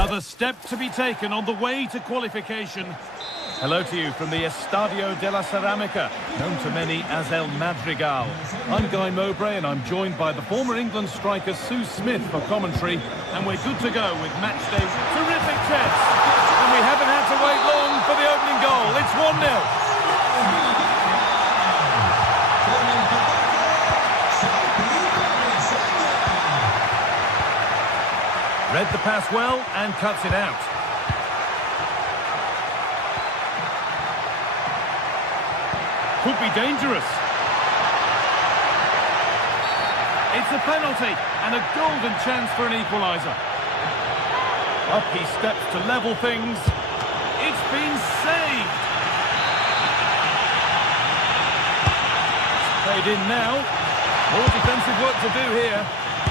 Another step to be taken on the way to qualification. Hello to you from the Estadio de la Ceramica, known to many as El Madrigal. I'm Guy Mowbray and I'm joined by the former England striker Sue Smith for commentary, and we're good to go with match day. Terrific chance, and we haven't had to wait long for the opening goal. It's 1-0. Read the pass well and cuts it out. Could be dangerous. It's a penalty and a golden chance for an equaliser. Up he steps to level things. It's been saved. It's played in now. More defensive work to do here.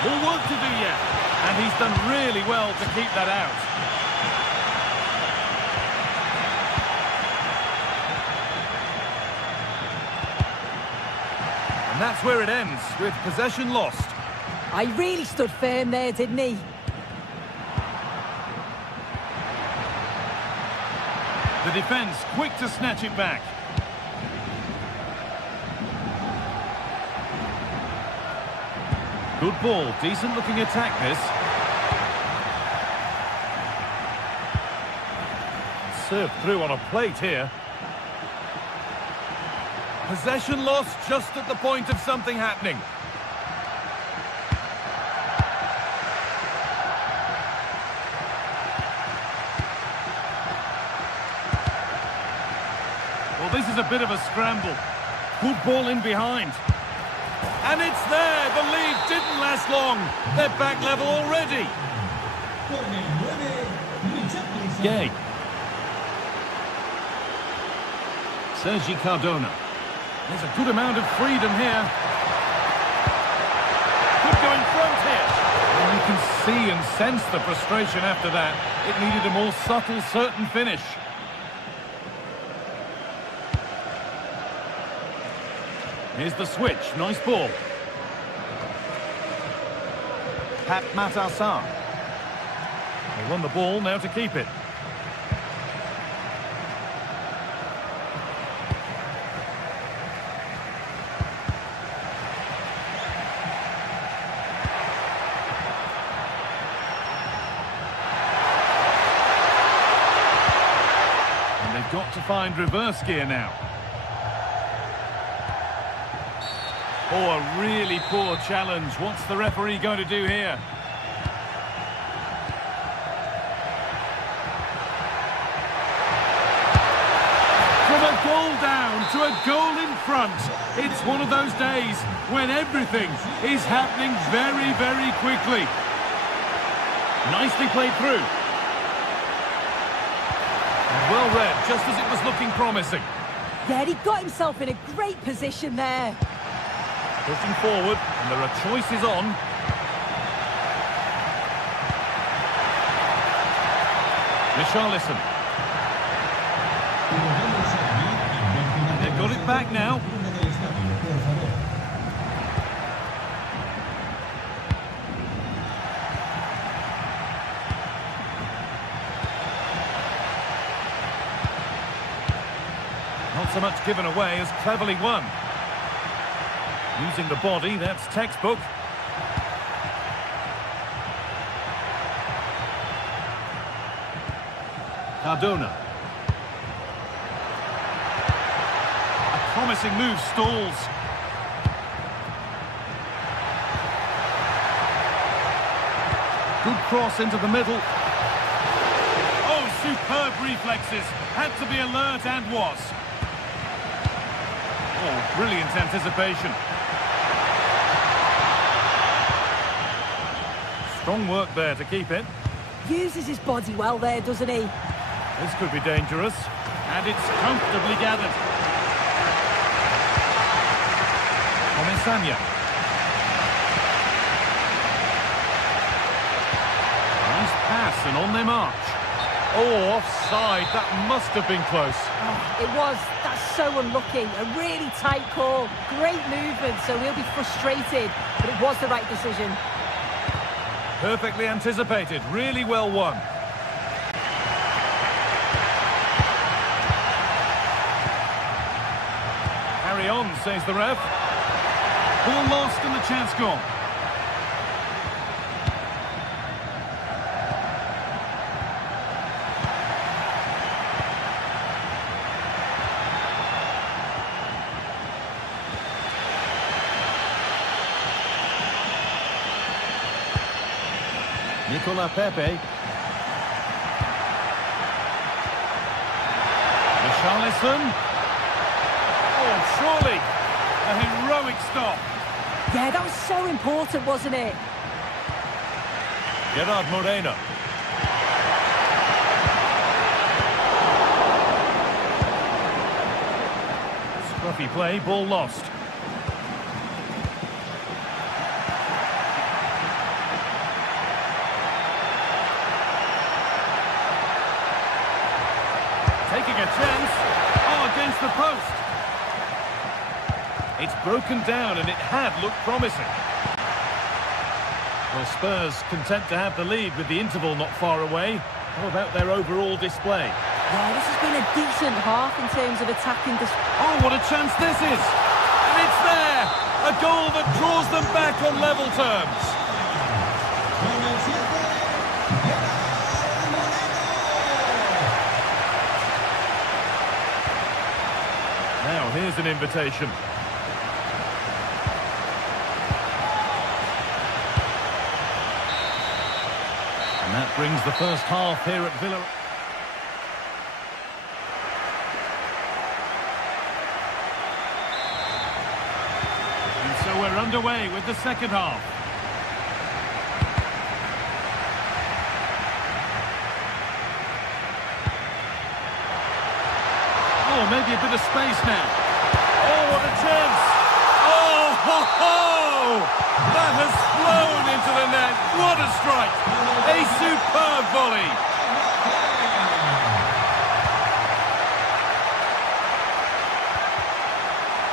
More work to do yet. And he's done really well to keep that out. And that's where it ends, with possession lost. I really stood firm there, didn't he? The defence quick to snatch it back. Good ball, decent looking attack this. Served through on a plate here. Possession lost just at the point of something happening. Well, this is a bit of a scramble. Good ball in behind. And it's there! The lead didn't last long. They're back level already. Gay. Sergi Cardona. There's a good amount of freedom here. Could go in front here. And you can see and sense the frustration after that. It needed a more subtle, certain finish. Here's the switch. Nice ball. Pat Matassar. They won the ball, now to keep it. And they've got to find reverse gear now. Oh, a really poor challenge. What's the referee going to do here? From a goal down to a goal in front. It's one of those days when everything is happening very, very quickly. Nicely played through. Well read, just as it was looking promising. Yeah, he got himself in a great position there. Pushing forward, and there are choices on. Richarlison. And they've got it back now. Not so much given away as cleverly won. Using the body, that's textbook. Cardona. A promising move stalls. Good cross into the middle. Oh, superb reflexes. Had to be alert and was. Oh, brilliant anticipation. Strong work there to keep it. Uses his body well there, doesn't he? This could be dangerous. And it's comfortably gathered. Comisania. Nice pass and on their march. Oh, offside. That must have been close. Oh, it was. That's so unlucky. A really tight call. Great movement, so he'll be frustrated. But it was the right decision. Perfectly anticipated. Really well won. carry on, says the ref. Ball lost and the chance gone. Nicola Pepe. Richarlison. Oh, surely a heroic stop. Yeah, that was so important, wasn't it? Gerard Moreno. Scruffy play, ball lost. Taking a chance. Oh, against the post. It's broken down and it had looked promising. Well, Spurs content to have the lead with the interval not far away. How about their overall display? Yeah, this has been a decent half in terms of attacking this. Oh, what a chance this is! And it's there! A goal that draws them back on level terms. Now, here's an invitation. And that brings the first half here at Villa. And so we're underway with the second half. Oh, maybe a bit of space now. Oh, what a chance! Oh, ho, ho! That has flown into the net. What a strike! A superb volley.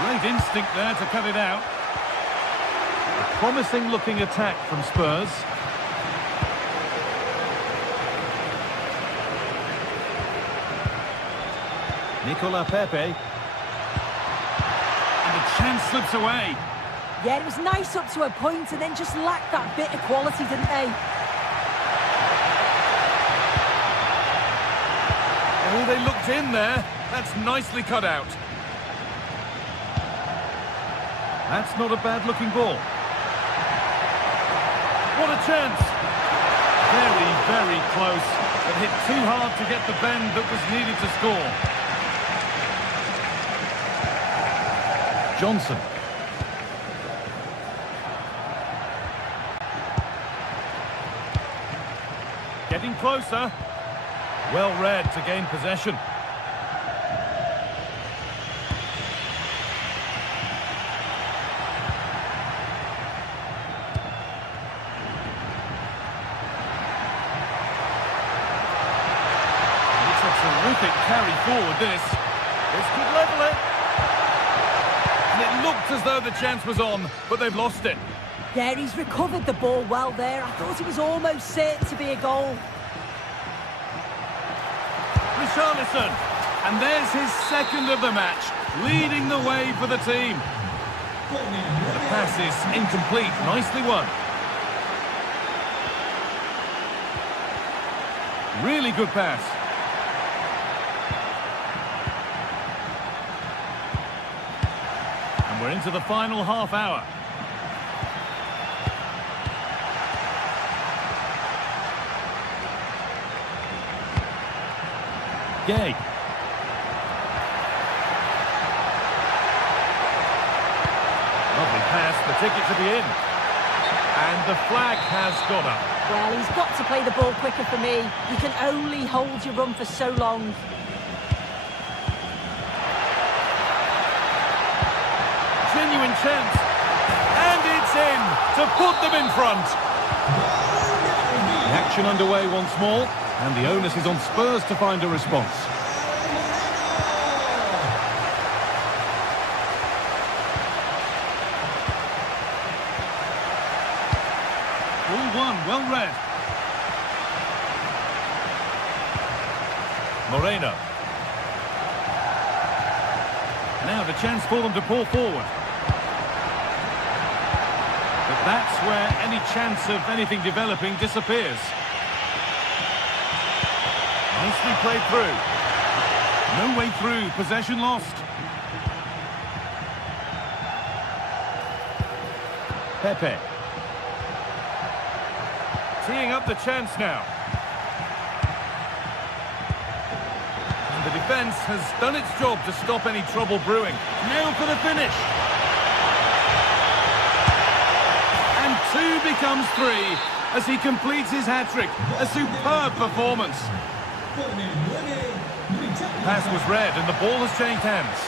Great instinct there to cut it out. A promising looking attack from Spurs. Nicola Pepe. And the chance slips away. Yeah, it was nice up to a point and then just lacked that bit of quality, didn't they? Oh, they looked in there. That's nicely cut out. That's not a bad-looking ball. What a chance! Very, very close, but hit too hard to get the bend that was needed to score. Johnson. Getting closer. Well read to gain possession. It's a terrific carry forward, this. This could level it. And it looked as though the chance was on, but they've lost it. Yeah, he's recovered the ball well there. I thought it was almost certain to be a goal. Richarlison, and there's his second of the match, leading the way for the team. The pass is incomplete, nicely won. Really good pass. And we're into the final half hour. Gay. Lovely pass, the ticket to be in. And the flag has gone up. Well, he's got to play the ball quicker for me. You can only hold your run for so long. Genuine chance. And it's in to put them in front. The action underway once more. And the onus is on Spurs to find a response. Ball one, well read. Moreno. Now the chance for them to pull forward. But that's where any chance of anything developing disappears. Nicely played through. No way through, possession lost. Pepe. Teeing up the chance now. And the defence has done its job to stop any trouble brewing. Now for the finish. And 2 becomes 3 as he completes his hat-trick. A superb performance. Pass was read and the ball has changed hands.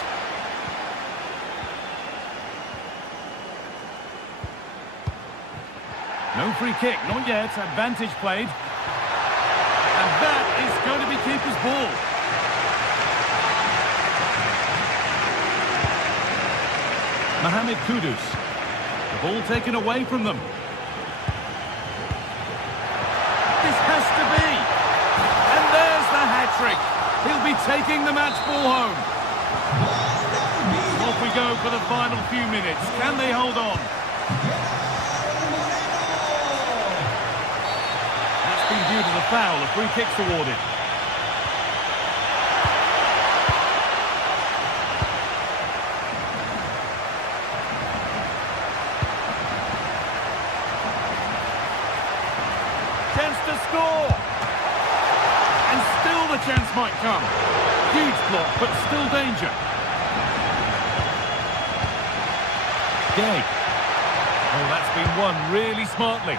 No free kick, not yet. Advantage played. And that is going to be keeper's ball. Mohamed Kudus. The ball taken away from them. This has to be. And there's the hat-trick. He'll be taking the match ball home. Off we go for the final few minutes. Can they hold on? That's been viewed as a foul. A free kick's awarded. Chance to score. And still the chance might come. Huge block, but still danger. Gay. Oh, that's been won really smartly.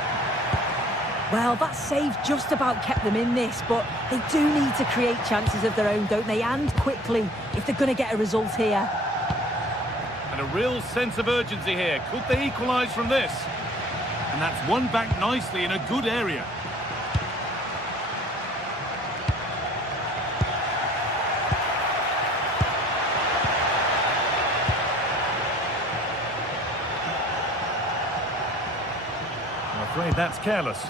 Well, that save just about kept them in this, but they do need to create chances of their own, don't they? And quickly, if they're going to get a result here. And a real sense of urgency here. Could they equalise from this? And that's won back nicely in a good area. I'm afraid that's careless.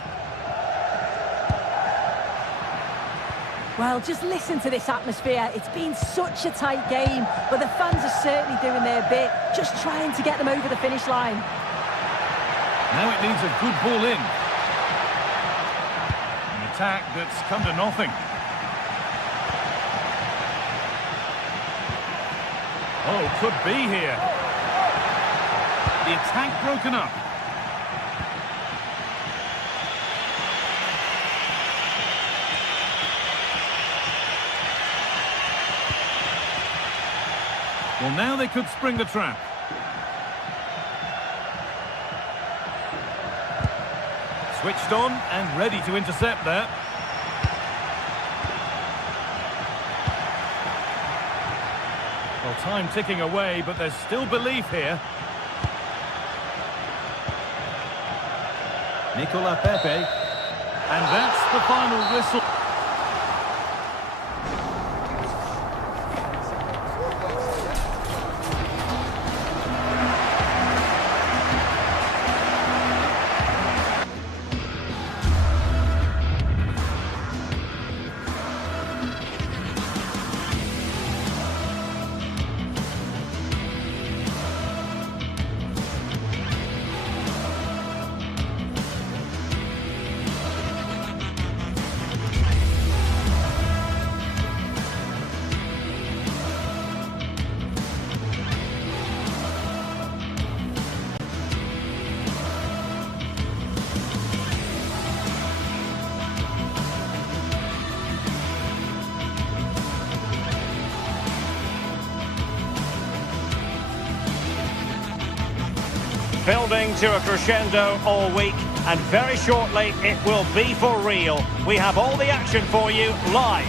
Well, just listen to this atmosphere. It's been such a tight game, but the fans are certainly doing their bit, just trying to get them over the finish line. Now it needs a good ball in. An attack that's come to nothing. Oh, could be here. The attack broken up. Well, now they could spring the trap. Switched on and ready to intercept there. Well, time ticking away, but there's still belief here. Nicola Pepe. And that's the final whistle. Building to a crescendo all week, and very shortly it will be for real. We have all the action for you live.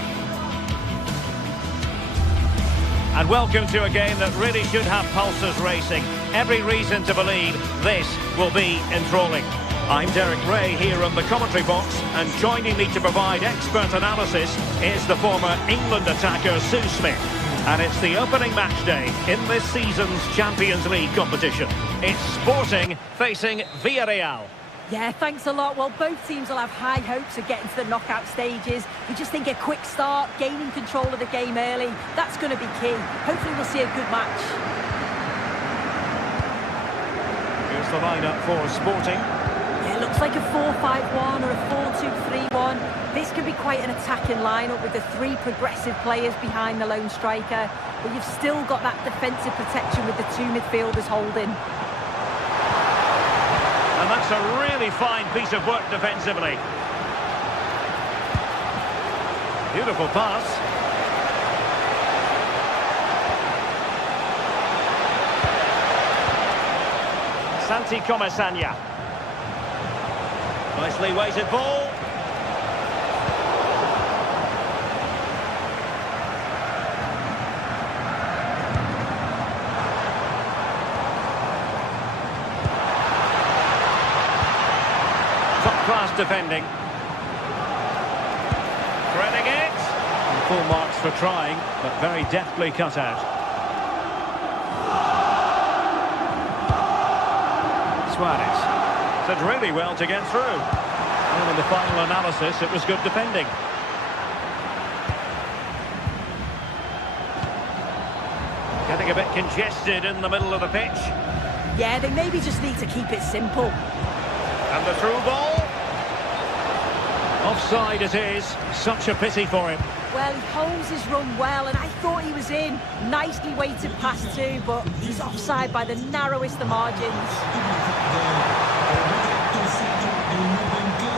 And welcome to a game that really should have pulses racing. Every reason to believe this will be enthralling. I'm Derek Ray here on the commentary box, and joining me to provide expert analysis is the former England attacker Sue Smith. And it's the opening match day in this season's Champions League competition. It's Sporting facing Villarreal. Yeah, thanks a lot. Well, both teams will have high hopes of getting to the knockout stages. We just think a quick start, gaining control of the game early, that's going to be key. Hopefully we'll see a good match. Here's the lineup for Sporting. Yeah, it looks like a 4-5-1 or a 4-2-3-1. This could be quite an attacking lineup with the three progressive players behind the lone striker. But you've still got that defensive protection with the two midfielders holding. And that's a really fine piece of work defensively. Beautiful pass. Santi Comasagna. Nicely weighted ball. Top-class defending. Threading it. And full marks for trying, but very deftly cut out. Suarez did really well to get through. And in the final analysis, it was good defending. Getting a bit congested in the middle of the pitch. Yeah, they maybe just need to keep it simple. And the through ball. Offside it is. Such a pity for him. Well, he holds his run well, and I thought he was in. Nicely weighted pass too, but he's offside by the narrowest of margins.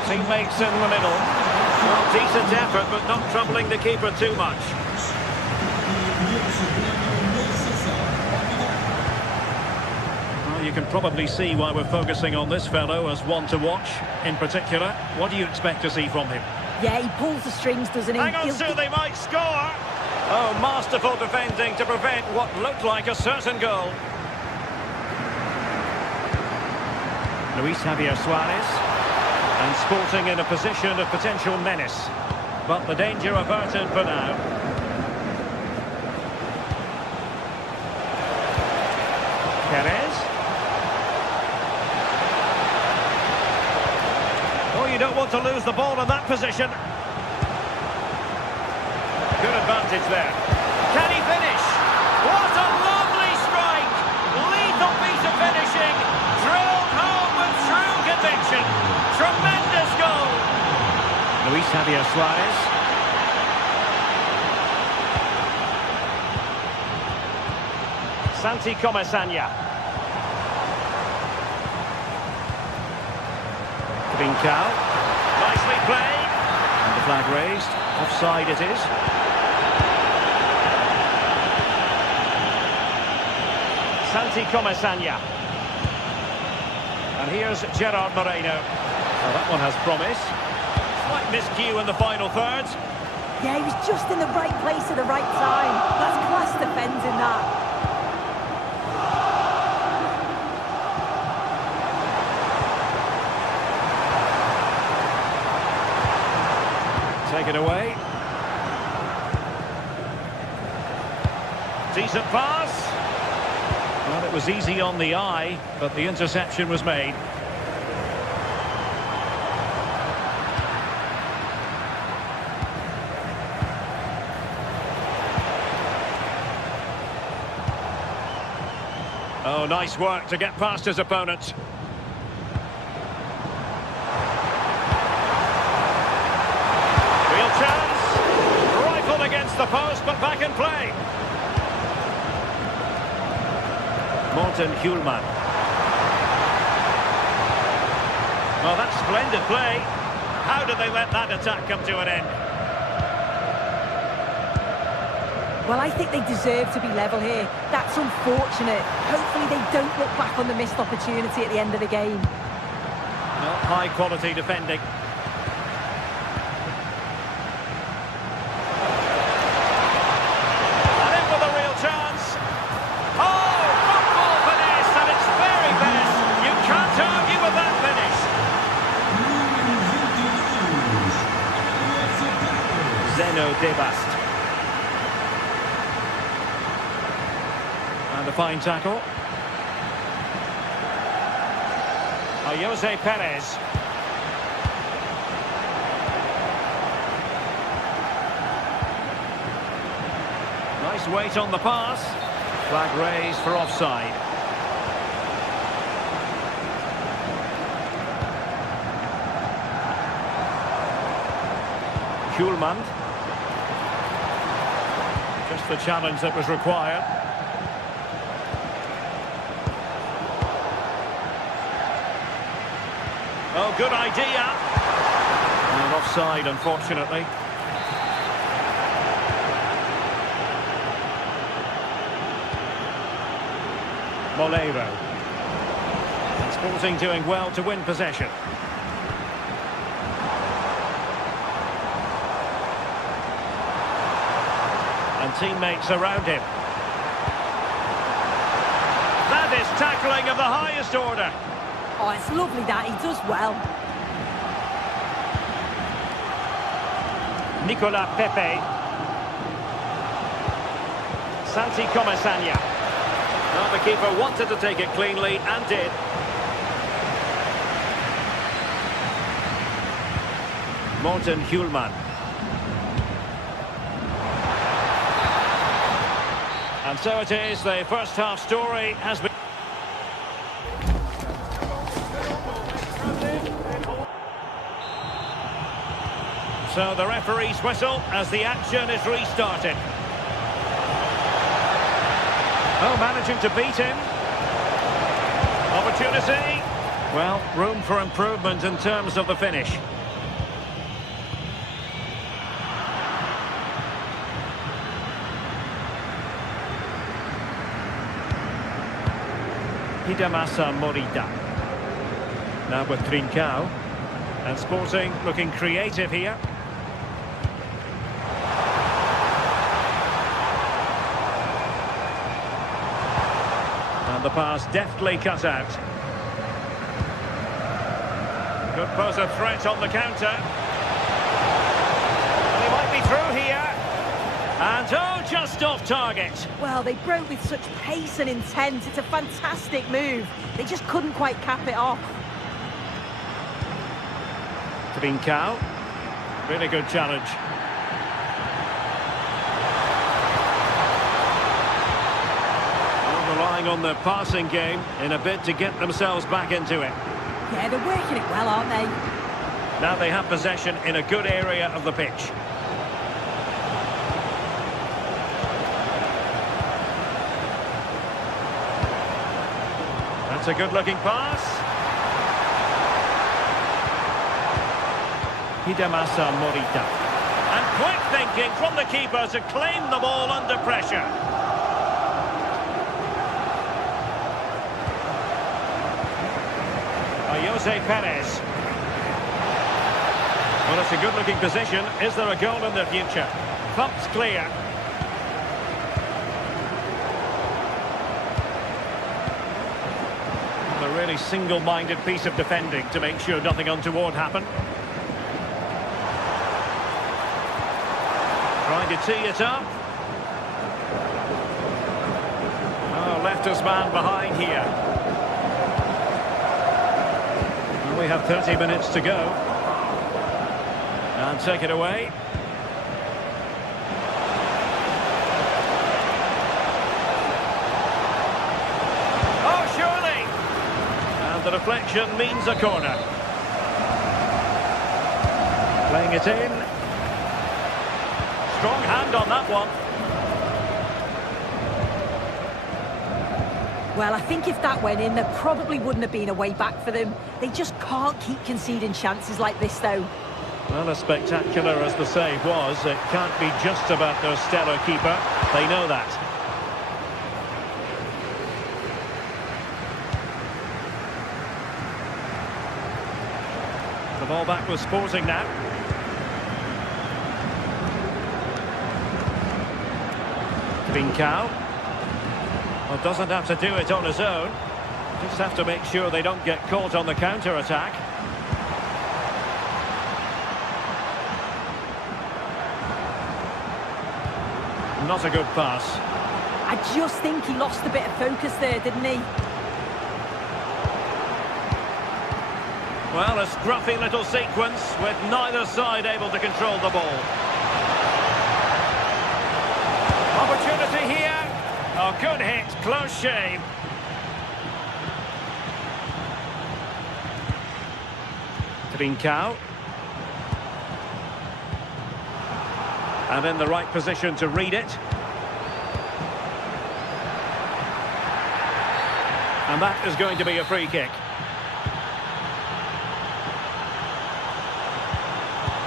Teammates in the middle. Well, decent effort, but not troubling the keeper too much. Well, you can probably see why we're focusing on this fellow as one to watch. In particular, what do you expect to see from him? Yeah, he pulls the strings, doesn't he? Hang on, Sue, they might score! Oh, masterful defending to prevent what looked like a certain goal. Luis Javier Suarez. And Sporting in a position of potential menace. But the danger averted for now. Perez. Oh, you don't want to lose the ball in that position. Good advantage there. Can he finish? What a lovely strike! Lethal piece of finishing. Drilled home with true conviction. Tremendous goal. Luis Javier Suarez. Santi Comasagna. Trincao. Nicely played. And the flag raised. Offside it is. Santi Comasagna. And here's Gerard Moreno. Well, that one has promise. Slight miscue in the final third. Yeah, he was just in the right place at the right time. That's class defending that. Take it away. Decent pass. Well, it was easy on the eye, but the interception was made. Oh, nice work to get past his opponent. Real chance. Rifled against the post, but back in play. Morten Hjulman. Well, that's splendid play. How did they let that attack come to an end? Well, I think they deserve to be level here. That's unfortunate. Hopefully they don't look back on the missed opportunity at the end of the game. Well, high quality defending. And in with a real chance. Oh, football finesse at its very best. You can't argue with that finish. Zeno Debast. And a fine tackle. Jose Perez. Nice weight on the pass. Flag raised for offside. Schulman. Just the challenge that was required. Oh, good idea. And offside, unfortunately. Moleiro. Sporting doing well to win possession. And teammates around him. That is tackling of the highest order. Oh, it's lovely that he does well. Nicolas Pepe. Santi Comesaña. Well, the keeper wanted to take it cleanly and did. Morten Hjulman. And so it is, the first half story has been... So the referee's whistle as the action is restarted. Oh, managing to beat him. Opportunity. Well, room for improvement in terms of the finish. Hidemasa Morita. Now with Trincao. And Sporting looking creative here. And the pass deftly cut out. Could pose a threat on the counter. And he might be through here. And oh, just off target. Well, they broke with such pace and intent. It's a fantastic move. They just couldn't quite cap it off. Trincao. Really good challenge. Relying on the passing game in a bid to get themselves back into it. Yeah, they're working it well, aren't they? Now they have possession in a good area of the pitch. That's a good-looking pass. Hidemasa Morita. And quick thinking from the keeper to claim the ball under pressure. Jose Perez. Well, it's a good-looking position. Is there a goal in the future? Thumped clear. A really single-minded piece of defending to make sure nothing untoward happened. Trying to tee it up. Oh, left his man behind here. We have 30 minutes to go. And take it away. Oh, surely! And the deflection means a corner. Playing it in. Strong hand on that one. Well, I think if that went in, there probably wouldn't have been a way back for them. They just can't keep conceding chances like this, though. Well, as spectacular as the save was, it can't be just about their stellar keeper. They know that. The ball back with Sporting now. Trincao. Well, doesn't have to do it on his own. Just have to make sure they don't get caught on the counter-attack. Not a good pass. I just think he lost a bit of focus there, didn't he? Well, a scruffy little sequence with neither side able to control the ball. Opportunity here. Oh, good hit, close shave. Trincao. And in the right position to read it. And that is going to be a free kick.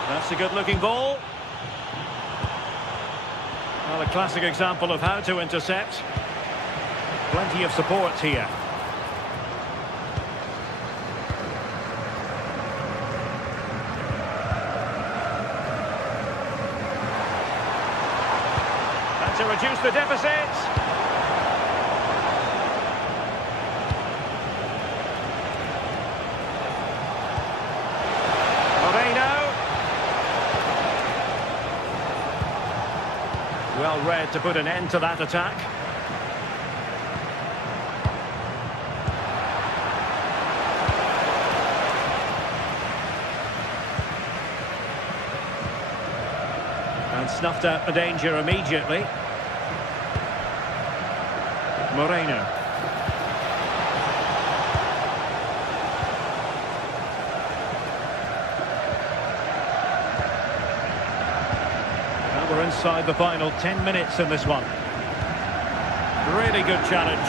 That's a good-looking ball. Well, a classic example of how to intercept. Plenty of support here. And to reduce the deficit. Well read to put an end to that attack. And snuffed out the danger immediately. Moreno. We're inside the final 10 minutes in this one. Really good challenge.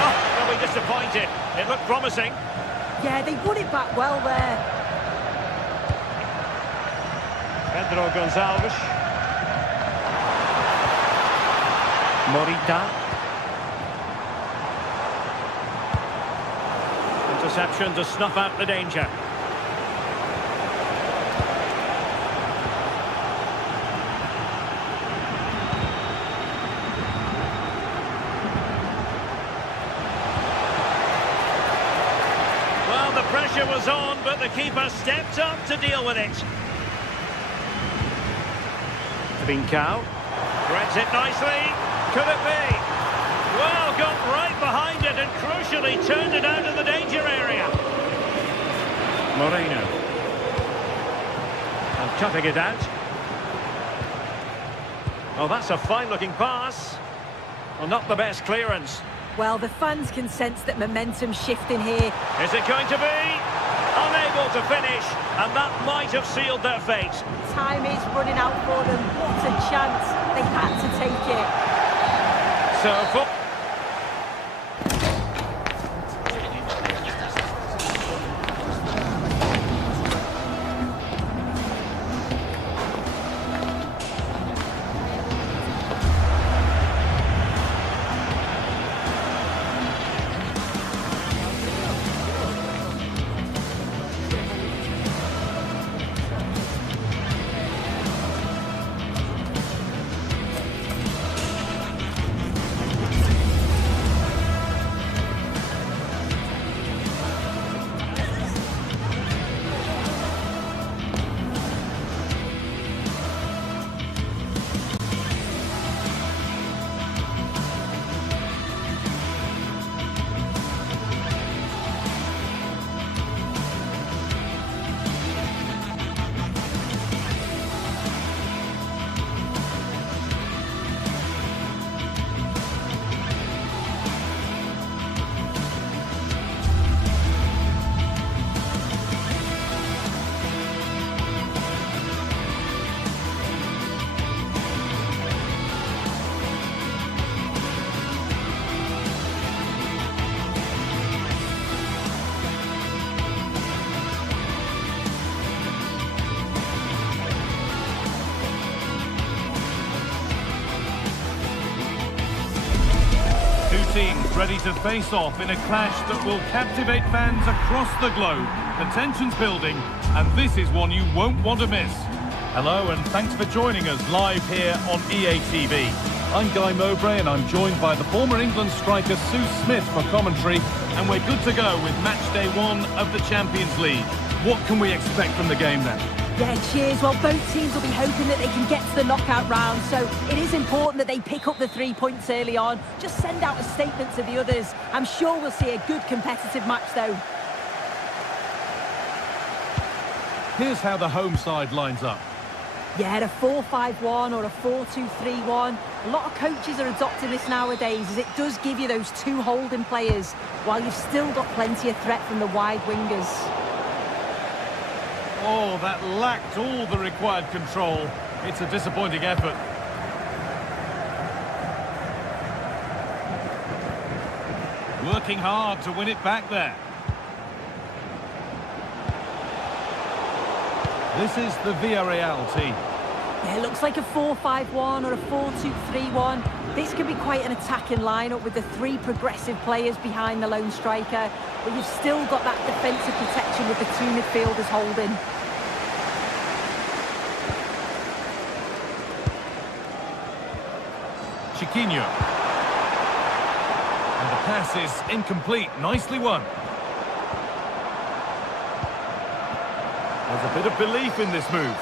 Oh, they'll be disappointed. It looked promising. Yeah, they won it back well there. Pedro Gonçalves. Morita. Interception to snuff out the danger. Well, the pressure was on, but the keeper stepped up to deal with it. Trincao. Threads it nicely. Could it be? Well, got right behind it and crucially turned it out of the danger area. Moreno. And cutting it out. Oh, that's a fine-looking pass. Well, not the best clearance. Well, the fans can sense that momentum's shifting here. Is it going to be? Unable to finish, and that might have sealed their fate. Time is running out for them. What a chance. They had to take it. So, teams ready to face off in a clash that will captivate fans across the globe. The tension's building, and this is one you won't want to miss. Hello, and thanks for joining us live here on EA TV. I'm Guy Mowbray, and I'm joined by the former England striker Sue Smith for commentary, and we're good to go with match day 1 of the Champions League. What can we expect from the game then? Yeah, cheers. Well, both teams will be hoping that they can get to the knockout round, so it is important that they pick up the 3 points early on. Just send out a statement to the others. I'm sure we'll see a good competitive match, though. Here's how the home side lines up. Yeah, a 4-5-1 or a 4-2-3-1. A lot of coaches are adopting this nowadays, as it does give you those two holding players, while you've still got plenty of threat from the wide wingers. Oh, that lacked all the required control. It's a disappointing effort. Working hard to win it back there. This is the Villarreal team. Yeah, it looks like a 4-5-1 or a 4-2-3-1. This can be quite an attacking lineup with the three progressive players behind the lone striker, but you've still got that defensive protection with the two midfielders holding. Chiquinho. And the pass is incomplete. Nicely won. There's a bit of belief in this move.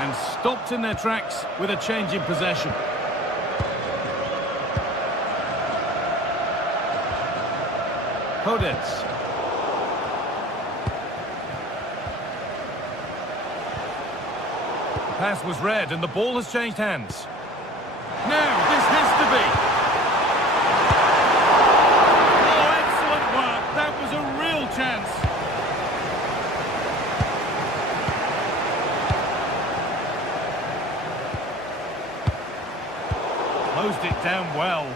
And stopped in their tracks with a change in possession. Podence. The pass was read and the ball has changed hands. Now, this has to be. Oh, excellent work. That was a real chance. Closed it down well.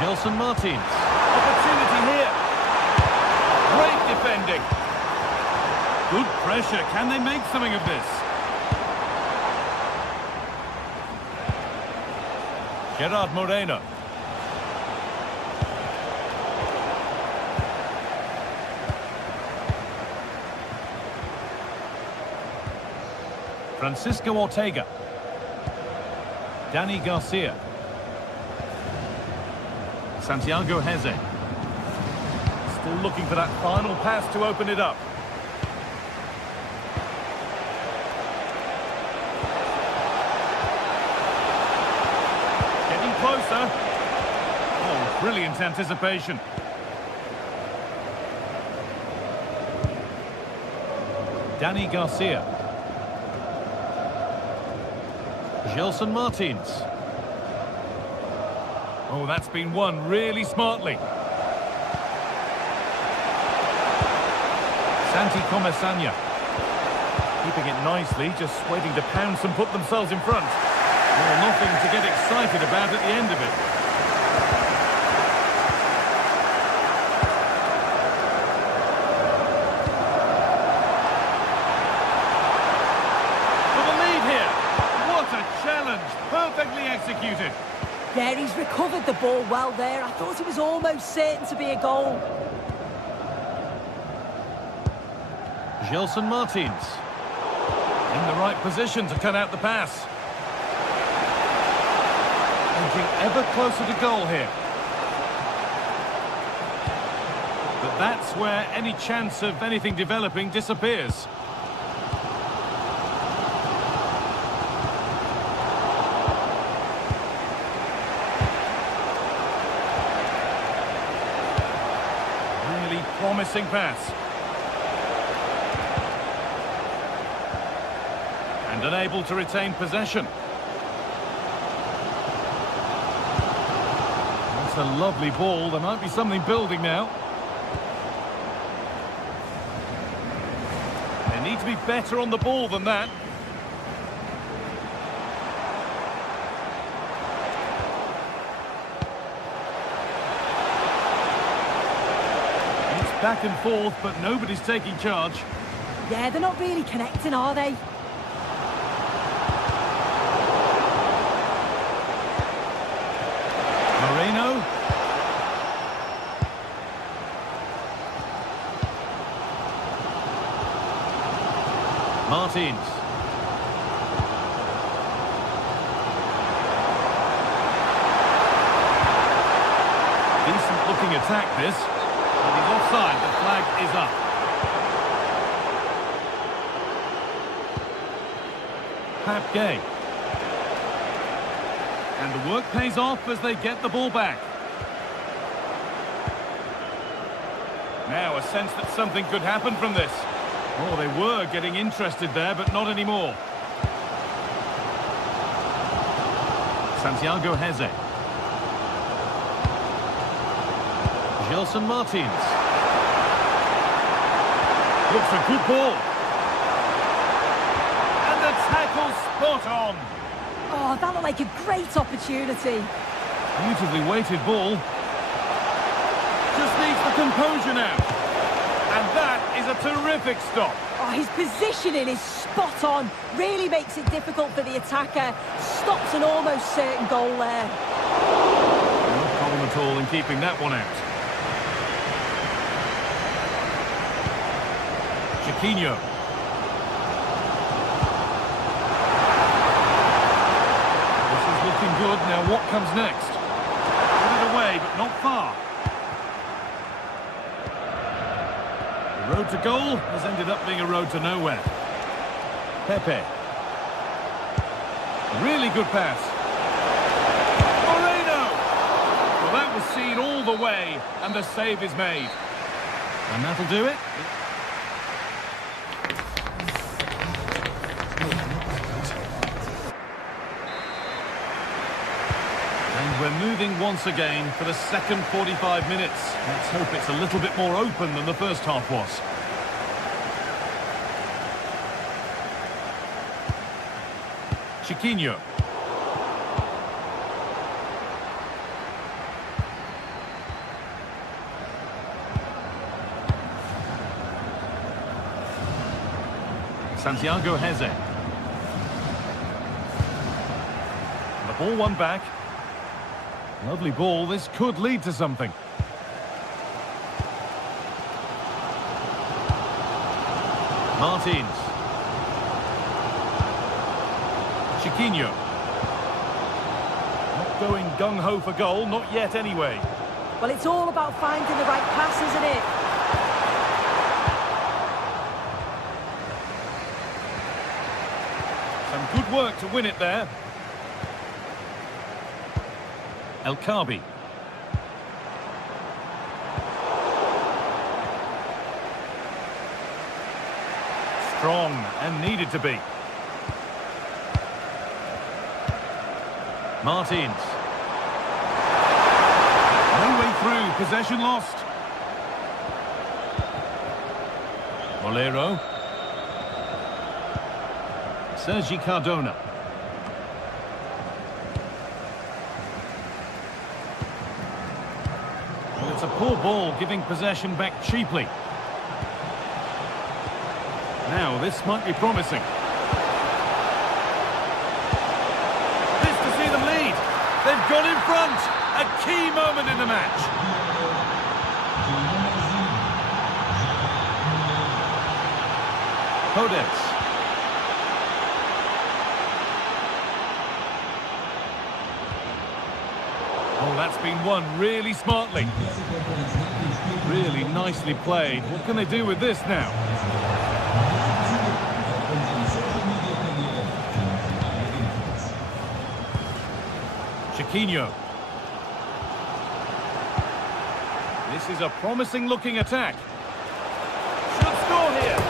Gelson Martins. Opportunity here. Great defending. Good pressure. Can they make something of this? Gerard Moreno. Francisco Ortega. Dani Garcia. Santiago Heze. Still looking for that final pass to open it up. Getting closer. Oh, brilliant anticipation. Dani Garcia. Gelson Martins. Oh, that's been won really smartly. Santi Comesanya. Keeping it nicely, just waiting to pounce and put themselves in front. Well, nothing to get excited about at the end of it. For the lead here. What a challenge. Perfectly executed. Yeah, he's recovered the ball well there. I thought it was almost certain to be a goal. Gelson Martins. In the right position to cut out the pass. Inching ever closer to goal here. But that's where any chance of anything developing disappears. Really promising pass. And unable to retain possession. That's a lovely ball. There might be something building now. They need to be better on the ball than that. It's back and forth, but nobody's taking charge. Yeah, they're not really connecting, are they? Moreno. Martins. attack this. And he's offside. The flag is up. Pat Gay. And the work pays off as they get the ball back. Now a sense that something could happen from this. Oh, they were getting interested there, but not anymore. Santiago Heze. Gelson Martins. Looks a good ball. And the tackle spot on. Oh, that looked like a great opportunity. Beautifully weighted ball. Just needs the composure now. And that is a terrific stop. Oh, his positioning is spot on. Really makes it difficult for the attacker. Stops an almost certain goal there. No problem at all in keeping that one out. Chiquinho. This is looking good. Now what comes next? Put it away, but not far. The road to goal has ended up being a road to nowhere. Pepe. Really good pass. Moreno! Well, that was seen all the way, and the save is made. And that'll do it. And we're moving once again for the second 45 minutes. Let's hope it's a little bit more open than the first half was. Chiquinho. Santiago Heze. The ball won back. Lovely ball. This could lead to something. Martins. Chiquinho. Not going gung-ho for goal, not yet anyway. Well, it's all about finding the right pass, isn't it? Some good work to win it there. El Khabi. Strong and needed to be. Martins. No way through, possession lost. Molero. Sergi Cardona. Well, it's a poor ball, giving possession back cheaply. Now, this might be promising. This to see them lead. They've got in front. A key moment in the match. Codes. Oh, that's been won really smartly. Really nicely played. What can they do with this now? Chiquinho. This is a promising looking attack. Should score here.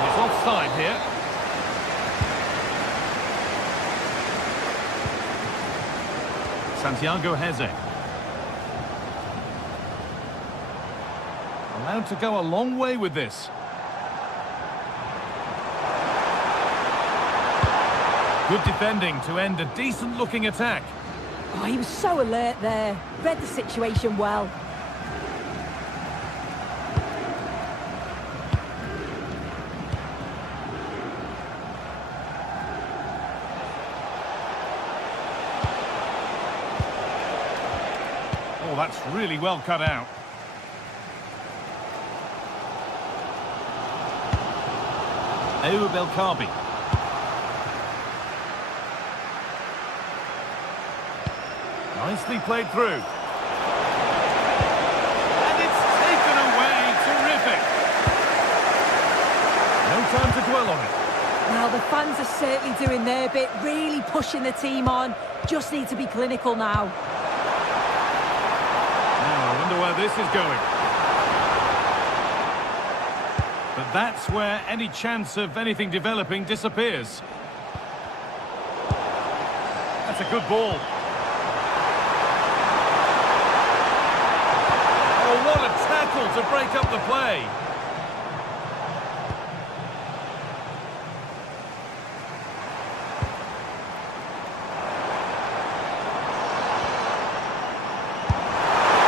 He's offside here. Santiago Heze. Allowed to go a long way with this. Good defending to end a decent looking attack. Oh, he was so alert there. Read the situation well. Oh, that's really well cut out. Ayoub El Khabi. Nicely played through. well on it. Now, the fans are certainly doing their bit, really pushing the team on. Just need to be clinical now. Now, I wonder where this is going. But that's where any chance of anything developing disappears. That's a good ball. Oh, what a tackle to break up the play.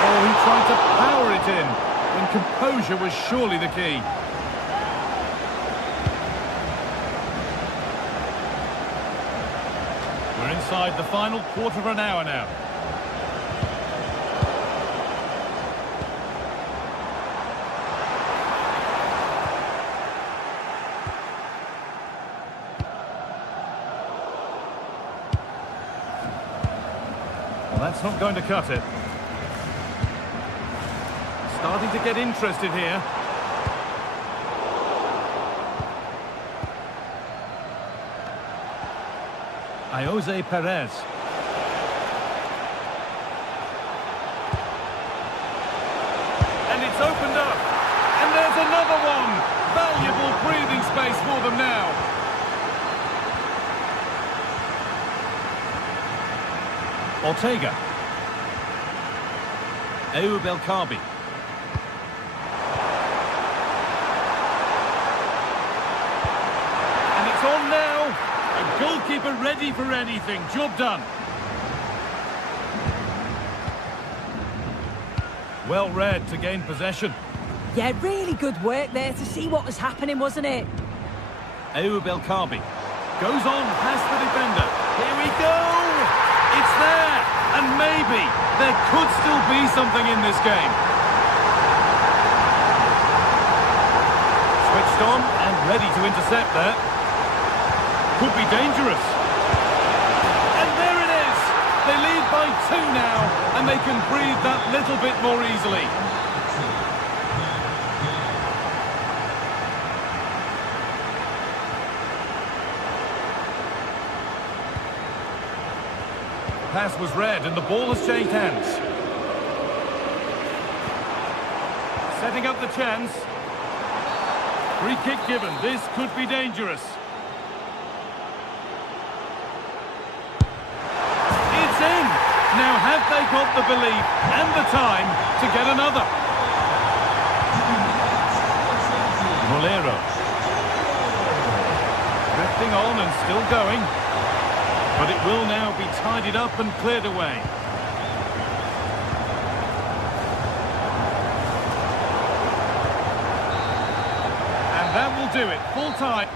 Oh, he tried to power it in, when composure was surely the key. We're inside the final quarter of an hour now. Well, that's not going to cut it. Starting to get interested here. Jose Perez. And it's opened up. And there's another one. Valuable breathing space for them now. Ortega. Ayoub El Kaabi. And it's on now. A goalkeeper ready for anything. Job done. Well read to gain possession. Yeah, really good work there to see what was happening, wasn't it? Ayoub El Kaabi goes on past the defender. Here we go! It's there! And maybe there could still be something in this game. Switched on and ready to intercept there. Could be dangerous. And there it is! They lead by 2 now, and they can breathe that little bit more easily. Pass was read and the ball has changed hands. Setting up the chance. Free kick given. This could be dangerous. It's in. Now have they got the belief and the time to get another? Molero. Drifting on and still going. But it will now be tidied up and cleared away. And that will do it. Full time.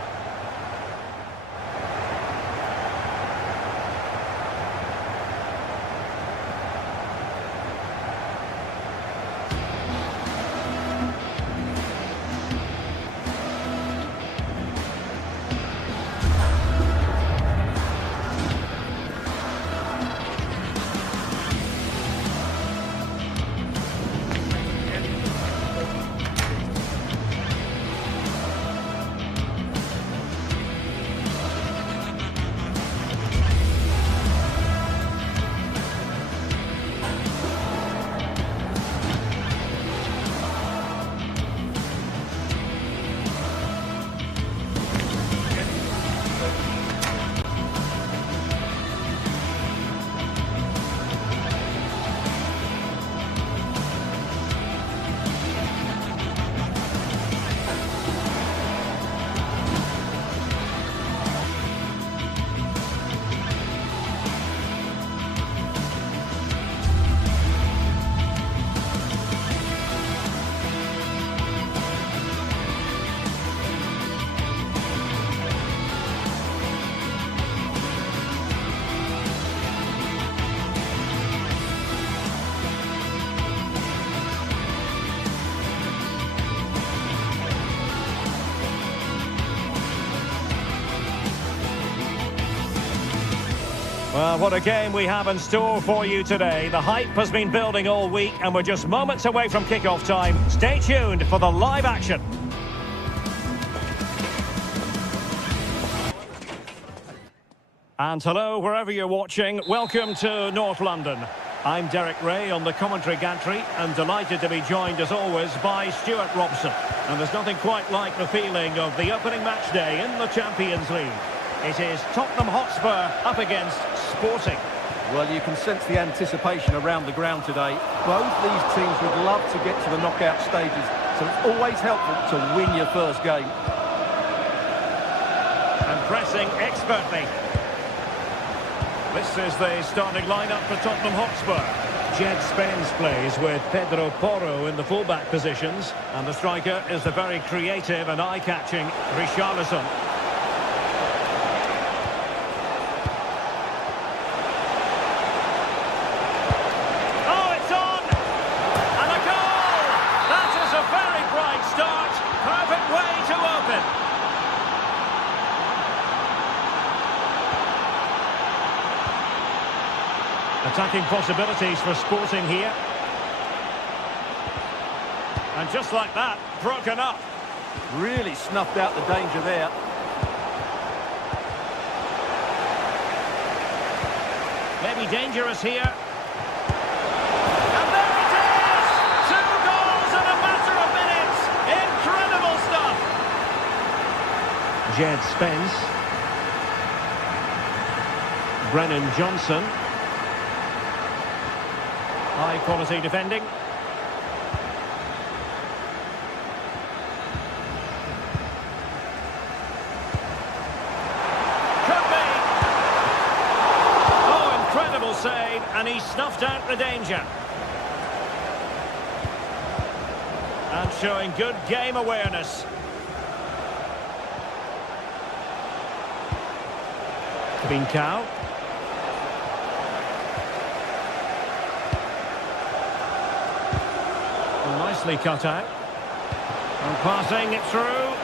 Well, what a game we have in store for you today. The hype has been building all week and we're just moments away from kick-off time. Stay tuned for the live action. And hello, wherever you're watching, welcome to North London. I'm Derek Ray on the commentary gantry and delighted to be joined as always by Stuart Robson. And there's nothing quite like the feeling of the opening match day in the Champions League. It is Tottenham Hotspur up against Sporting. Well, you can sense the anticipation around the ground today. Both these teams would love to get to the knockout stages, so it's always helpful to win your first game. And pressing expertly. This is the starting lineup for Tottenham Hotspur. Jed Spence plays with Pedro Porro in the fullback positions, and the striker is the very creative and eye-catching Richarlison. Oh, it's on! And a goal! That is a very bright start. Perfect way to open. Attacking possibilities for Sporting here. And just like that, broken up. Really snuffed out the danger there. Maybe dangerous here. And there it is! 2 goals in a matter of minutes! Incredible stuff! Jed Spence. Brennan Johnson. High quality defending. Could be. Oh, incredible save, and he snuffed out the danger. And showing good game awareness. Trincao. Nicely cut out. And passing it through.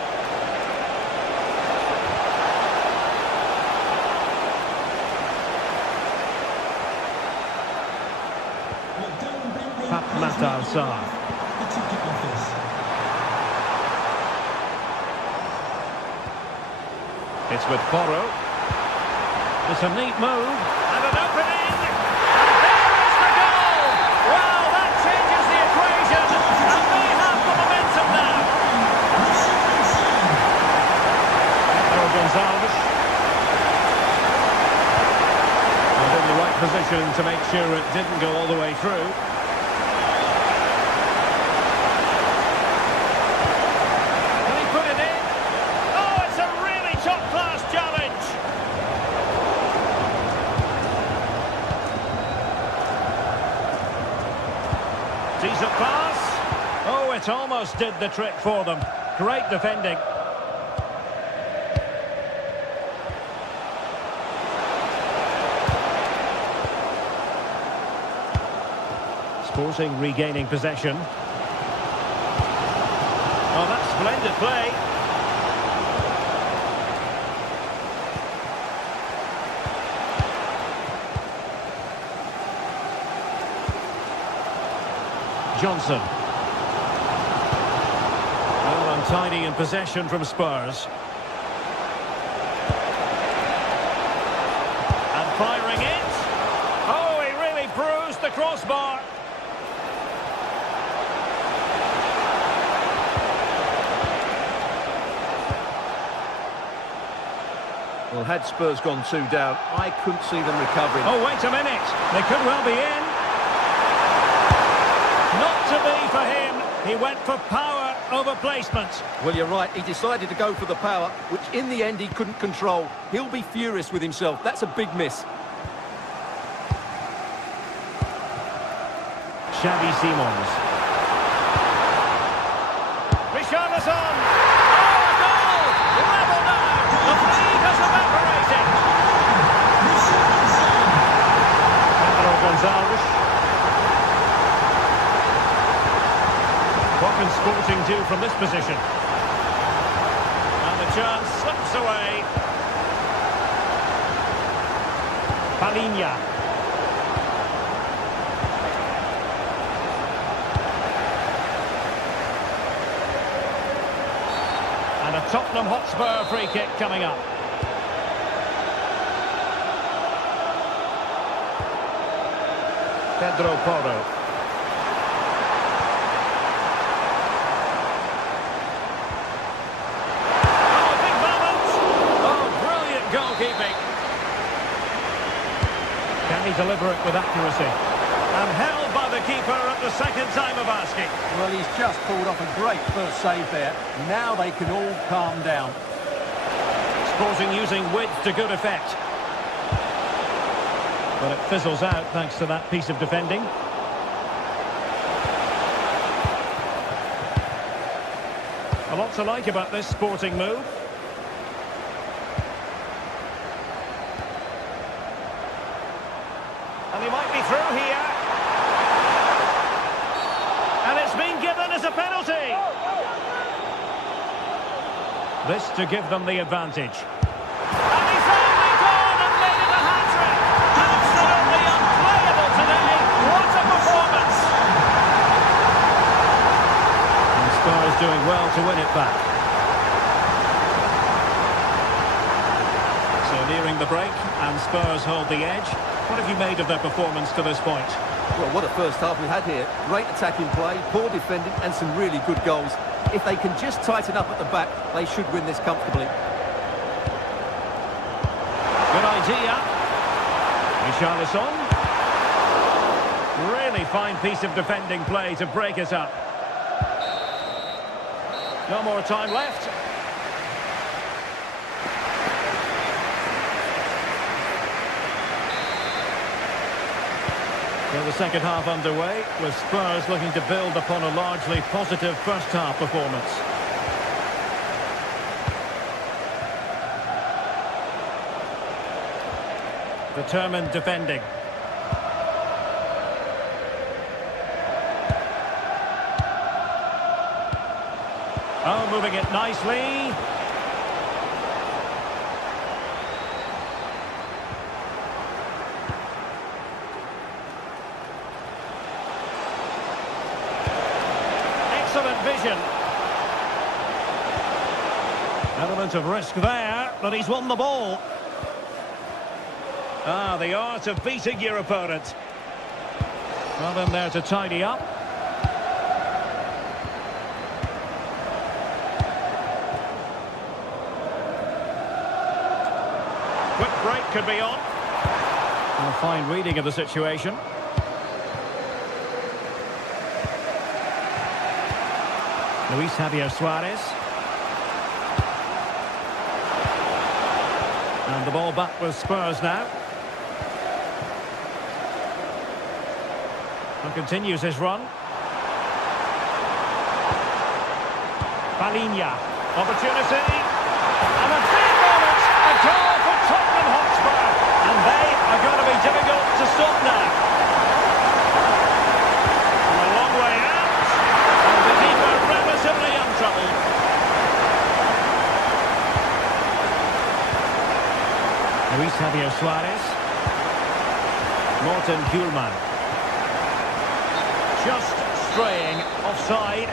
Matar Sarr. It's with Porro. It's a neat move. And an opening. And there is the goal! Well, that changes the equation. And they have the momentum now. Gonzalez. And in the right position to make sure it didn't go all the way through. Can he put it in? Oh, it's a really top-class challenge. Decent pass. Oh, it almost did the trick for them. Great defending. Sporting regaining possession. Oh, that's splendid play. Johnson. Well, untidy in possession from Spurs. And firing it. Oh, he really bruised the crossbar. Well, had Spurs gone 2 down, I couldn't see them recovering. Oh, wait a minute. They could well be in. Not to be for him. He went for power over placement. Well, you're right. He decided to go for the power, which in the end he couldn't control. He'll be furious with himself. That's a big miss. Xavi Simons. Richarlison. Gonzalez. What can Sporting do from this position? And the chance slips away. Palinha. And a Tottenham Hotspur free kick coming up. Pedro Porro. Oh, big moment! Oh, brilliant goalkeeping. Can he deliver it with accuracy? And held by the keeper at the second time of asking. Well, he's just pulled off a great first save there. Now they can all calm down. Sporting using width to good effect. But it fizzles out thanks to that piece of defending. A lot to like about this Sporting move. And he might be through here. And it's been given as a penalty. This to give them the advantage. And he's only gone and made it a hat-trick. Absolutely unplayable today. What a performance. And Spurs doing well to win it back. So nearing the break, and Spurs hold the edge. What have you made of their performance to this point? Well, what a first half we had here. Great attacking play, poor defending, and some really good goals. If they can just tighten up at the back, they should win this comfortably. Good idea. Richarlison. Really fine piece of defending play to break it up. No more time left. So the second half underway, with Spurs looking to build upon a largely positive first half performance. Determined defending. Oh, moving it nicely. Excellent vision. Element of risk there, but he's won the ball. Ah, the art of beating your opponent. Well, in there to tidy up. Quick break could be on. And a fine reading of the situation. Luis Javier Suarez. And the ball back with Spurs now. And continues his run. Palinha. Opportunity. And a big moment. A goal for Tottenham Hotspur. And they are going to be difficult to stop now. A long way out. And the keeper relatively untroubled. Luis Javier Suarez. Morten Hjulman. Just straying offside.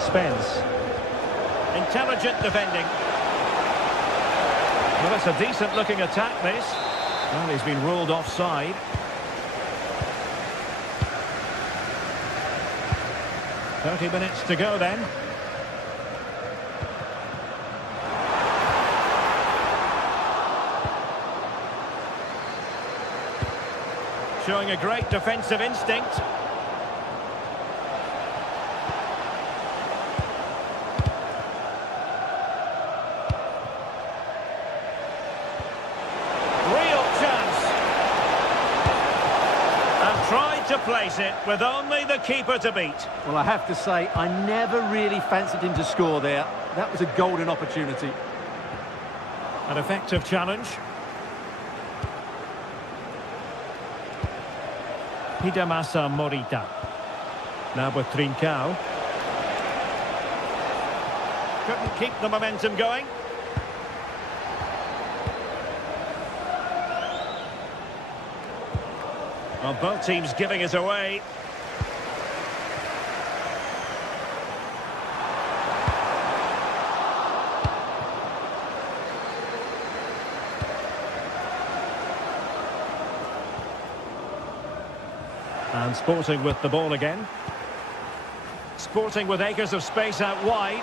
Spence. Intelligent defending. Well, that's a decent looking attack, this. Well, he's been ruled offside. "30 minutes to go then." Showing a great defensive instinct. Real chance. And tried to place it with only the keeper to beat. Well, I have to say, I never really fancied him to score there. That was a golden opportunity. An effective challenge. Hidemasa Morita. Now with Trincao. Couldn't keep the momentum going. Well, both teams giving it away. And Sporting with the ball again. Sporting with acres of space out wide.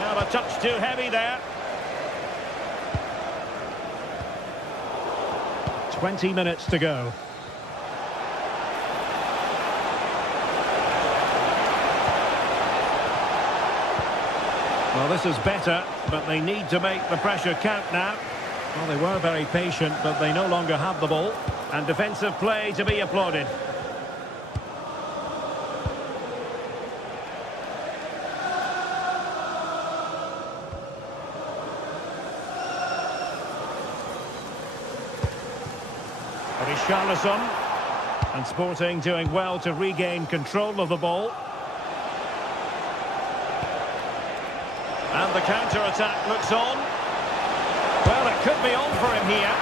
Now a touch too heavy there. 20 minutes to go. Well, this is better, but they need to make the pressure count now. Well, they were very patient, but they no longer have the ball. And defensive play to be applauded. Richarlison, and Sporting doing well to regain control of the ball. And the counter-attack looks on. Well, it could be on for him here.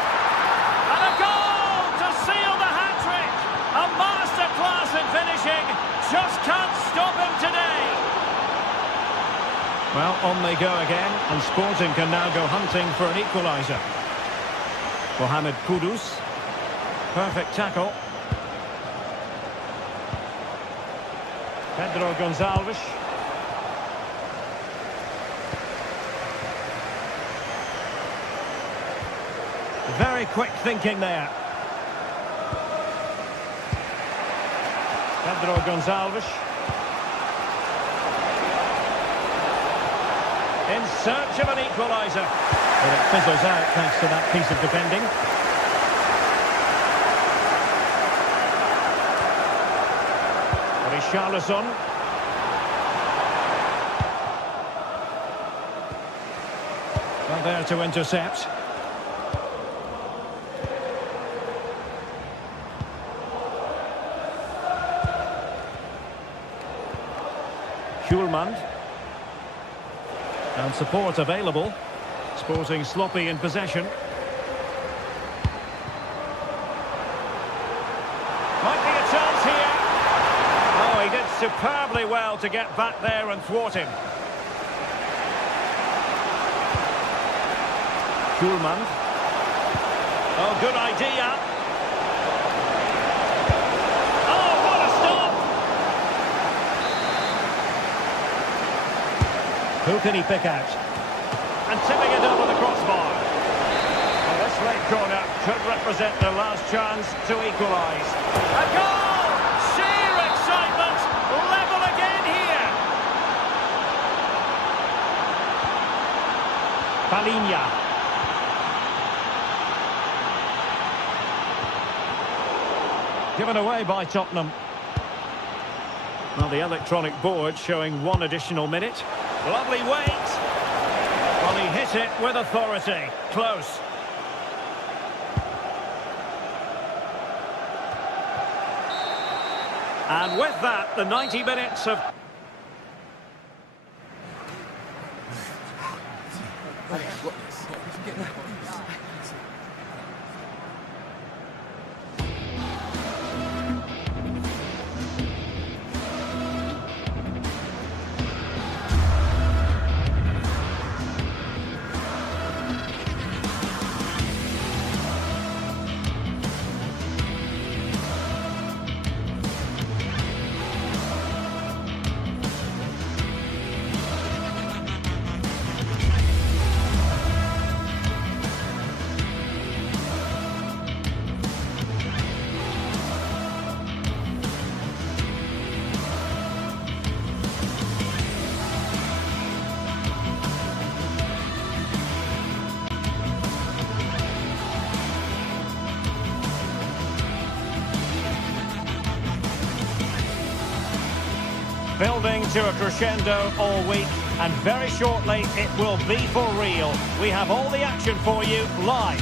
And a goal to seal the hat-trick! A masterclass in finishing. Just can't stop him today. Well, on they go again, and Sporting can now go hunting for an equaliser. Mohamed Kudus. Perfect tackle. Pedro Gonçalves. Very quick thinking there. Pedro Gonçalves. In search of an equaliser. But it fizzles out thanks to that piece of defending. Richarlison. Well, there to intercept. Schulman. And support available. Sporting sloppy in possession. Might be a chance here. Oh, he did superbly well to get back there and thwart him. Schulman. Oh, good idea. Oh, what a stop! Who can he pick out? And tipping it over the crossbar. Well, this late corner could represent their last chance to equalise. A goal! Sheer excitement! Level again here! Palinha. Given away by Tottenham. Well, the electronic board showing one additional minute. Lovely weight. Well, he hit it with authority. Close. And with that, the 90 minutes of... Building to a crescendo all week, and very shortly it will be for real. We have all the action for you live.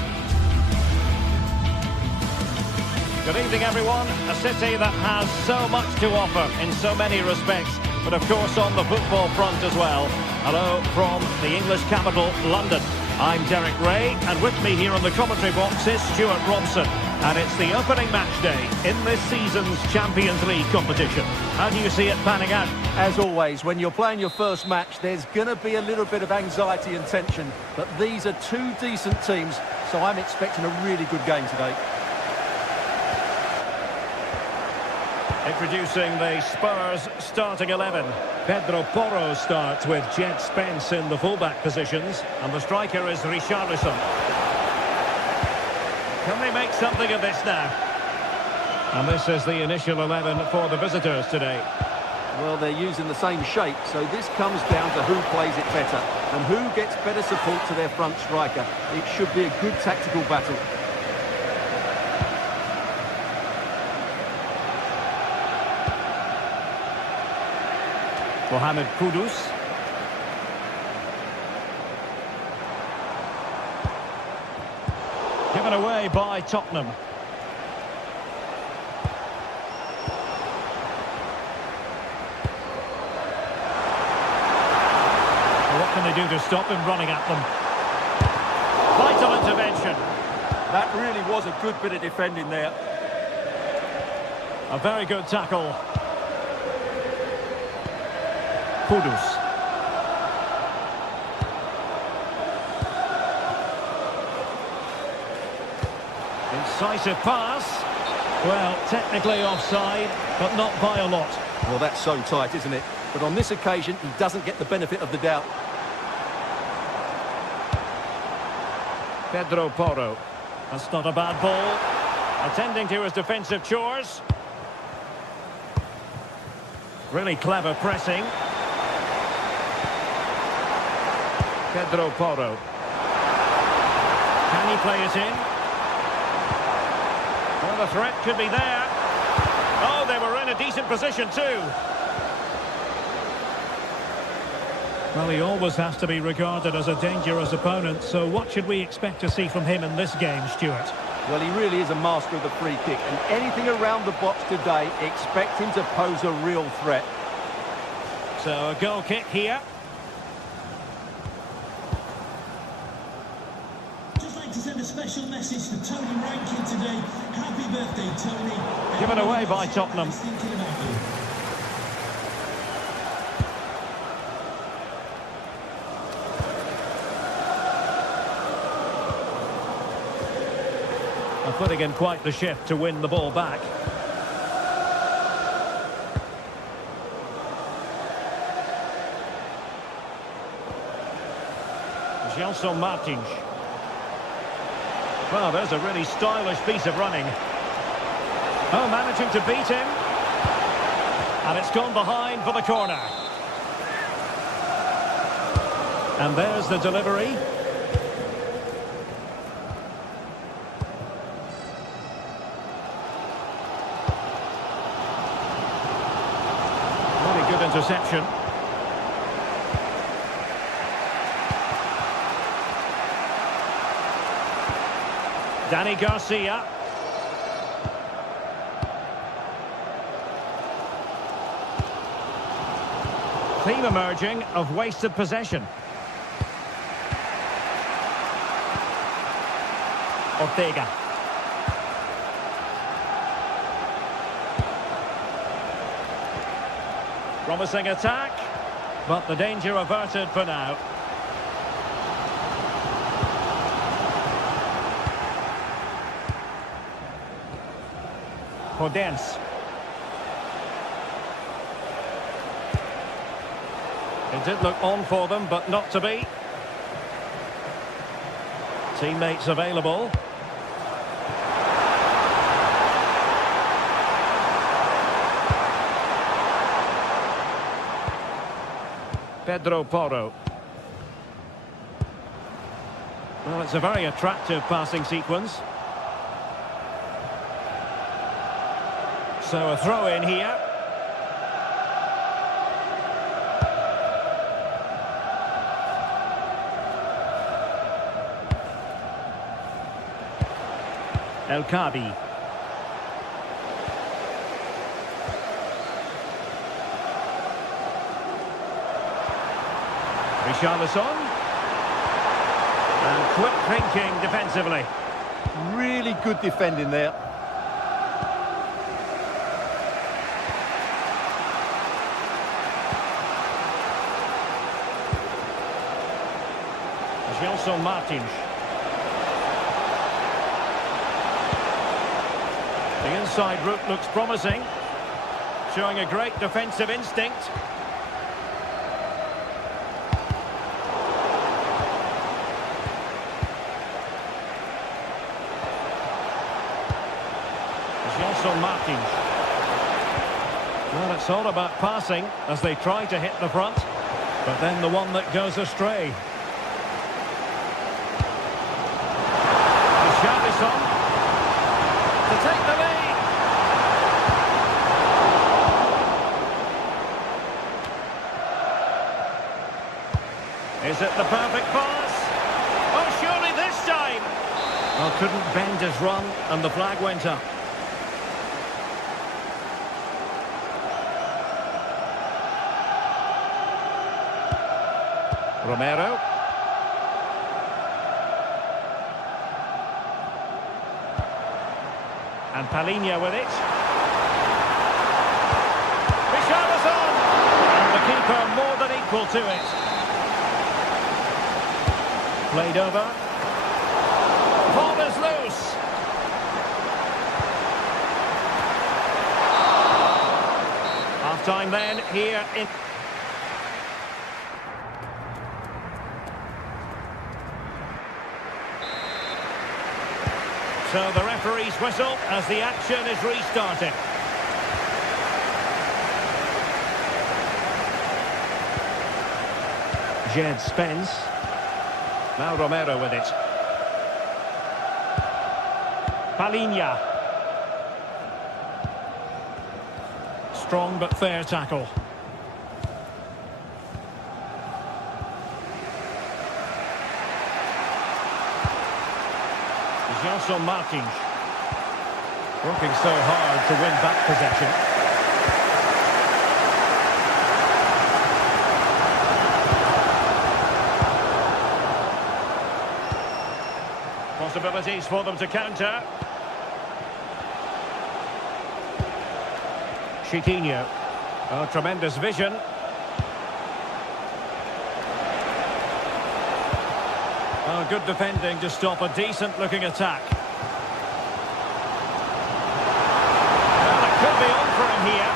Good evening, everyone. A city that has so much to offer in so many respects, but of course on the football front as well. Hello from the English capital, London. I'm Derek Ray, and with me here on the commentary box is Stuart Robson. And it's the opening match day in this season's Champions League competition. How do you see it panning out? As always, when you're playing your first match, there's going to be a little bit of anxiety and tension. But these are two decent teams, so I'm expecting a really good game today. Introducing the Spurs starting 11. Pedro Porro starts with Jet Spence in the fullback positions. And the striker is Richarlison. Can they make something of this now? And this is the initial 11 for the visitors today. Well, they're using the same shape, so this comes down to who plays it better and who gets better support to their front striker. It should be a good tactical battle. Mohamed Kudus. Given away by Tottenham. What can they do to stop him running at them? Vital intervention. That really was a good bit of defending there. A very good tackle. Kudus. Incisive pass. Well, technically offside, but not by a lot. Well, that's so tight, isn't it? But on this occasion, he doesn't get the benefit of the doubt. Pedro Porro. That's not a bad ball. Attending to his defensive chores. Really clever pressing. Pedro Porro. Can he play it in? Well, the threat could be there. Oh, they were in a decent position too. Well, he always has to be regarded as a dangerous opponent, so what should we expect to see from him in this game, Stuart? Well, he really is a master of the free kick, and anything around the box today, expect him to pose a real threat. So a goal kick here. Just like to send a special message to Tony Rankin today. Happy birthday, Tony. Given away by Tottenham. Thinking about you. Putting in quite the shift to win the ball back. Gelson Martins. Well, there's a really stylish piece of running. Oh, managing to beat him. And it's gone behind for the corner. And there's the delivery. Interception. Danny Garcia. Theme emerging of wasted possession. Ortega. Promising attack, but the danger averted for now. Podence. It did look on for them, but not to be. Teammates available. Pedro Porro. Well, it's a very attractive passing sequence. So a throw in here. El Kabi. Richarlison. And quick thinking defensively. Really good defending there. Gelson Martins. The inside route looks promising. showing a great defensive instinct. Johnson Martins. Well, it's all about passing as they try to hit the front, but then the one that goes astray. Richarlison to take the lead. Is it the perfect pass? Oh, surely this time. Well, couldn't bend his run, and the flag went up. Romero. And Palinha with it. Richarlison! And the keeper more than equal to it. Played over. Ball is loose. Half-time then here in... So the referee's whistle as the action is restarted. Jed Spence. Now Romero with it. Palinha. Strong but fair tackle. Johnson Martins. Working so hard to win back possession. Possibilities for them to counter. Chiquinho. Oh, tremendous vision. Oh, good defending to stop a decent-looking attack. Well, it could be on for him here.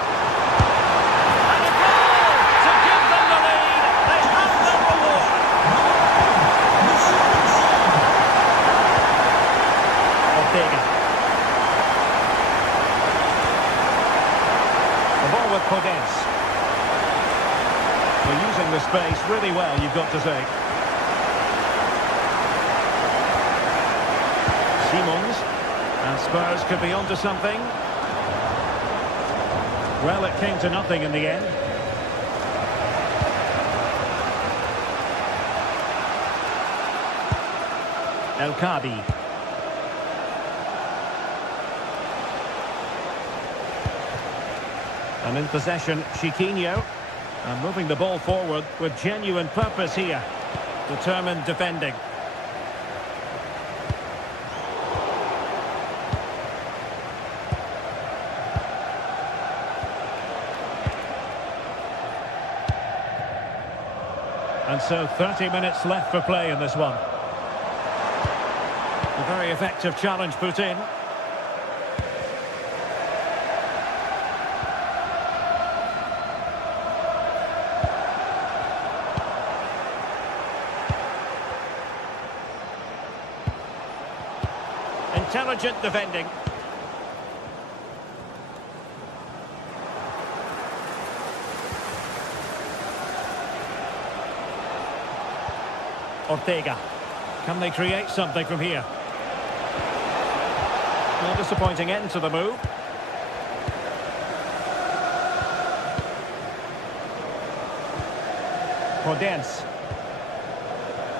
And a goal to give them the lead. They have the reward. Ortega. The ball with Podence. They're using the space really well, you've got to say. Simons, and Spurs could be onto something. Well, it came to nothing in the end. El Kadi. And in possession, Chiquinho. And moving the ball forward with genuine purpose here. Determined defending. And so 30 minutes left for play in this one. A very effective challenge put in. Intelligent defending. Ortega. Can they create something from here? No disappointing end to the move. Podence.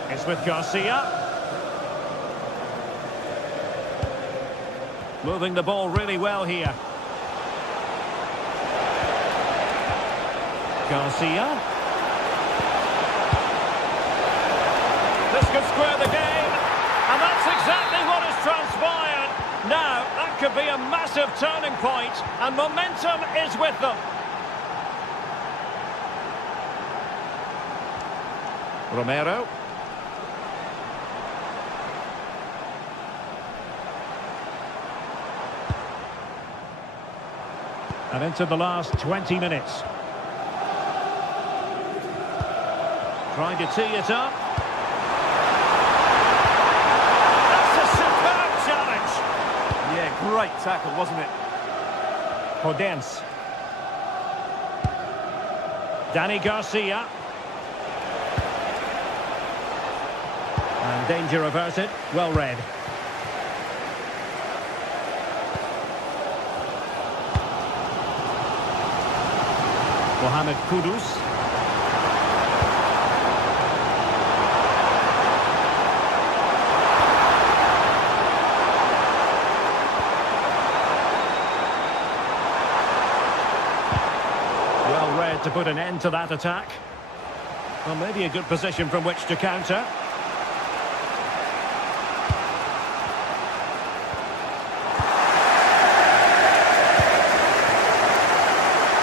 It's with Garcia. Moving the ball really well here. Garcia. This could square the game, and that's exactly what has transpired. Now, that could be a massive turning point, and momentum is with them. Romero. And into the last 20 minutes. Trying to tee it up. That's a superb challenge. Yeah, great tackle, wasn't it? Podence. Danny Garcia. And danger averted. Well read. Mohamed Kudus. Well read to put an end to that attack. Well, maybe a good position from which to counter.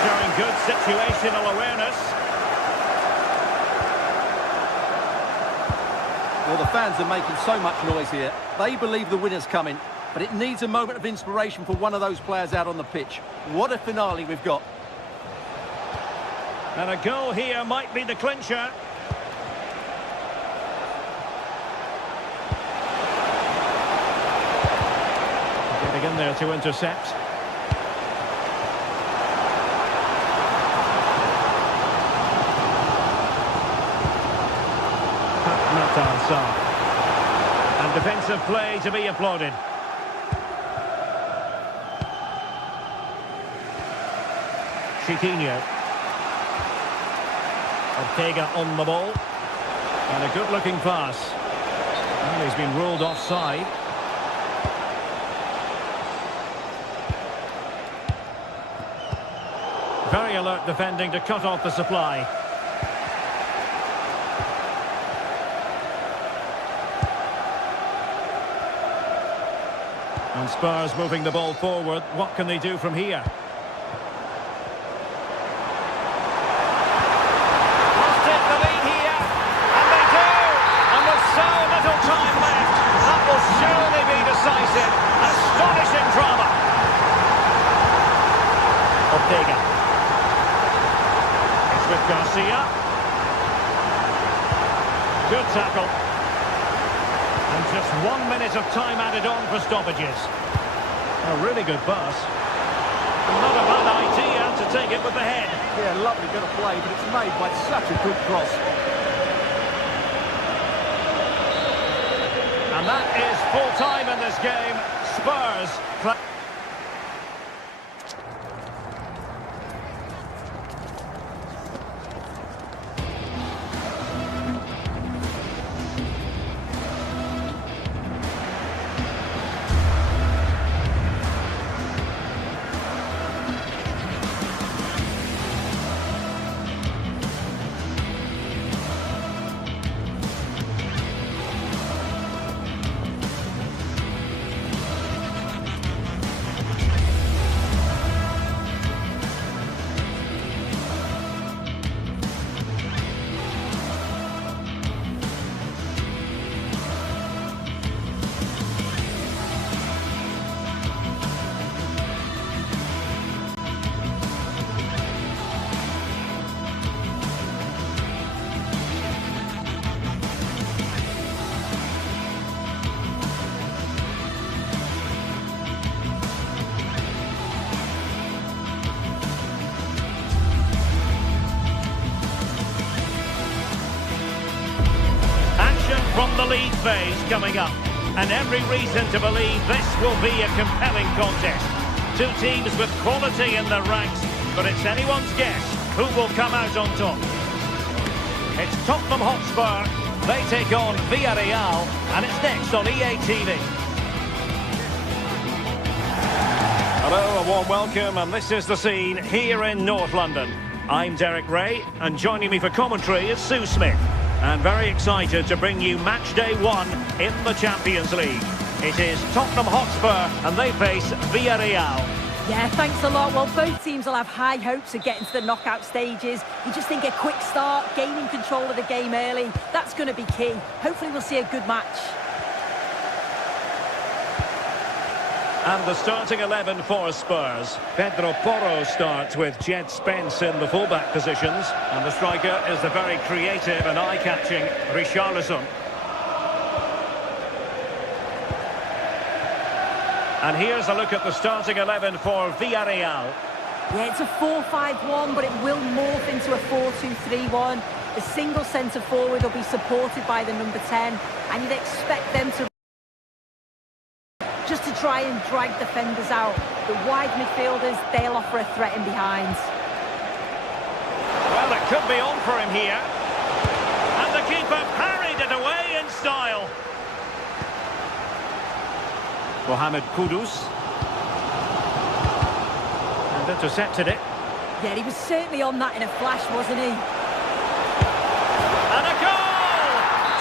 Showing good situational awareness. Well, the fans are making so much noise here. They believe the winner's coming, but it needs a moment of inspiration for one of those players out on the pitch. What a finale we've got. And a goal here might be the clincher. Getting in there to intercept. And defensive play to be applauded. Chiquinho. Ortega on the ball. And a good-looking pass. And he's been ruled offside. Very alert defending to cut off the supply. And Spurs moving the ball forward. What can they do from here? Must take the lead here. And they do! And with so little time left, that will surely be decisive. Astonishing drama. Ortega. It's with Garcia. Good tackle. And just 1 minute of time added on for stoppages. A really good pass. Not a bad idea to take it with the head. Yeah, lovely bit of play, but it's made by such a good cross. And that is full time in this game. Spurs play. From the league phase coming up, and every reason to believe this will be a compelling contest. Two teams with quality in their ranks, but it's anyone's guess who will come out on top. It's Tottenham Hotspur, they take on Villarreal, and it's next on EA TV. Hello, a warm welcome, and this is the scene here in North London. I'm Derek Ray, and joining me for commentary is Sue Smith. And very excited to bring you match day 1 in the Champions League. It is Tottenham Hotspur and they face Villarreal. Yeah, thanks a lot. Well, both teams will have high hopes of getting to the knockout stages. You just think a quick start, gaining control of the game early, that's going to be key. Hopefully we'll see a good match. And the starting 11 for Spurs. Pedro Porro starts with Jed Spence in the fullback positions. And the striker is the very creative and eye-catching Richarlison. And here's a look at the starting 11 for Villarreal. Yeah, it's a 4-5-1, but it will morph into a 4-2-3-1. The single centre forward will be supported by the number 10, and you'd expect them to just to try and drag defenders out. The wide midfielders, they'll offer a threat in behind. Well, it could be on for him here. And the keeper parried it away in style. Mohamed Kudus. And intercepted it. Yeah, he was certainly on that in a flash, wasn't he? And a goal!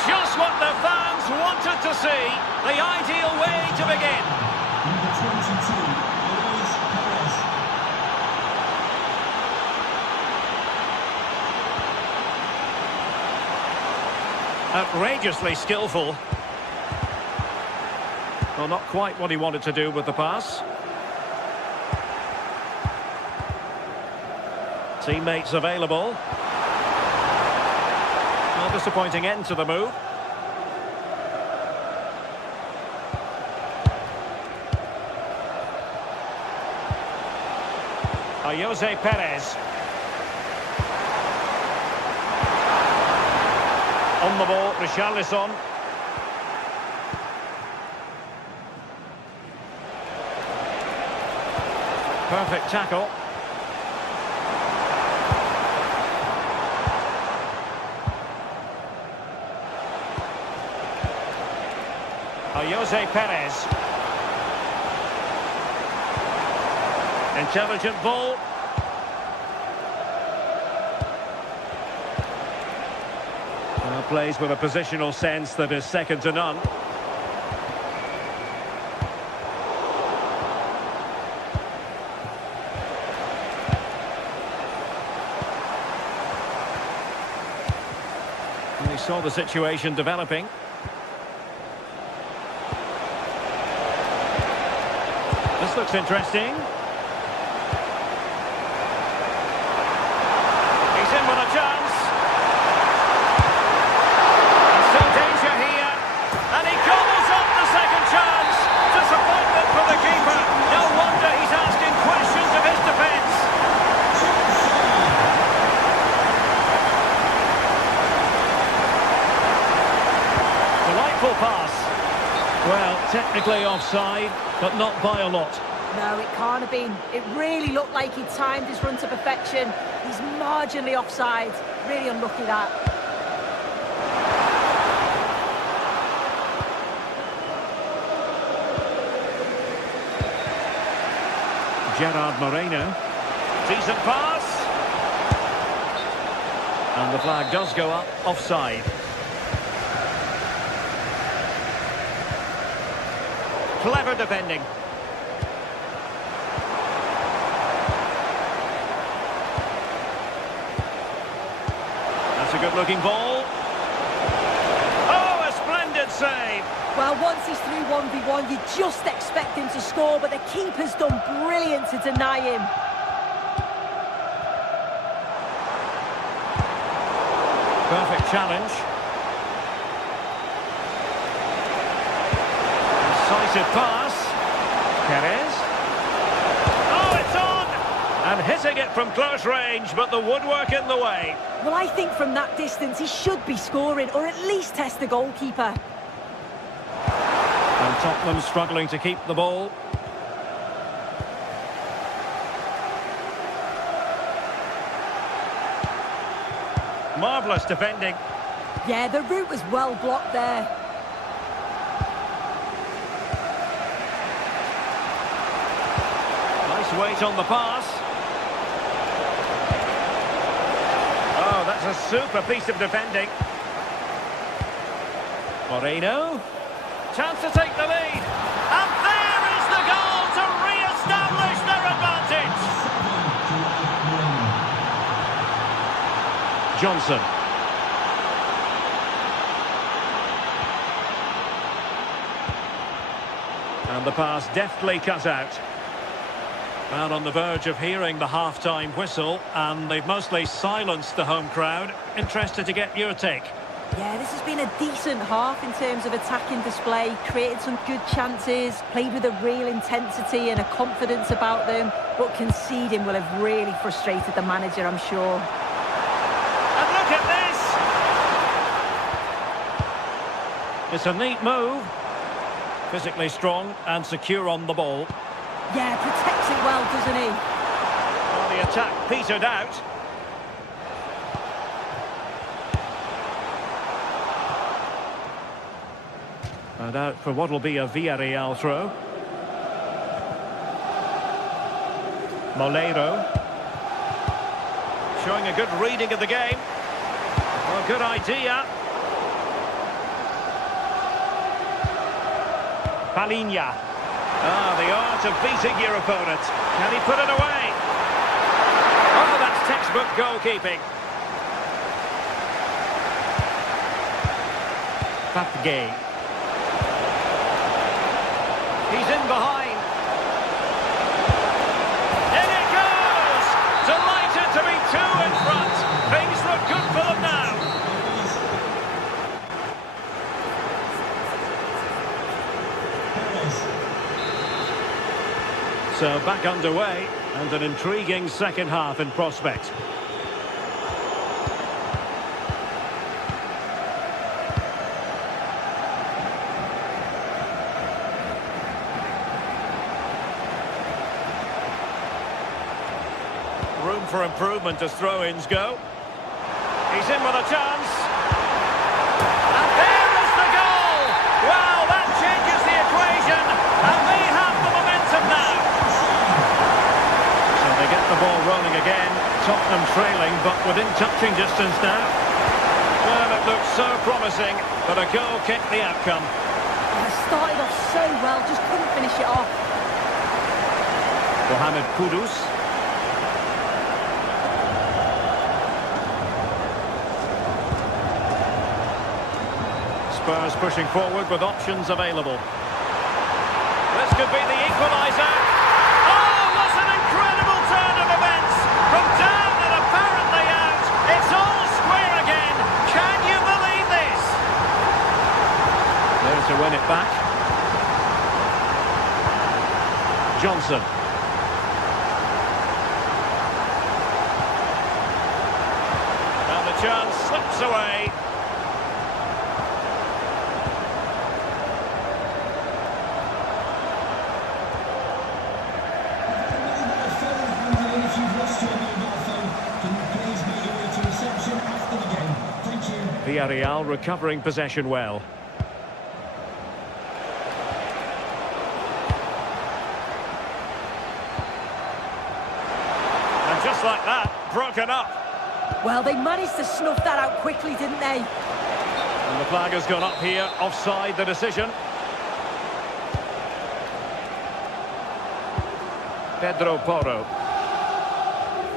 Just what the fans wanted to see. The ideal way to begin. Number 22, Luis Perez. Outrageously skillful. Well, not quite what he wanted to do with the pass. Teammates available. Well, disappointing end to the move. Jose Perez. On the ball, Richarlison. Perfect tackle. Jose Perez. Intelligent ball. Well, plays with a positional sense that is second to none. And he saw the situation developing. This looks interesting. He's in with a chance. There's still danger here. And he gobbles up the second chance. Disappointment for the keeper. No wonder he's asking questions of his defence. Delightful pass. Well, technically offside, but not by a lot. No, it can't have been. It really looked like he timed his run to perfection. He's marginally offside. Really unlucky that. Gerard Moreno. Decent pass. And the flag does go up, offside. Clever defending. That's a good-looking ball. Oh, a splendid save. Well, once he's through 1v1, you just expect him to score, but the keeper's done brilliant to deny him. Perfect challenge. Decisive pass. Perez. Oh, it's on! And hitting it from close range, but the woodwork in the way. Well, I think from that distance, he should be scoring, or at least test the goalkeeper. And Tottenham struggling to keep the ball. Marvellous defending. Yeah, the route was well blocked there. Nice weight on the pass. Oh, that's a super piece of defending. Moreno. Chance to take the lead. And there is the goal to re-establish their advantage. Johnson. And the pass deftly cut out. And on the verge of hearing the half-time whistle, and they've mostly silenced the home crowd. Interested to get your take. Yeah, this has been a decent half in terms of attacking display, created some good chances, played with a real intensity and a confidence about them, but conceding will have really frustrated the manager, I'm sure. And look at this! It's a neat move. Physically strong and secure on the ball. Yeah, protects it well, doesn't he? Well, the attack petered out. And out for what will be a Villarreal throw. Moleiro. Showing a good reading of the game. Well, good idea. Palinha. Ah, the art of beating your opponent. Can he put it away? Oh, that's textbook goalkeeping. Papgay. He's in behind. In it goes! Delighted to be two in front. Things look good for them now. So back underway, and an intriguing second half in prospect. Room for improvement as throw-ins go. He's in with a chance. And there is the goal! Wow, that changes the equation, and they have the momentum now. So they get the ball rolling again. Tottenham trailing, but within touching distance now. Well, it looks so promising, but a goal kicked the outcome. It started off so well, just couldn't finish it off. Mohamed Kudus. Spurs pushing forward with options available. This could be the equaliser. Oh, what an incredible turn of events! From down and apparently out, it's all square again. Can you believe this? There to win it back. Johnson. And the chance slips away. If you've lost your mobile phone, can you please make your way to reception after the game? Thank you. Villarreal recovering possession well. And just like that, broken up. Well, they managed to snuff that out quickly, didn't they? And the flag has gone up here, offside the decision. Pedro Porro.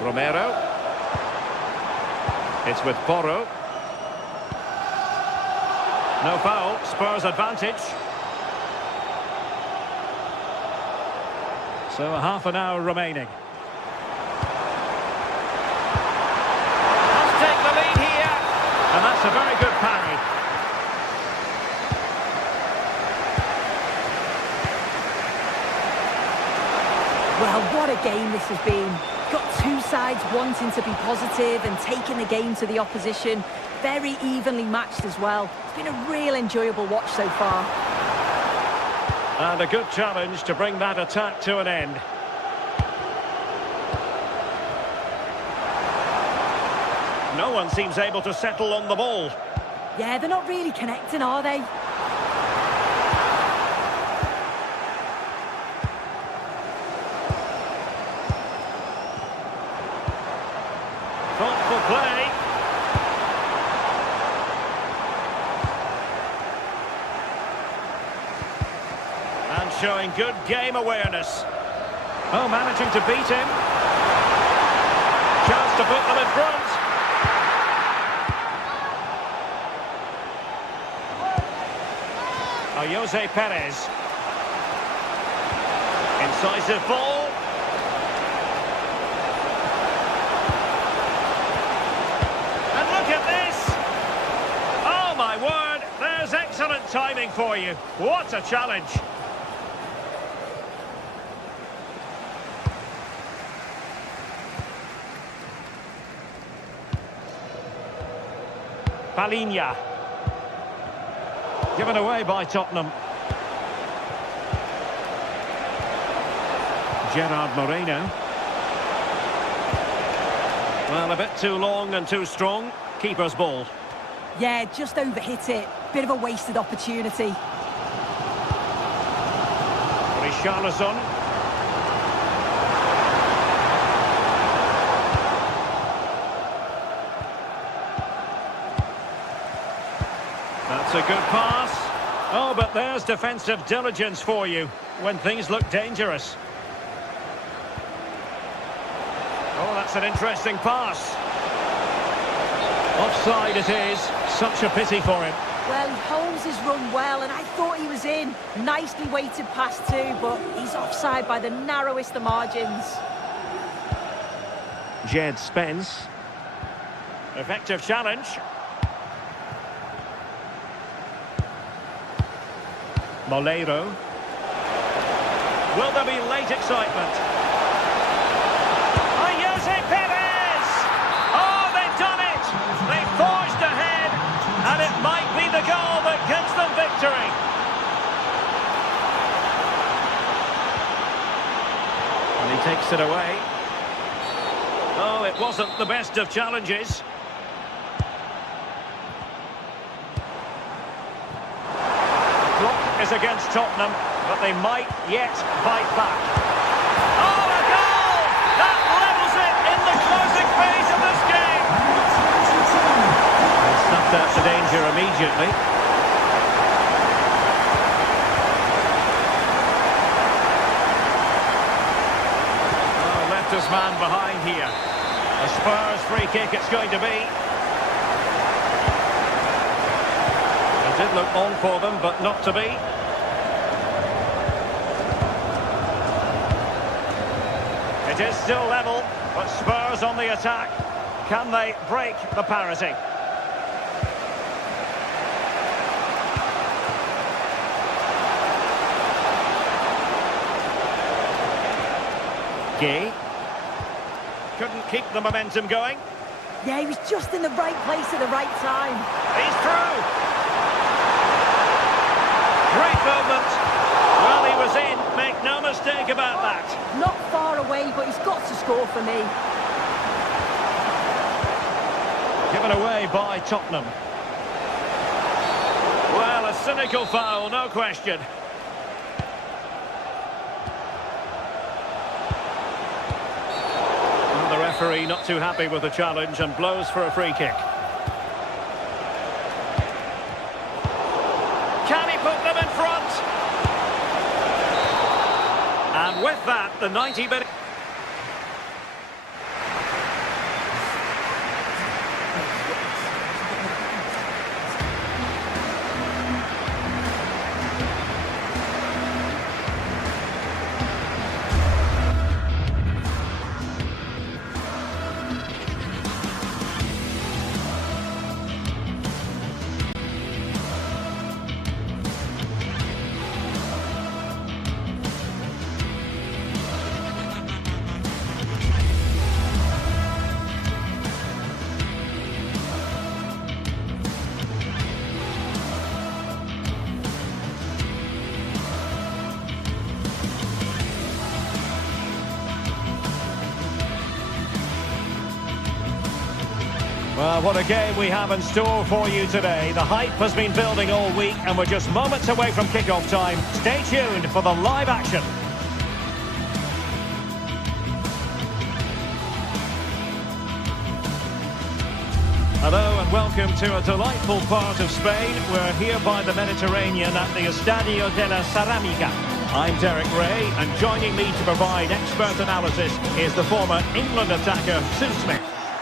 Romero. It's with Porro. No foul, Spurs advantage. So a half an hour remaining. Must take the lead here. And that's a very good parry. Well, what a game this has been. Got two sides wanting to be positive and taking the game to the opposition. Very evenly matched as well. It's been a real enjoyable watch so far. And a good challenge to bring that attack to an end. No one seems able to settle on the ball. Yeah, they're not really connecting, are they? Thoughtful play. And showing good game awareness. Oh, managing to beat him. Chance to put them in front. Jose Perez. Decisive ball. And look at this! Oh my word, there's excellent timing for you. What a challenge. Palinha. Given away by Tottenham. Gerard Moreno. Well, a bit too long and too strong. Keeper's ball. Yeah, just overhit it. Bit of a wasted opportunity. Richarlison. That's a good pass. Oh, but there's defensive diligence for you when things look dangerous. Oh, that's an interesting pass. Offside it is. Such a pity for him. Well, he holds his run well, and I thought he was in. Nicely weighted pass too, but he's offside by the narrowest of margins. Jed Spence. Effective challenge. Moleiro. Will there be late excitement? Jose Perez! Oh, they've done it! They forged ahead, and it might be the goal that gives them victory. And he takes it away. Oh, it wasn't the best of challenges. The clock is against Tottenham, but they might yet fight back. Oh, a goal! That levels it in the closing phase of this game. They snuffed out the danger immediately. Oh, left his man behind here. A Spurs free kick it's going to be. It did look on for them, but not to be. It is still level, but Spurs on the attack. Can they break the parity? Gay. Couldn't keep the momentum going. Yeah, he was just in the right place at the right time. He's through. Great movement. Well, he was in. Make no mistake about that. Not far away, but he's got to score for me. Given away by Tottenham. Well, a cynical foul, no question. And the referee not too happy with the challenge and blows for a free kick. Can he put them in front? And with that, the 90-minute... Well, what a game we have in store for you today. The hype has been building all week and we're just moments away from kick-off time. Stay tuned for the live action. Hello and welcome to a delightful part of Spain. We're here by the Mediterranean at the Estadio de la Ceramica. I'm Derek Ray, and joining me to provide expert analysis is the former England attacker, Sue Smith.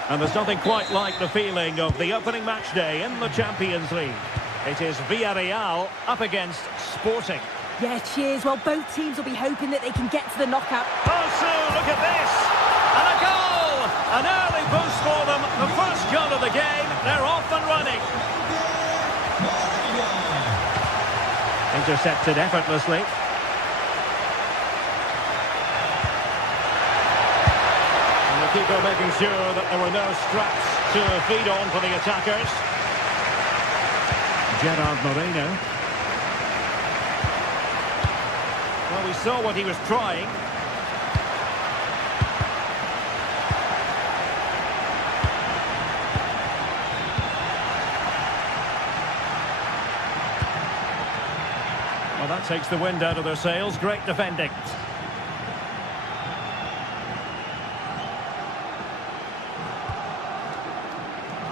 And there's nothing quite like the feeling of the opening match day in the Champions League. It is Villarreal up against Sporting. Yeah, cheers. Well, both teams will be hoping that they can get to the knockout. Oh, Sue, look at this! And a goal! An early boost for them. The first goal of the game. They're off and running. Intercepted effortlessly. And the keeper making sure that there were no straps to feed on for the attackers. Gerard Moreno. Well, we saw what he was trying. Well, that takes the wind out of their sails. Great defending.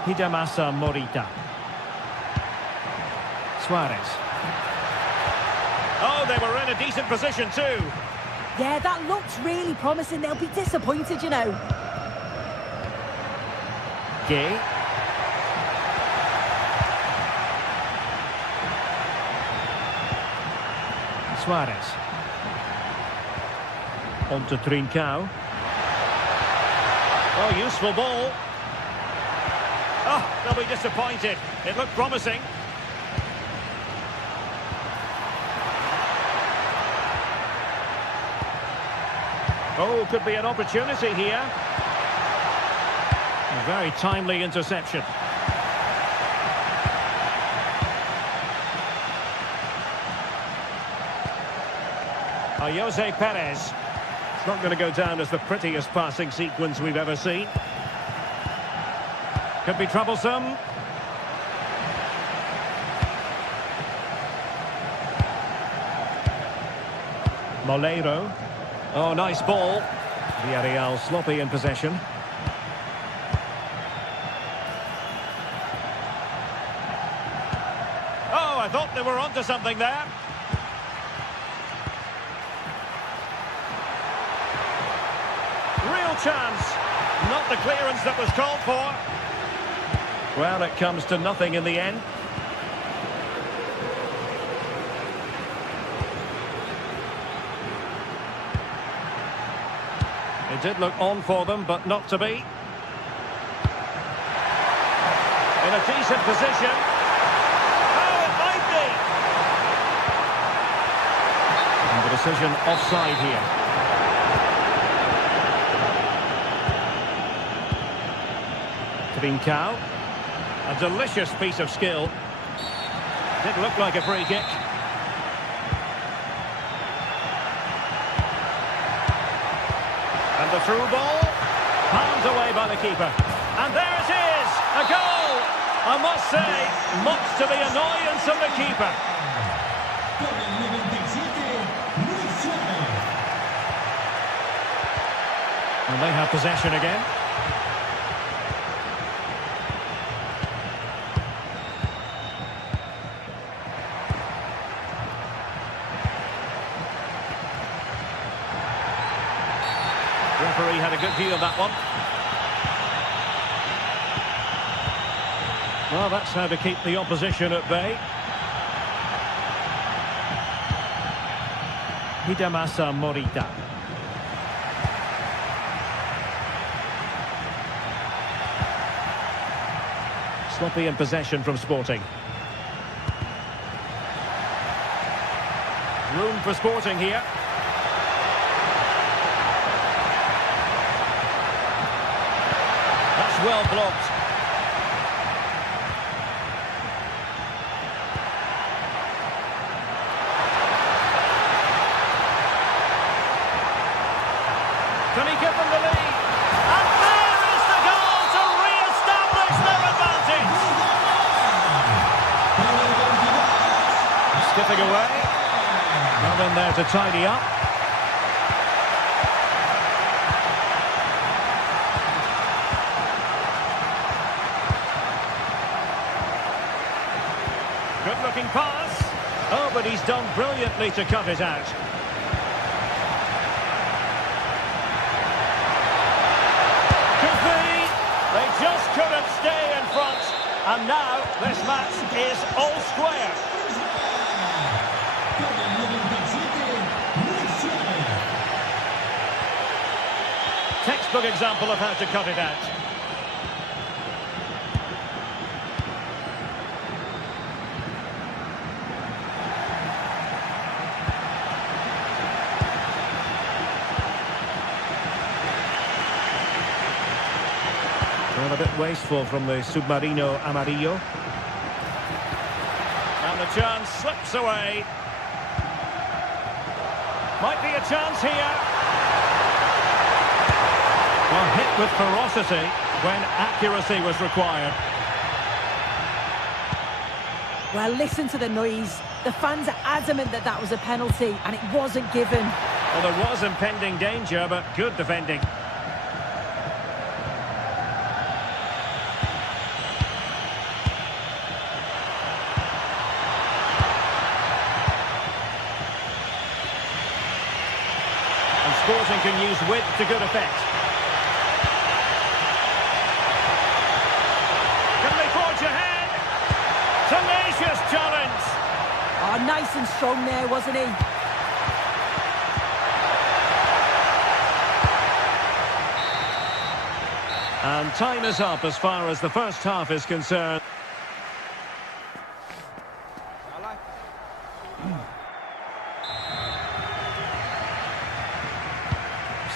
Hidemasa Morita. Suarez. Oh, they were in a decent position too. Yeah, that looks really promising. They'll be disappointed, you know. Gay. Suarez. On to Trincao. Oh, useful ball. Oh, they'll be disappointed. It looked promising. Oh, could be an opportunity here. A very timely interception. Jose Perez. It's not going to go down as the prettiest passing sequence we've ever seen. Could be troublesome. Moleiro. Oh, nice ball. Villarreal sloppy in possession. Oh, I thought they were onto something there. Real chance. Not the clearance that was called for. Well, it comes to nothing in the end. It did look on for them, but not to be. In a decent position. Oh, it might be! And the decision offside here. Trincao. A delicious piece of skill. Did look like a free kick. And the through ball, palmed away by the keeper. And there it is, a goal! I must say, much to the annoyance of the keeper. And they have possession again. Referee had a good view of that one. Well, that's how to keep the opposition at bay. Hidemasa Morita. Sloppy in possession from Sporting. Room for Sporting here. Well blocked. Can he give them the lead? And there is the goal to re-establish their advantage. Skipping away. Not in there to tidy up. Good-looking pass. Oh, but he's done brilliantly to cut it out. Could be. They just couldn't stay in front. And now this match is all square. textbook example of how to cut it out. Well, a bit wasteful from the Submarino Amarillo. And the chance slips away. Might be a chance here. Well, hit with ferocity when accuracy was required. Well, listen to the noise. The fans are adamant that that was a penalty, and it wasn't given. Well, there was impending danger, but good defending. Sporting can use width to good effect. Can they forge ahead? Tenacious challenge. Oh, nice and strong there, wasn't he? And time is up as far as the first half is concerned.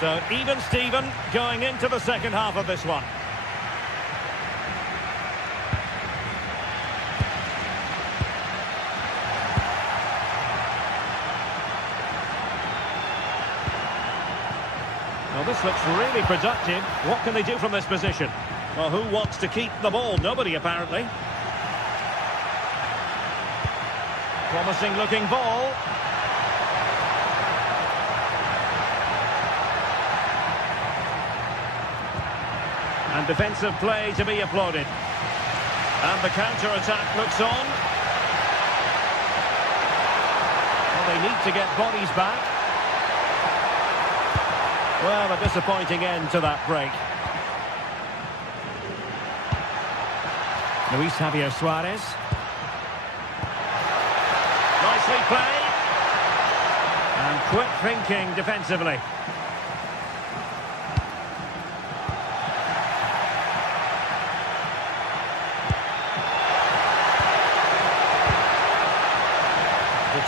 So even Steven going into the second half of this one. Well, this looks really productive. What can they do from this position? Well, who wants to keep the ball? Nobody, apparently. Promising looking ball. And defensive play to be applauded. And the counter-attack looks on. Well, they need to get bodies back. Well, a disappointing end to that break. Luis Javier Suarez. Nicely played. And quick thinking defensively.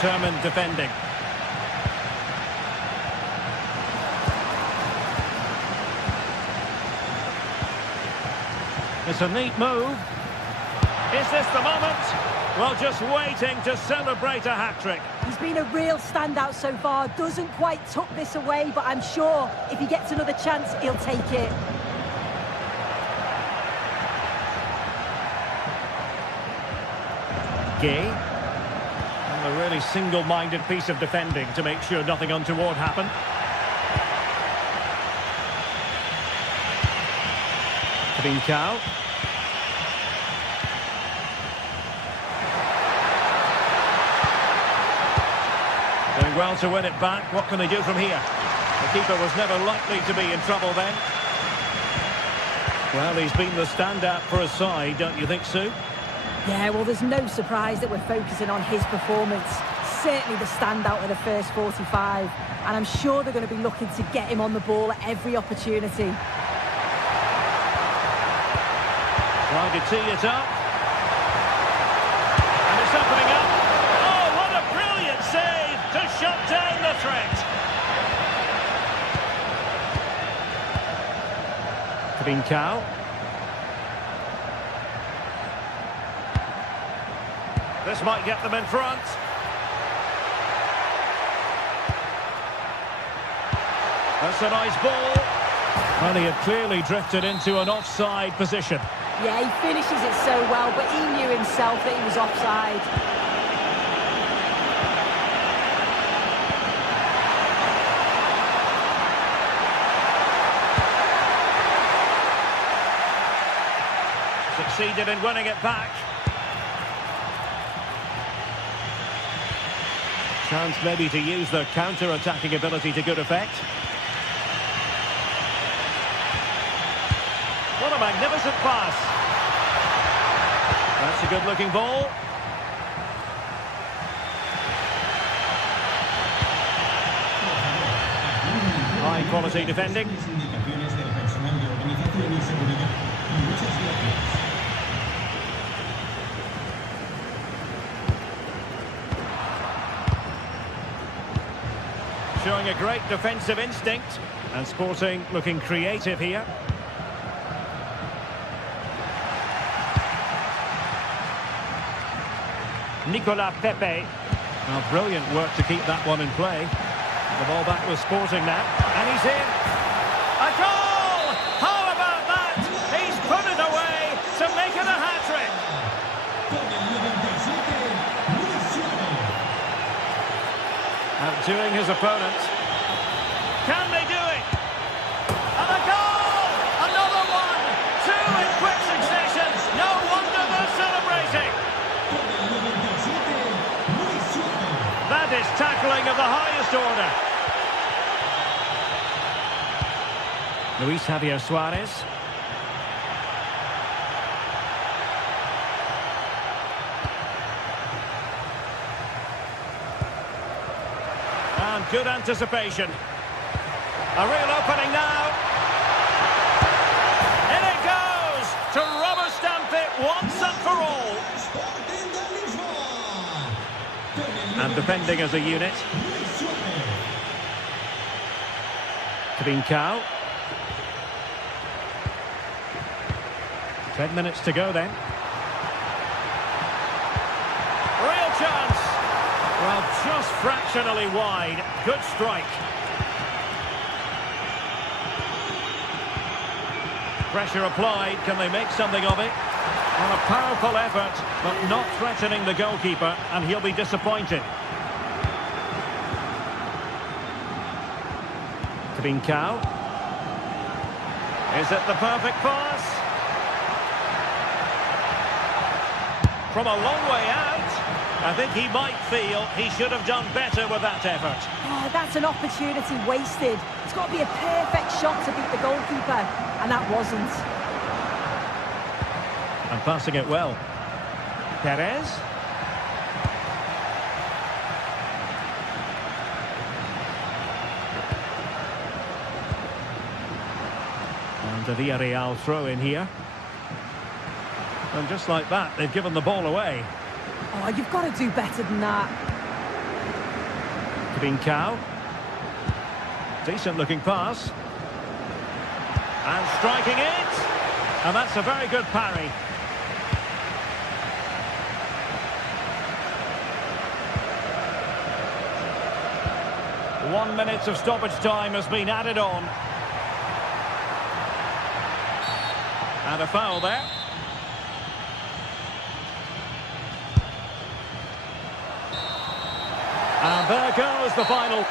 Determined defending. It's a neat move. Is this the moment? Well, just waiting to celebrate a hat-trick. He's been a real standout so far. Doesn't quite tuck this away, but I'm sure if he gets another chance, he'll take it. Gay. A really single-minded piece of defending to make sure nothing untoward happened. Trincao. Doing well to win it back. What can they do from here? The keeper was never likely to be in trouble then. Well, he's been the standout for his side, don't you think, Sue? Yeah, well, there's no surprise that we're focusing on his performance. Certainly the standout of the first 45. And I'm sure they're going to be looking to get him on the ball at every opportunity. Trying to tee it up. And it's opening up. Oh, what a brilliant save to shut down the threat. Trincao. This might get them in front. That's a nice ball. Well, he had clearly drifted into an offside position. Yeah, he finishes it so well, but he knew himself that he was offside. Succeeded in winning it back. Chance maybe to use their counter-attacking ability to good effect. What a magnificent pass. That's a good-looking ball. High-quality defending. Indicaciones del Showing a great defensive instinct. And Sporting looking creative here. Nicolas Pepe. Now, brilliant work to keep that one in play. The ball back with Sporting now. And he's in. A goal! How about that? He's put it away to make it a hat-trick. Outdoing his opponent. Can they do it? And a goal! Another one! Two in quick succession. No wonder they're celebrating. That is tackling of the highest order. Luis Javier Suarez. And good anticipation. A real opening now. In it goes to rubber stamp it once and for all. And defending as a unit. Trincao. 10 minutes to go then. Real chance. Well, just fractionally wide. Good strike. Pressure applied. Can they make something of it? On a powerful effort, but not threatening the goalkeeper, and he'll be disappointed. Trincao. Is it the perfect pass? From a long way out, I think he might feel he should have done better with that effort. Oh, that's an opportunity wasted. It's got to be a perfect shot to beat the goalkeeper, and that wasn't. And passing it well. Perez. And the Villarreal throw in here. And just like that, they've given the ball away. Oh, you've got to do better than that. Trincao. Decent looking pass. And striking it. And that's a very good parry. One minute of stoppage time has been added on. And a foul there. And there goes the final.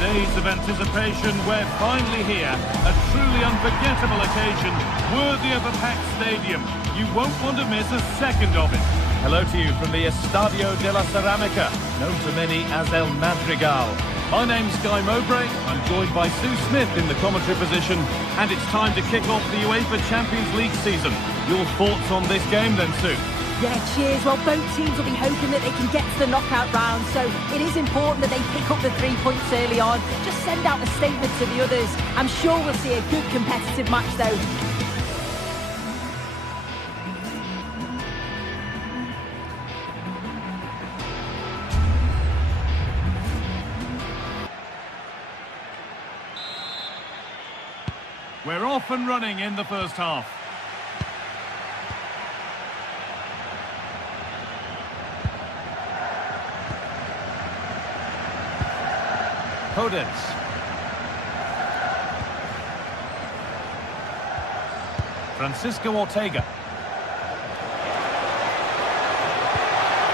Days of anticipation, we're finally here. A truly unforgettable occasion, worthy of a packed stadium. You won't want to miss a second of it. Hello to you from the Estadio de la Ceramica, known to many as El Madrigal. My name's Guy Mowbray. I'm joined by Sue Smith in the commentary position, and it's time to kick off the UEFA Champions League season. Your thoughts on this game then, Sue? Yeah, cheers. Well, both teams will be hoping that they can get to the knockout round, so it is important that they pick up the 3 points early on. Just send out a statement to the others. I'm sure we'll see a good competitive match, though. We're off and running in the first half. Podence. Francisco Ortega.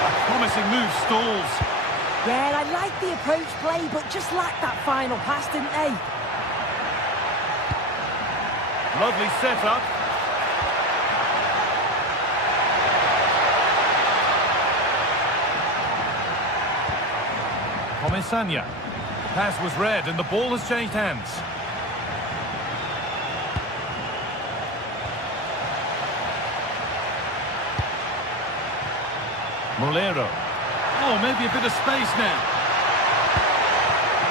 A promising move stalls. Yeah, I like the approach play, but just lacked that final pass, didn't they? Lovely setup. Comisania. Pass was read and the ball has changed hands. Molero. Oh, maybe a bit of space now.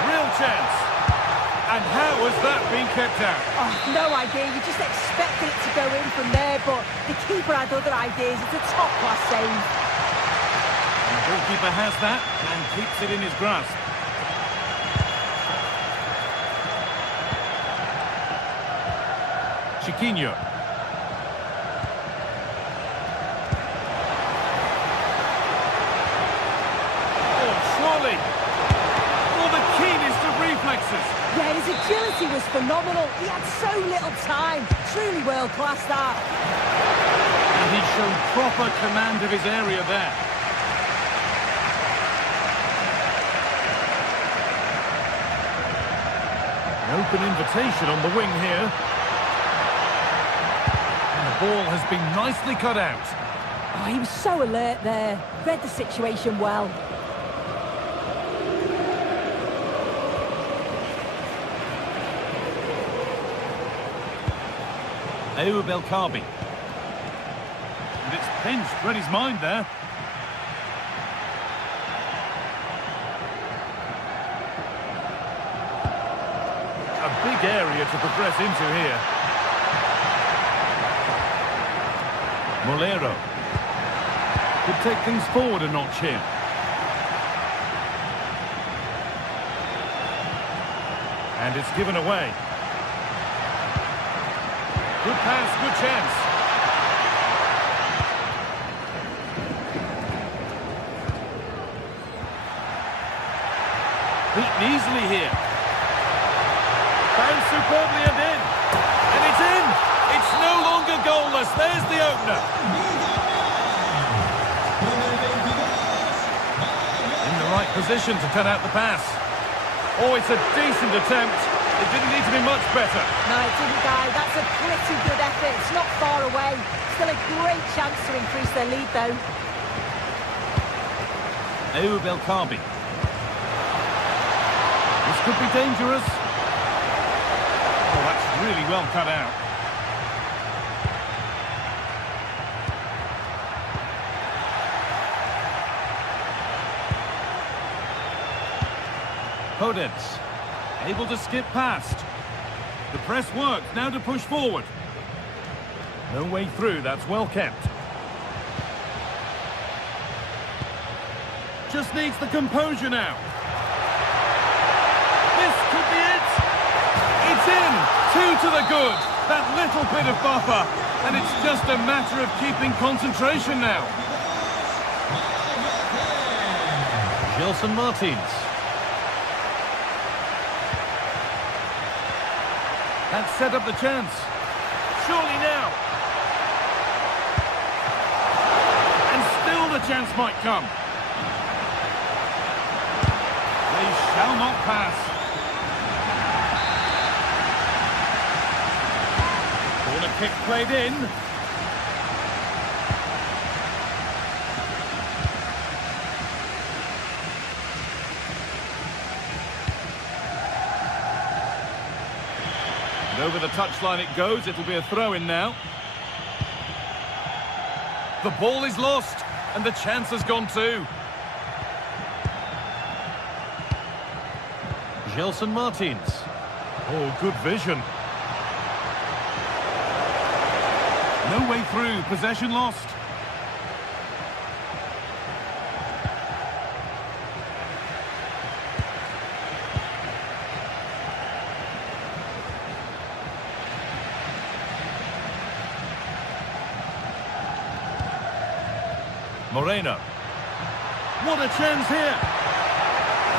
Real chance. And how has that been kept out? Oh, no idea. You just expected it to go in from there, but the keeper had other ideas. It's a top-class save. And the goalkeeper has that and keeps it in his grasp. Chiquinho. Oh, surely. Oh, the keenest of reflexes. Yeah, his agility was phenomenal. He had so little time. Truly world-class, that. And he's shown proper command of his area there. An open invitation on the wing here. And the ball has been nicely cut out. Oh, he was so alert there. Read the situation well. Ayoub El Kaabi. And it's pinched, read his mind there. A big area to progress into here. Molero. Could take things forward a notch here. And it's given away. Good pass, good chance. Beaten easily here. Found superbly and in. And it's in. It's no longer goalless. There's the opener. In the right position to cut out the pass. Oh, it's a decent attempt. It didn't need to be much better. No, it didn't, Guy. That's a pretty good effort. It's not far away. Still a great chance to increase their lead, though. Ayoub El Kaabi. This could be dangerous. Oh, that's really well cut out. Podence. Able to skip past. The press works, now to push forward. No way through, that's well kept. Just needs the composure now. This could be it. It's in. 2 to the good. That little bit of buffer. And it's just a matter of keeping concentration now. Gelson Martins. That set up the chance. Surely now. And still the chance might come. They shall not pass. Corner kick played in. Over the touchline it goes, it'll be a throw-in now. The ball is lost, and the chance has gone too. Gelson Martins. Oh, good vision. No way through, possession lost. Moreno. What a chance here.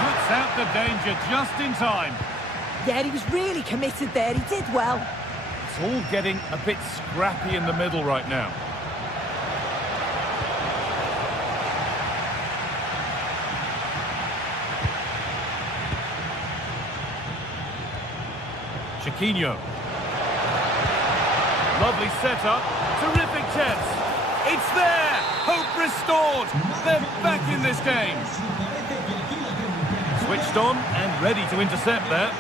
Good out the danger just in time. Yeah, he was really committed there. He did well. It's all getting a bit scrappy in the middle right now. Chiquinho. Lovely setup. Terrific chance. It's there. Hope restored. They're back in this game. Switched on and ready to intercept there.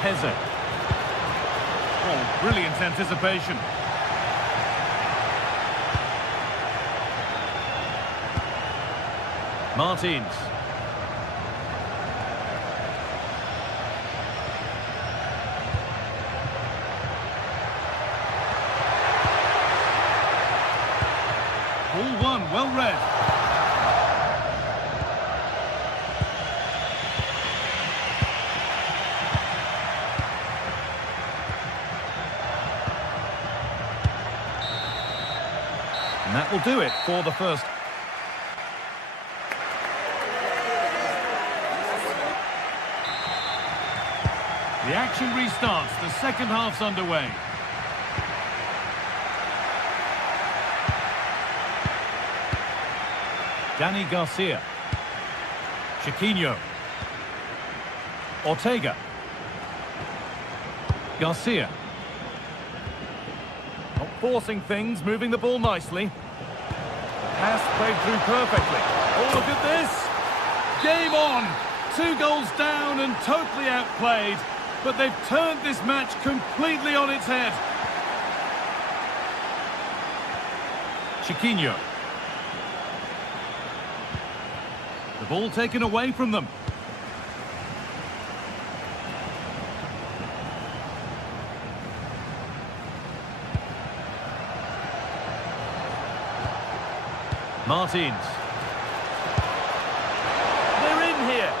Heze. Oh, brilliant anticipation. Martins. Ball one, well read. And that will do it for the first. The action restarts. The second half's underway. Dani Garcia. Chiquinho. Ortega. Garcia. Not forcing things, moving the ball nicely. Pass played through perfectly. Oh, look at this. Game on. 2 goals down and totally outplayed. But they've turned this match completely on its head. Chiquinho. The ball taken away from them. Martins. They're in here.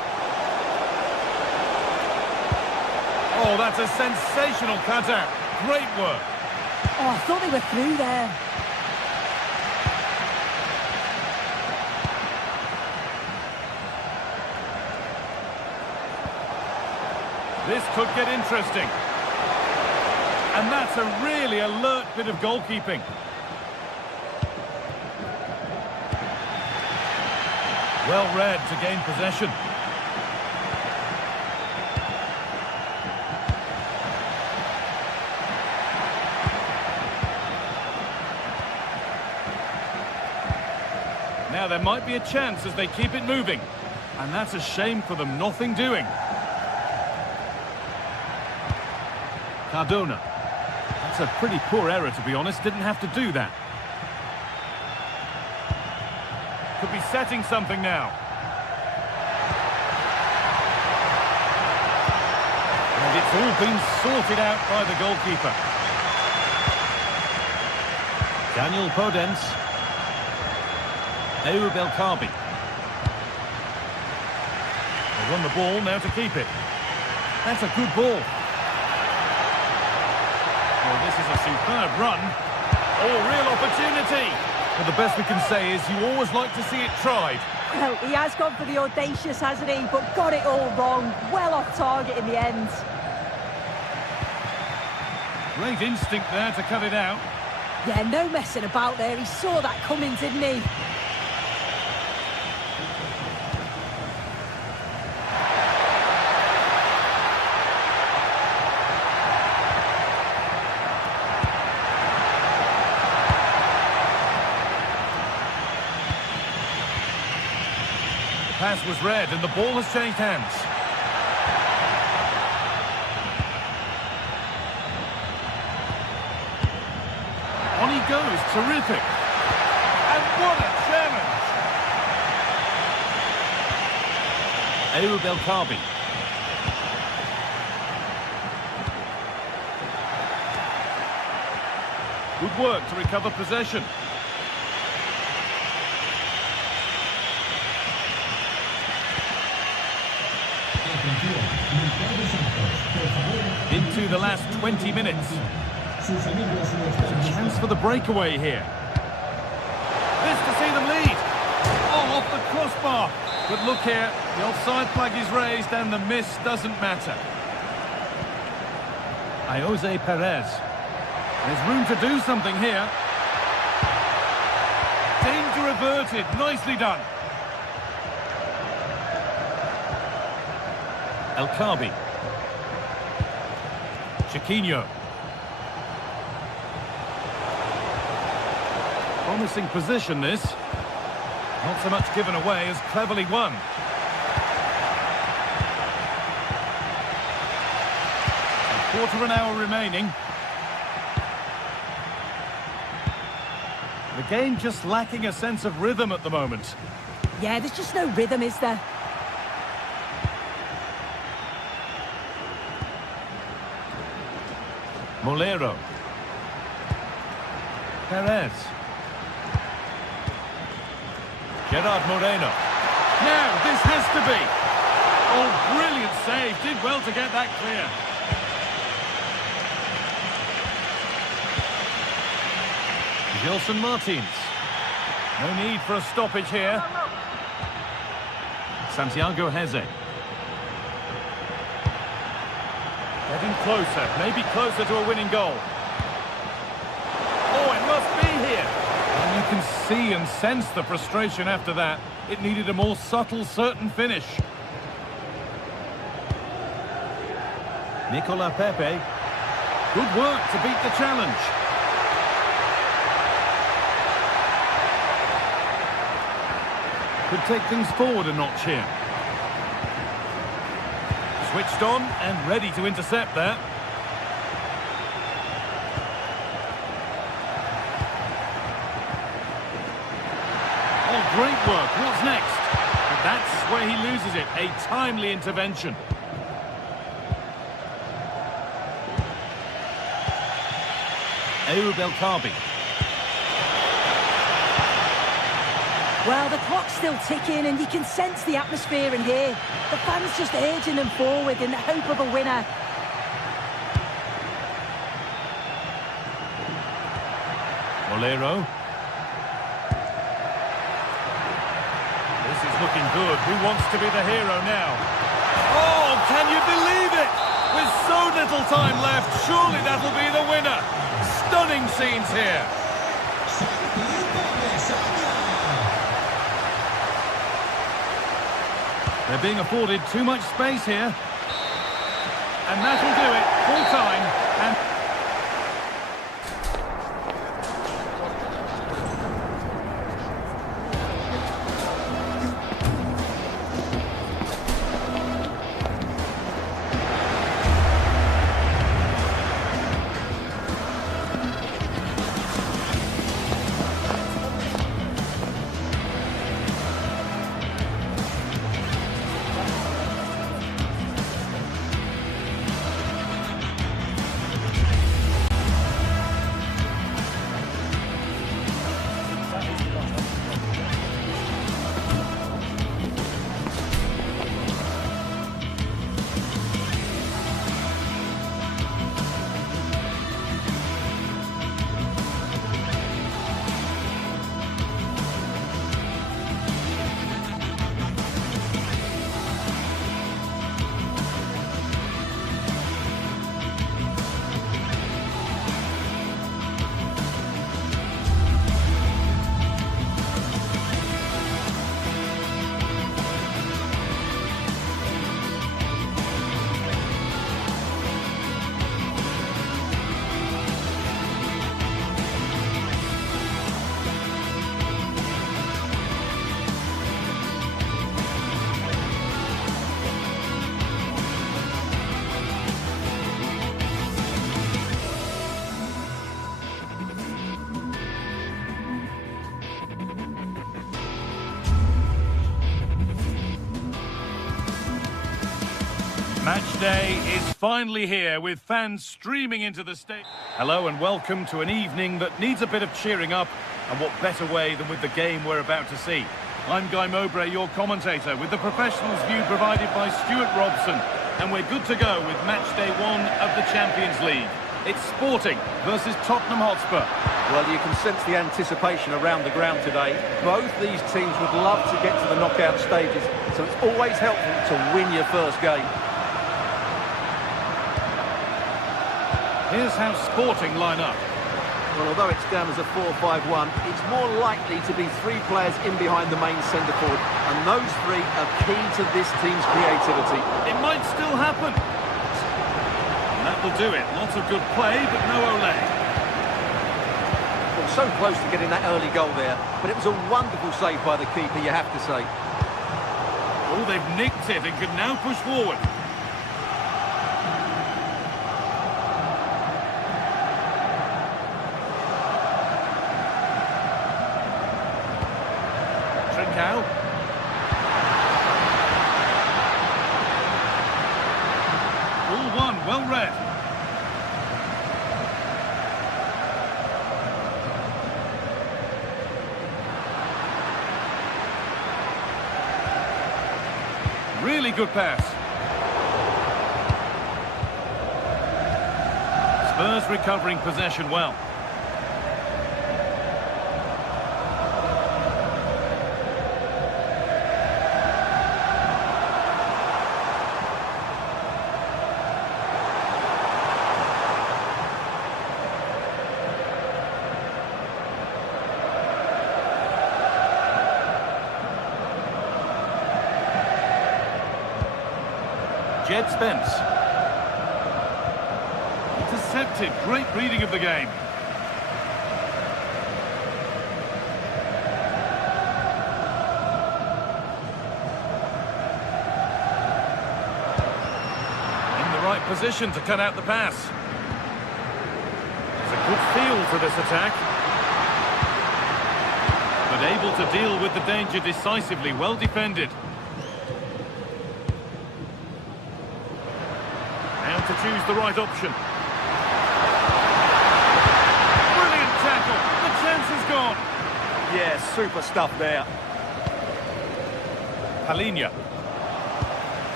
Oh, that's a sensational cutout. Great work. Oh, I thought they were through there. This could get interesting. And that's a really alert bit of goalkeeping. Well read to gain possession. Now there might be a chance as they keep it moving. And that's a shame for them, nothing doing. Cardona. That's a pretty poor error, to be honest. Didn't have to do that. Could be setting something now. And it's all been sorted out by the goalkeeper. Daniel Podence. Eub El Kabi. They run the ball now to keep it. That's a good ball. Well, this is a superb run. Oh, real opportunity. Well, the best we can say is you always like to see it tried. Well, he has gone for the audacious, hasn't he? But got it all wrong. Well off target in the end. Great instinct there to cut it out. Yeah, no messing about there. He saw that coming, didn't he? Pass was read and the ball has changed hands. On he goes, terrific. And what a challenge! Eub El Kabi. Good work to recover possession. Into the last 20 minutes. Chance for the breakaway here. This to see them lead. Oh, off the crossbar. But look here, the offside flag is raised and the miss doesn't matter. Jose Perez. There's room to do something here. Danger averted. Nicely done. El Khabi. Chiquinho. Promising position, this. Not so much given away as cleverly won. A quarter of an hour remaining. The game just lacking a sense of rhythm at the moment. Yeah, there's just no rhythm, is there? Molero. Perez. Gerard Moreno. Now, this has to be. Oh, brilliant save. Did well to get that clear. Gilson Martins. No need for a stoppage here. Santiago Heze. Getting closer, maybe closer to a winning goal. Oh, it must be here. And you can see and sense the frustration after that. It needed a more subtle, certain finish. Nicolas Pepe. Good work to beat the challenge. Could take things forward a notch here. Switched on and ready to intercept that. Oh, great work. What's next? But that's where he loses it. A timely intervention. Ayoub El Khabi. Well, the clock's still ticking and you can sense the atmosphere in here. The fans just urging them forward in the hope of a winner. Molero. This is looking good. Who wants to be the hero now? Oh, can you believe it? With so little time left, surely that'll be the winner. Stunning scenes here. They're being afforded too much space here. And that'll do it. Full time. And match day is finally here with fans streaming into the stadium. Hello and welcome to an evening that needs a bit of cheering up, and what better way than with the game we're about to see. I'm Guy Mowbray, your commentator, with the professionals' view provided by Stuart Robson, and we're good to go with match day 1 of the Champions League. It's Sporting versus Tottenham Hotspur. Well, you can sense the anticipation around the ground today. Both these teams would love to get to the knockout stages, so it's always helpful to win your first game. Here's how Sporting line up. Well, although it's down as a 4-5-1, it's more likely to be 3 players in behind the main centre forward, and those 3 are key to this team's creativity. It might still happen. And that will do it. Lots of good play, but no Ole. Well, so close to getting that early goal there, but it was a wonderful save by the keeper, you have to say. Oh, they've nicked it and can now push forward. Trincao. All one, well read. Really good pass. Spurs recovering possession well. Jed Spence. Intercepted. Great reading of the game. In the right position to cut out the pass. There's a good feel to this attack. But able to deal with the danger decisively. Well defended. To choose the right option. Brilliant tackle. The chance is gone. Yeah, super stuff there. Palinha.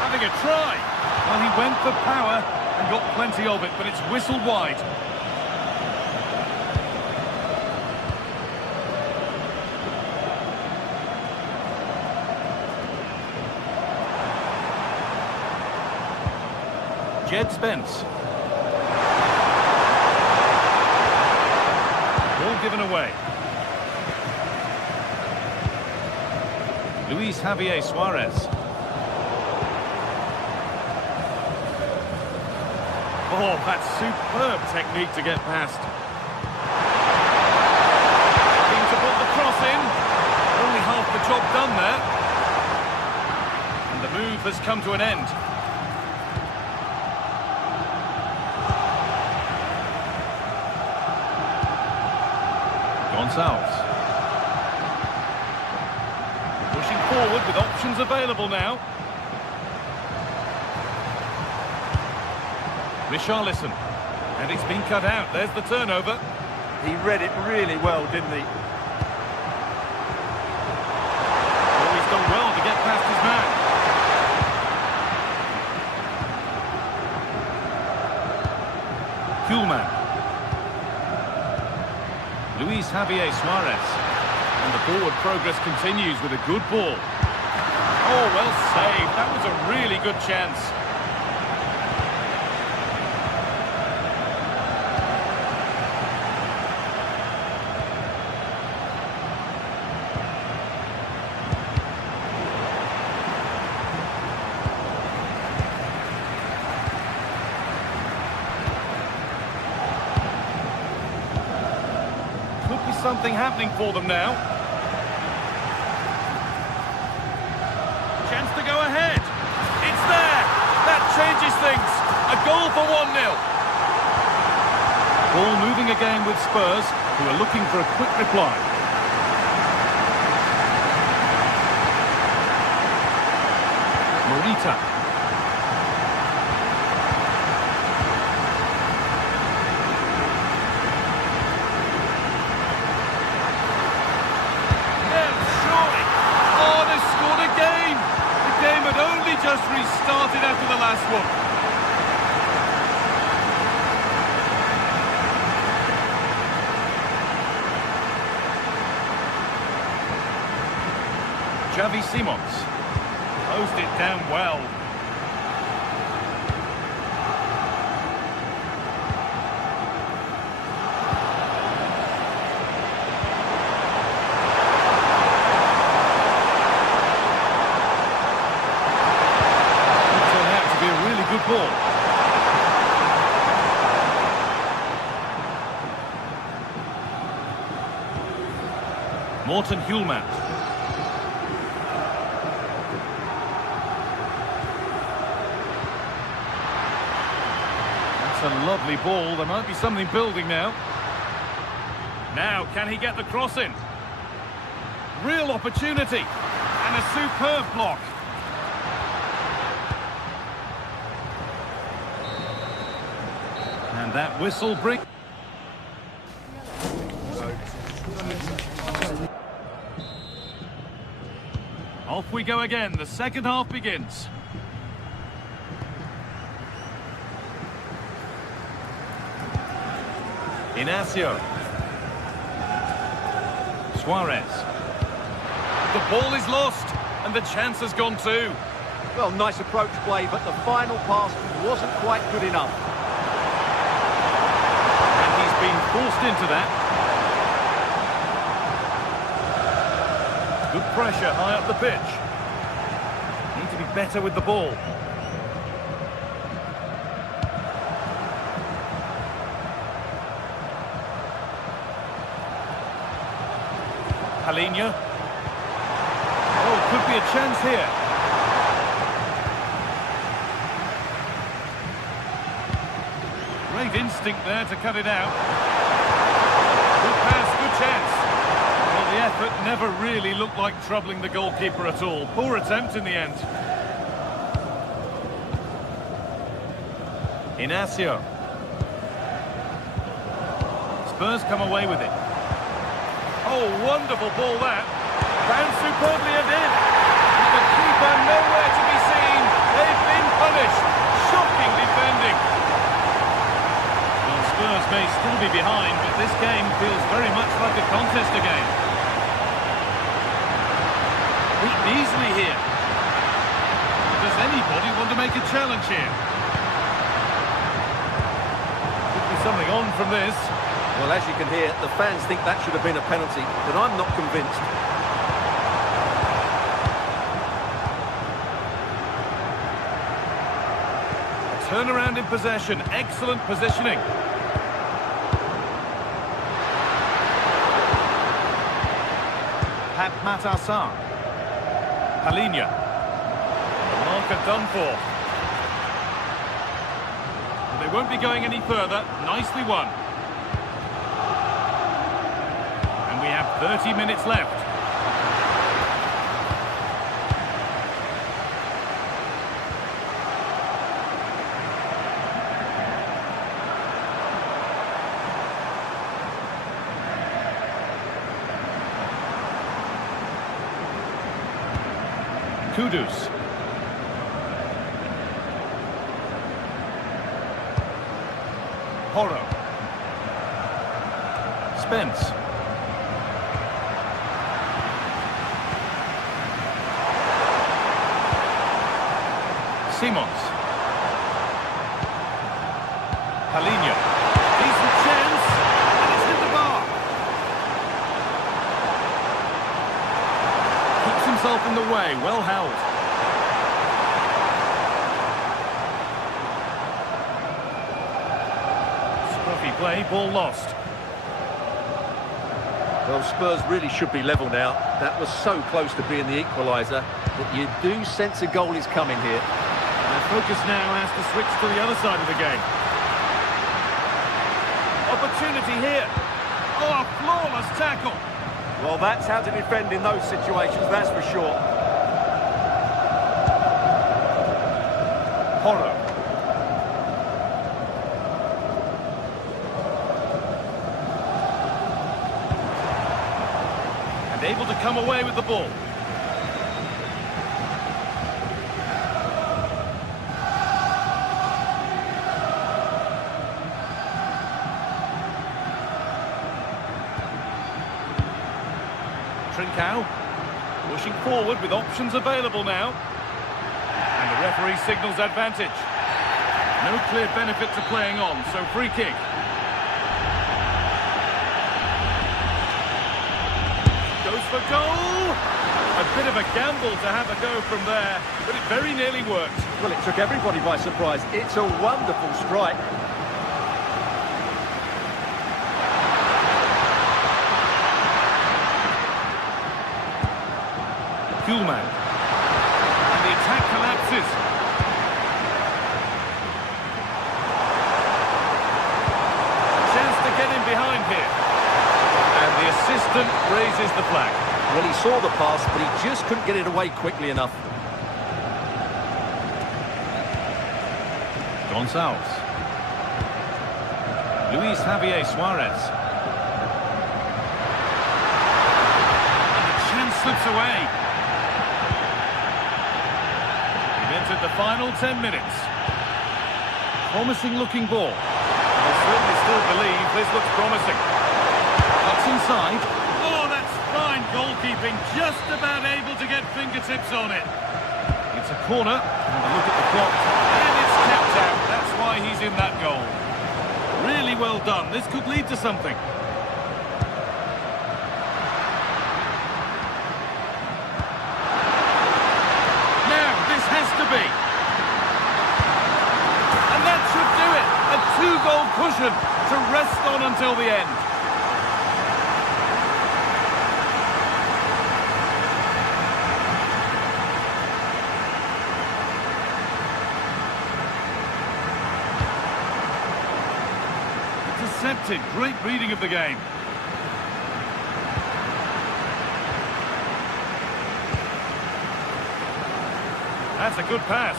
Having a try. Well, he went for power and got plenty of it, but it's whistled wide. Jed Spence. Ball given away. Luis Javier Suarez. Oh, that's superb technique to get past. Looking to put the cross in. Only half the job done there. And the move has come to an end. Gonçalves. Pushing forward with options available now. Richarlison. And it's been cut out. There's the turnover. He read it really well, didn't he? Oh, he's done well to get past his man. Kuhlmann. Luis Javier Suarez. And the forward progress continues with a good ball. Oh, well saved. That was a really good chance. Something happening for them now. Chance to go ahead. It's there. That changes things. A goal for 1-0. Ball moving again with Spurs, who are looking for a quick reply. Morita. Just restarted after the last one. Xavi Simons. Closed it down well. Turned out to be a really good ball. Morten Hjulmand. That's a lovely ball. There might be something building now. Now, can he get the cross in? Real opportunity. And a superb block. And that whistle brings... Off we go again. The second half begins. Inacio. Suarez. The ball is lost, and the chance has gone too. Well, nice approach play, but the final pass wasn't quite good enough. And he's been forced into that. Good pressure high up the pitch. Need to be better with the ball. Palinha. Oh, could be a chance here. Great instinct there to cut it out. Good pass, good chance. Well, the effort never really looked like troubling the goalkeeper at all. Poor attempt in the end. Inacio. Spurs come away with it. Oh, wonderful ball that. Bounced superbly and in. With the keeper nowhere to be seen. They've been punished. Shocking defending. Well, Spurs may still be behind, but this game feels very much like a contest again. Beaten easily here. Does anybody want to make a challenge here? Could be something on from this. Well, as you can hear, the fans think that should have been a penalty, but I'm not convinced. Turnaround in possession. Excellent positioning. Pat Matassar. Palinha. The marker done for. They won't be going any further. Nicely won. And we have 30 minutes left. Kudus. Porro. Spence. Simons. Palinha. Decent chance. And it's hit the bar. Keeps himself in the way. Well held. Scruffy play. Ball lost. Well, Spurs really should be level now. That was so close to being the equaliser that you do sense a goal is coming here. Their focus now has to switch to the other side of the game. Opportunity here. Oh, a flawless tackle. Well, that's how to defend in those situations, that's for sure. Porro. And able to come away with the ball. Trincao. Pushing forward with options available now. And the referee signals advantage. No clear benefit to playing on, so free kick. Goes for goal! A bit of a gamble to have a go from there, but it very nearly worked. Well, it took everybody by surprise. It's a wonderful strike. Kuhlman. And the attack collapses. Chance to get in behind here. And the assistant raises the flag. Well, he saw the pass, but he just couldn't get it away quickly enough. Gonçalves. Luis Javier Suarez. And the chance slips away. We've entered the final 10 minutes. Promising looking ball. I certainly still believe this looks promising. Cuts inside. Oh, that's fine goalkeeping. Just about able to get fingertips on it. It's a corner. Have a look at the clock. And it's kept out. That's why he's in that goal. Really well done. This could lead to something. Now, this has to be. And that should do it. A two-goal cushion to rest on until the end. Intercepted. Great reading of the game. That's a good pass.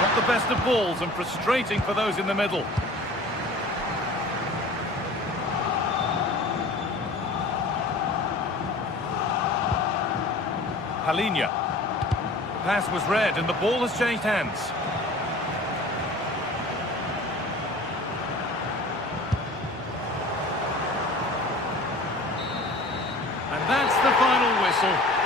Not the best of balls and frustrating for those in the middle. Palinha. Pass was read and the ball has changed hands. And that's the final whistle.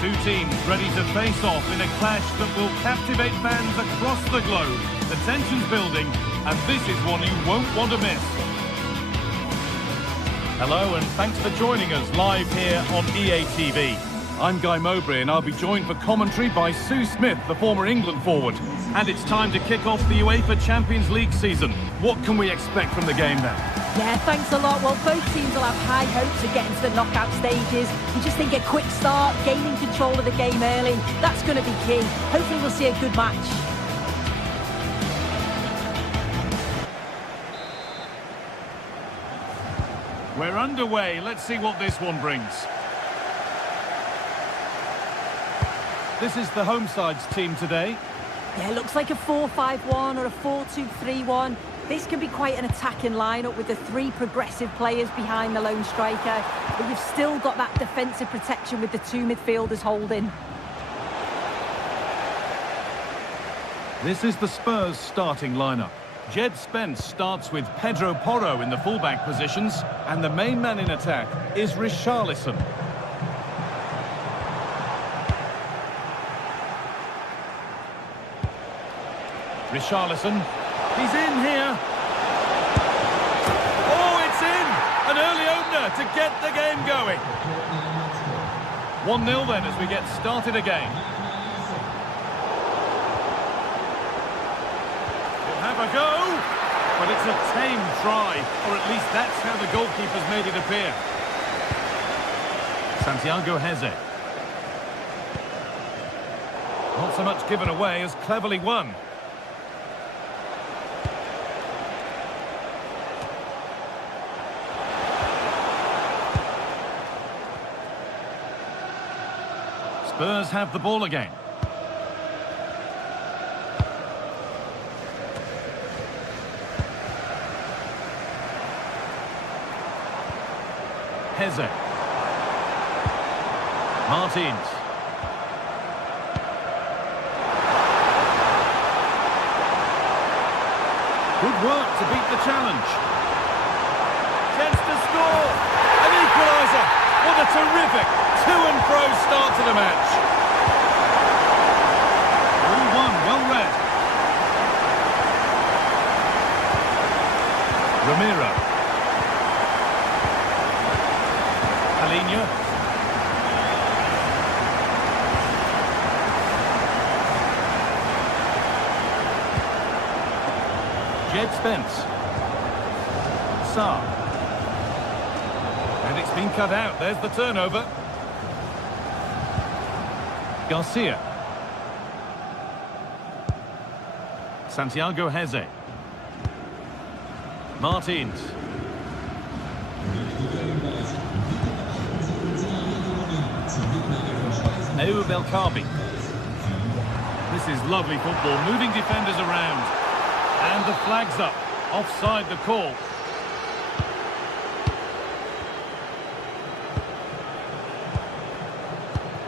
Two teams ready to face off in a clash that will captivate fans across the globe. The tension's building, and this is one you won't want to miss. Hello, and thanks for joining us live here on EA TV. I'm Guy Mowbray, and I'll be joined for commentary by Sue Smith, the former England forward. And it's time to kick off the UEFA Champions League season. What can we expect from the game then? Yeah, thanks a lot. Well, both teams will have high hopes of getting to the knockout stages. We just think a quick start, gaining control of the game early, that's going to be key. Hopefully we'll see a good match. We're underway. Let's see what this one brings. This is the home side's team today. Yeah, looks like a 4-5-1 or a 4-2-3-1. This can be quite an attacking lineup with the three progressive players behind the lone striker, but you've still got that defensive protection with the two midfielders holding. This is the Spurs starting lineup. Jed Spence starts with Pedro Porro in the fullback positions, and the main man in attack is Richarlison. Richarlison, he's in here. Oh, it's in! An early opener to get the game going. 1-0 then as we get started again. Have a go, but it's a tame try, or at least that's how the goalkeeper's made it appear. Santiago Heze. Not so much given away as cleverly won. Spurs have the ball again. Heze. Martins. Good work to beat the challenge. Chance to score. An equaliser. What a terrific to-and-fro start to the match. 3-1, well read. Ramiro. Alinho. Jed Spence. Sarr. And it's been cut out. There's the turnover. Garcia. Santiago Heze. Martins. Belkabi. This is lovely football, moving defenders around. And the flag's up. Offside the call.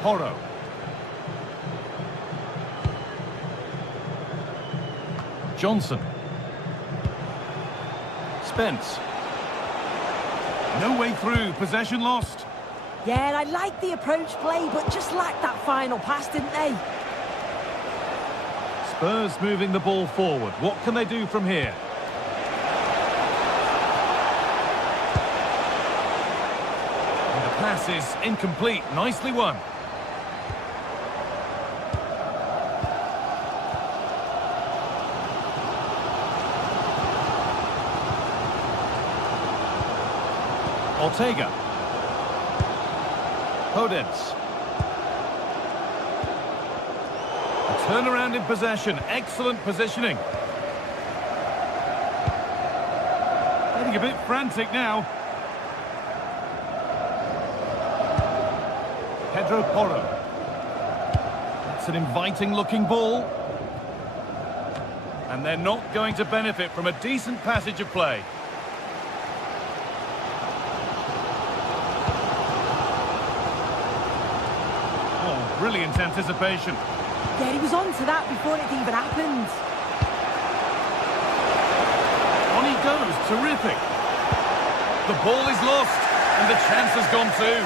Porro. Johnson. Spence. No way through, possession lost. Yeah, I like the approach play, but just lacked that final pass, didn't they? Spurs moving the ball forward. What can they do from here? And the pass is incomplete. Nicely won. Ortega. Podence. A turnaround in possession. Excellent positioning. Getting a bit frantic now. Pedro Porro. That's an inviting looking ball. And they're not going to benefit from a decent passage of play. Brilliant anticipation. Yeah, he was on to that before it even happened. On he goes, terrific. The ball is lost, and the chance has gone too.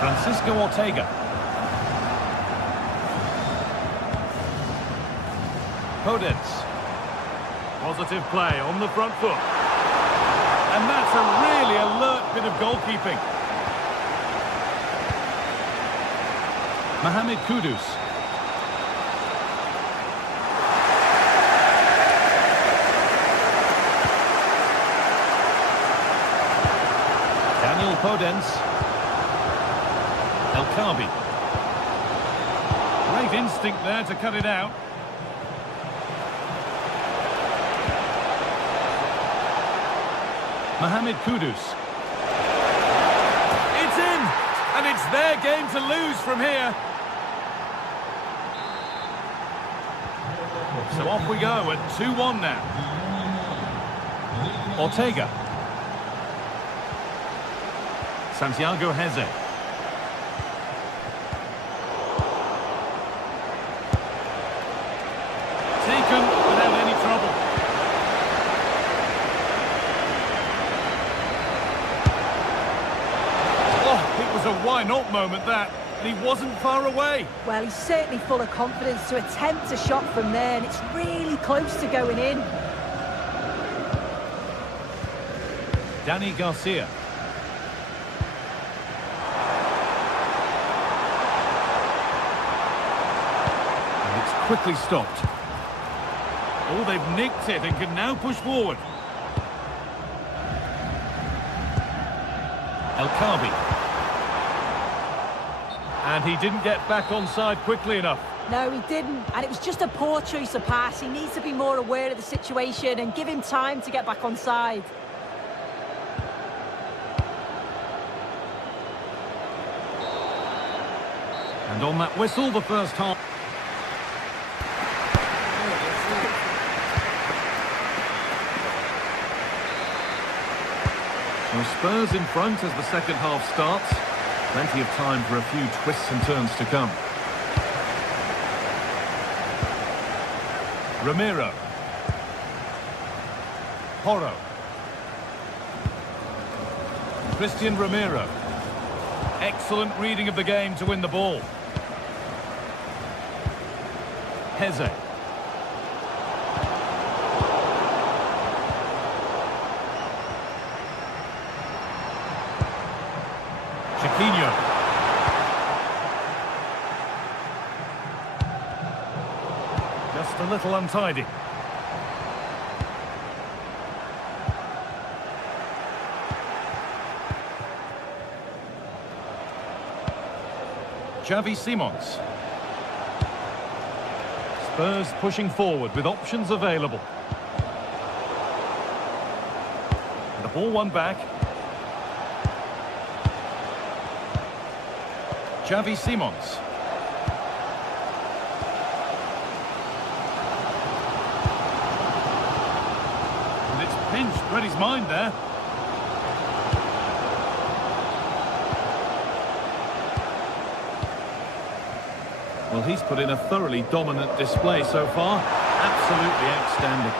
Francisco Ortega. Podence. Positive play on the front foot. And that's a really alert bit of goalkeeping. Mohamed Kudus. Daniel Podence. Belkabi. Great instinct there to cut it out. Mohamed Kudus. It's in! And it's their game to lose from here. So off we go at 2-1 now. Ortega. Santiago Heze. Taken without any trouble. Oh, it was a why-not moment, that. And he wasn't far away. Well, he's certainly full of confidence to attempt a shot from there, and it's really close to going in. Dani Garcia. And it's quickly stopped. Oh, they've nicked it and can now push forward. El Khabi. And he didn't get back onside quickly enough. No, he didn't, and it was just a poor choice of pass. He needs to be more aware of the situation and give him time to get back onside. And on that whistle, the first half. So Spurs in front as the second half starts. Plenty of time for a few twists and turns to come. Ramiro. Porro. Christian Ramiro. Excellent reading of the game to win the ball. Heze. Chiquinho. Just a little untidy. Xavi Simons. Spurs pushing forward with options available. And the ball won back. Xavi Simons. And it's pinched Reddy's mind there. Well, he's put in a thoroughly dominant display so far. Absolutely outstanding.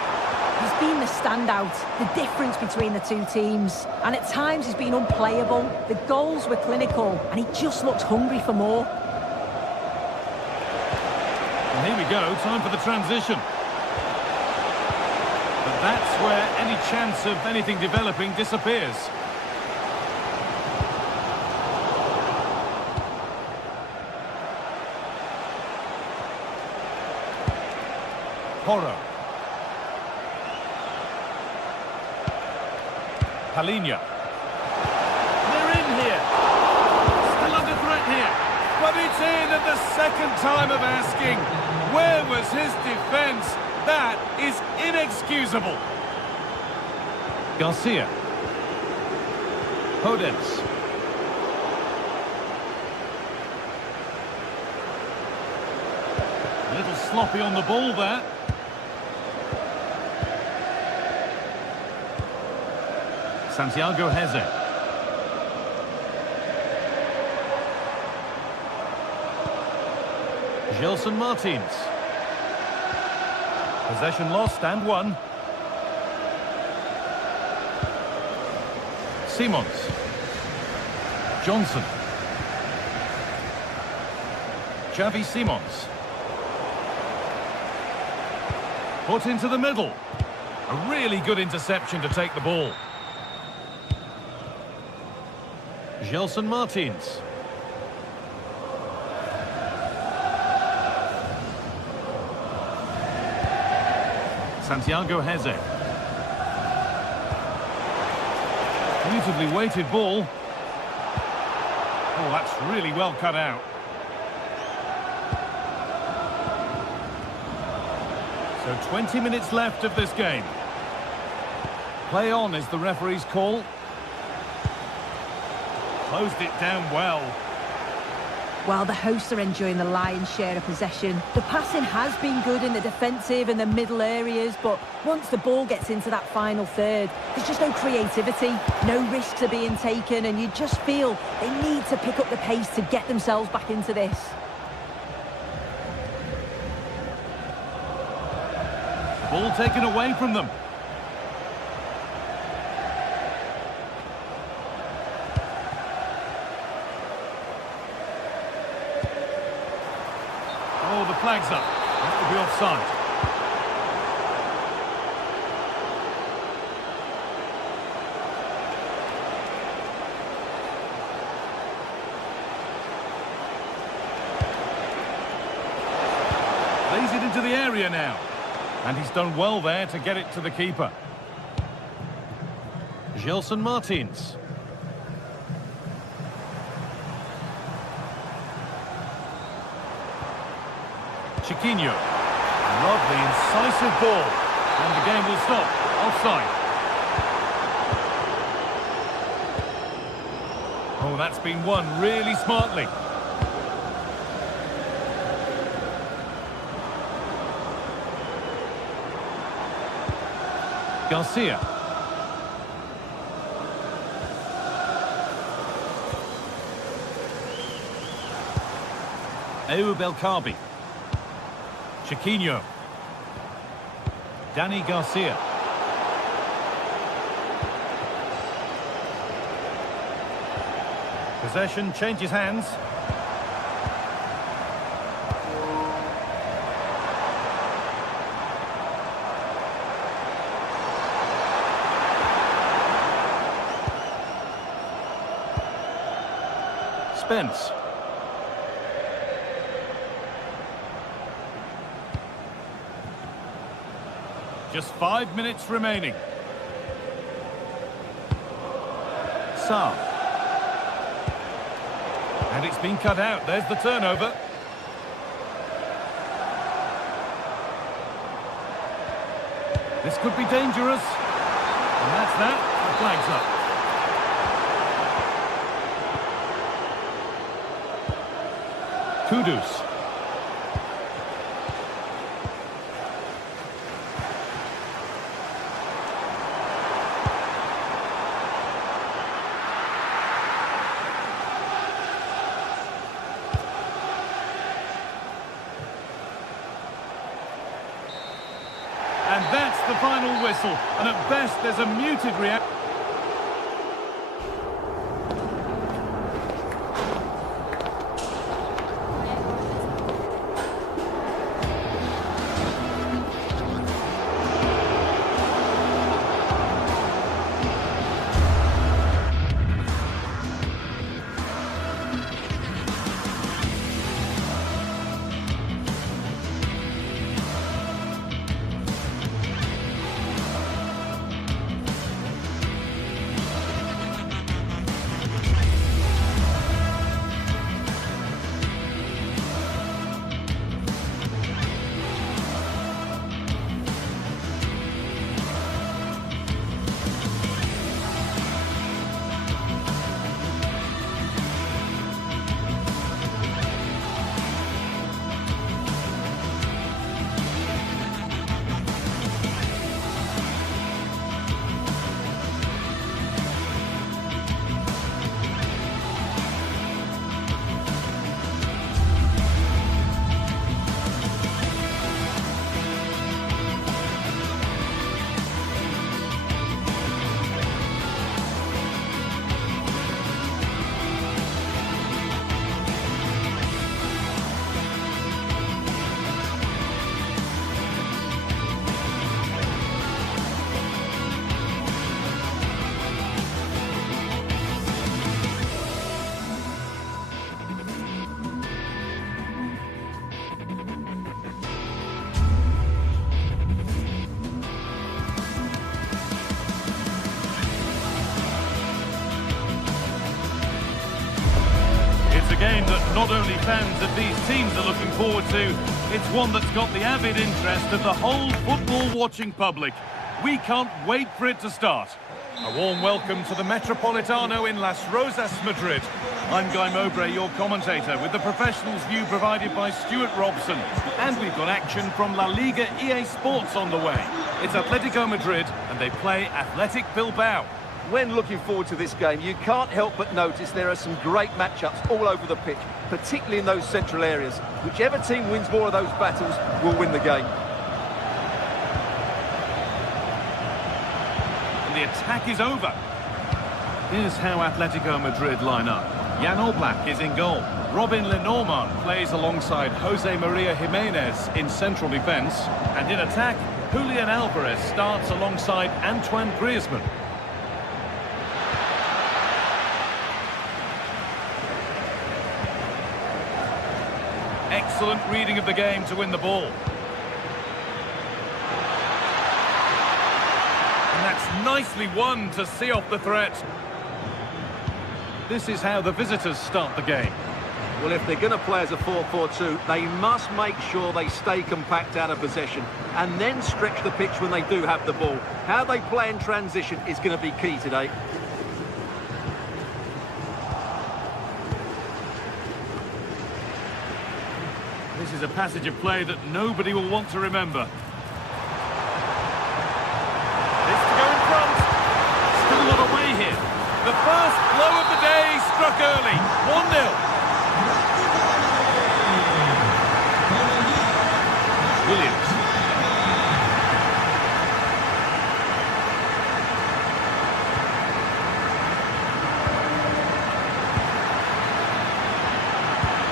He's been the standout, the difference between the two teams. And at times he's been unplayable. The goals were clinical, and he just looked hungry for more. And here we go, time for the transition. But that's where any chance of anything developing disappears. Porro. Palinha. They're in here. Still under threat here. But it's in at the second time of asking. Where was his defence? That is inexcusable. Garcia. Podence. A little sloppy on the ball there. Santiago Heze. Gelson Martins. Possession lost and won. Simons. Johnson. Xavi Simons. Put into the middle. A really good interception to take the ball. Gelson Martins. Santiago Heze. Beautifully weighted ball. Oh, that's really well cut out. So 20 minutes left of this game. Play on is the referee's call. Closed it down well. Well, the hosts are enjoying the lion's share of possession. The passing has been good in the defensive and the middle areas, but once the ball gets into that final third, there's just no creativity, no risks are being taken, and you just feel they need to pick up the pace to get themselves back into this. Ball taken away from them. Oh, the flag's up. That will be offside. Lays it into the area now. And he's done well there to get it to the keeper. Gelson Martins. Chiquinho. Lovely, incisive ball. And the game will stop. Offside. Oh, that's been won really smartly. Garcia. Ayoub El Kaabi. Chiquinho. Danny Garcia. Possession changes hands. Spence. Just 5 minutes remaining. Sarr. And it's been cut out. There's the turnover. This could be dangerous. And that's that. The flag's up. Kudus. And that's the final whistle. And at best, there's a muted reaction. A game that not only fans of these teams are looking forward to, it's one that's got the avid interest of the whole football watching public. We can't wait for it to start. A warm welcome to the Metropolitano in Las Rosas, Madrid. I'm Guy Mowbray, your commentator, with the professionals' view provided by Stuart Robson. And we've got action from La Liga EA Sports on the way. It's Atletico Madrid, and they play Athletic Bilbao. When looking forward to this game, you can't help but notice there are some great matchups all over the pitch, particularly in those central areas. Whichever team wins more of those battles will win the game. The attack is over. Here's how Atletico Madrid line up. Jan Oblak is in goal. Robin Lenormand plays alongside Jose Maria Jimenez in central defence. And in attack, Julian Alvarez starts alongside Antoine Griezmann. Excellent reading of the game to win the ball. That's nicely won to see off the threat. This is how the visitors start the game. Well, if they're going to play as a 4-4-2, they must make sure they stay compact out of possession and then stretch the pitch when they do have the ball. How they play in transition is going to be key today. This is a passage of play that nobody will want to remember. The first blow of the day struck early. 1-0. Williams.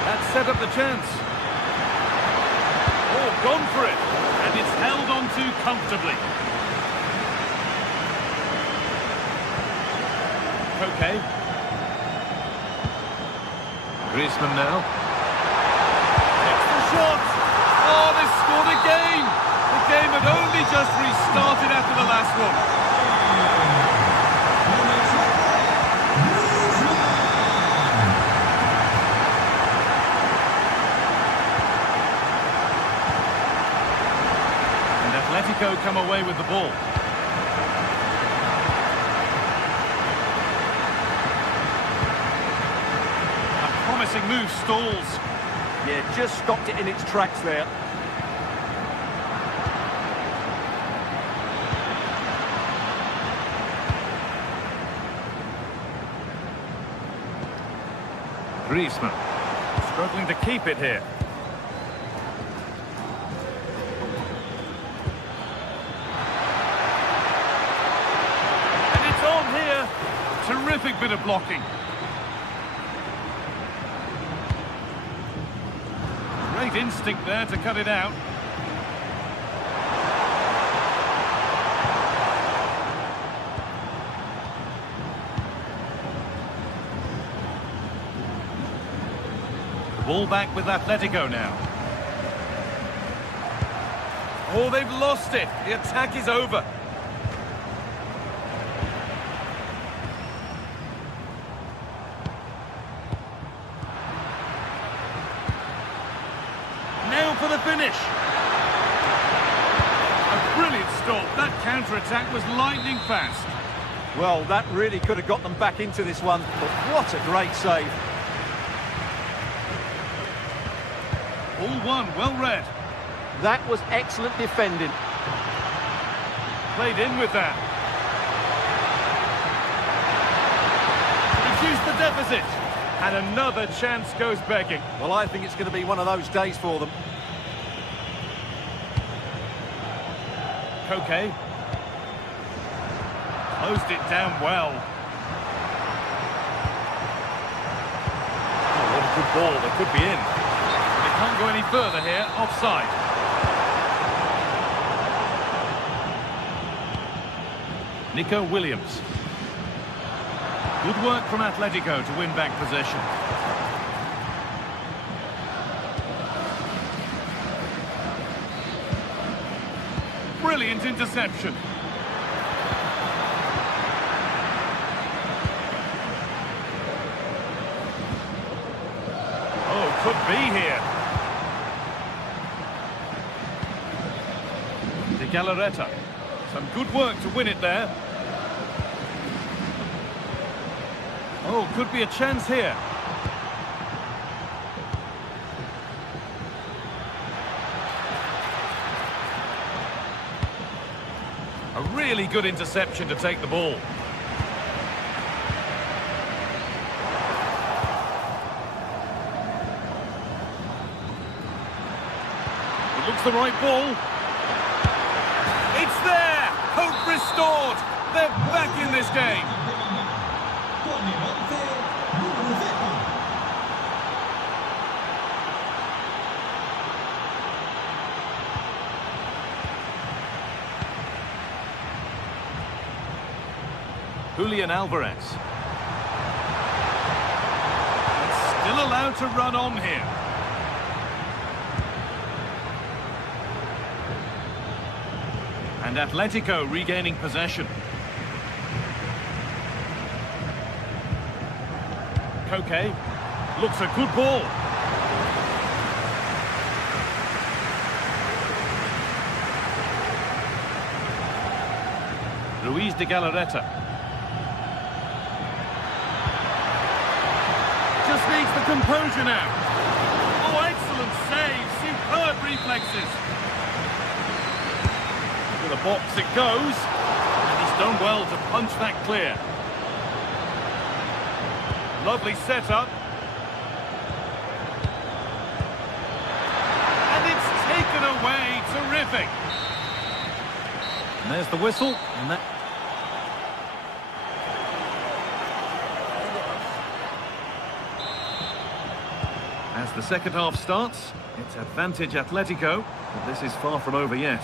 That set up the chance. Oh, gone for it. And it's held on to comfortably. Okay. Griezmann now. Takes the shot. Oh, they scored again. The game had only just restarted after the last one. And Atletico come away with the ball. Promising move stalls. Yeah, just stopped it in its tracks there. Griezmann struggling to keep it here. And it's on here. Terrific bit of blocking. Great instinct there to cut it out. The ball back with Atletico now. Oh, they've lost it. The attack is over. For the finish. A brilliant stop. That counter-attack was lightning fast. Well, that really could have got them back into this one, but what a great save. All one, well read. That was excellent defending. Played in with that. Reduce the deficit. And another chance goes begging. Well, I think it's going to be one of those days for them. Okay. Closed it down well. Oh, what a good ball. They could be in. They can't go any further here. Offside. Nico Williams. Good work from Atletico to win back possession. Brilliant interception. Oh, could be here. De Galarreta. Some good work to win it there. Oh, could be a chance here. A really good interception to take the ball. It looks the right ball. It's there! Hope restored! They're back in this game. Julian Alvarez. It's still allowed to run on here. And Atletico regaining possession. Koke. Looks a good ball. Ruiz de Galarreta. Just needs the composure now. Oh, excellent save. Superb reflexes. To the box it goes. And he's done well to punch that clear. Lovely setup. And it's taken away. Terrific. And there's the whistle. And that... As the second half starts, it's advantage Atletico, but this is far from over yet.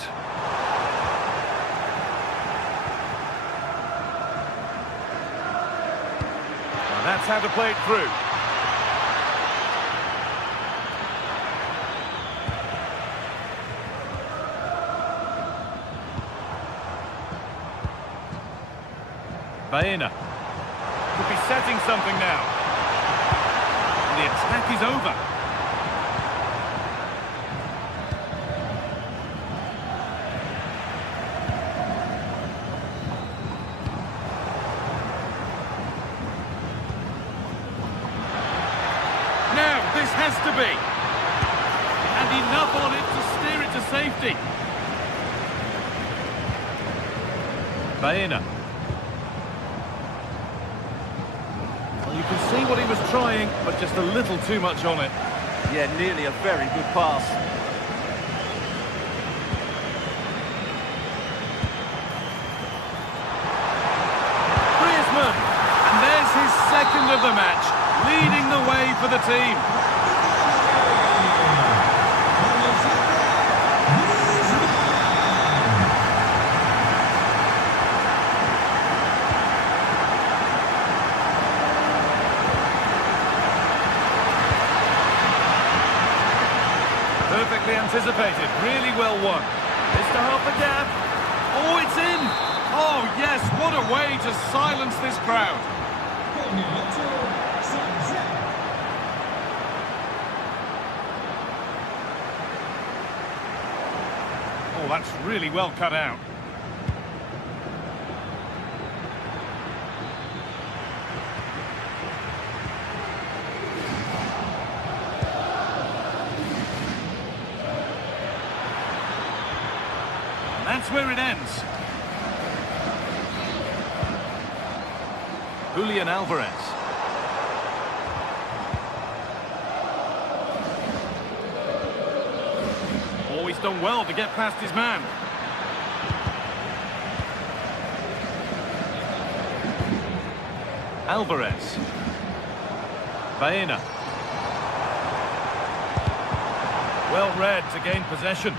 Now that's how to play it through. Baena could be setting something now. The attack is over. Now, this has to be. And enough on it to steer it to safety. Baena. You can see what he was trying, but just a little too much on it. Yeah, nearly a very good pass. Griezmann! And there's his second of the match, leading the way for the team. Perfectly anticipated, really well won. It's to half a gap. Oh, it's in! Oh, yes, what a way to silence this crowd. Oh, that's really well cut out. That's where it ends. Julian Alvarez. Oh, he's done well to get past his man. Alvarez. Baena. Well read to gain possession.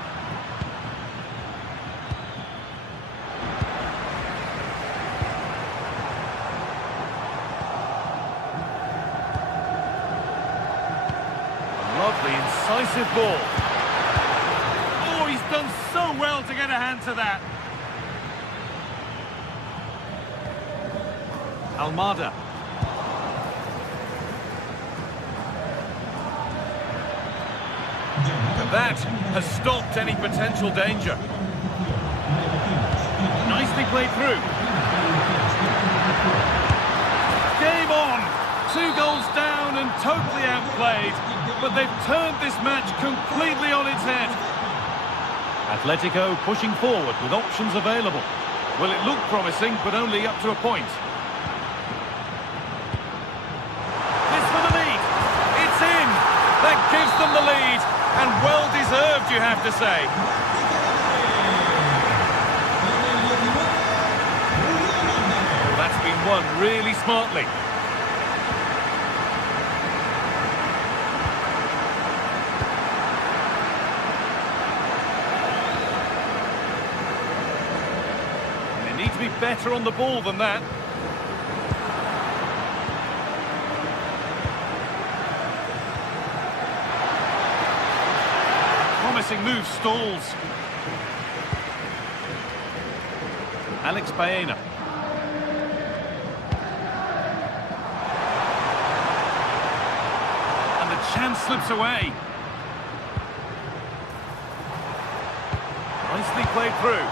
Lovely, incisive ball. Oh, he's done so well to get a hand to that. Almada. And that has stopped any potential danger. Nicely played through. Game on! 2 goals down and totally outplayed, but they've turned this match completely on its head. Atletico pushing forward with options available. Well, it looked promising, but only up to a point. This for the lead. It's in. That gives them the lead, and well-deserved, you have to say. Well, that's been won really smartly. Need to be better on the ball than that. Promising move stalls. Alex Baena. And the chance slips away. Nicely played through.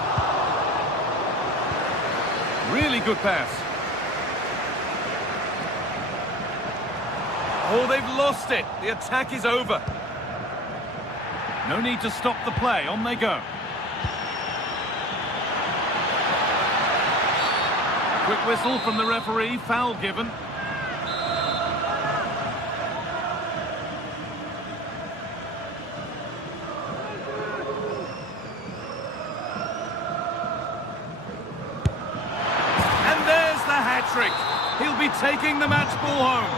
Really good pass. Oh, they've lost it. The attack is over. No need to stop the play. On they go. Quick whistle from the referee. Foul given. He'll be taking the match ball home.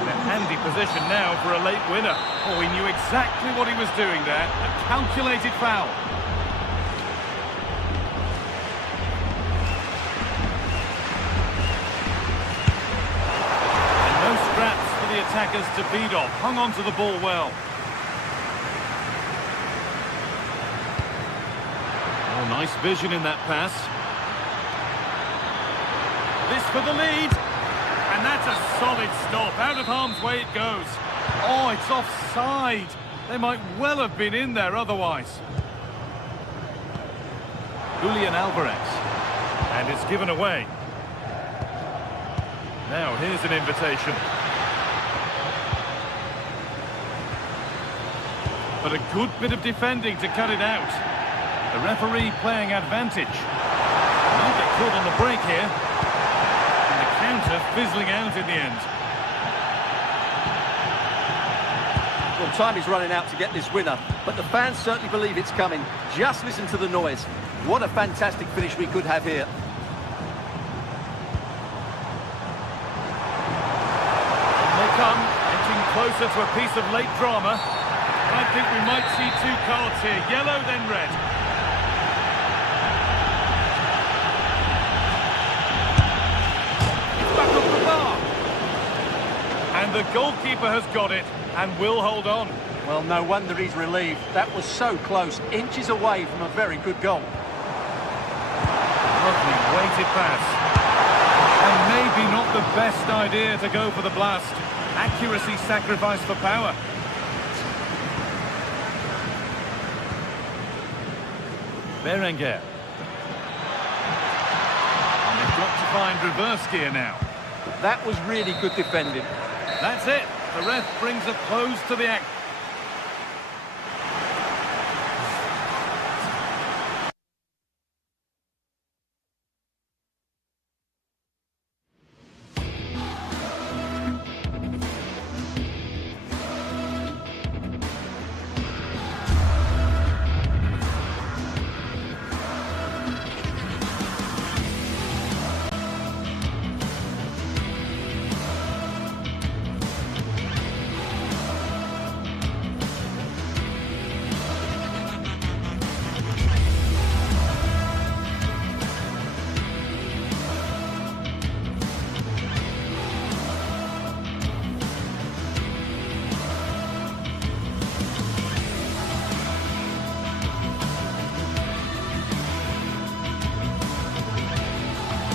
In a handy position now for a late winner. Oh, he knew exactly what he was doing there. A calculated foul. And no scraps for the attackers to beat off. Hung on to the ball well. Oh, nice vision in that pass. This for the lead, and that's a solid stop. Out of harm's way it goes. Oh, it's offside. They might well have been in there otherwise. Julian Alvarez, and it's given away. Now here's an invitation. But a good bit of defending to cut it out. The referee playing advantage. Might get caught on the break here. Counter fizzling out in the end. Well, time is running out to get this winner, but the fans certainly believe it's coming. Just listen to the noise. What a fantastic finish we could have here. And they come, edging closer to a piece of late drama. I think we might see 2 cards here, yellow then red. And the goalkeeper has got it and will hold on. Well, no wonder he's relieved. That was so close, inches away from a very good goal. Lovely weighted pass. And maybe not the best idea to go for the blast. Accuracy sacrificed for power. Berenguer. And they've got to find reverse gear now. That was really good defending. That's it. The ref brings a close to the act.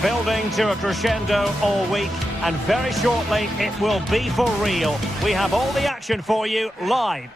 Building to a crescendo all week, and very shortly it will be for real. We have all the action for you live.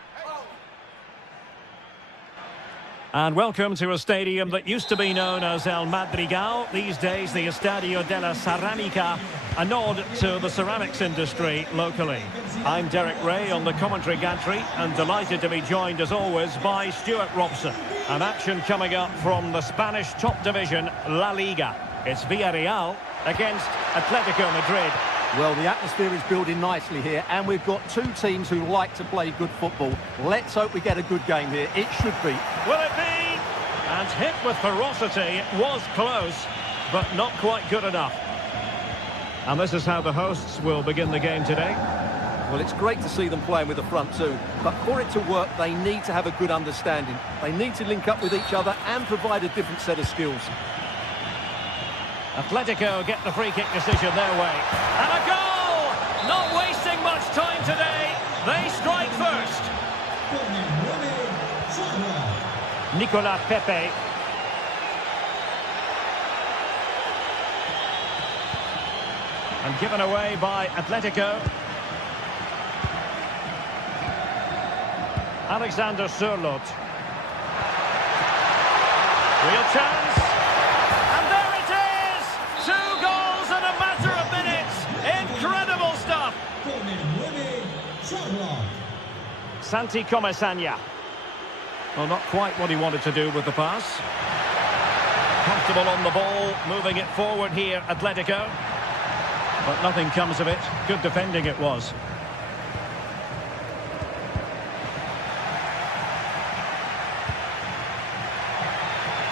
And welcome to a stadium that used to be known as El Madrigal, these days the Estadio de la Ceramica, a nod to the ceramics industry locally. I'm Derek Ray on the commentary gantry and delighted to be joined as always by Stuart Robson. An action coming up from the Spanish top division, La Liga. It's Villarreal against Atletico Madrid. Well, the atmosphere is building nicely here, and we've got two teams who like to play good football. Let's hope we get a good game here. It should be. Will it be? And hit with ferocity. It was close, but not quite good enough. And this is how the hosts will begin the game today. Well, it's great to see them playing with the front two, but for it to work, they need to have a good understanding. They need to link up with each other and provide a different set of skills. Atletico get the free kick decision their way. And a goal! Not wasting much time today. They strike first. Nicolas Pepe. And given away by Atletico. Alexander Sørloth. Real chance. And there it is! 2 goals in a matter of minutes. Incredible stuff. Santi Comesaña. Well, not quite what he wanted to do with the pass. Comfortable on the ball, moving it forward here, Atletico. But nothing comes of it. Good defending it was.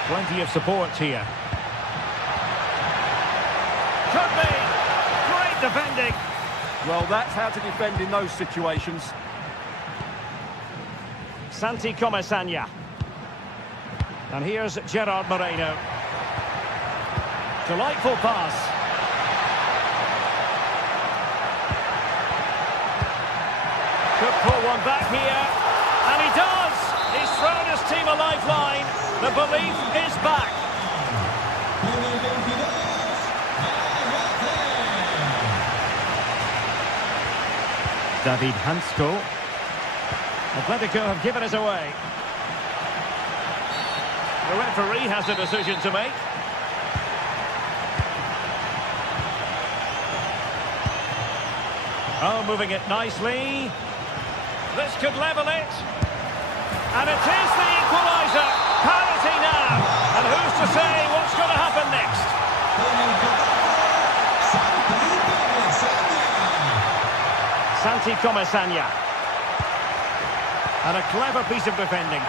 Plenty of support here. Could be. Great defending. Well, that's how to defend in those situations. Santi Comesaña. And here's Gerard Moreno. Delightful pass. Could pull one back here. And he does. He's thrown his team a lifeline. The belief is back. David Hansko. Atletico have given us away. The referee has a decision to make. Oh, moving it nicely. This could level it. And it is the equaliser. Parity now. And who's to say what's going to happen next? Santi Comesaña. And a clever piece of defending.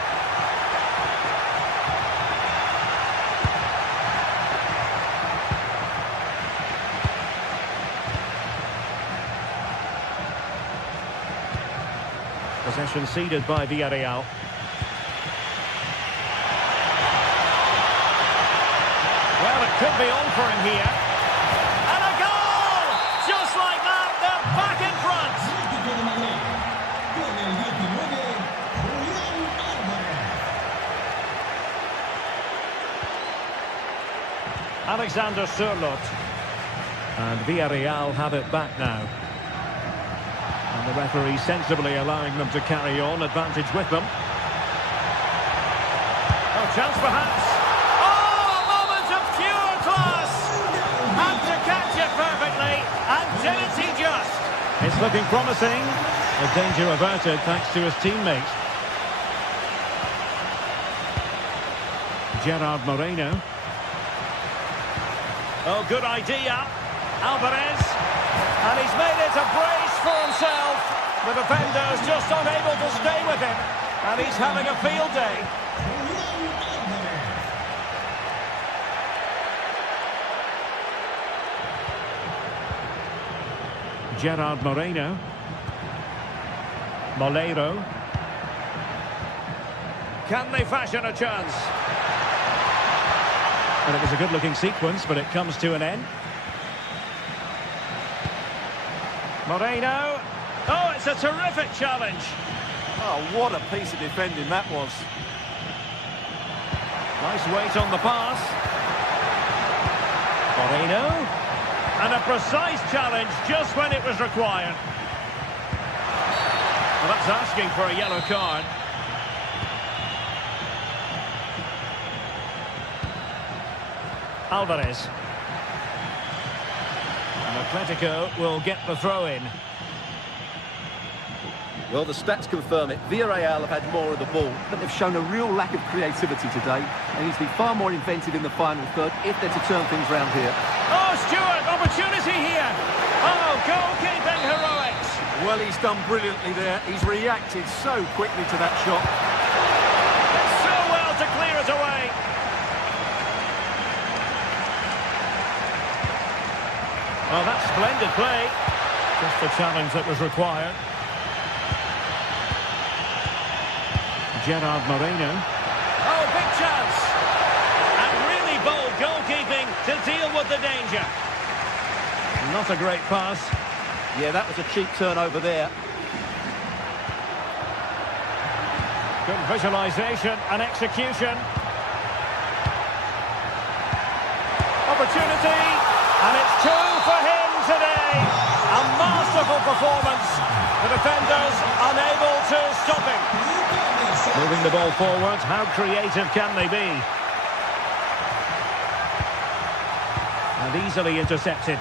Possession ceded by Villarreal. Well, it could be on for him here. And a goal! Just like that, they're back in front. Alexander Sørloth. And Villarreal have it back now. And the referee sensibly allowing them to carry on, advantage with them. Oh, chance perhaps. Oh, a moment of pure class. Had to catch it perfectly, and didn't he just? It's looking promising. The danger averted thanks to his teammate. Gerard Moreno. Oh, good idea. Alvarez. And he's made it a brace for himself. The defender's just unable to stay with him. And he's having a field day. Gerard Moreno. Molero. Can they fashion a chance? And it was a good-looking sequence, but it comes to an end. Moreno. Oh, it's a terrific challenge. Oh, what a piece of defending that was. Nice weight on the pass. Moreno. And a precise challenge just when it was required. Well, that's asking for a yellow card. Alvarez. And Atletico will get the throw in. Well, the stats confirm it. Villarreal have had more of the ball, but they've shown a real lack of creativity today. They need to be far more inventive in the final third if they're to turn things round here. Oh, Stewart, opportunity here. Oh, goalkeeping heroics. Well, he's done brilliantly there. He's reacted so quickly to that shot. So well to clear it away. Oh, that's splendid play. Just the challenge that was required. Gerard Moreno. Oh, big chance. And really bold goalkeeping to deal with the danger. Not a great pass. Yeah, that was a cheap turnover there. Good visualisation and execution. Opportunity. And it's 2 for him today. A masterful performance. The defenders unable to stop him. Moving the ball forward, how creative can they be? And easily intercepted.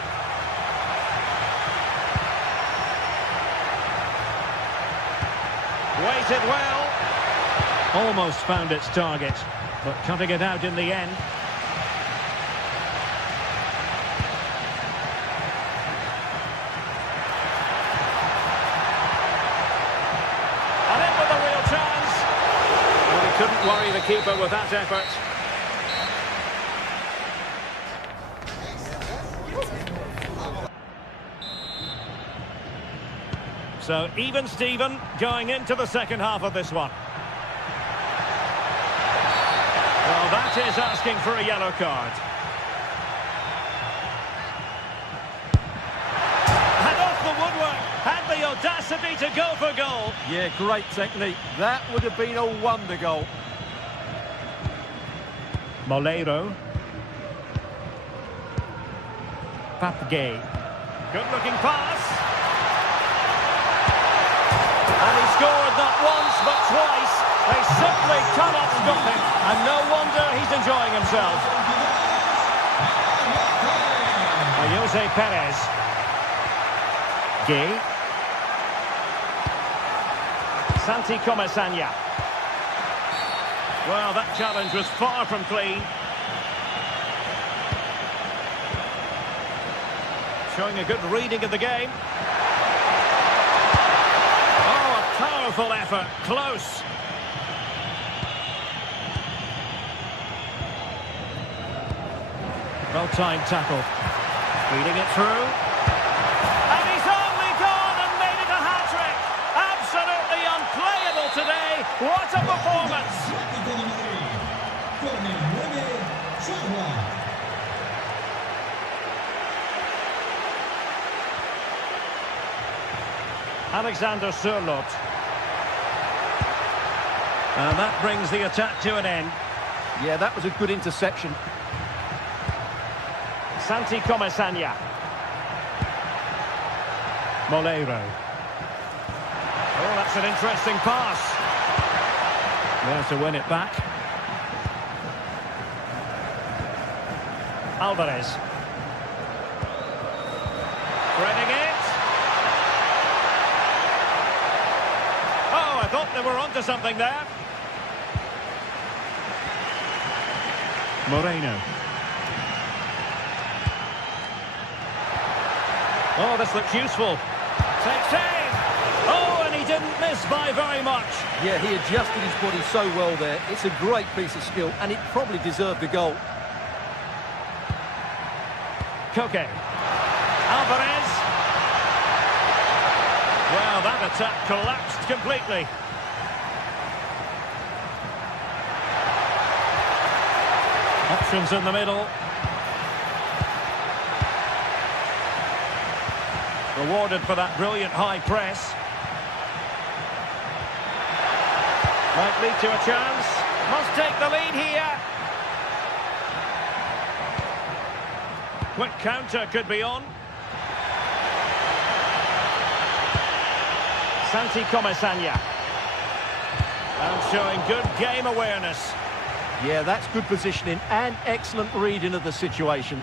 Waited well. Almost found its target, but cutting it out in the end. Couldn't worry the keeper with that effort. So even Steven going into the second half of this one. Well, that is asking for a yellow card. And off the woodwork, had the audacity to go for goal. Yeah, great technique. That would have been a wonder goal. Molero. Papgay. Good-looking pass. And he scored not once, but twice. They simply cannot stop him. And no wonder he's enjoying himself. Jose Perez. Gay. Santi Comasanya. Well, that challenge was far from clean. Showing a good reading of the game. Oh, a powerful effort. Close. Well-timed tackle. Feeding it through. And he's only gone and made it a hat-trick. Absolutely unplayable today. What a performance. Alexander Sørloth. And that brings the attack to an end. Yeah, that was a good interception. Santi Comasanya. Molero. Oh, that's an interesting pass. There to win it back. Alvarez. Threading it. Oh, I thought they were onto something there. Moreno. Oh, this looks useful. Takes aim. Oh, and he didn't miss by very much. Yeah, he adjusted his body so well there. It's a great piece of skill, and it probably deserved the goal. Koke. Alvarez. Well, that attack collapsed completely. Options in the middle. Rewarded for that brilliant high press. Might lead to a chance. Must take the lead here. Quick counter could be on. Santi Comasanya. And showing good game awareness. Yeah, that's good positioning and excellent reading of the situation.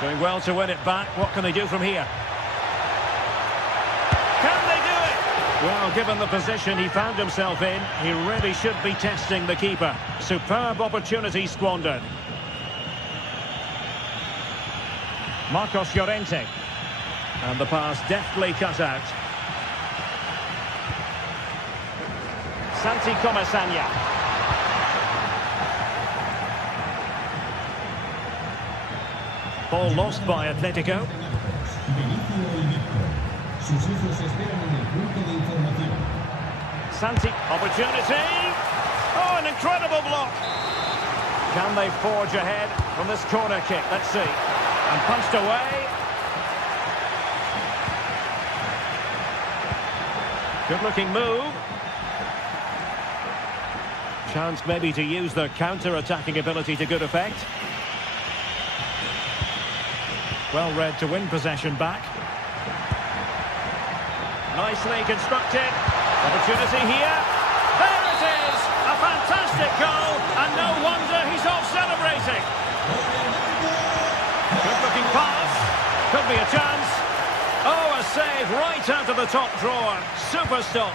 Doing well to win it back. What can they do from here? Can they do it? Well, given the position he found himself in, he really should be testing the keeper. Superb opportunity squandered. Marcos Llorente. And the pass deftly cut out. Santi Comasagna. Ball lost by Atletico. Santi, opportunity. Oh, an incredible block. Can they forge ahead from this corner kick? Let's see. And punched away. Good-looking move. Chance maybe to use their counter-attacking ability to good effect. Well read to win possession back. Nicely constructed. Opportunity here. There it is! A fantastic goal, and no wonder he's off celebrating. Good-looking pass. Could be a chance. Oh, a save right out of the top drawer. Super stop.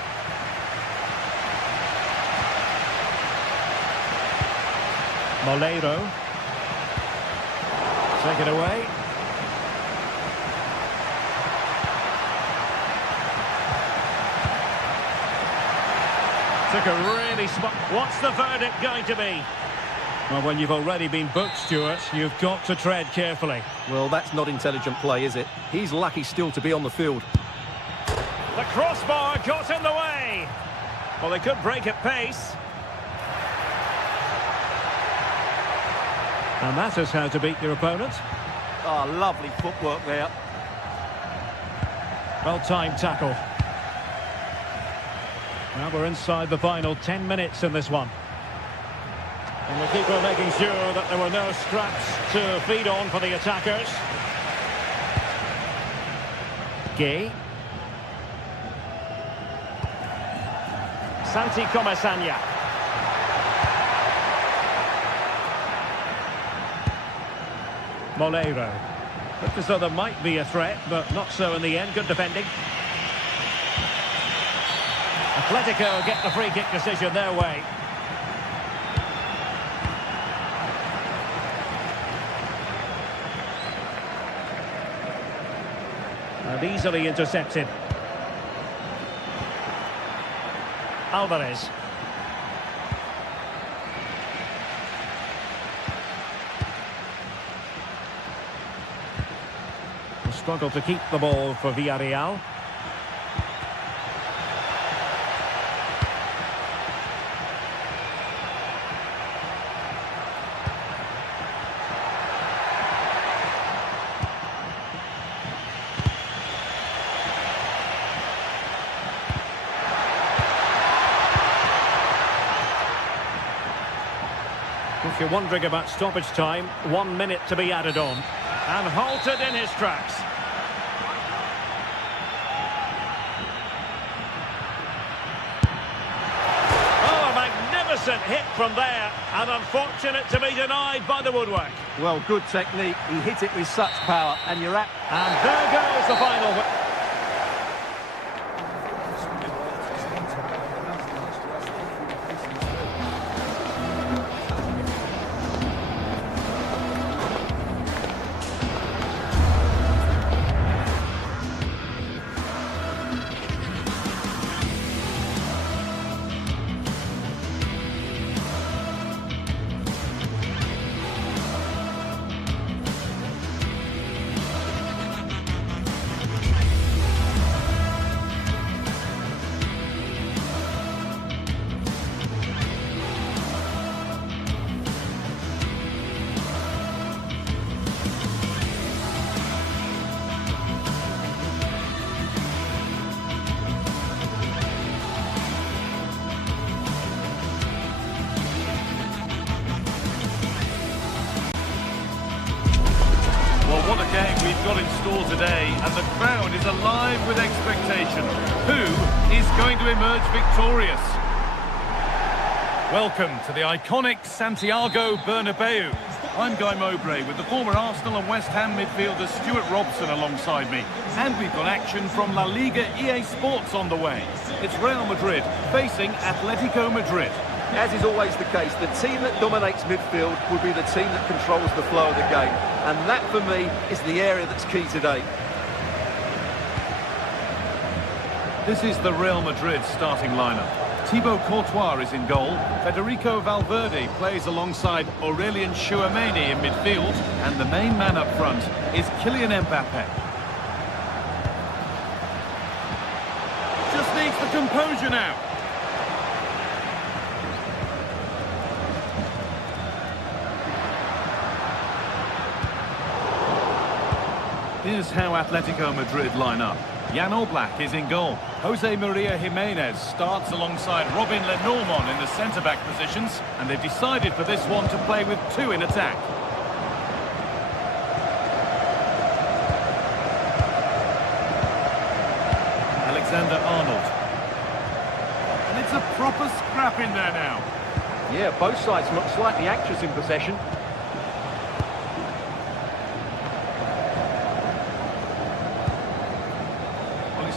Moleiro. Take it away. Took a really smart... What's the verdict going to be? Well, when you've already been booked, Stuart, you've got to tread carefully. Well, that's not intelligent play, is it? He's lucky still to be on the field. The crossbar got in the way. Well, they could break at pace. And that is how to beat your opponent. Oh, lovely footwork there. Well-timed tackle. Now we're inside the final 10 minutes in this one. And the keeper making sure that there were no scraps to feed on for the attackers. Gay. Santi Comasagna. Moleiro. Looked as though there might be a threat, but not so in the end. Good defending. Atletico get the free kick decision their way. And easily intercepted. Alvarez. Struggle to keep the ball for Villarreal. If you're wondering about stoppage time, 1 minute to be added on. And halted in his tracks. Oh, a magnificent hit from there. And unfortunate to be denied by the woodwork. Well, good technique. He hit it with such power, and you're at... And there goes the final... is alive with expectation. Who is going to emerge victorious? Welcome to the iconic Santiago Bernabeu. I'm Guy Mowbray with the former Arsenal and West Ham midfielder Stuart Robson alongside me. And we've got action from La Liga GTSports on the way. It's Real Madrid facing Atletico Madrid. As is always the case, the team that dominates midfield will be the team that controls the flow of the game. And that, for me, is the area that's key today. This is the Real Madrid starting lineup. Thibaut Courtois is in goal. Federico Valverde plays alongside Aurelien Tchouameni in midfield. And the main man up front is Kylian Mbappe. Just needs the composure now. Here's how Atletico Madrid line up. Jan Oblak is in goal. Jose Maria Jimenez starts alongside Robin Lenormand in the centre-back positions, and they've decided for this one to play with two in attack. Alexander-Arnold. And it's a proper scrap in there now. Yeah, both sides look slightly anxious in possession.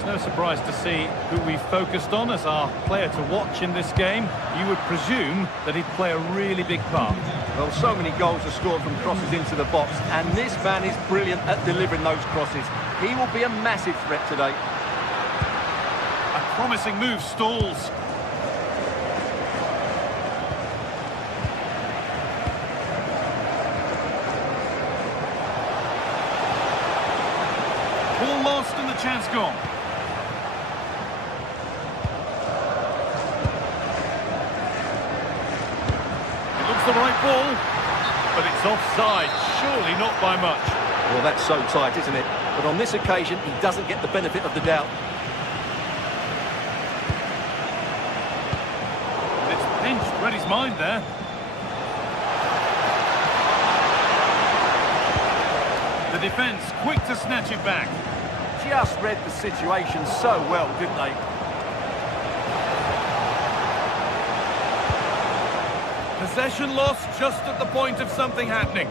No surprise to see who we focused on as our player to watch in this game. You would presume that he'd play a really big part. Well, so many goals are scored from crosses into the box, and this man is brilliant at delivering those crosses. He will be a massive threat today. A promising move stalls. Ball lost and the chance gone. The right ball, but it's offside, surely not by much. Well, that's so tight, isn't it? But on this occasion, he doesn't get the benefit of the doubt. And it's pinched, read his mind there. The defence quick to snatch it back. Just read the situation so well, didn't they? Possession lost just at the point of something happening.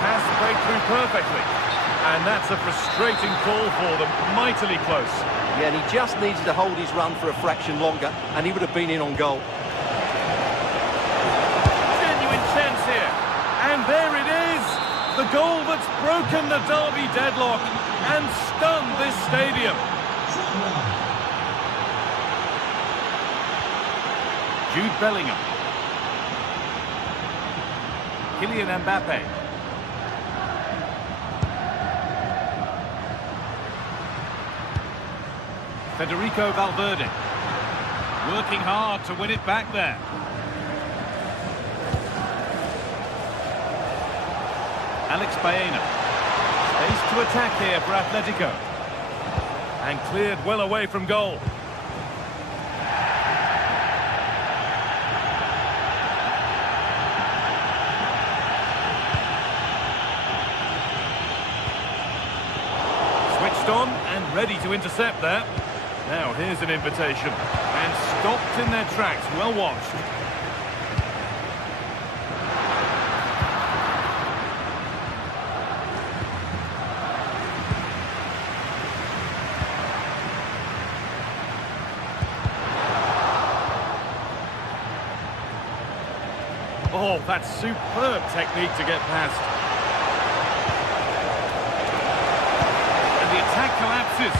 Pass played through perfectly. And that's a frustrating call for them, mightily close. Yeah, and he just needed to hold his run for a fraction longer, and he would have been in on goal. Genuine chance here. And there it is! The goal that's broken the derby deadlock and stunned this stadium. Jude Bellingham. Kylian Mbappe. Federico Valverde. Working hard to win it back there. Alex Baena. Space to attack here for Atletico. And cleared well away from goal. On and ready to intercept there. Now here's an invitation and stopped in their tracks. Well watched. Oh, that's superb technique to get past. Attack collapses.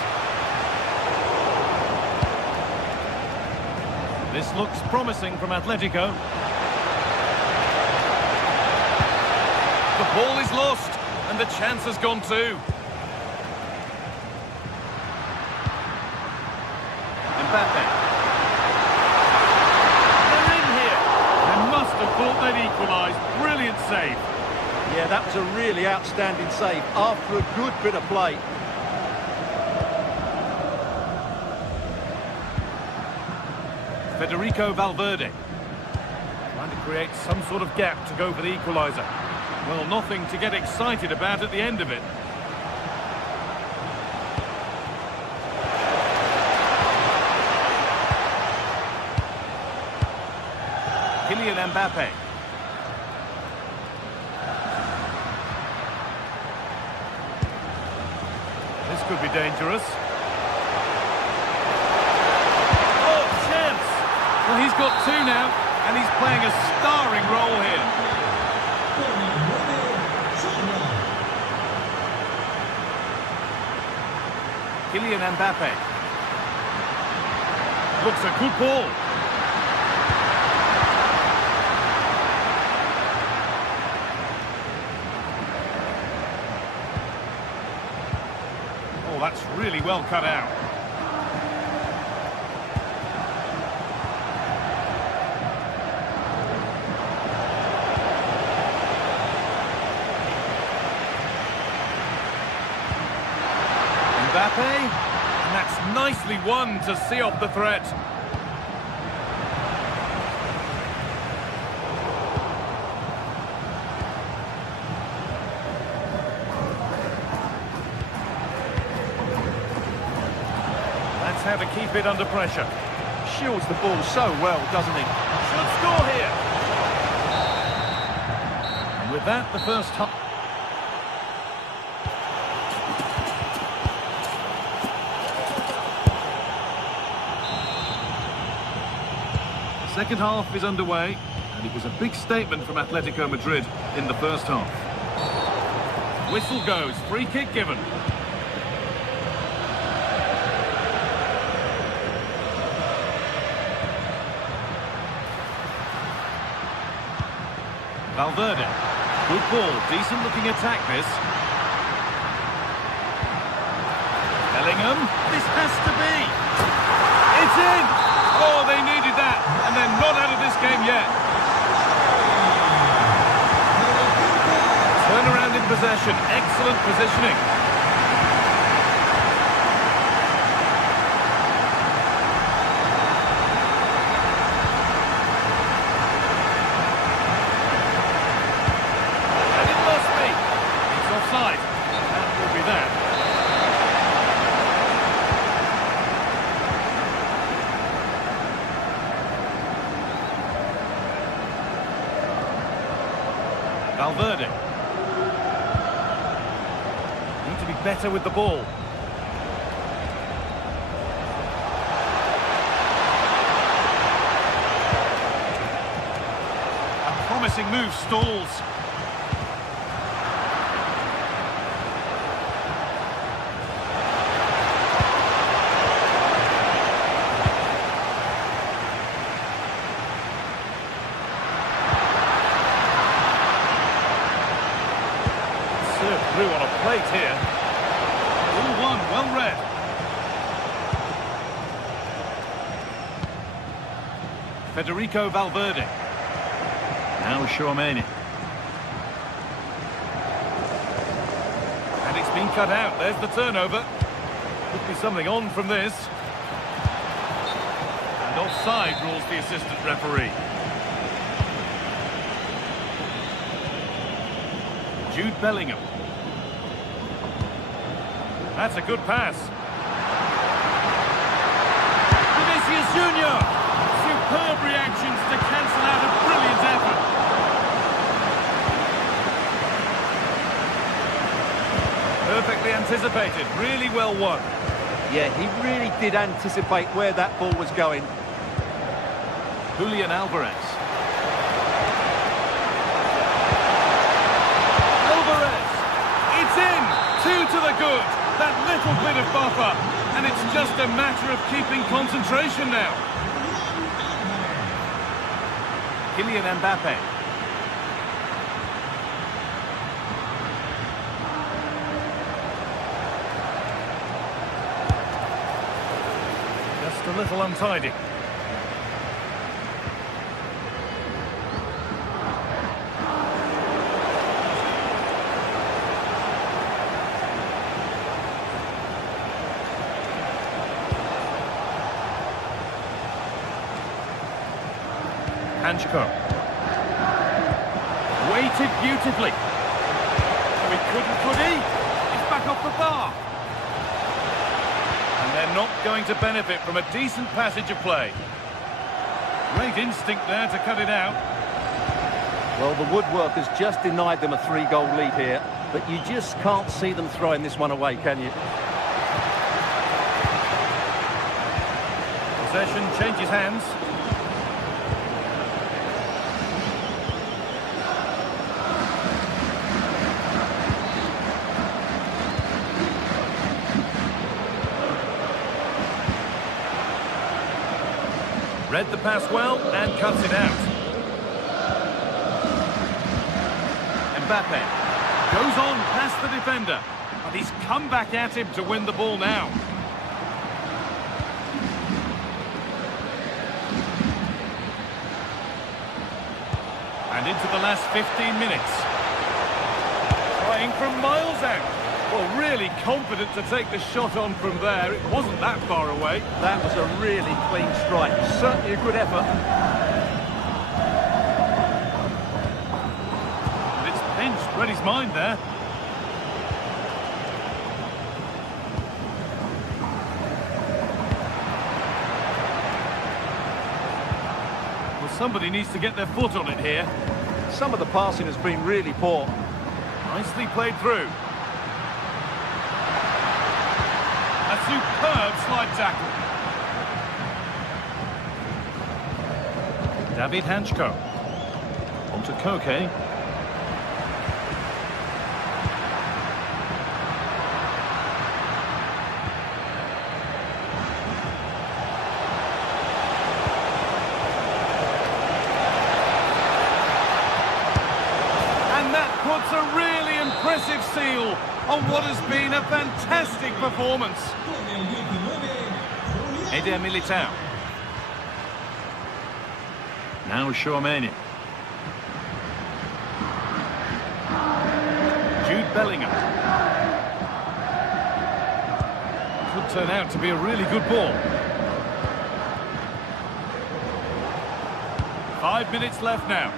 This looks promising from Atletico. The ball is lost and the chance has gone too. Mbappe. They're in here. They must have thought they'd equalised. Brilliant save. Yeah, that was a really outstanding save after a good bit of play. Federico Valverde trying to create some sort of gap to go for the equaliser. Well, nothing to get excited about at the end of it. Kylian Mbappe. This could be dangerous. Oh, chance! Well, he's got two now, and he's playing a starring role here. Kylian Mbappe. Looks a good ball. Oh, that's really well cut out. Mbappe, and that's nicely won to see off the threat. That's how to keep it under pressure. Shields the ball so well, doesn't he? Should score here. And with that, the first half. Second half is underway, and it was a big statement from Atletico Madrid in the first half. Whistle goes, free kick given. Valverde, good ball, decent looking attack this. Bellingham, this has to be. It's in! Oh, they needed that, and they're not out of this game yet. Turnaround in possession, excellent positioning. And it must be. It's offside. That will be that. Valverde. Need to be better with the ball. A promising move stalls. Through on a plate here. 2-1, well read. Federico Valverde. Now Tchouaméni. And it's been cut out. There's the turnover. Could be something on from this. And offside rules the assistant referee. Jude Bellingham. That's a good pass. Vinicius Junior. Superb reactions to cancel out a brilliant effort. Perfectly anticipated, really well won. Yeah, he really did anticipate where that ball was going. Julian Alvarez. It's in! 2 to the good. That little bit of buffer. And it's just a matter of keeping concentration now. Kylian Mbappe. Just a little untidy. Anchko. Weighted beautifully. Could he? It's back off the bar. And they're not going to benefit from a decent passage of play. Great instinct there to cut it out. Well, the woodwork has just denied them a 3-goal lead here, but you just can't see them throwing this one away, can you? Possession changes hands. Read the pass well and cuts it out. Mbappe goes on past the defender, but he's come back at him to win the ball now. And into the last 15 minutes. Trying from miles out. Well, really confident to take the shot on from there. It wasn't that far away. That was a really clean strike. Certainly a good effort. But it's pinched. Read his mind there. Well, somebody needs to get their foot on it here. Some of the passing has been really poor. Nicely played through. A superb slide tackle. David Hanchko. On to Koke. And that puts a really impressive seal on what has been a fantastic performance. Eder Militao. Now Chouameni. Jude Bellingham. Could turn out to be a really good ball. 5 minutes left now.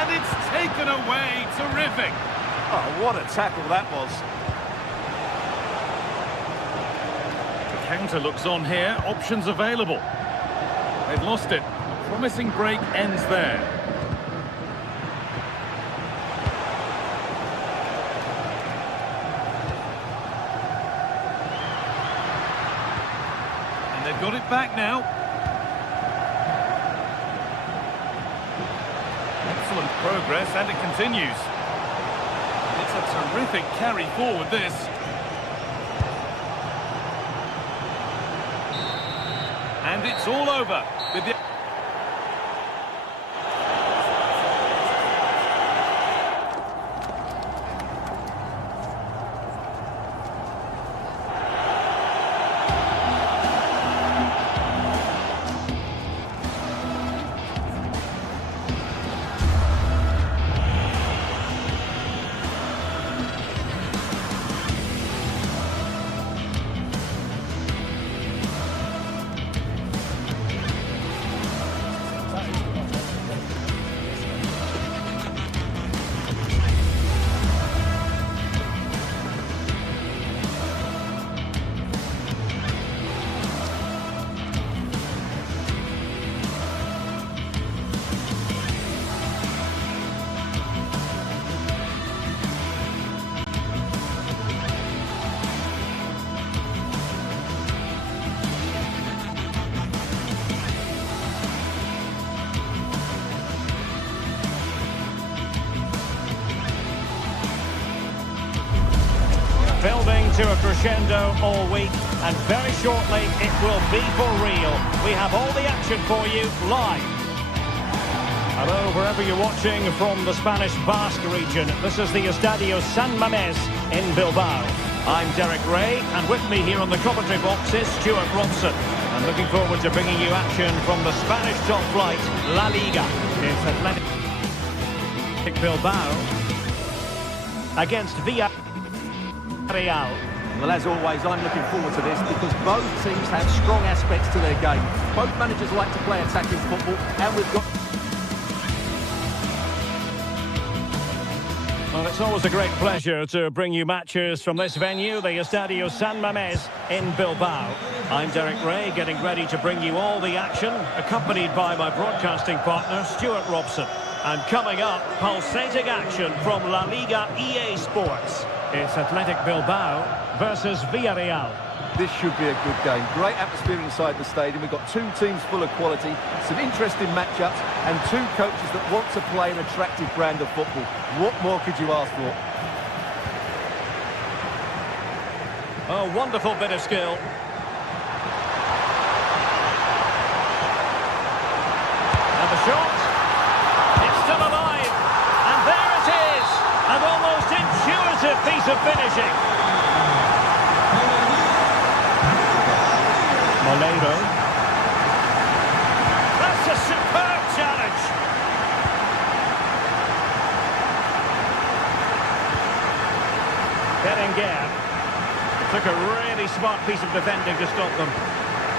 And it's taken away. Terrific. Oh, what a tackle that was. The counter looks on here. Options available. They've lost it. A promising break ends there. And they've got it back now. Excellent progress, and it continues. It's a terrific carry forward, this. And it's all over with the... Building to a crescendo all week, and very shortly it will be for real. We have all the action for you live. Hello, wherever you're watching from the Spanish Basque region. This is the Estadio San Mamés in Bilbao. I'm Derek Ray, and with me here on the commentary box is Stuart Robson. I'm looking forward to bringing you action from the Spanish top flight, La Liga. It's Athletic Bilbao against Villarreal. Well, as always, I'm looking forward to this because both teams have strong aspects to their game. Both managers like to play attacking football, and we've got... Well, it's always a great pleasure to bring you matches from this venue, the Estadio San Mamés in Bilbao. I'm Derek Ray, getting ready to bring you all the action, accompanied by my broadcasting partner, Stuart Robson. And coming up, pulsating action from La Liga EA Sports. It's Athletic Bilbao versus Villarreal. This should be a good game. Great atmosphere inside the stadium. We've got two teams full of quality, some interesting matchups, and two coaches that want to play an attractive brand of football. What more could you ask for? A wonderful bit of skill. And the shot. It's still alive. And there it is. An almost intuitive piece of finishing. Moleiro. That's a superb challenge. Berenguer took a really smart piece of defending to stop them.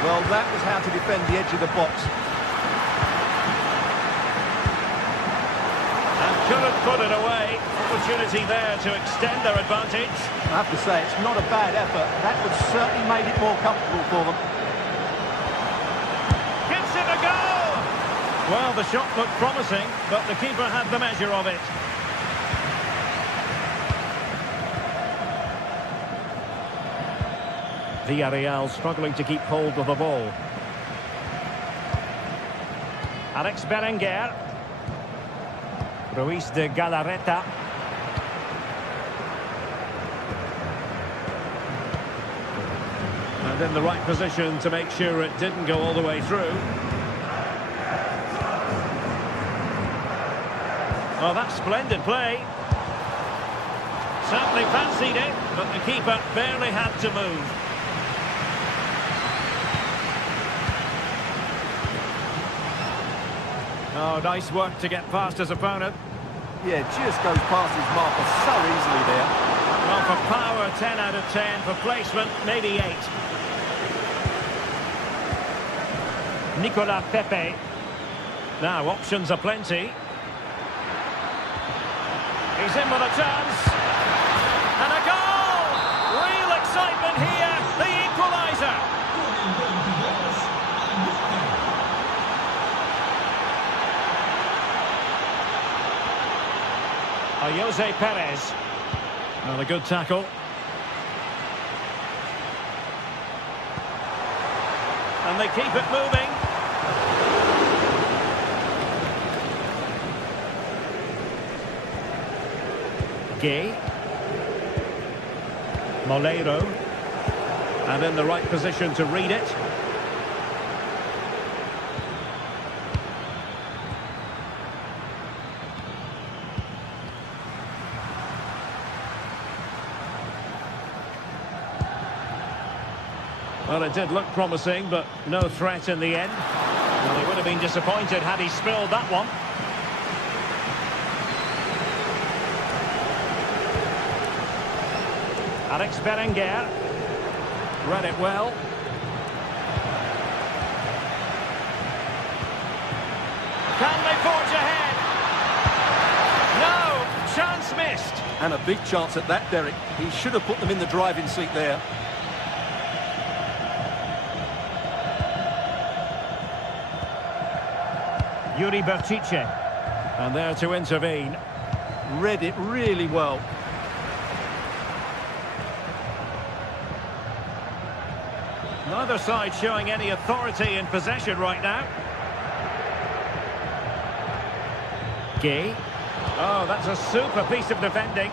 Well, that was how to defend the edge of the box. And couldn't put it away. Opportunity there to extend their advantage. I have to say, it's not a bad effort. That would certainly made it more comfortable for them. Gives it a go! Well, the shot looked promising, but the keeper had the measure of it. Villarreal struggling to keep hold of the ball. Alex Berenguer. Ruiz de Galarreta. And in the right position to make sure it didn't go all the way through. Oh, that's splendid play. Certainly fancied it, but the keeper barely had to move. Oh, nice work to get past his opponent. Yeah, just goes past his marker so easily there. Well, for power, 10 out of 10. For placement, maybe 8. Nicolas Pepe. Now, options are plenty. He's in with a chance. And a goal! Real excitement here. The equaliser. Jose Perez. Well, a good tackle. And they keep it moving. Gay. Moleiro. And in the right position to read it. Well, it did look promising, but no threat in the end. Well, he would have been disappointed had he spilled that one. Alex Berenguer. Read it well. Can they forge ahead? No! Chance missed. And a big chance at that, Derek. He should have put them in the driving seat there. Yuri Bertice. And there to intervene. Read it really well. Neither side showing any authority in possession right now. Gay. Oh, that's a super piece of defending.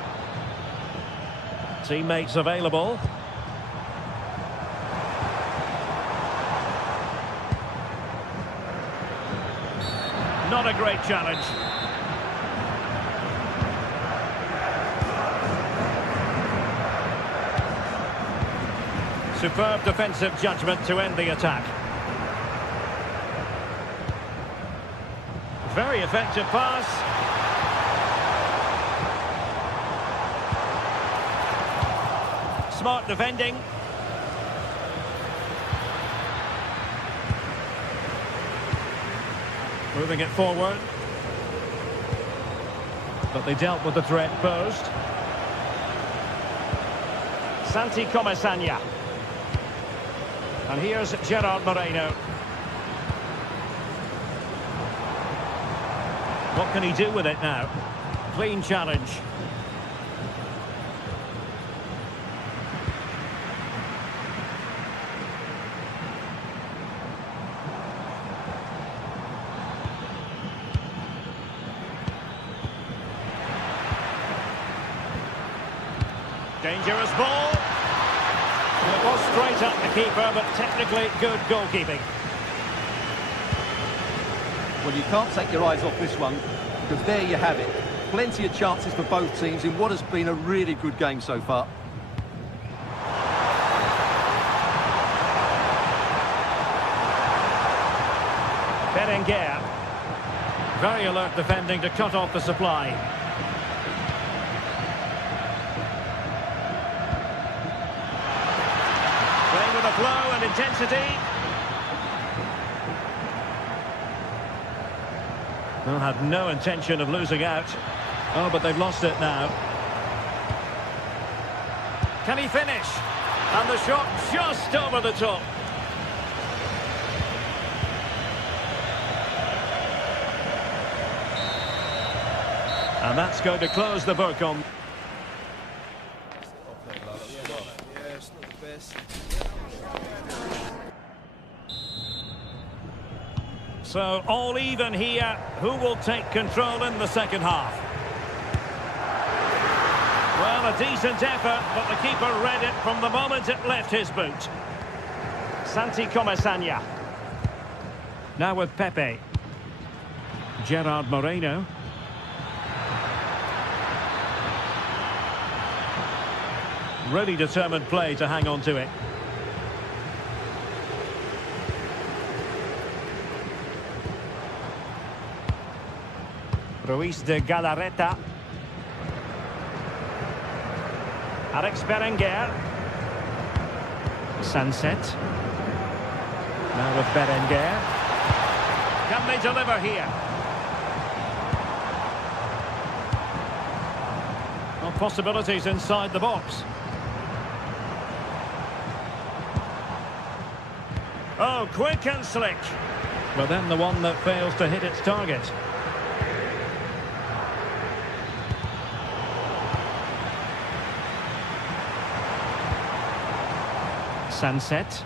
Teammates available. Not a great challenge. Superb defensive judgment to end the attack. Very effective pass. Smart defending. Moving it forward. But they dealt with the threat posed. Santi Comesanya. And here's Gerard Moreno. What can he do with it now? Clean challenge. Dangerous ball. It was straight at the keeper, but technically good goalkeeping. Well, you can't take your eyes off this one, because there you have it. Plenty of chances for both teams in what has been a really good game so far. Berenguer. Very alert defending to cut off the supply. Playing with a flow and intensity. Well, had no intention of losing out. Oh, but they've lost it now. Can he finish? And the shot just over the top. And that's going to close the book on. So, all even here. Who will take control in the second half? Well, a decent effort, but the keeper read it from the moment it left his boot. Santi Comesanya. Now with Pepe. Gerard Moreno. Really determined play to hang on to it. Ruiz de Galarreta. Alex Berenguer. Sunset. Now with Berenguer. Can they deliver here? Well, possibilities inside the box. Oh, quick and slick. But then the one that fails to hit its target. Sunset.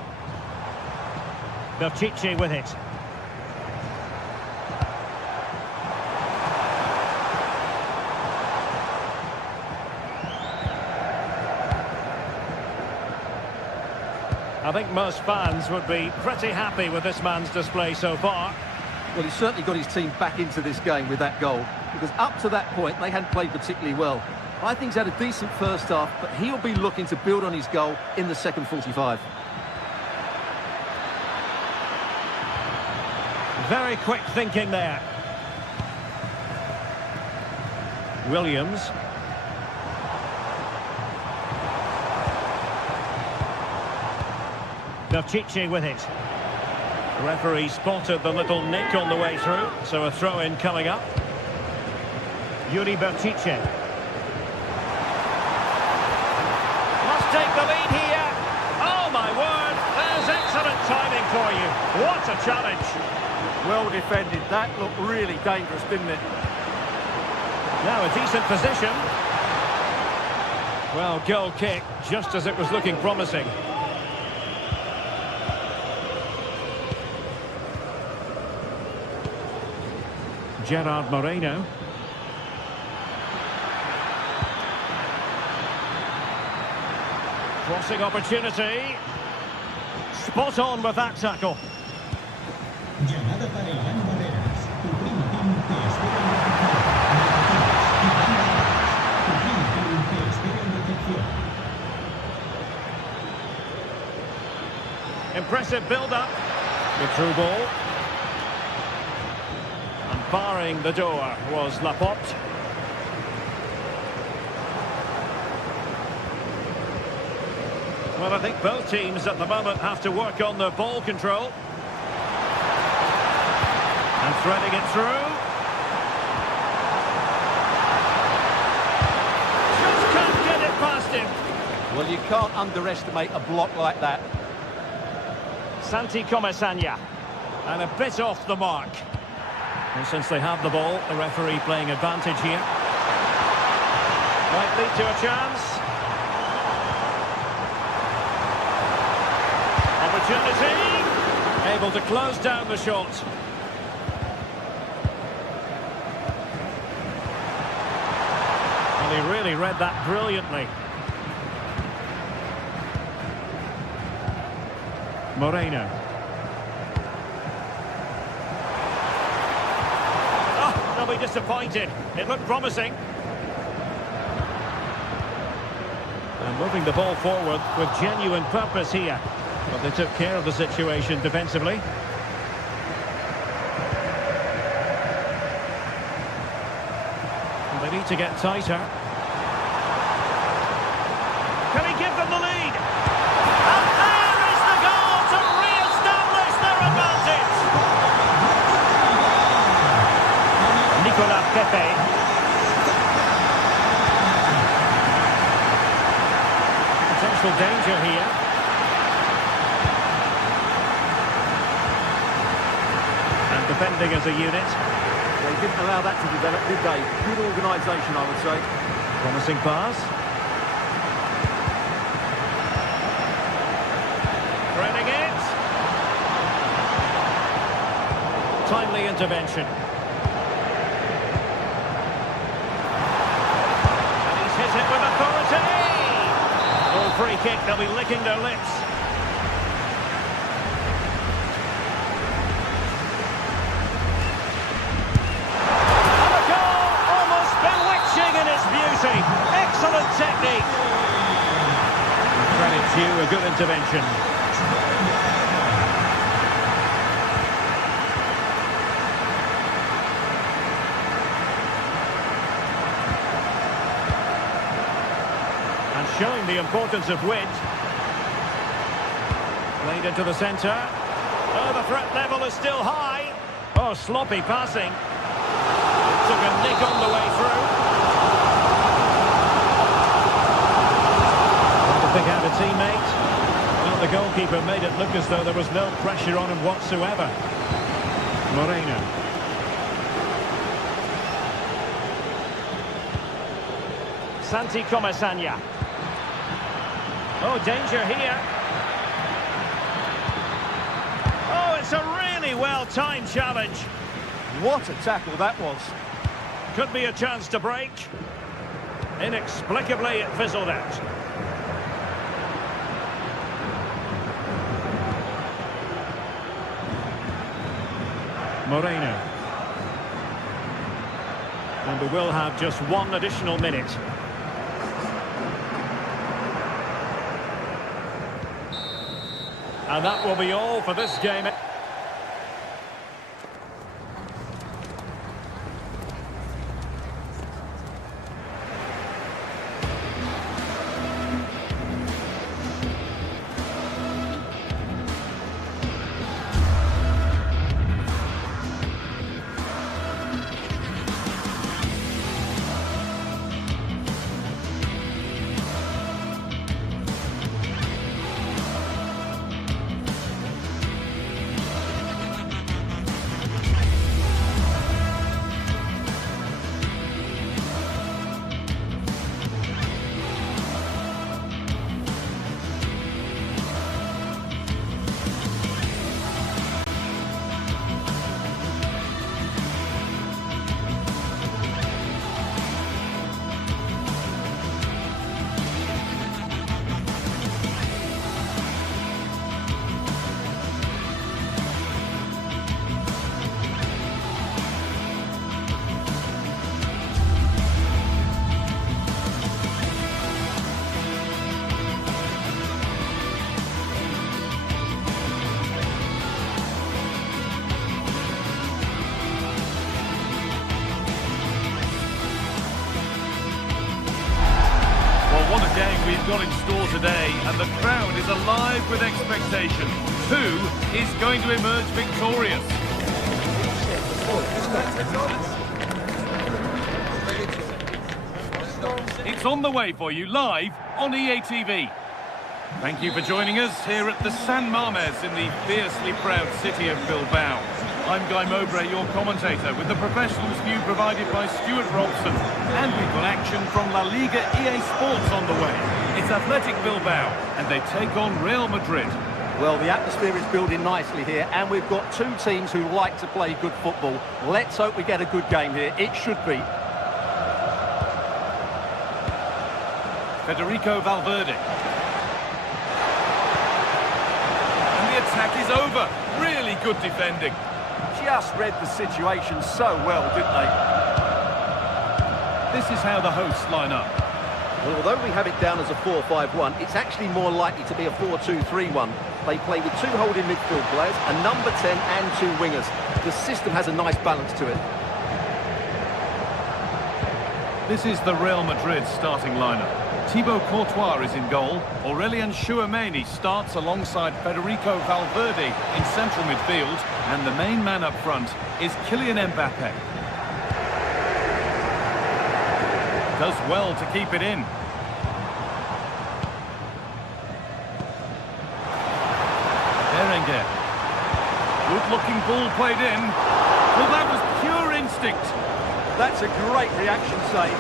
Berchiche with it. I think most fans would be pretty happy with this man's display so far. Well, he's certainly got his team back into this game with that goal, because up to that point they hadn't played particularly well. I think he's had a decent first half, but he'll be looking to build on his goal in the second 45. Very quick thinking there. Williams. Berchiche with it. The referee spotted the little nick on the way through, so a throw-in coming up. Yuri Berchiche. Must take the lead here. Oh, my word. There's excellent timing for you. What a challenge. Well defended. That looked really dangerous, didn't it? Now a decent position. Well, goal kick, just as it was looking promising. Gerard Moreno. Crossing opportunity. Spot on with that tackle. Llamada para Iván Barreras. Tu primo team te espera en recepción. Impressive build-up. The through ball. And barring the door was Laporte. Well, I think both teams at the moment have to work on their ball control. And threading it through. can't underestimate a block like that. Santi Comesaña. And a bit off the mark. And since they have the ball, the referee playing advantage here. Might lead to a chance. Opportunity. Able to close down the shot. Well, he really read that brilliantly. Moreno. Oh, they'll be disappointed. It looked promising. And moving the ball forward with genuine purpose here. But they took care of the situation defensively. And they need to get tighter. Can he give them the lead? And there is the goal to re-establish their advantage. Nicolas Pepe. Potential danger here. And defending as a unit. They didn't allow that to develop, did they? Good organisation, I would say. Promising pass. Threading it. Timely intervention. And he's hit it with authority. Oh, free kick, they'll be licking their lips. And a goal, almost bewitching in its beauty. Excellent technique. Credit due, a good intervention. And showing the importance of width. Played into the centre. Oh, the threat level is still high. Oh, sloppy passing. Took a nick on the way through. Trying to pick out a teammate. Well, the goalkeeper made it look as though there was no pressure on him whatsoever. Moreno. Santi Comesaña. Oh, danger here. Oh, it's a really well-timed challenge. What a tackle that was. Could be a chance to break. Inexplicably, it fizzled out. Moreno. And we will have just one additional minute. And that will be all for this game. What a game we've got in store today, and the crowd is alive with expectation. Who is going to emerge victorious? It's on the way for you live on EA TV. Thank you for joining us here at the San Mames in the fiercely proud city of Bilbao. I'm Guy Mowbray, your commentator, with the professionals view provided by Stuart Robson. And we've got action from La Liga EA Sports on the way. It's Athletic Bilbao, and they take on Real Madrid. Well, the atmosphere is building nicely here, and we've got two teams who like to play good football. Let's hope we get a good game here. It should be. Federico Valverde. And the attack is over. Really good defending. Just read the situation so well, didn't they? This is how the hosts line up. Well, although we have it down as a 4-5-1, it's actually more likely to be a 4-2-3-1. They play with two holding midfield players, a number 10 and two wingers. The system has a nice balance to it. This is the Real Madrid starting lineup. Thibaut Courtois is in goal. Aurélien Tchouameni starts alongside Federico Valverde in central midfield. And the main man up front is Kylian Mbappe. Does well to keep it in. Berenguer. Good-looking ball played in. Well, that was pure instinct. That's a great reaction save.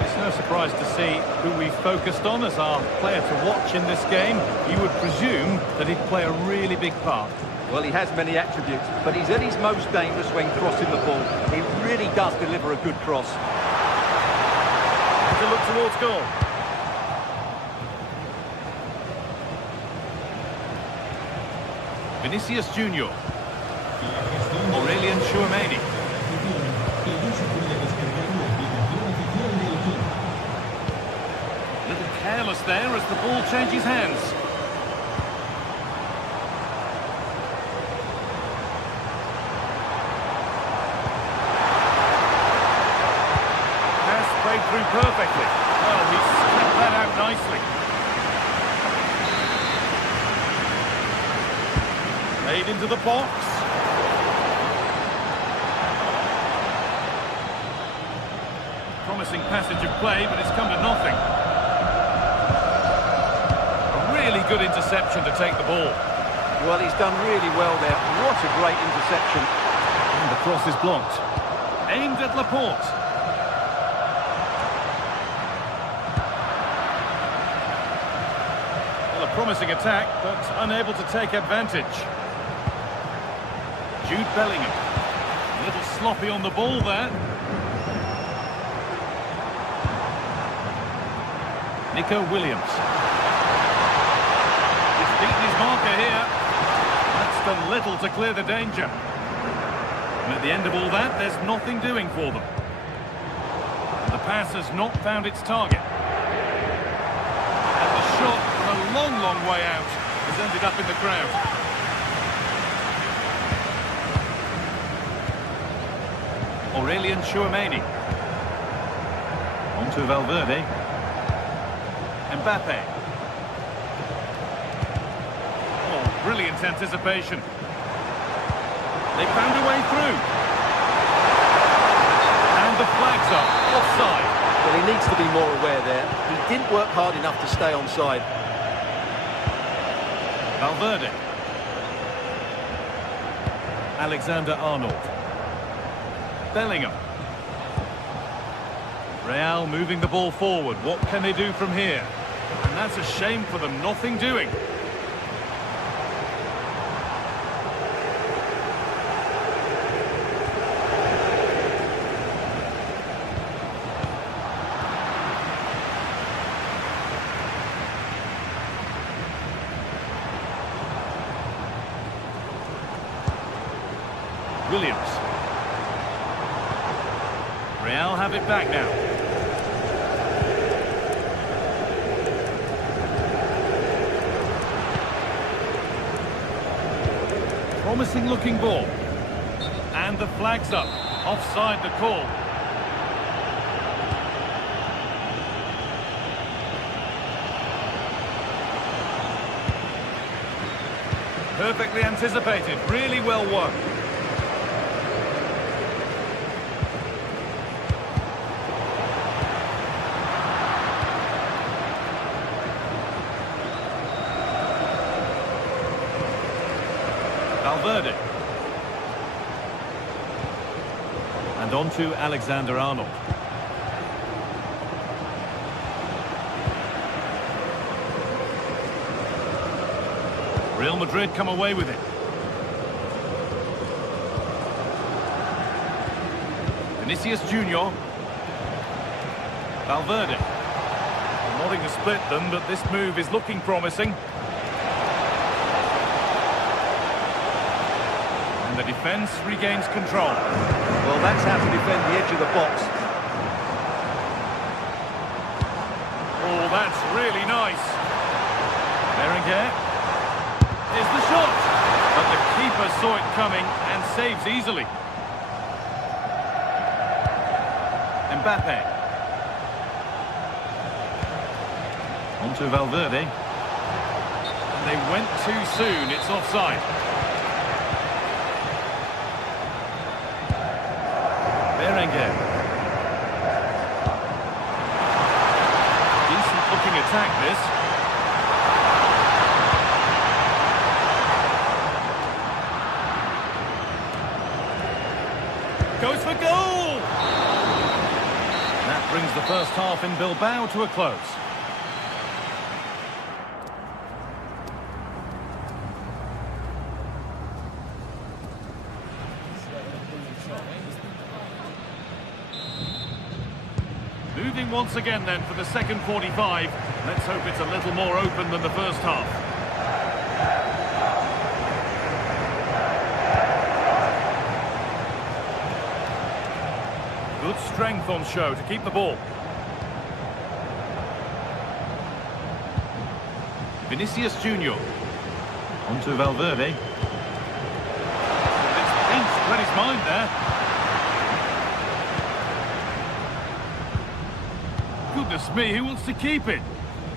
It's no surprise to see who we focused on as our player to watch in this game. You would presume that he'd play a really big part. Well, he has many attributes, but he's at his most dangerous when crossing the ball. He really does deliver a good cross. To look towards goal. Vinicius Junior. Aurélien Tchouameni. A little careless there as the ball changes hands. Pass played through perfectly. Well, he stepped that out nicely. Played into the box. Promising passage of play, but it's come to nothing. A really good interception to take the ball. Well, he's done really well there. What a great interception. And the cross is blocked. Aimed at Laporte. Well, a promising attack, but unable to take advantage. Jude Bellingham. A little sloppy on the ball there. Nico Williams. He's beaten his marker here. That's done little to clear the danger. And at the end of all that, there's nothing doing for them. The pass has not found its target. And the shot from a long, long way out has ended up in the crowd. Aurélien Tchouameni. On to Valverde. Mbappe. Oh, brilliant anticipation. They found a way through. And the flag's up. Offside. Well, he needs to be more aware there. He didn't work hard enough to stay onside. Valverde. Alexander-Arnold. Bellingham. Real moving the ball forward. What can they do from here? And that's a shame for them. Nothing doing. Williams. Real have it back now. Promising looking ball. And the flag's up. Offside the call. Perfectly anticipated. Really well won. And on to Alexander-Arnold. Real Madrid come away with it. Vinicius Junior. Valverde. Nothing to split them, but this move is looking promising. And the defence regains control. Well, that's how to defend the edge of the box. Oh, that's really nice. Berenguer. Here's the shot. But the keeper saw it coming and saves easily. Mbappe. On to Valverde. And they went too soon. It's offside. Berenguer. Decent looking attack this. Goes for goal! That brings the first half in Bilbao to a close. Moving once again then for the second 45. Let's hope it's a little more open than the first half. Good strength on show to keep the ball. Vinicius Junior. On to Valverde. It's pinched read his mind there. Goodness me, who wants to keep it?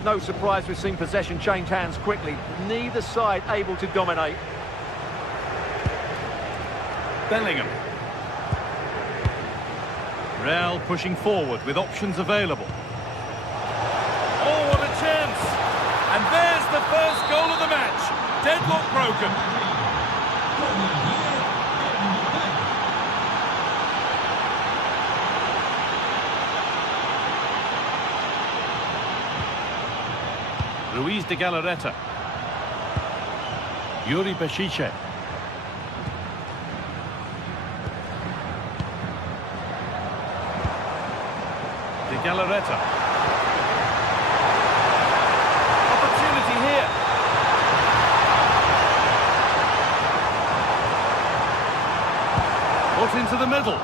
No surprise we've seen possession change hands quickly. Neither side able to dominate. Bellingham. Real pushing forward with options available. Oh, what a chance! And there's the first goal of the match. Deadlock broken. Ruiz de Galarreta. Yuri Bešice. De Galarreta. Opportunity here. Put into the middle.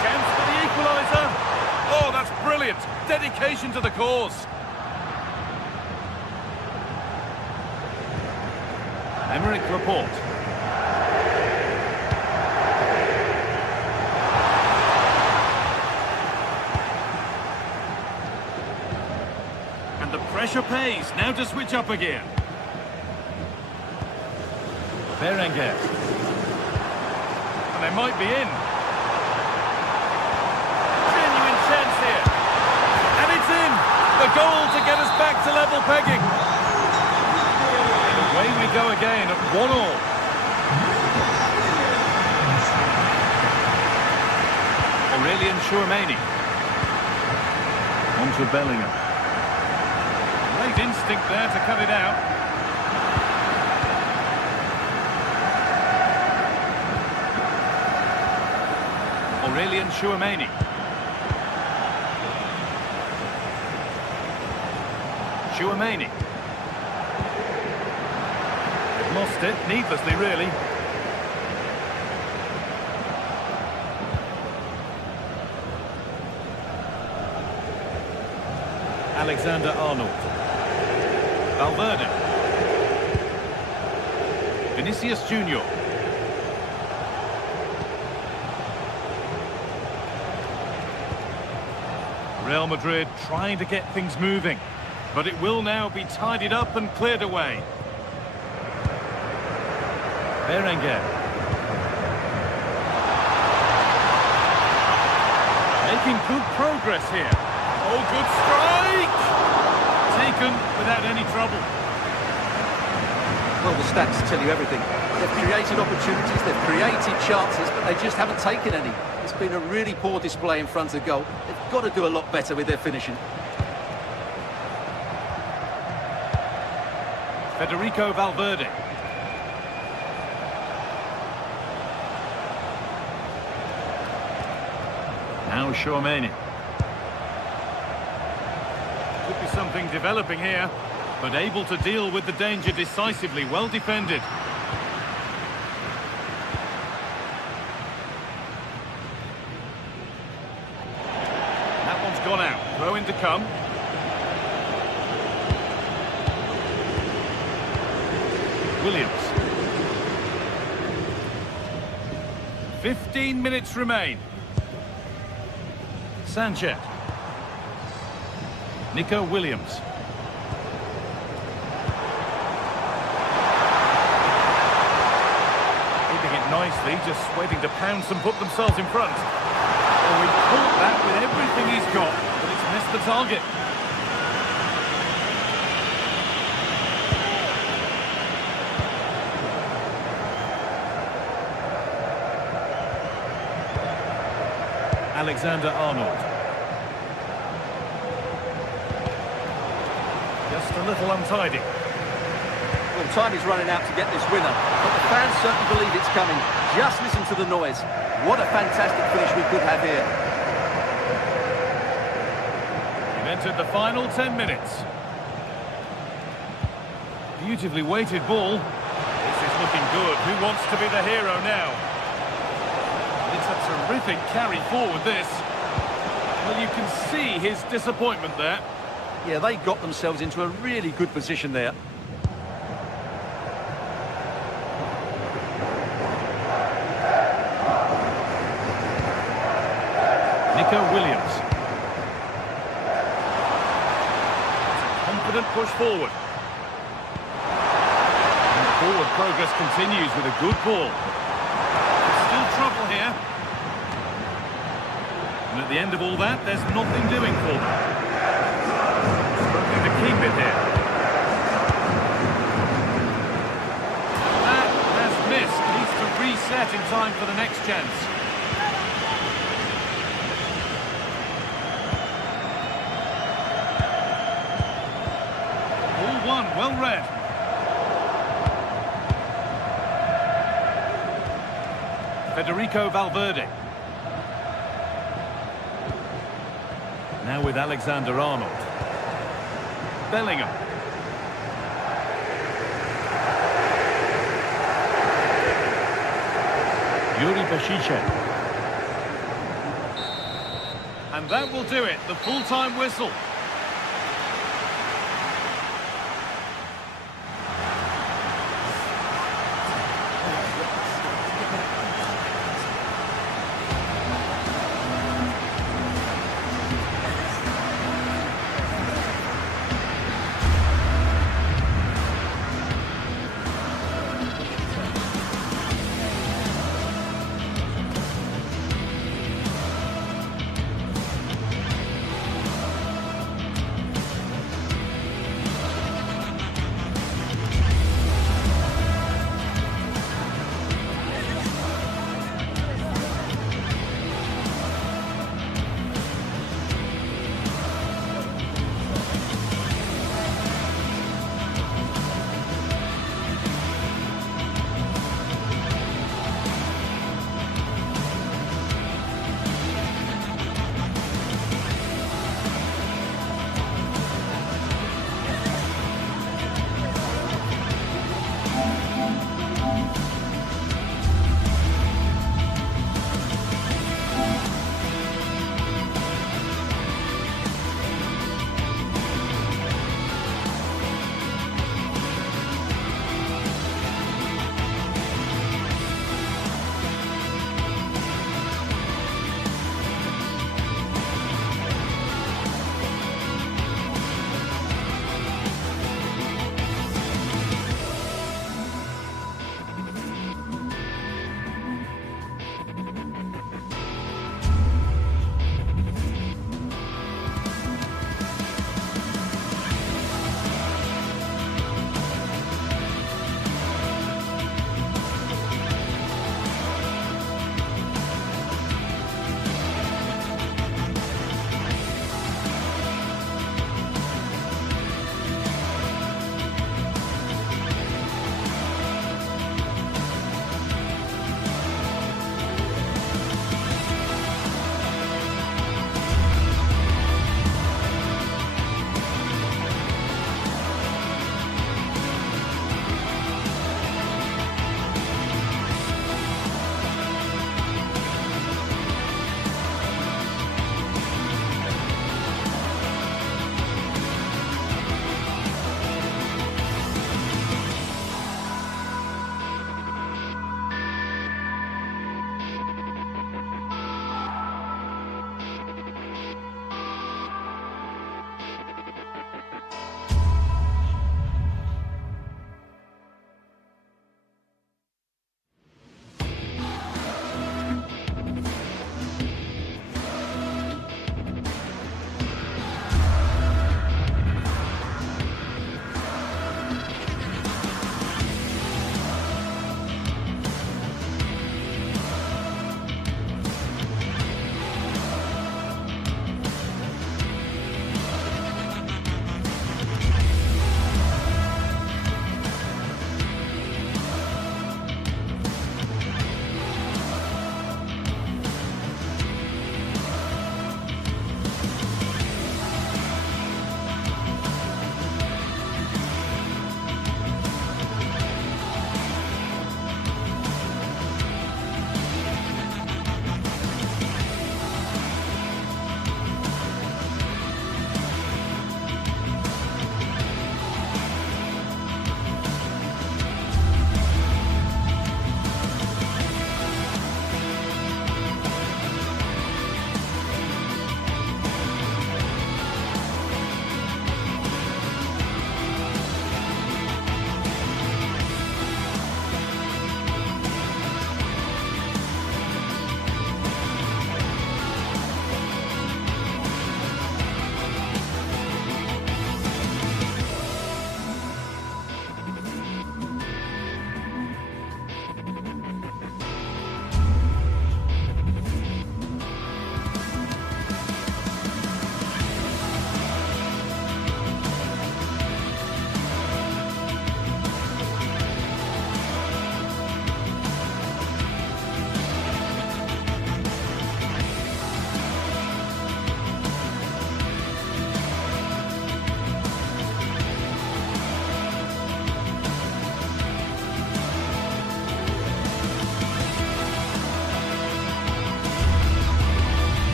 Chance for the equaliser. Oh, that's brilliant. Dedication to the cause. Emerick Laporte. And the pressure pays. Now to switch up again. Berenguer. And they might be in. Genuine chance here. And it's in. The goal to get us back to level pegging. And away we go again at 1-1. Aurelien Tchouameni. On to Bellingham. Great instinct there to cut it out. Aurelien Tchouameni. Tchouameni. They've lost it, needlessly really. Alexander-Arnold. Valverde. Vinicius Junior. Real Madrid trying to get things moving, but it will now be tidied up and cleared away. Berenguer. Making good progress here. Oh, good strike! Taken without any trouble. Well, the stats tell you everything. They've created opportunities, they've created chances, but they just haven't taken any. It's been a really poor display in front of goal. They've got to do a lot better with their finishing. Federico Valverde. Now Tchouaméni. Could be something developing here, but able to deal with the danger decisively. Well defended. That one's gone out. Throw in to come. Williams. 15 minutes remain. Sanchez. Nico Williams. Keeping it nicely, just waiting to pounce and put themselves in front. Oh, he caught that with everything he's got, but it's missed the target. Alexander-Arnold. Just a little untidy. Well, time is running out to get this winner, but the fans certainly believe it's coming. Just listen to the noise. What a fantastic finish we could have here. We've entered the final 10 minutes. Beautifully weighted ball. This is looking good. Who wants to be the hero now? It's a terrific carry forward, this. Well, you can see his disappointment there. Yeah, they got themselves into a really good position there. Nico Williams. Confident push forward. And forward progress continues with a good ball. There's still trouble here. And at the end of all that, there's nothing doing for them. Struggling to keep it here. That has missed. Needs to reset in time for the next chance. Ball one, well read. Federico Valverde. Now with Alexander-Arnold. Bellingham. Yuri Bešiček. And that will do it, the full-time whistle.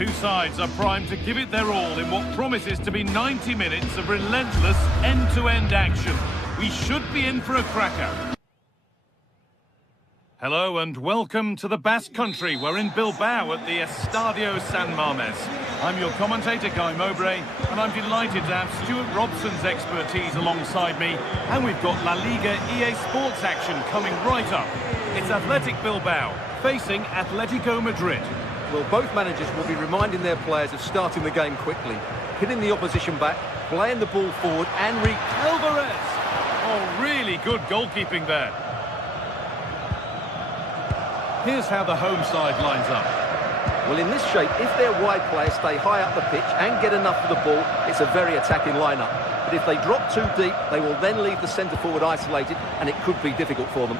Two sides are primed to give it their all in what promises to be 90 minutes of relentless end-to-end action. We should be in for a cracker. Hello and welcome to the Basque Country. We're in Bilbao at the Estadio San Mamés. I'm your commentator, Guy Mowbray, and I'm delighted to have Stuart Robson's expertise alongside me. And we've got La Liga EA Sports action coming right up. It's Athletic Bilbao facing Atletico Madrid. Well, both managers will be reminding their players of starting the game quickly, hitting the opposition back, playing the ball forward, and Alvarez! Oh, really good goalkeeping there. Here's how the home side lines up. Well, in this shape, if their wide players stay high up the pitch and get enough of the ball, it's a very attacking lineup. But if they drop too deep, they will then leave the centre forward isolated, and it could be difficult for them.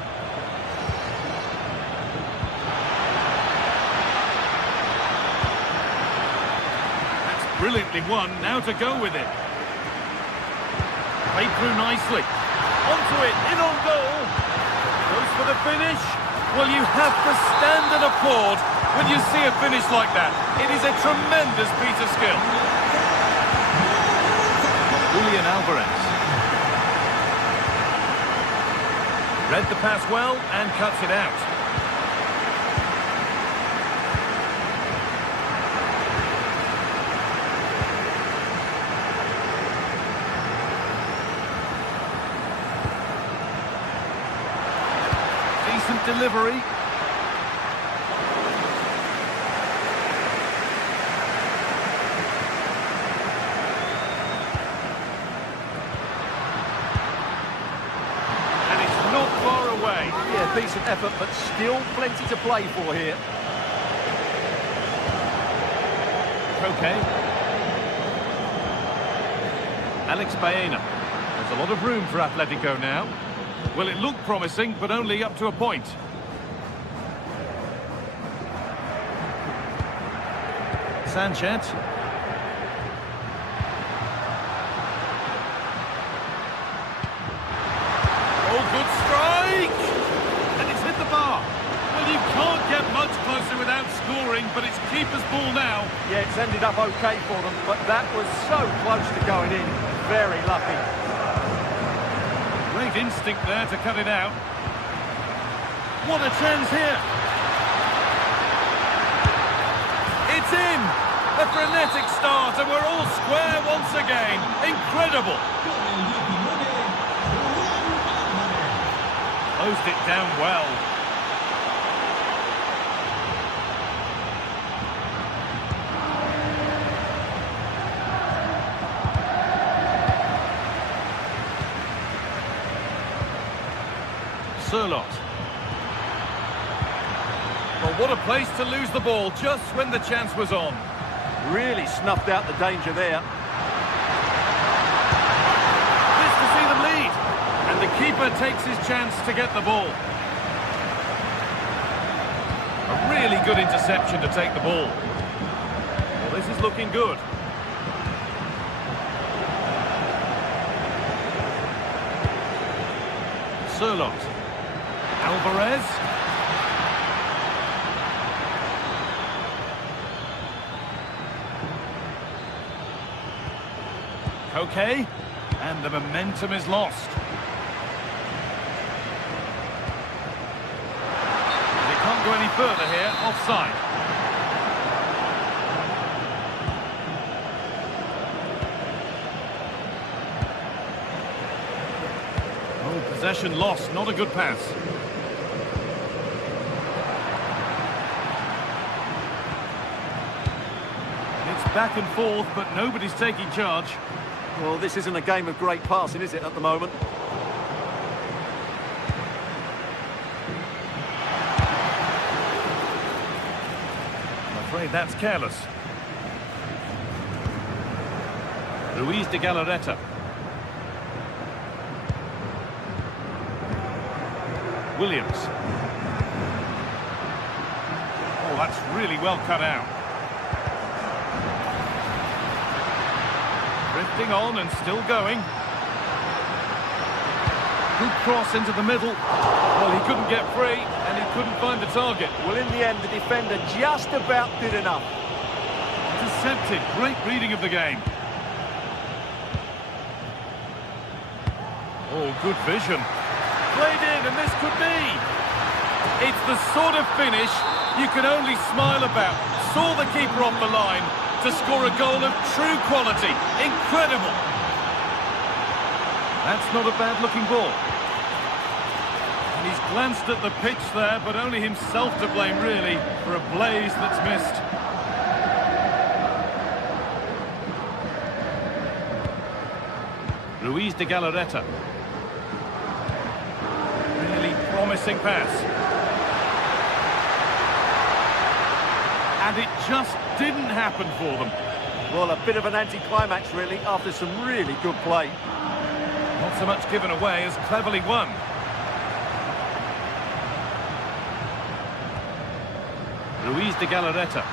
That's brilliantly won. Now to go with it. Played through nicely. Onto it, in on goal. Goes for the finish. Well, you have to stand and applaud when you see a finish like that. It is a tremendous piece of skill. Julian Alvarez. Read the pass well and cuts it out. Delivery. And it's not far away. Yeah, decent effort, but still plenty to play for here. Okay. Alex Baena. There's a lot of room for Atletico now. Well, it looked promising, but only up to a point. Sanchez. Oh, good strike! And it's hit the bar. Well, you can't get much closer without scoring, but it's keeper's ball now. Yeah, it's ended up okay for them, but that was so close to going in. Very lucky. Great instinct there to cut it out. What a chance here. It's in. A frenetic start and we're all square once again. Incredible. Closed it down well. Surlot. Well, what a place to lose the ball just when the chance was on. Really snuffed out the danger there. Pleased to see them lead. And the keeper takes his chance to get the ball. A really good interception to take the ball. Well, this is looking good. Surlot. Alvarez. Okay, and the momentum is lost. They can't go any further here, offside. Oh, possession lost, not a good pass. It's back and forth, but nobody's taking charge. Well, this isn't a game of great passing, is it, at the moment? I'm afraid that's careless. Luis de Galarreta. Williams. Oh, that's really well cut out. Drifting on and still going. Good cross into the middle. Well, he couldn't get free and he couldn't find the target. Well, in the end, the defender just about did enough. intercepted. Great reading of the game. Oh, good vision. Played in, and this could be. It's the sort of finish you can only smile about. Saw the keeper off the line to score a goal of true quality. Incredible. That's not a bad-looking ball. And he's glanced at the pitch there, but only himself to blame, really, for a blaze that's missed. Ruiz de Galarreta. Really promising pass. And it just didn't happen for them. Well, a bit of an anticlimax, really, after some really good play. Not so much given away as cleverly won. Ruiz de Galarreta.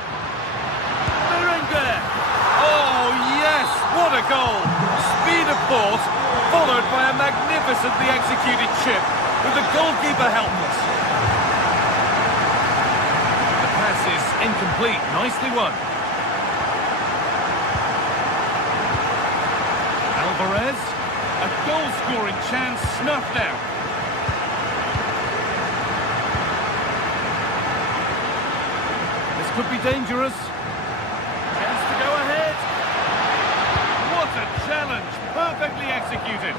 Berenguer! Oh, yes! What a goal! Speed of thought, followed by a magnificently executed chip, with the goalkeeper helpless. The pass is incomplete. Nicely won. Alvarez. A goal-scoring chance snuffed out. This could be dangerous. Chance to go ahead. What a challenge. Perfectly executed.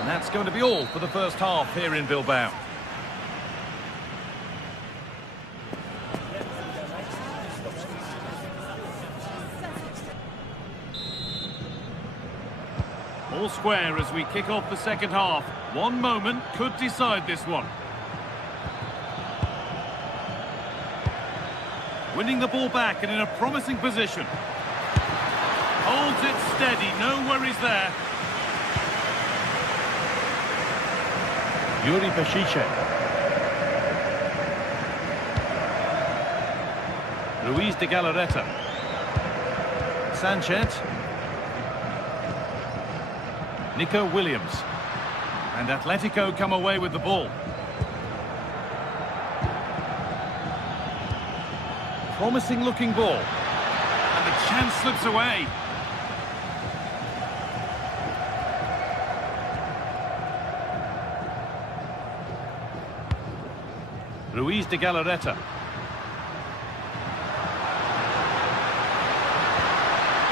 And that's going to be all for the first half here in Bilbao. All square as we kick off the second half. One moment could decide this one. Winning the ball back and in a promising position. Holds it steady, no worries there. Yuri Peshice. Ruiz de Galarreta. Sanchez. Nico Williams. And Atletico come away with the ball. Promising looking ball. And the chance slips away. Ruiz de Galarreta.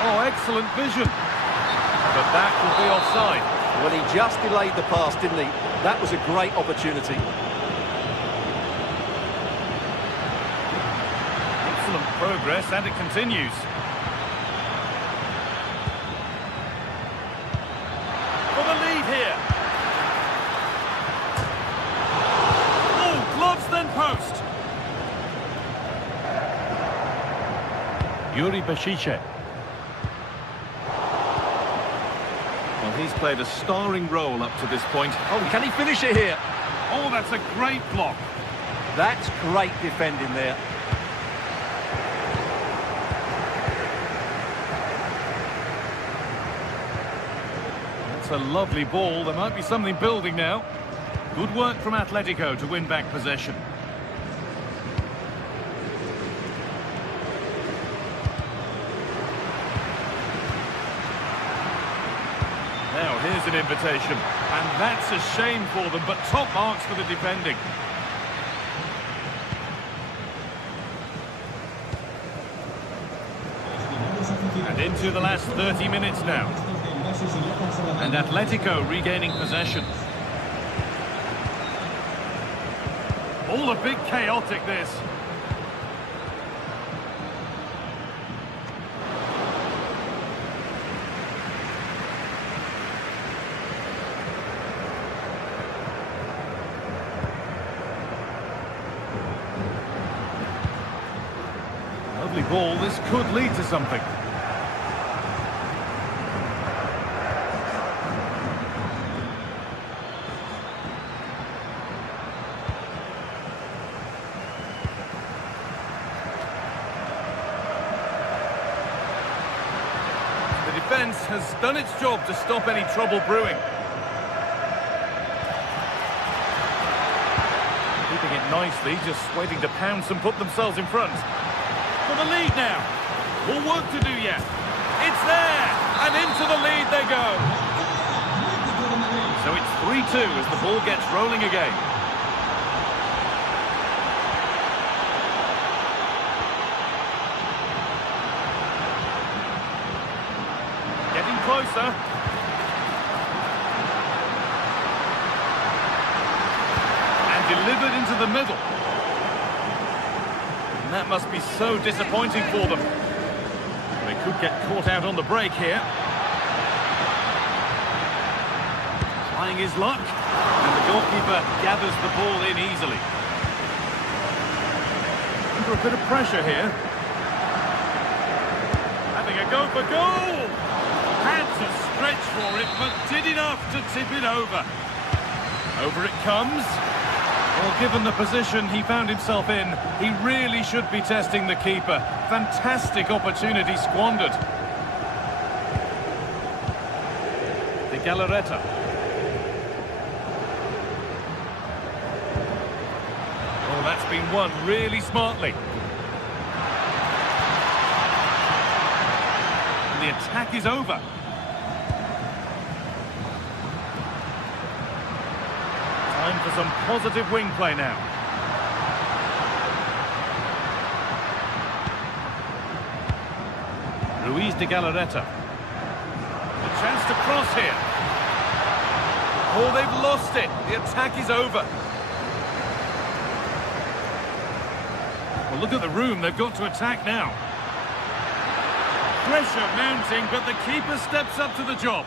Oh, excellent vision. But that will be offside. Well, he just delayed the pass, didn't he? That was a great opportunity. Excellent progress, and it continues. For the lead here. Oh, gloves then post. Yuri Peshice. Well, he's played a starring role up to this point. Oh, can he finish it here? Oh, that's a great block. That's great defending there. That's a lovely ball. There might be something building now. Good work from Atletico to win back possession. Now, here's an invitation. And that's a shame for them, but top marks for the defending. And into the last 30 minutes now. And Atletico regaining possession. All a bit chaotic, this. Lovely ball. This could lead to something. The defence has done its job to stop any trouble brewing. nicely, just waiting to pounce and put themselves in front. For the lead now. More work to do yet. It's there, and into the lead they go. So it's 3-2 as the ball gets rolling again. Getting closer. And delivered into the middle. And that must be so disappointing for them. They could get caught out on the break here. Trying his luck. And the goalkeeper gathers the ball in easily. Under a bit of pressure here. Having a go for goal! Had to stretch for it, but did enough to tip it over. Over it comes. Well, given the position he found himself in, he really should be testing the keeper. Fantastic opportunity squandered. De Galarreta. Oh, that's been won really smartly. And the attack is over. Time for some positive wing play now. Ruiz de Galarreta. A chance to cross here. Oh, they've lost it. The attack is over. Well, look at the room. They've got to attack now. Pressure mounting, but the keeper steps up to the job.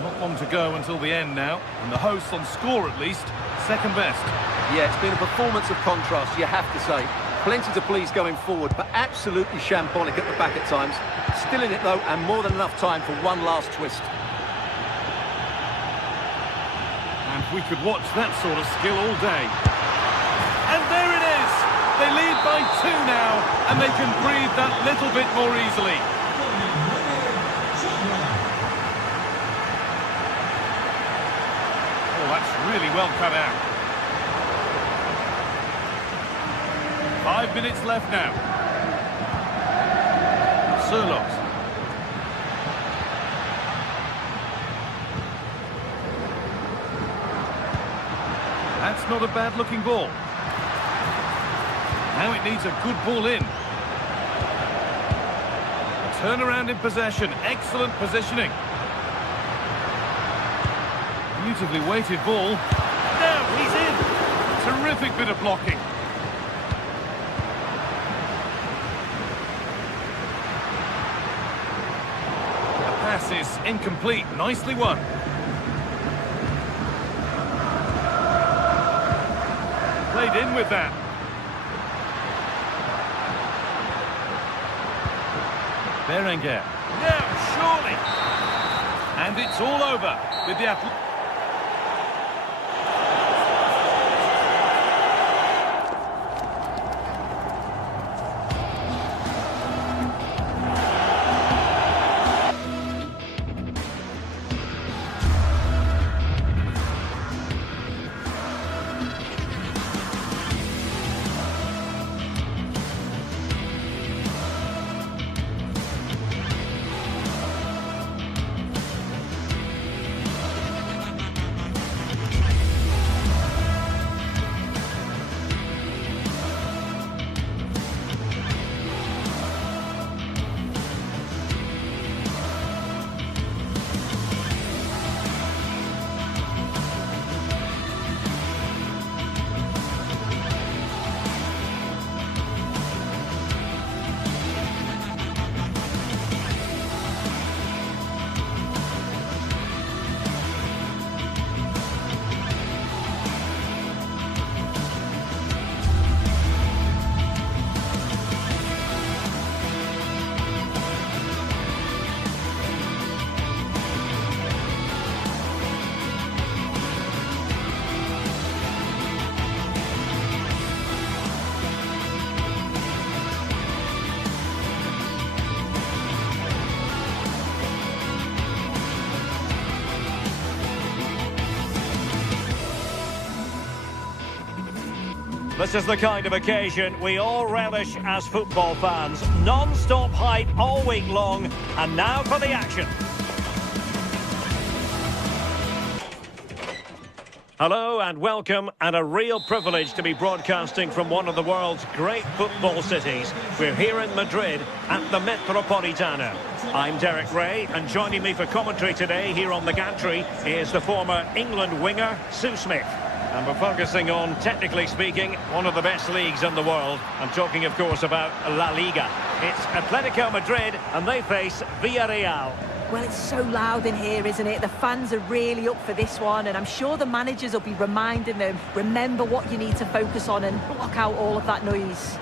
Not long to go until the end now, and the hosts on score at least, second best. Yeah, it's been a performance of contrast, you have to say. Plenty to please going forward, but absolutely shambolic at the back at times. Still in it though, and more than enough time for one last twist. And we could watch that sort of skill all day. And there it is! They lead by 2 now, and they can breathe that little bit more easily. That's really well cut out. 5 minutes left now. Surlos. That's not a bad-looking ball. Now it needs a good ball in. A turnaround in possession. Excellent positioning. Beautifully weighted ball. Now he's in. Terrific bit of blocking. The pass is incomplete. Nicely won. Played in with that. Berenguer. Now, surely. And it's all over with the athletic. This is the kind of occasion we all relish as football fans. Non-stop hype all week long, and now for the action. Hello and welcome, and a real privilege to be broadcasting from one of the world's great football cities. We're here in Madrid at the Metropolitano. I'm Derek Ray, and joining me for commentary today here on the gantry is the former England winger, Sue Smith. And we're focusing on, technically speaking, one of the best leagues in the world. I'm talking, of course, about La Liga. It's Atletico Madrid, and they face Villarreal. Well, it's so loud in here, isn't it? The fans are really up for this one, and I'm sure the managers will be reminding them, remember what you need to focus on and block out all of that noise.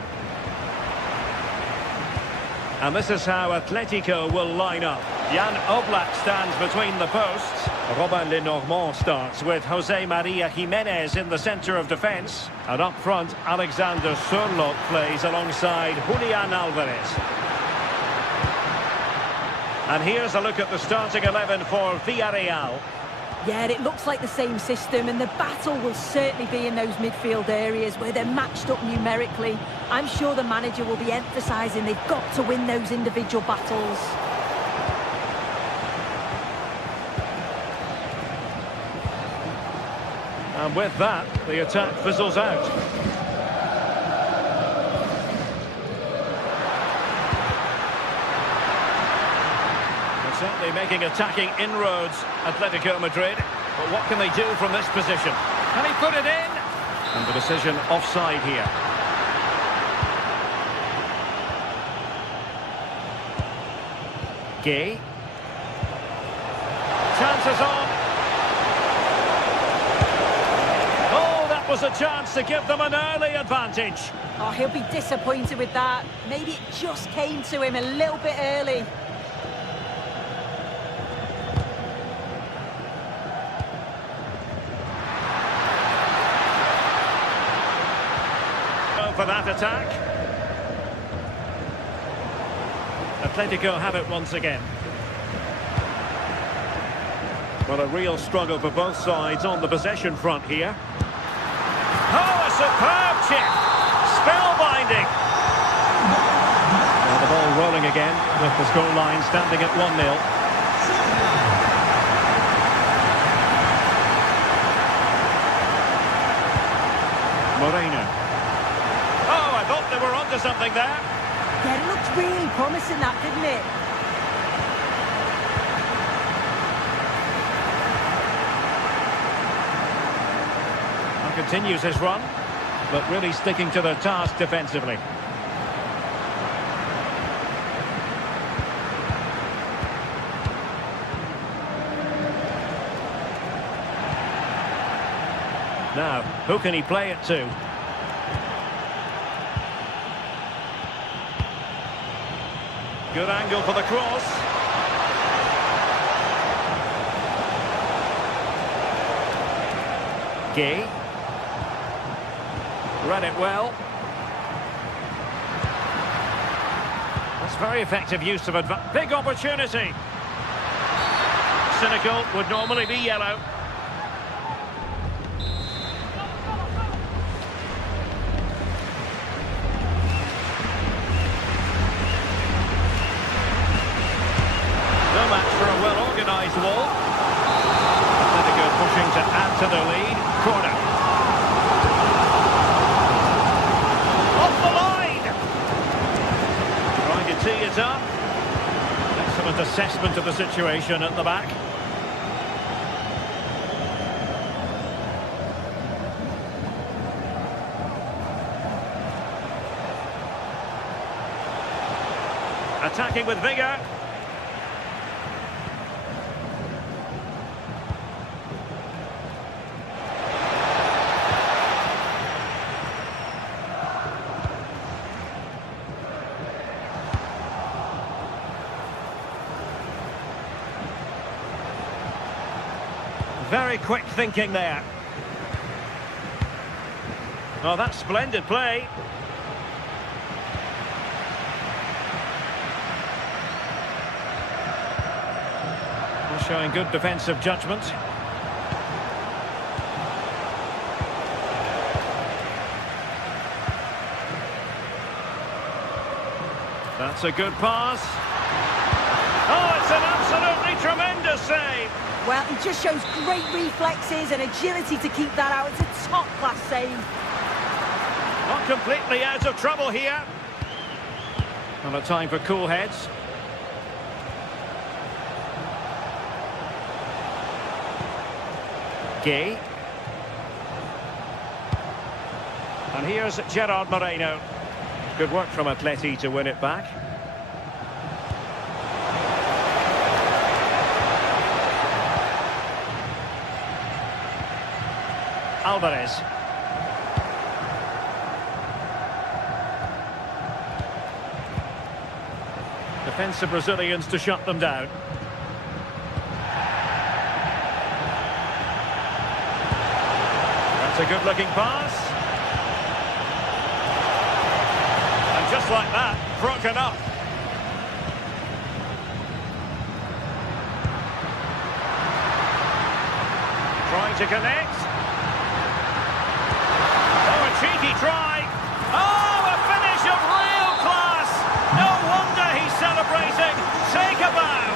And this is how Atletico will line up. Jan Oblak stands between the posts. Robin Lenormand starts with Jose Maria Jimenez in the centre of defence. And up front, Alexander Sørloth plays alongside Julian Alvarez. And here's a look at the starting 11 for Villarreal. Yeah, it looks like the same system, and the battle will certainly be in those midfield areas where they're matched up numerically. I'm sure the manager will be emphasising they've got to win those individual battles. And with that, the attack fizzles out. Certainly making attacking inroads, Atletico Madrid. But what can they do from this position? Can he put it in? And the decision offside here. Gay. Chances on. Oh, that was a chance to give them an early advantage. Oh, he'll be disappointed with that. Maybe it just came to him a little bit early. For that attack. Atletico have it once again. Well, a real struggle for both sides on the possession front here. Oh, a superb chip! Spellbinding! Well, the ball rolling again with the scoreline standing at 1-0. Moreno. They were onto something there. Yeah, it looked really promising, that, didn't it? And continues his run, but really sticking to the task defensively. Now, who can he play it to? Good angle for the cross. Gay. Read it well. That's very effective use of advantage. Big opportunity. Cynical would normally be yellow. Match for a well-organised wall. Atletico pushing to add to the lead. Corner. Off the line! Trying to tee it up. Excellent assessment of the situation at the back. Attacking with vigour. Very quick thinking there. Oh, that's splendid play. Well, showing good defensive judgment. That's a good pass. Oh, it's an absolutely tremendous save. Well, he just shows great reflexes and agility to keep that out. It's a top-class save. Not completely out of trouble here. Not a time for cool heads. Gay. And here's Gerard Moreno. Good work from Atleti to win it back. Alvarez. Defensive Brazilians to shut them down. That's a good-looking pass. And just like that, broken up. Trying to connect. Oh, a cheeky try. Oh, a finish of real class. No wonder he's celebrating. Take a bow.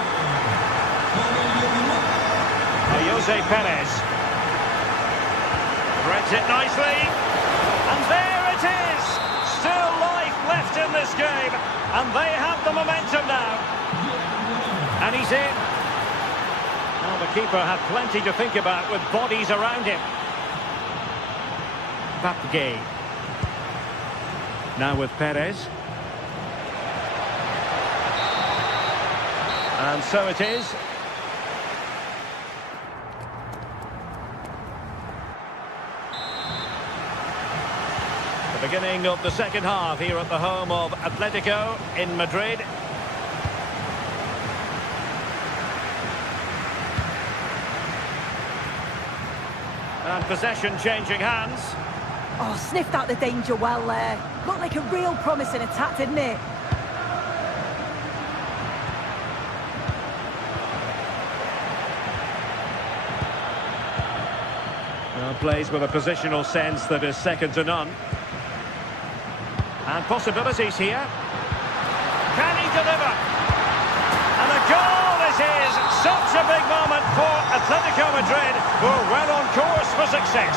Jose Perez. Threads it nicely. And there it is. Still life left in this game. And they have the momentum now. And he's in. Well, the keeper had plenty to think about with bodies around him. Papgay. Now with Perez. And so it is. The beginning of the second half here at the home of Atletico in Madrid. And possession changing hands. Oh, sniffed out the danger well there. Looked like a real promising attack, didn't it? Well, plays with a positional sense that is second to none. And possibilities here. Can he deliver? And a goal it is! Such a big moment for Atletico Madrid, who are well on course for success.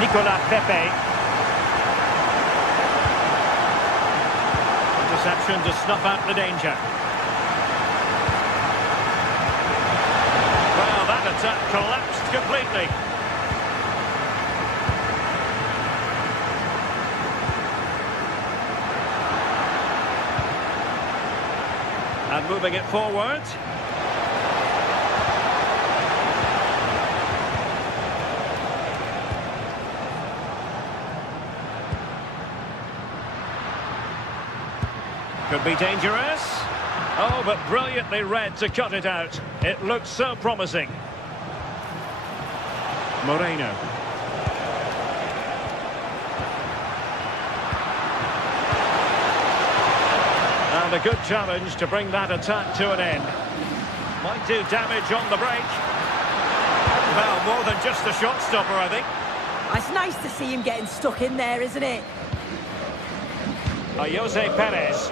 Nicolas Pepe. Interception to snuff out the danger. Well, that attack collapsed completely. And moving it forward. Could be dangerous. Oh, but brilliantly read to cut it out. It looked so promising. Moreno. And a good challenge to bring that attack to an end. Might do damage on the break. Well, more than just a shot stopper, I think. It's nice to see him getting stuck in there, isn't it? Jose Perez.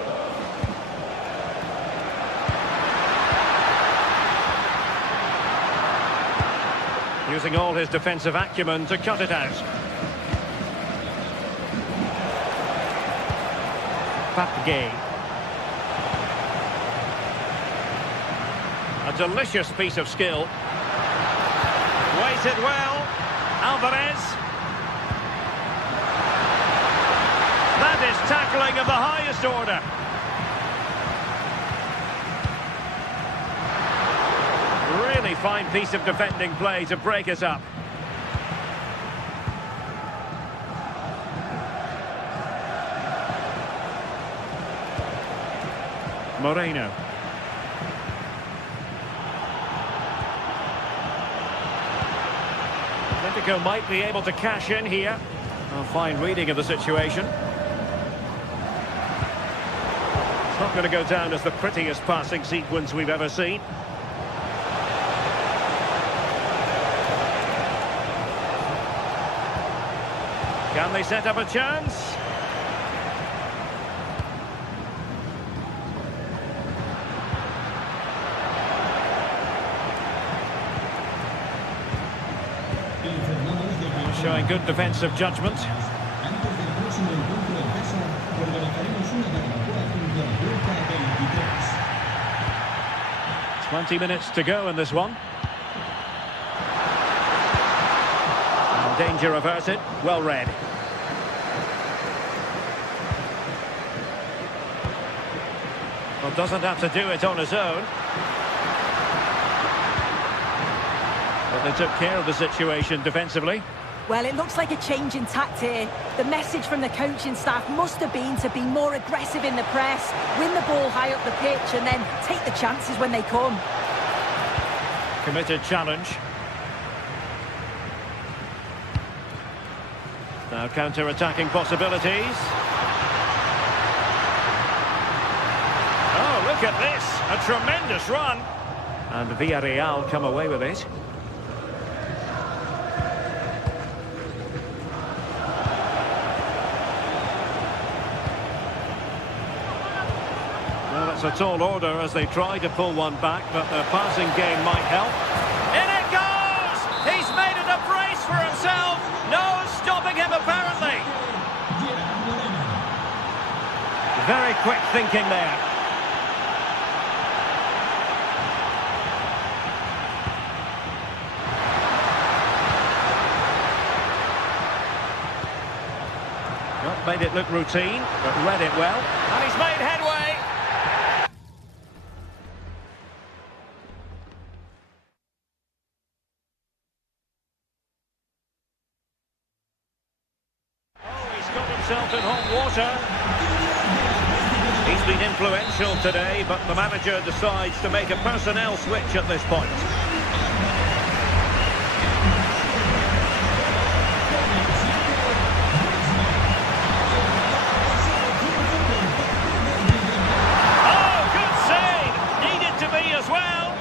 Using all his defensive acumen to cut it out. Papgay. A delicious piece of skill. Weighted well. Alvarez. That is tackling of the highest order. Really fine piece of defending play to break us up. Moreno. Atletico might be able to cash in here. A fine reading of the situation. It's not going to go down as the prettiest passing sequence we've ever seen. Can they set up a chance? showing good defensive judgment. 20 minutes to go in this one. And danger averted. Well read. Well, doesn't have to do it on his own. But they took care of the situation defensively. Well, it looks like a change in tact here. The message from the coaching staff must have been to be more aggressive in the press, win the ball high up the pitch, and then take the chances when they come. Committed challenge. Now counter-attacking possibilities. Oh, look at this. A tremendous run. And Villarreal come away with it. Well, that's a tall order as they try to pull one back, but their passing game might help. In it goes! He's made it a brace for himself. No stopping him, apparently. Very quick thinking there. Well, made it look routine, but read it well. And he's made headway. Himself in hot water. He's been influential today, but the manager decides to make a personnel switch at this point. Oh, good save! Needed to be as well.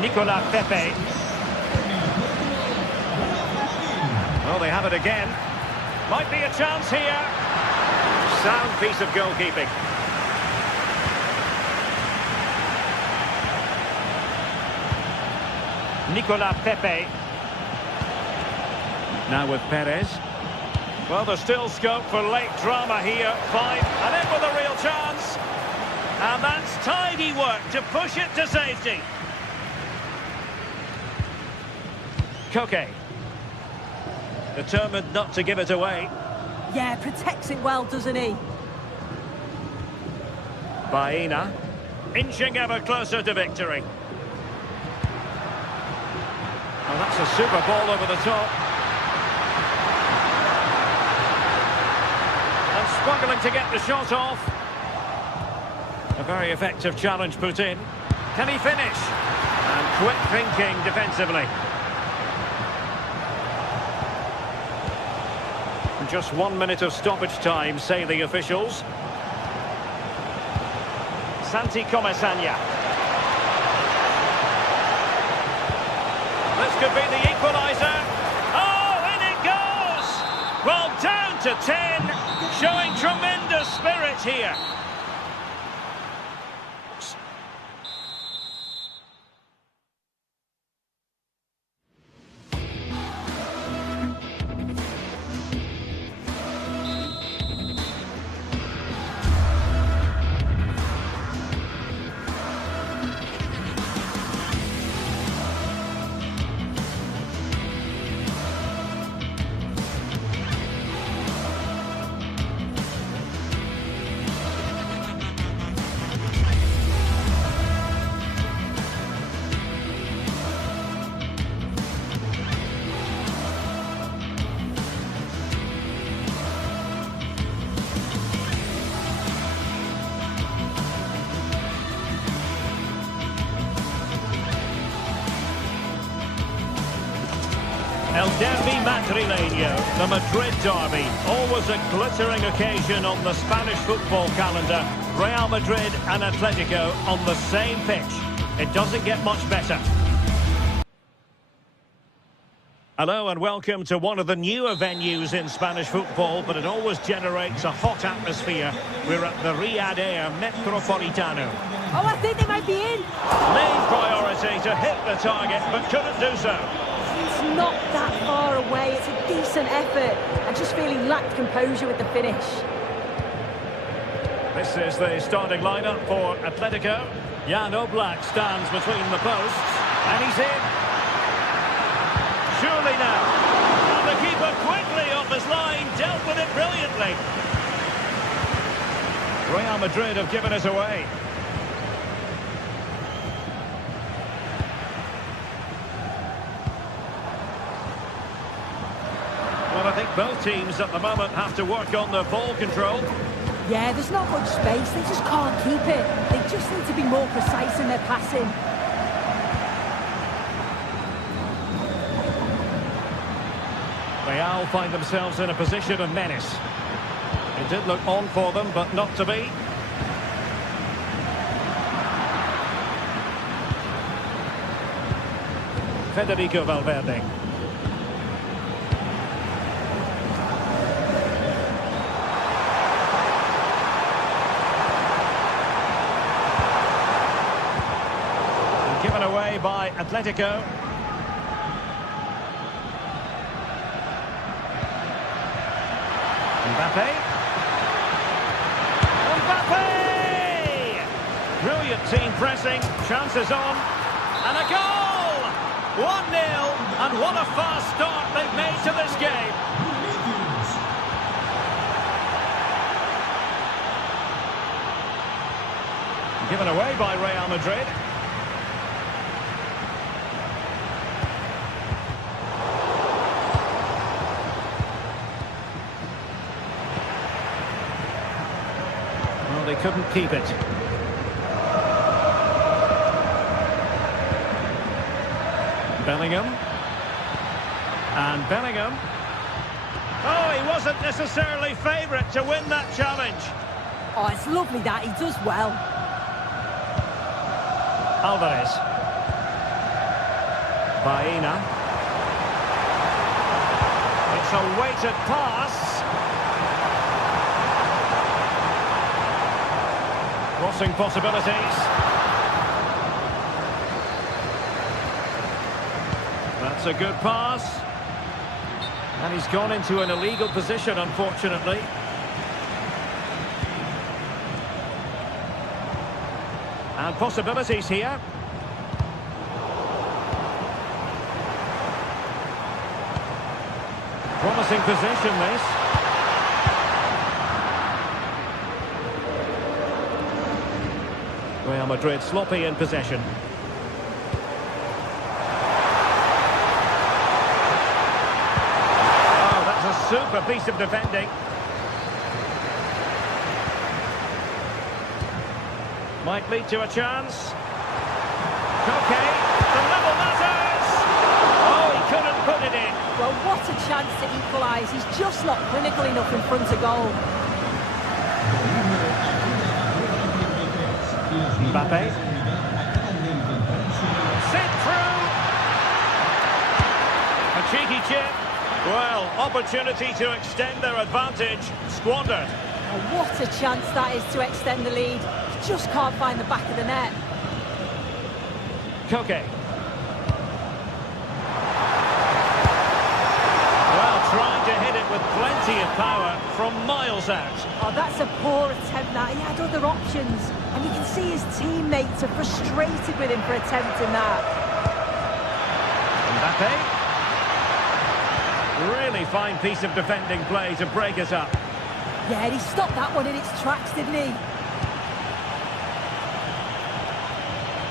Nicolas Pepe. Well, they have it again. Might be a chance here. Sound piece of goalkeeping. Nicolas Pepe. Now with Perez. Well, there's still scope for late drama here. 5, and in with a real chance. And that's tidy work to push it to safety. Koke. Determined not to give it away. Yeah, protects it well, doesn't he? Baena. Inching ever closer to victory. Oh, that's a super ball over the top. And struggling to get the shot off. A very effective challenge put in. Can he finish? And quick thinking defensively. Just 1 minute of stoppage time, say the officials. Santi Comesaña. This could be the equaliser. Oh, in it goes! Well, down to 10, showing tremendous spirit here. El Derby Madrileño, the Madrid derby, always a glittering occasion on the Spanish football calendar. Real Madrid and Atletico on the same pitch. It doesn't get much better. Hello and welcome to one of the newer venues in Spanish football, but it always generates a hot atmosphere. We're at the Riyadh Air Metropolitano. Oh, I think they might be in. Main priority to hit the target, but couldn't do so. not that far away. It's a decent effort. I just feel he lacked composure with the finish. This is the starting lineup for Atletico. Jan Oblak stands between the posts, and he's in. Surely now. And the keeper quickly off his line, dealt with it brilliantly. Real Madrid have given us away. Well, I think both teams at the moment have to work on the ball control. Yeah, there's not much space. They just can't keep it. They just need to be more precise in their passing. Real find themselves in a position of menace. It did look on for them, but not to be. Federico Valverde. Given away by Atletico. Mbappe. Brilliant team pressing, chances on, and a goal! 1-0, and what a fast start they've made to this game. Given away by Real Madrid. Well, they couldn't keep it. Bellingham. And Bellingham. Oh, he wasn't necessarily favourite to win that challenge. Oh, it's lovely that. He does well. Alvarez. Baena. It's a weighted pass. Crossing possibilities. That's a good pass. And he's gone into an illegal position, unfortunately. And possibilities here. Promising position, this. Real Madrid sloppy in possession. Super piece of defending. Might lead to a chance. Okay, the level matters. Oh, he couldn't put it in. Well, what a chance to equalise. He's just not clinical enough in front of goal. Mbappe. Sent through. A cheeky chip. Well, opportunity to extend their advantage, squandered. Oh, what a chance that is to extend the lead. He just can't find the back of the net. Koke. Well, trying to hit it with plenty of power from miles out. Oh, that's a poor attempt, that. He had other options. And you can see his teammates are frustrated with him for attempting that. Mbappe. Really fine piece of defending play to break us up. Yeah, he stopped that one in its tracks, didn't he?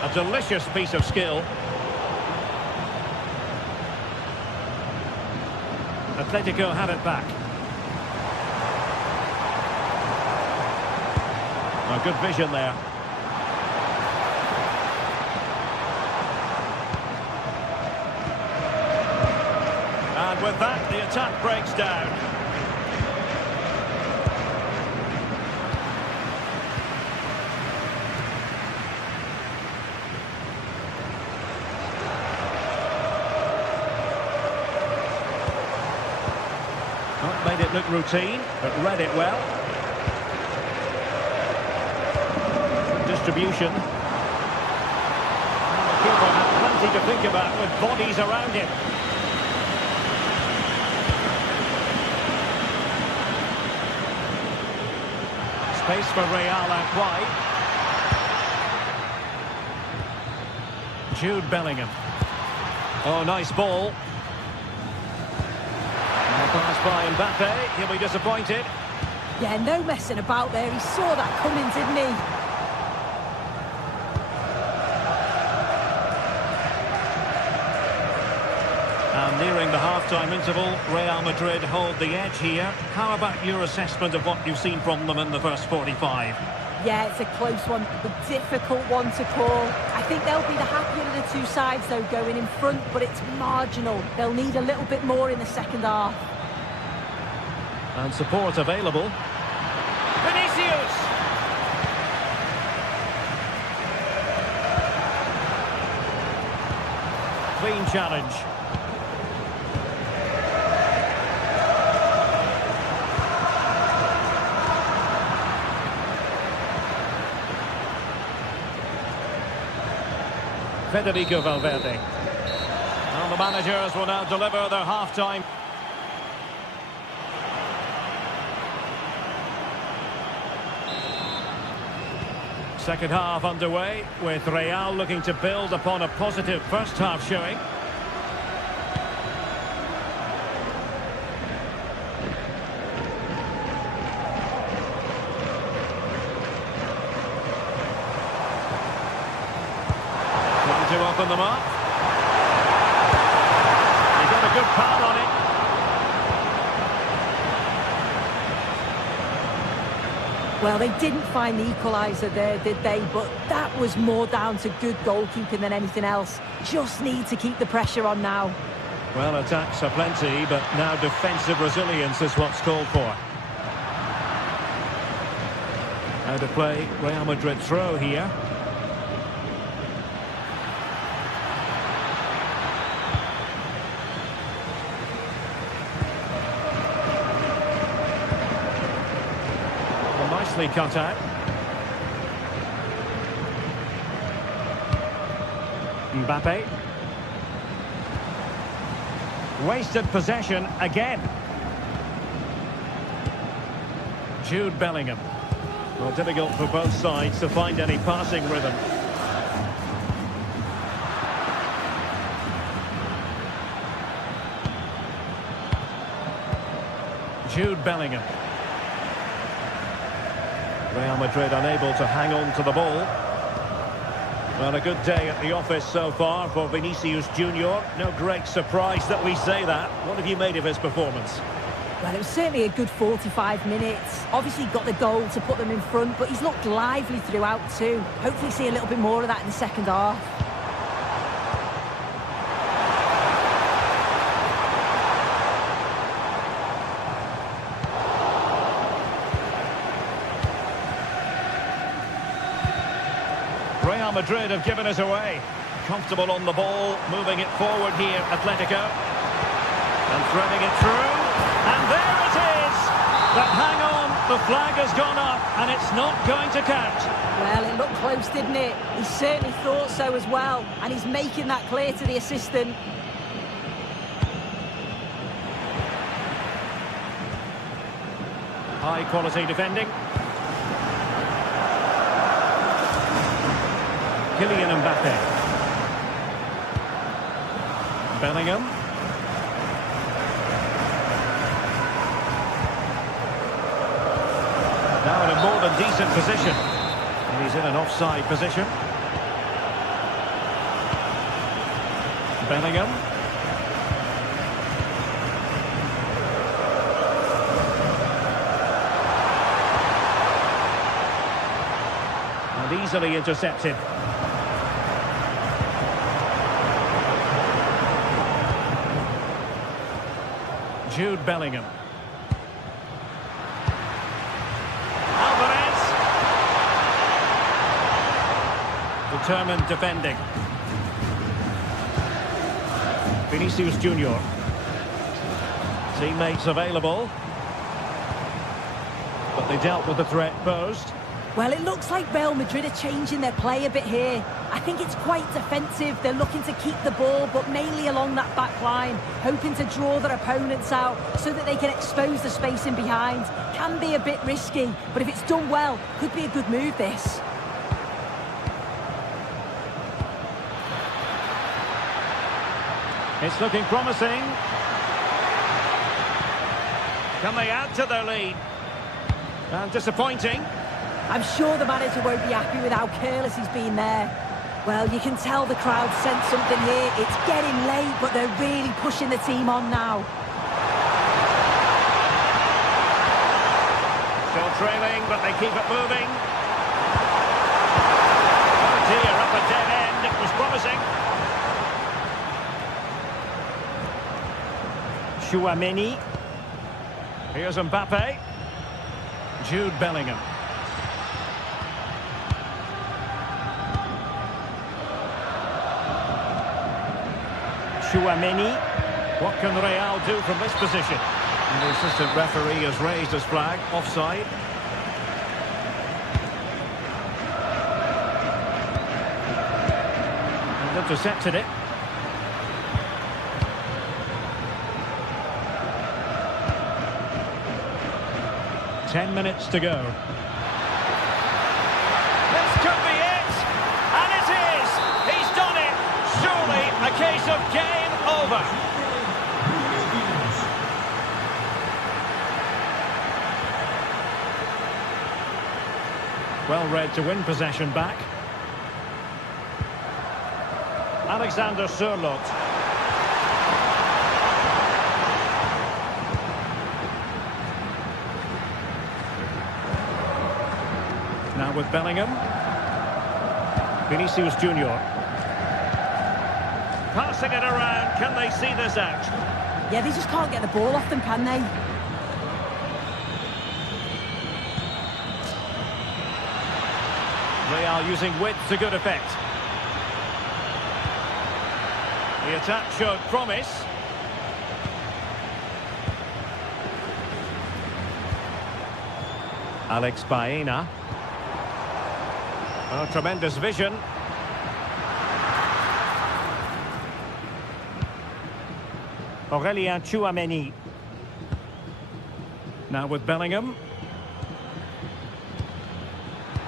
A delicious piece of skill. Atletico have it back. A good vision there. And with that, the attack breaks down. Not made it look routine, but read it well. Distribution. And the keeper had plenty to think about with bodies around him. Space for Real out wide. Jude Bellingham. Oh, nice ball. Pass by Mbappe. He'll be disappointed. Yeah, no messing about there. He saw that coming, didn't he? And nearing the half-time interval, Real Madrid hold the edge here. How about your assessment of what you've seen from them in the first 45? Yeah, it's a close one, a difficult one to call. I think they'll be the happier of the two sides, though, going in front, but it's marginal. They'll need a little bit more in the second half. And support available. Vinicius! Clean challenge. Federico Valverde. And the managers will now deliver their half-time. Second half underway, with Real looking to build upon a positive first half showing. Looking to open them up. He got a good power on it. Well, they didn't find the equaliser there, did they? But that was more down to good goalkeeping than anything else. Just need to keep the pressure on now. Well, attacks are plenty, but now defensive resilience is what's called for. How to play Real Madrid throw here. Nicely cut out. Mbappe. Wasted possession again. Jude Bellingham. Well, difficult for both sides to find any passing rhythm. Jude Bellingham. Real Madrid unable to hang on to the ball. Well, a good day at the office so far for Vinicius Junior. No great surprise that we say that. What have you made of his performance? Well, it was certainly a good 45 minutes. Obviously got the goal to put them in front, but he's looked lively throughout too. Hopefully see a little bit more of that in the second half. Real Madrid have given us away. Comfortable on the ball, moving it forward here, Atletico. And threading it through. And there it is! But hang on, the flag has gone up and it's not going to count. Well, it looked close, didn't it? He certainly thought so as well. And he's making that clear to the assistant. High quality defending. Kylian Mbappe. Bellingham. Now in a more than decent position. And he's in an offside position. Bellingham. And easily intercepted. Jude Bellingham. Alvarez. Determined defending. Vinicius Junior. Teammates available. But they dealt with the threat posed. Well, it looks like Real Madrid are changing their play a bit here. I think it's quite defensive. They're looking to keep the ball, but mainly along that back line, hoping to draw their opponents out so that they can expose the space in behind. Can be a bit risky, but if it's done well, could be a good move, this. It's looking promising. Can they add to their lead? And disappointing. I'm sure the manager won't be happy with how careless he's been there. Well, you can tell the crowd sense something here. It's getting late, but they're really pushing the team on now. Still trailing, but they keep it moving. Oh dear, up a dead end. It was promising. Chouameni. Here's Mbappe. Jude Bellingham. Chouameni. What can Real do from this position? And the assistant referee has raised his flag. Offside. And intercepted it. Ten minutes to go. This could be it! And it is! He's done it! Surely a case of game over. Well read to win possession back. Alexander Sørloth. Now with Bellingham. Vinicius Junior. Passing it around. Can they see this out? Yeah, they just can't get the ball off them, can they? Real using width to good effect. The attack showed promise. Alex Baena. Oh, tremendous vision. Aurélien Chouameni. Now with Bellingham.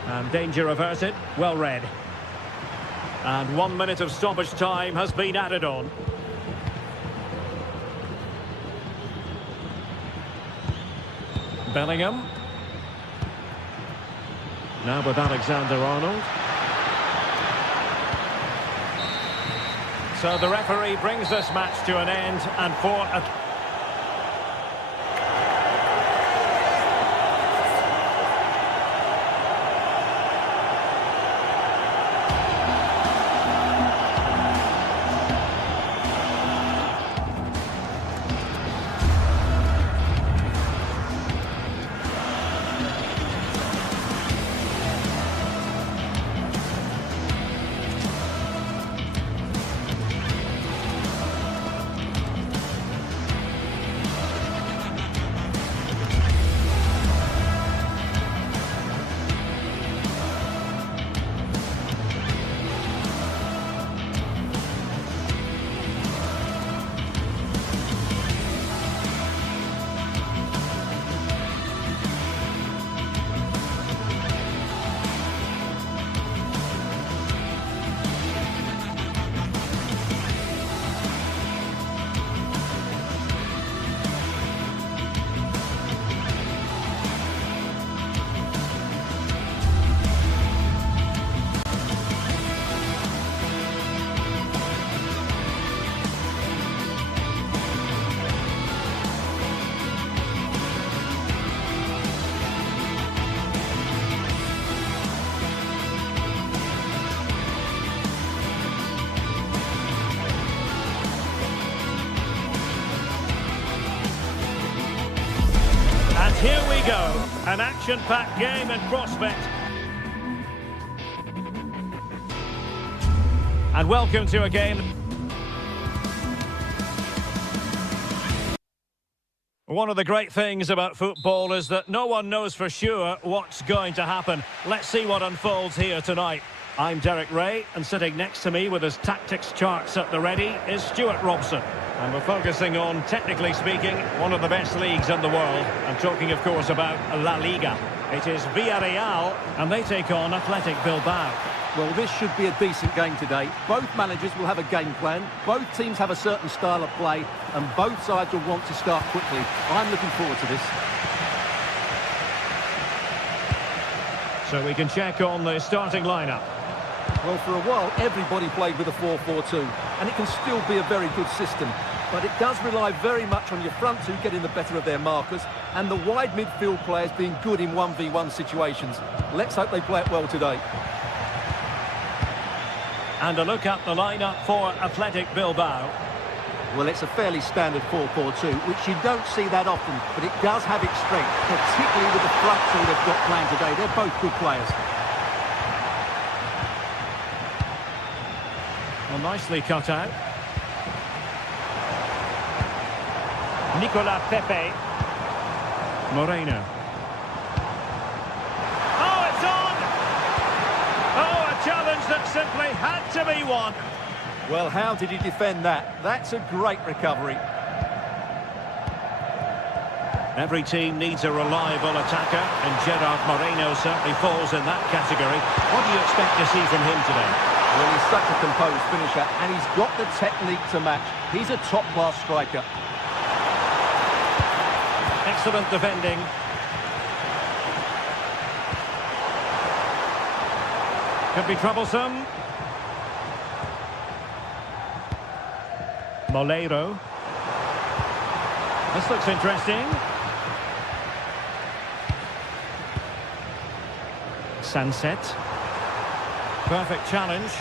And danger averted. Well read. And 1 minute of stoppage time has been added on. Bellingham. Now with Alexander-Arnold. So the referee brings this match to an end, and for a... Here we go, an action-packed game in prospect. And welcome to a game One of the great things about football is that no one knows for sure what's going to happen. Let's see what unfolds here tonight. I'm Derek Ray, and sitting next to me with his tactics charts at the ready is Stuart Robson. And we're focusing on, technically speaking, one of the best leagues in the world. I'm talking, of course, about La Liga. It is Villarreal, and they take on Athletic Bilbao. Well, this should be a decent game today. Both managers will have a game plan. Both teams have a certain style of play, and both sides will want to start quickly. I'm looking forward to this. So we can check on the starting lineup. Well, for a while, everybody played with a 4-4-2, and it can still be a very good system. But it does rely very much on your front two getting the better of their markers, and the wide midfield players being good in 1v1 situations. Let's hope they play it well today. And a look at the lineup for Athletic Bilbao. Well, it's a fairly standard 4-4-2, which you don't see that often, but it does have its strength, particularly with the front two they've got playing today. They're both good players. Well, nicely cut out. Nicolas Pepe. Moreno. Oh, it's on! Oh, a challenge that simply had to be won. Well, how did he defend that? That's a great recovery. Every team needs a reliable attacker, and Gerard Moreno certainly falls in that category. What do you expect to see from him today? Well, he's such a composed finisher, and he's got the technique to match. He's a top-class striker. Excellent defending. Could be troublesome. Molero. This looks interesting. Sunset. Perfect challenge.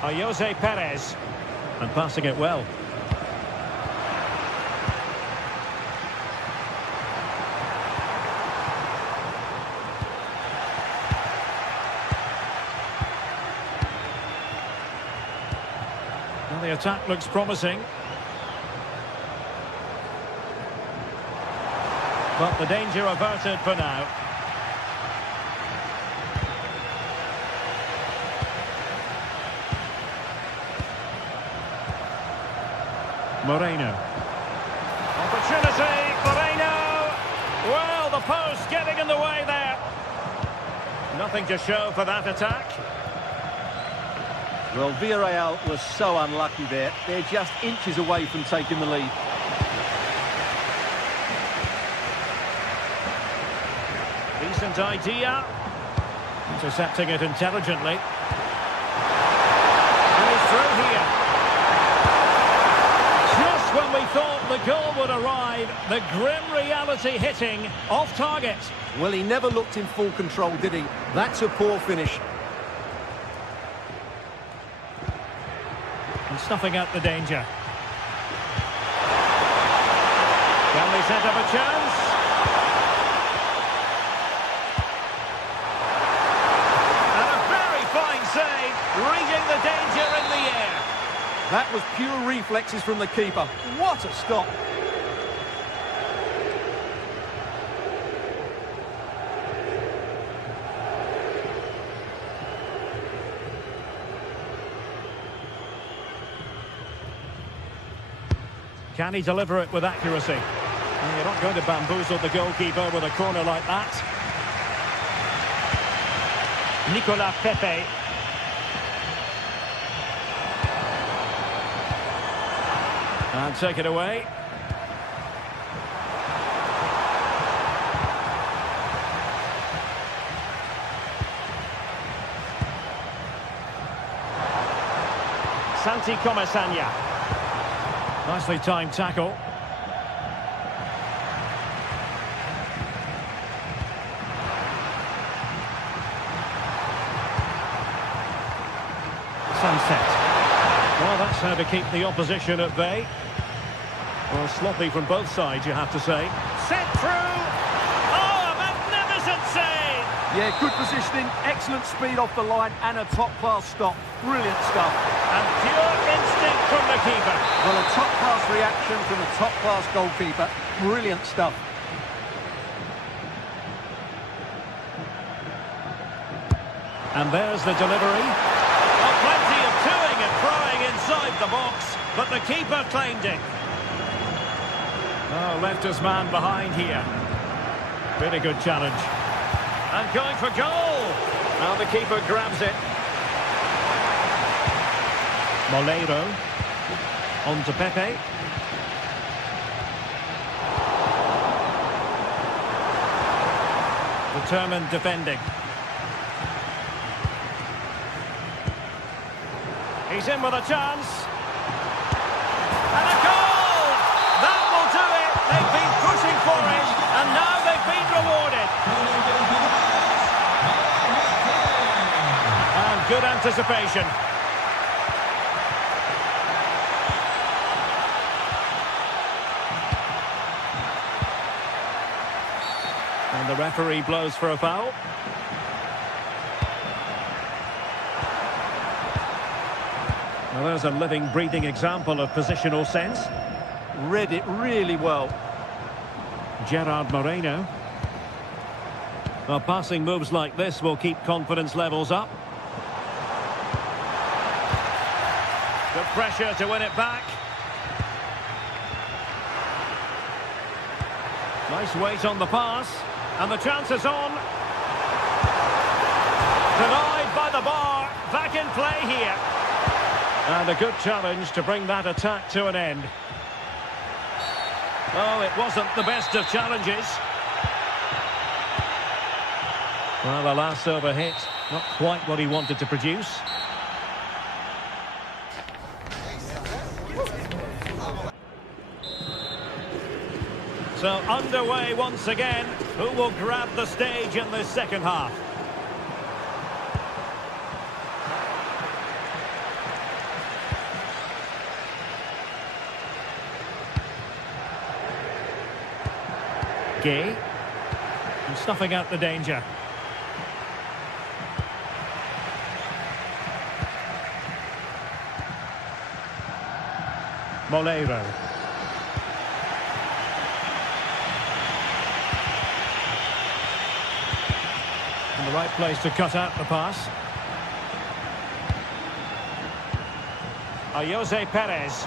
Jose Perez. And passing it well. Well, the attack looks promising. But the danger averted for now. Moreno. Opportunity, Moreno! Well, the post getting in the way there. Nothing to show for that attack. Well, Villarreal was so unlucky there. They're just inches away from taking the lead. Decent idea. Intercepting it intelligently. And he's through here. Just when we thought the goal would arrive, the grim reality hitting off target. Well, he never looked in full control, did he? That's a poor finish. And snuffing out the danger. Can they set up a chance? And a very fine save, reading the danger in the air. That was pure reflexes from the keeper. What a stop! Can he deliver it with accuracy? Well, you're not going to bamboozle the goalkeeper with a corner like that. Nicolas Pepe. And take it away. Santi Comesaña. Nicely timed tackle. Sunset. Well, that's how to keep the opposition at bay. Well, sloppy from both sides, you have to say. Set through! Oh, a magnificent save! Yeah, good positioning, excellent speed off the line, and a top-class stop. Brilliant stuff. And pure instinct from the keeper. Well, a top-class reaction from a top-class goalkeeper. Brilliant stuff. And there's the delivery. Well, plenty of toing and throwing inside the box, but the keeper claimed it. Oh, left his man behind here. Really good challenge. And going for goal. Now the keeper grabs it. Molero. On to Pepe. Determined defending. He's in with a chance. And a goal! That will do it. They've been pushing for it, and now they've been rewarded. And good anticipation. And the referee blows for a foul. Well, there's a living, breathing example of positional sense. Read it really well. Gerard Moreno. Well, passing moves like this will keep confidence levels up. Good pressure to win it back. Nice weight on the pass. And the chance is on. Denied by the bar. Back in play here. And a good challenge to bring that attack to an end. Oh, it wasn't the best of challenges. Well, the last over hit, not quite what he wanted to produce. So underway once again. Who will grab the stage in this second half? Gay. And snuffing out the danger. Molero. In the right place to cut out the pass. Jose Perez.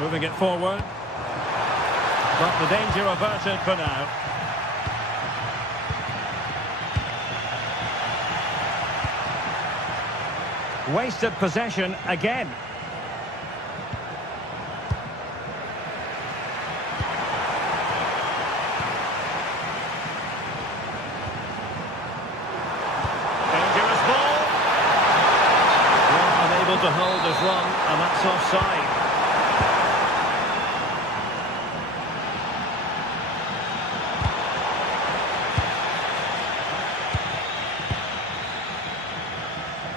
Moving it forward. But the danger averted for now. Wasted possession again. Dangerous ball. Well, unable to hold his run, and that's offside.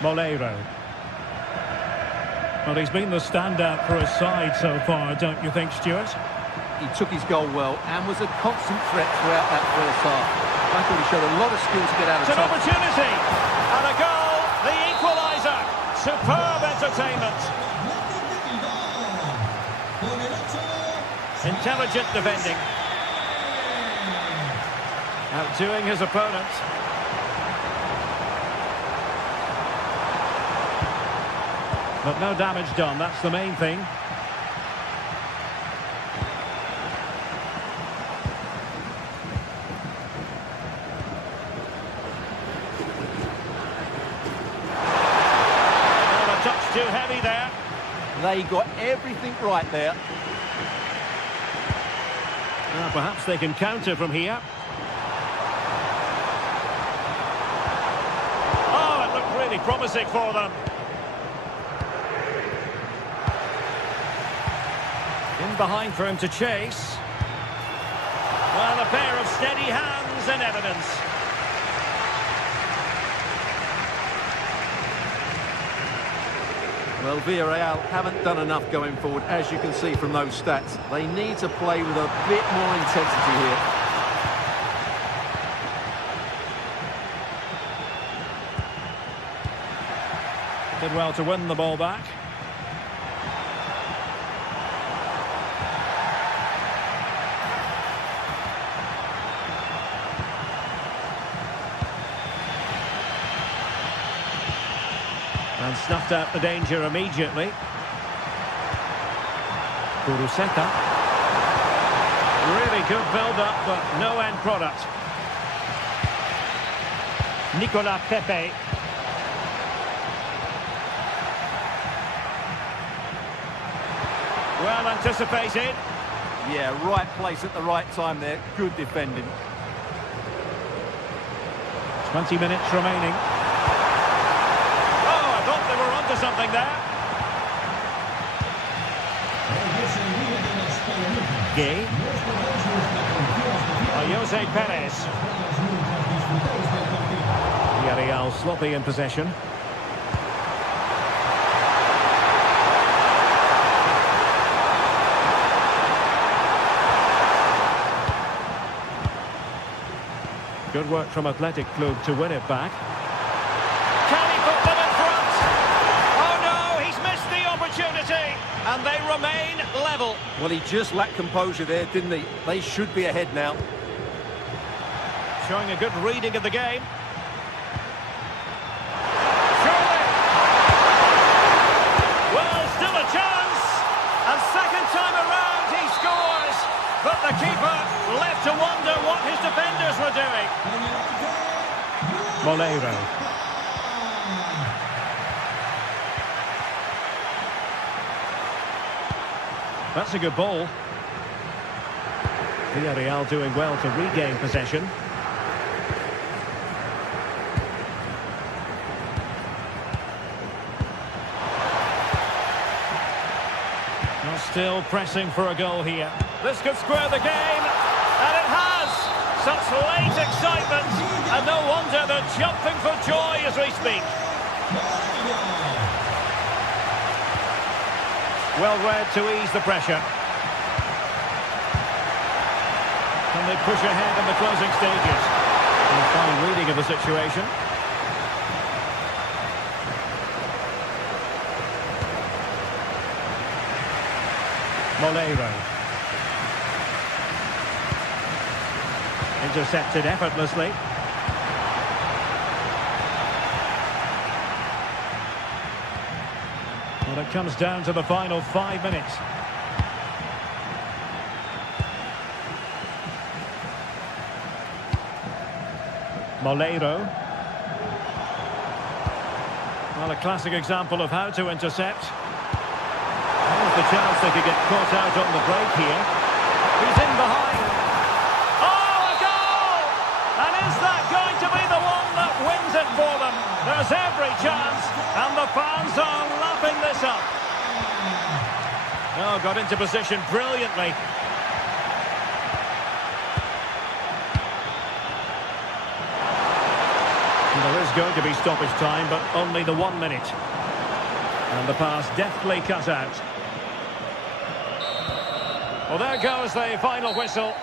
Molero. Well, he's been the standout for his side so far, don't you think, Stuart? He took his goal well and was a constant threat throughout that first half. I thought he showed a lot of skill to get out of It's an trouble. opportunity. And a goal. The equaliser. Superb entertainment. Intelligent defending. Outdoing his opponent. But no damage done, that's the main thing. Well, a touch too heavy there. They got everything right there. Well, perhaps they can counter from here. Oh, it looked really promising for them. In behind for him to chase. Well, a pair of steady hands in evidence. Well, Villarreal haven't done enough going forward, as you can see from those stats. They need to play with a bit more intensity here. Did well to win the ball back. And snuffed out the danger immediately. Kuruseta. Really good build-up, but no end product. Nicola Pepe. Well anticipated. Yeah, right place at the right time there. Good defending. 20 minutes remaining. Oh, I thought they were onto something there. Gay. Jose Perez. Villarreal sloppy in possession. Good work from Athletic Club to win it back. Can he put them in front? Oh no, he's missed the opportunity. And they remain level. Well, he just lacked composure there, didn't he? They should be ahead now. Showing a good reading of the game. Surely. Well, still a chance. And second time around he scores. But the keeper left to wonder what his defenders were doing. Moleiro. That's a good ball. Villarreal doing well to regain possession. Well, still pressing for a goal here. This could square the game. And it has. Such late excitement. And no wonder they're jumping for joy as we speak. Well read to ease the pressure. Can they push ahead in the closing stages? And a fine reading of the situation. Moleiro. Intercepted effortlessly. Well, it comes down to the final 5 minutes. Moleiro. Well, a classic example of how to intercept. There's the chance they could get caught out on the break here. He's in behind. Oh, a goal! And is that going to be the one that wins it for them? There's every chance, and the fans are lapping this up. Oh, got into position brilliantly. There is going to be stoppage time, but only the 1 minute. And the pass deftly cut out. Well, there goes the final whistle.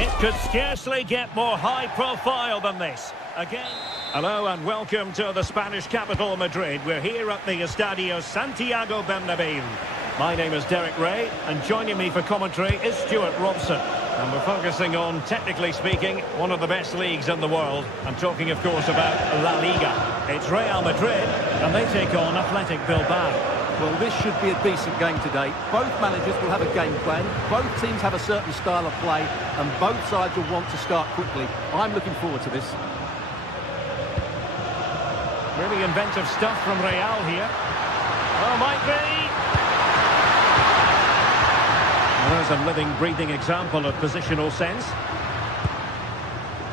It could scarcely get more high profile than this. Again. Hello and welcome to the Spanish capital, Madrid. We're here at the Estadio Santiago Bernabéu. My name is Derek Ray, and joining me for commentary is Stuart Robson. And we're focusing on, technically speaking, one of the best leagues in the world. I'm talking, of course, about La Liga. It's Real Madrid, and they take on Athletic Bilbao. Well, this should be a decent game today. Both managers will have a game plan. Both teams have a certain style of play, and both sides will want to start quickly. I'm looking forward to this. Really inventive stuff from Real here. Oh, might be. There's a living, breathing example of positional sense.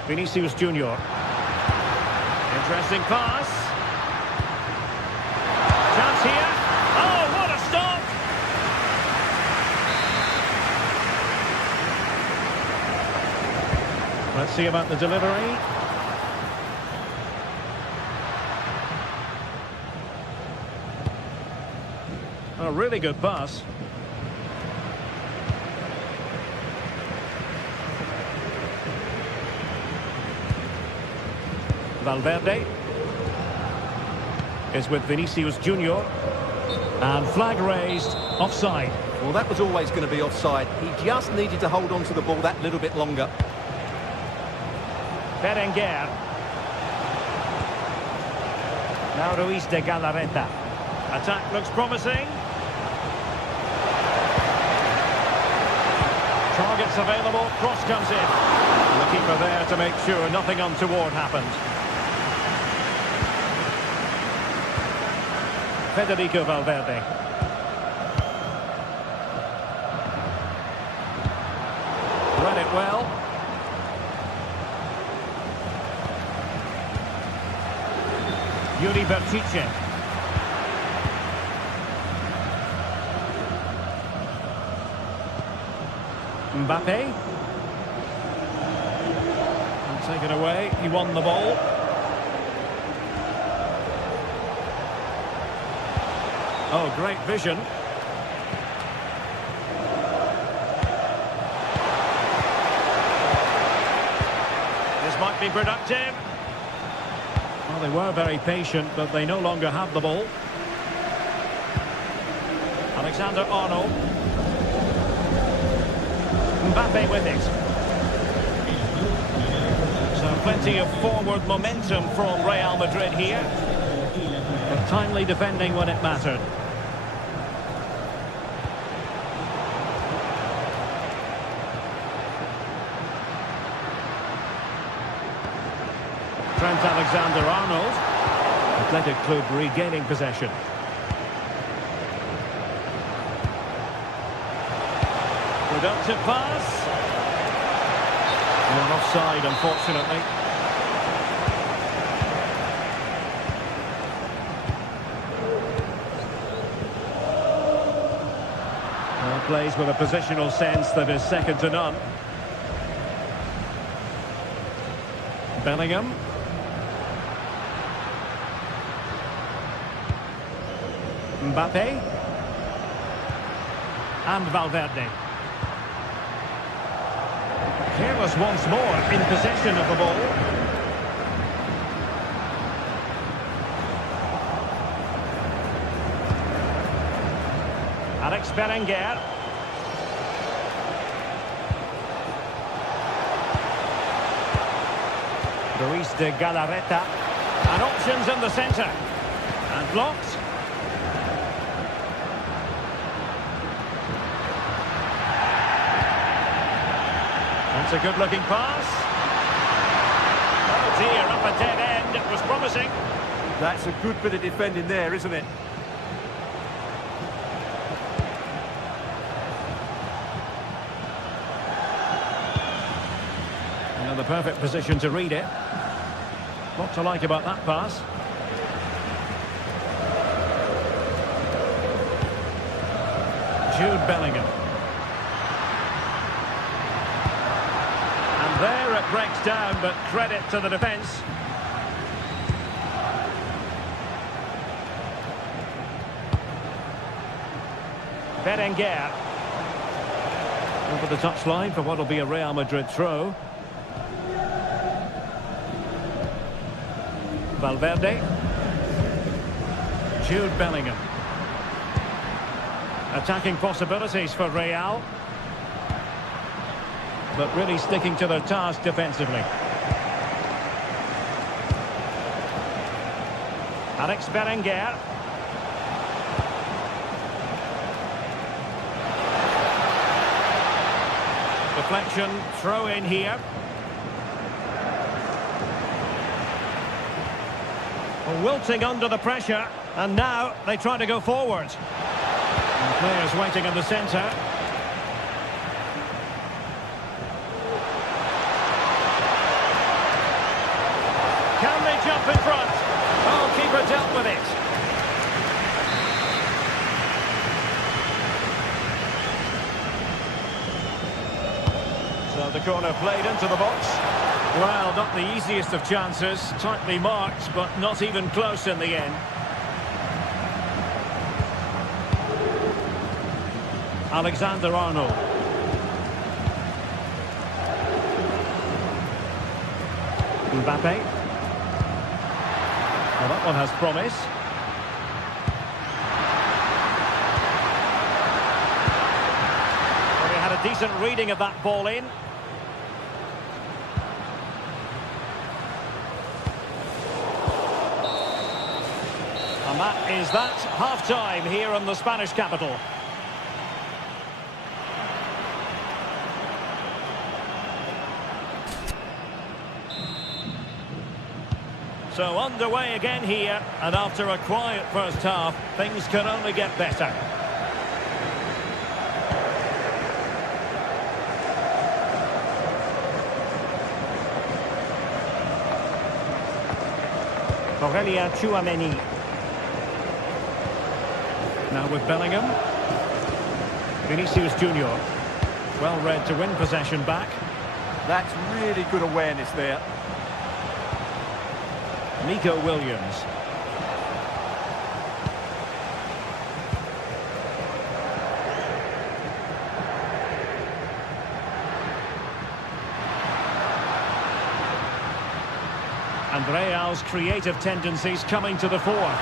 Vinicius Junior. Interesting pass. Chance here. Oh, what a stop! Let's see about the delivery. A really good pass. Valverde is with Vinicius Junior, and flag raised, offside. Well, that was always going to be offside. He just needed to hold on to the ball that little bit longer. Berenguer. Now Ruiz de Galarreta. Attack looks promising. Targets available, cross comes in. The keeper there to make sure nothing untoward happened. Federico Valverde. Read it well. Yuri Berchiche. Mbappe. And taken away. He won the ball. Oh, great vision. This might be productive. Well, they were very patient, but they no longer have the ball. Alexander-Arnold. Mbappe with it. So plenty of forward momentum from Real Madrid here. But timely defending when it mattered. Trent Alexander-Arnold. Athletic Club regaining possession. Productive pass. Well, offside, unfortunately. Well, plays with a positional sense that is second to none. Bellingham. Mbappe. And Valverde. Careless once more in possession of the ball. Alex Berenguer. Ruiz de Galarreta. And options in the centre. And blocked. That's a good-looking pass. Oh dear, up a dead end. It was promising. That's a good bit of defending there, isn't it? The perfect position to read it. What to like about that pass? Jude Bellingham. And there it breaks down, but credit to the defence. Berenguer. Over the touchline for what will be a Real Madrid throw. Valverde. Jude Bellingham. Attacking possibilities for Real. But really sticking to their task defensively. Alex Berenguer. Deflection, throw in here. Well, wilting under the pressure, and now they try to go forward. And players waiting in the centre. Can they jump in front? Oh, keeper dealt with it. So the corner played into the box. Well, not the easiest of chances. Tightly marked, but not even close in the end. Alexander-Arnold. Mbappe. Well, that one has promise. Well, he had a decent reading of that ball in. And that is that. Half-time here in the Spanish capital. So underway again here, and after a quiet first half, things can only get better. Aurelien Tchouameni. Now with Bellingham. Vinicius Junior. Well read to win possession back. That's really good awareness there. Nico Williams. And Real's creative tendencies coming to the fore.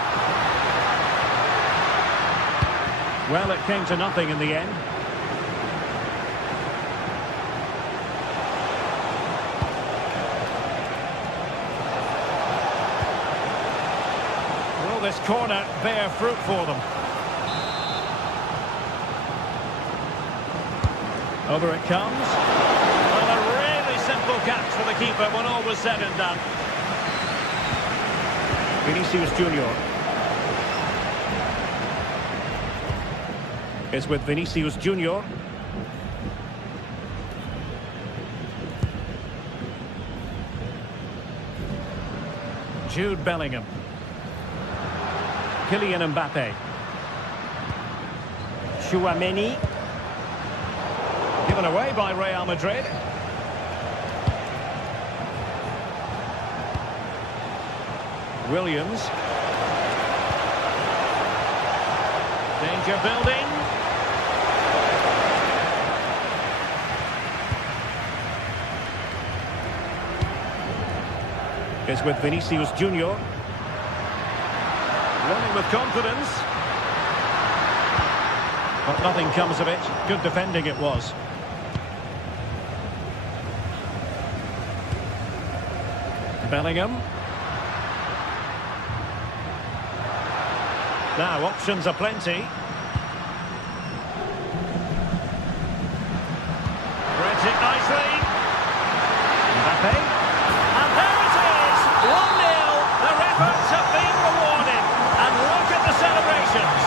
Well, it came to nothing in the end. Will this corner bear fruit for them? Over it comes. Well, a really simple catch for the keeper when all was said and done. Vinicius Junior. It's with Vinicius Junior. Jude Bellingham. Kylian Mbappe. Tchouameni. Given away by Real Madrid. Williams. Danger building. It's with Vinicius Junior. Running with confidence. But nothing comes of it. Good defending it was. Bellingham. Now, options are plenty. Reads it nicely. Mbappe. And there it is! 1-0. Their efforts have been rewarded. And look at the celebrations.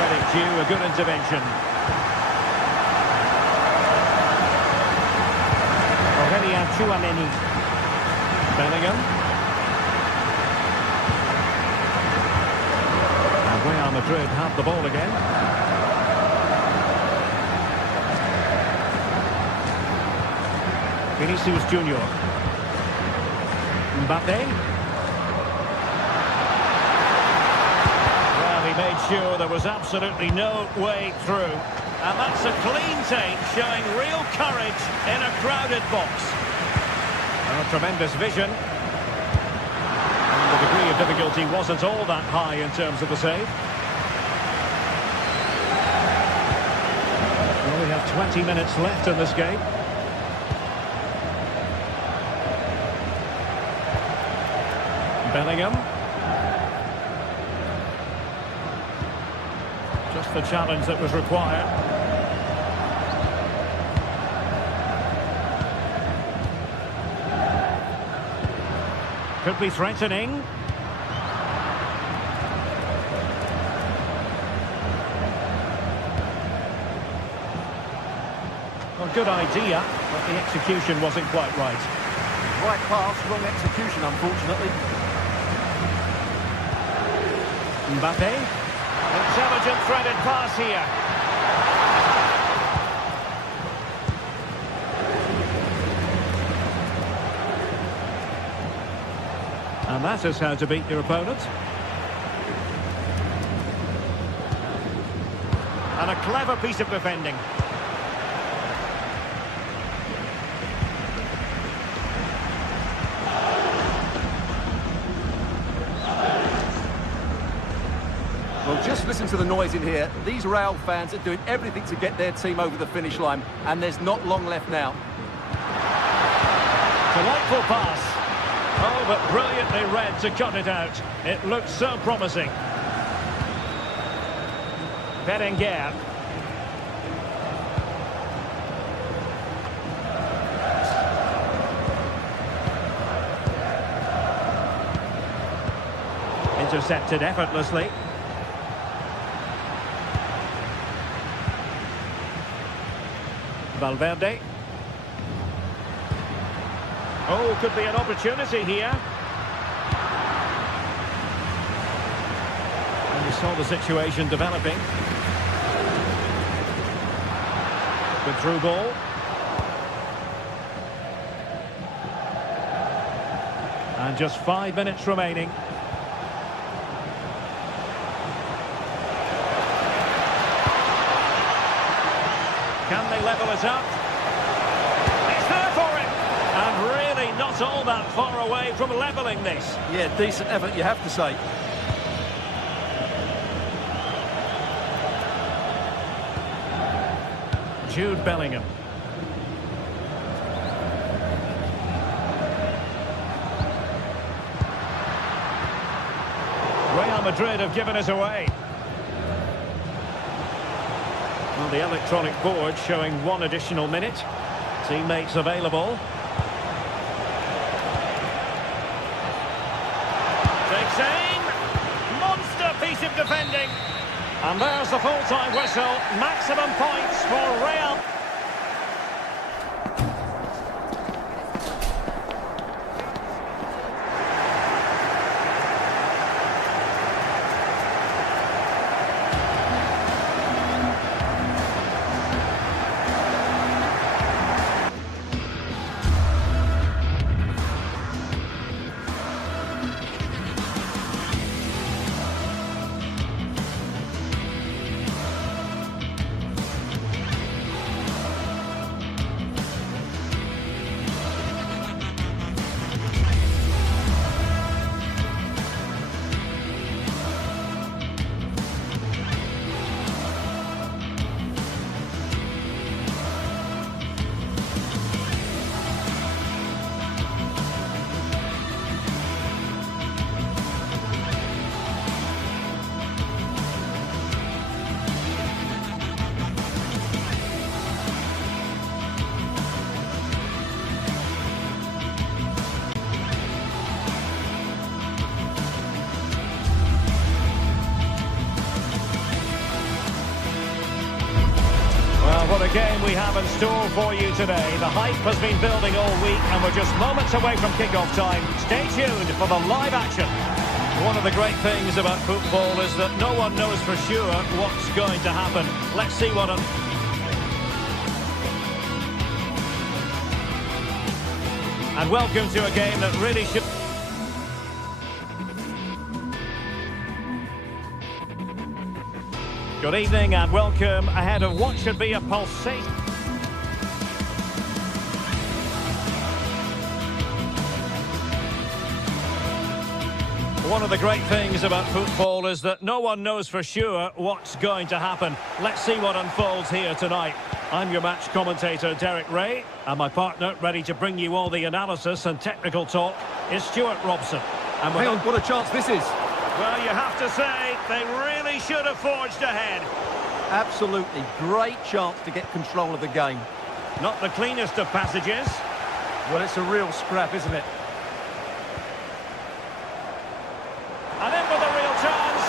Credit due, a good intervention. Aurelien Tchouameni. Bellingham. And Real Madrid have the ball again. Vinicius Junior. Mbappe. sure there was absolutely no way through. And that's a clean take, showing real courage in a crowded box. A tremendous vision. And the degree of difficulty wasn't all that high in terms of the save. Well, we have 20 minutes left in this game. Bellingham. Just the challenge that was required. Could be threatening. Well, good idea, but the execution wasn't quite right. Right pass, wrong execution, unfortunately. Mbappe. Intelligent threaded pass here. And that is how to beat your opponent. And a clever piece of defending. Well, just listen to the noise in here. These Real fans are doing everything to get their team over the finish line, and there's not long left now. Delightful pass. Oh, but brilliantly read to cut it out. It looked so promising. Berenguer. Intercepted effortlessly. Valverde. Oh, could be an opportunity here. And we saw the situation developing. Good through ball. And just 5 minutes remaining. Can they level it up? It's there for him! And really not all that far away from levelling this. Yeah, decent effort, you have to say. Jude Bellingham. Real Madrid have given us away. Well, the electronic board showing 1 additional minute. Teammates available. Takes aim. Monster piece of defending. And there's the full-time whistle. Maximum points for Real. What a game we have in store for you today. The hype has been building all week and we're just moments away from kick-off time. Stay tuned for the live action. One of the great things about football is that no one knows for sure what's going to happen. Let's see what... And welcome to a game that really should... Good evening and welcome ahead of what should be a pulsating... One of the great things about football is that no one knows for sure what's going to happen. Let's see what unfolds here tonight. I'm your match commentator, Derek Ray, and my partner, ready to bring you all the analysis and technical talk, is Stuart Robson. And Hang on, what a chance this is. well, you have to say, they really should have forged ahead. Absolutely, great chance to get control of the game. Not the cleanest of passages. Well, it's a real scrap, isn't it? And in with a real chance.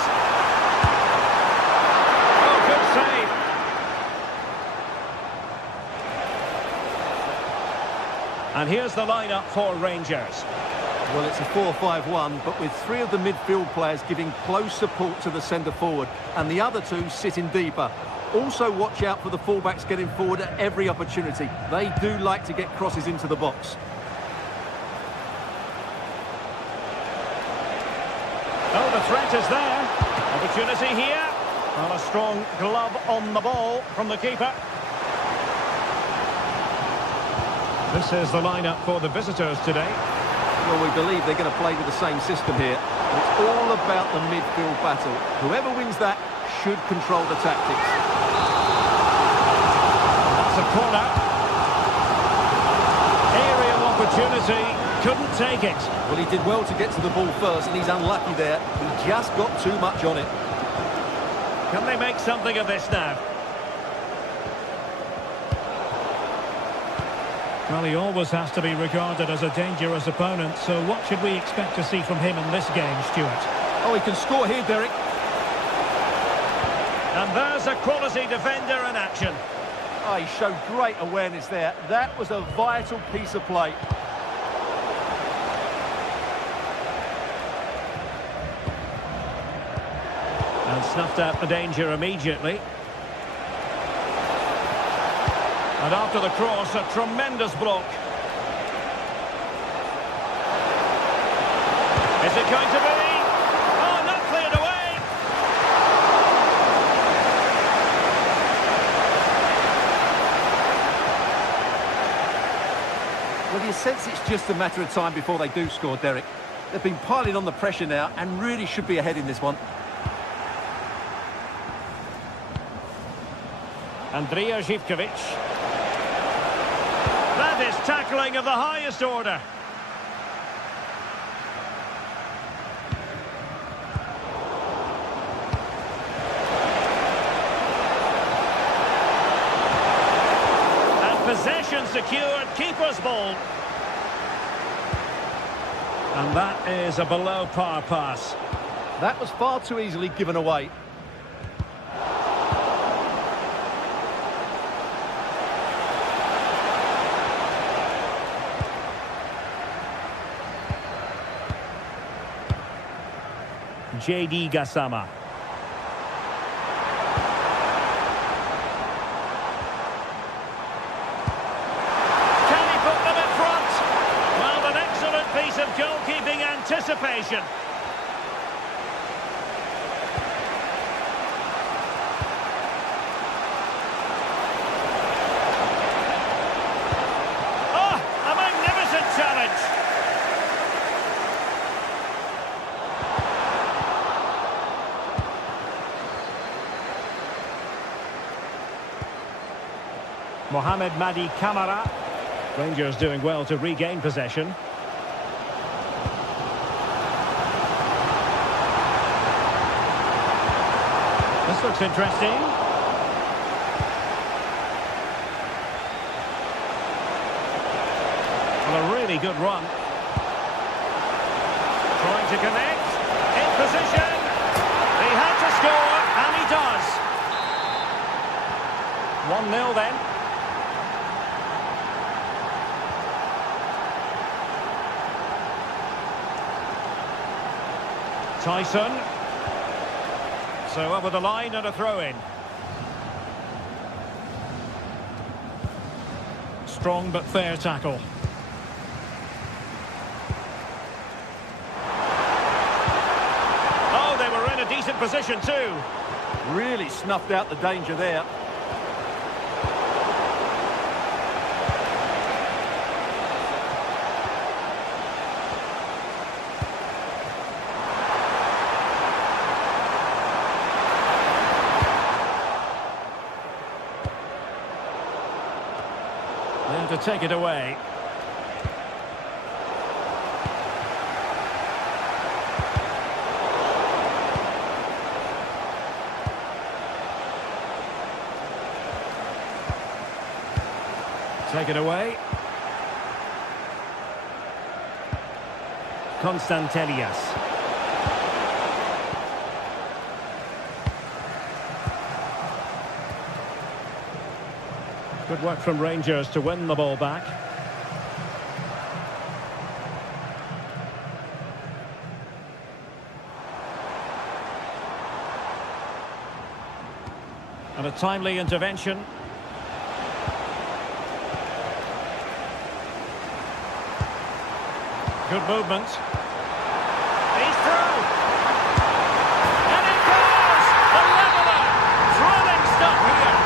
Oh, good save. And here's the lineup for Rangers. Well, it's a 4-5-1, but with three of the midfield players giving close support to the centre-forward, and the other two sitting deeper. Also watch out for the fullbacks getting forward at every opportunity. They do like to get crosses into the box. Oh, the threat is there. Opportunity here. Well, a strong glove on the ball from the keeper. This is the lineup for the visitors today. Well, we believe they're going to play with the same system here. It's all about the midfield battle. Whoever wins that should control the tactics. That's a corner. Aerial opportunity. Couldn't take it. Well, he did well to get to the ball first, and he's unlucky there. He just got too much on it. Can they make something of this now? Well, he always has to be regarded as a dangerous opponent, so what should we expect to see from him in this game, Stuart? Oh, he can score here, Derek. And there's a quality defender in action. Oh, he showed great awareness there. That was a vital piece of play. And snuffed out the danger immediately. And after the cross, a tremendous block. Is it going to be? Oh, not cleared away! Well, you sense it's just a matter of time before they do score, Derek. They've been piling on the pressure now and really should be ahead in this one. Andrija Živković. That is tackling of the highest order. And possession secured, keeper's ball. And that is a below par pass. That was far too easily given away. JD Gassama. Can he put them in front? Well, an excellent piece of goalkeeping anticipation. Oh, a magnificent challenge. Mohamed Madi Camara. Rangers doing well to regain possession. This looks interesting. Well, a really good run. Trying to connect. In position. He had to score, and he does. 1-0 then. Tyson. So over the line and a throw-in. Strong but fair tackle. Oh, they were in a decent position too. Really snuffed out the danger there. There to take it away. Take it away. Constantelias. Good work from Rangers to win the ball back. And a timely intervention. Good movement. He's through. And it goes! The leveller! Thrilling stuff here.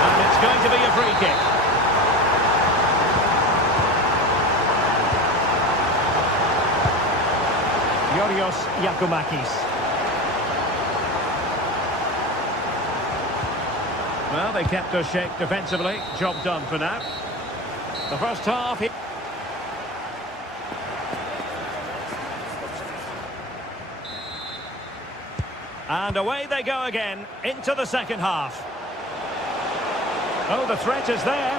And it's going to be a free kick. Yorios Yakumakis. Well, they kept us shape defensively. Job done for now. The first half. And away they go again into the second half. Oh, the threat is there.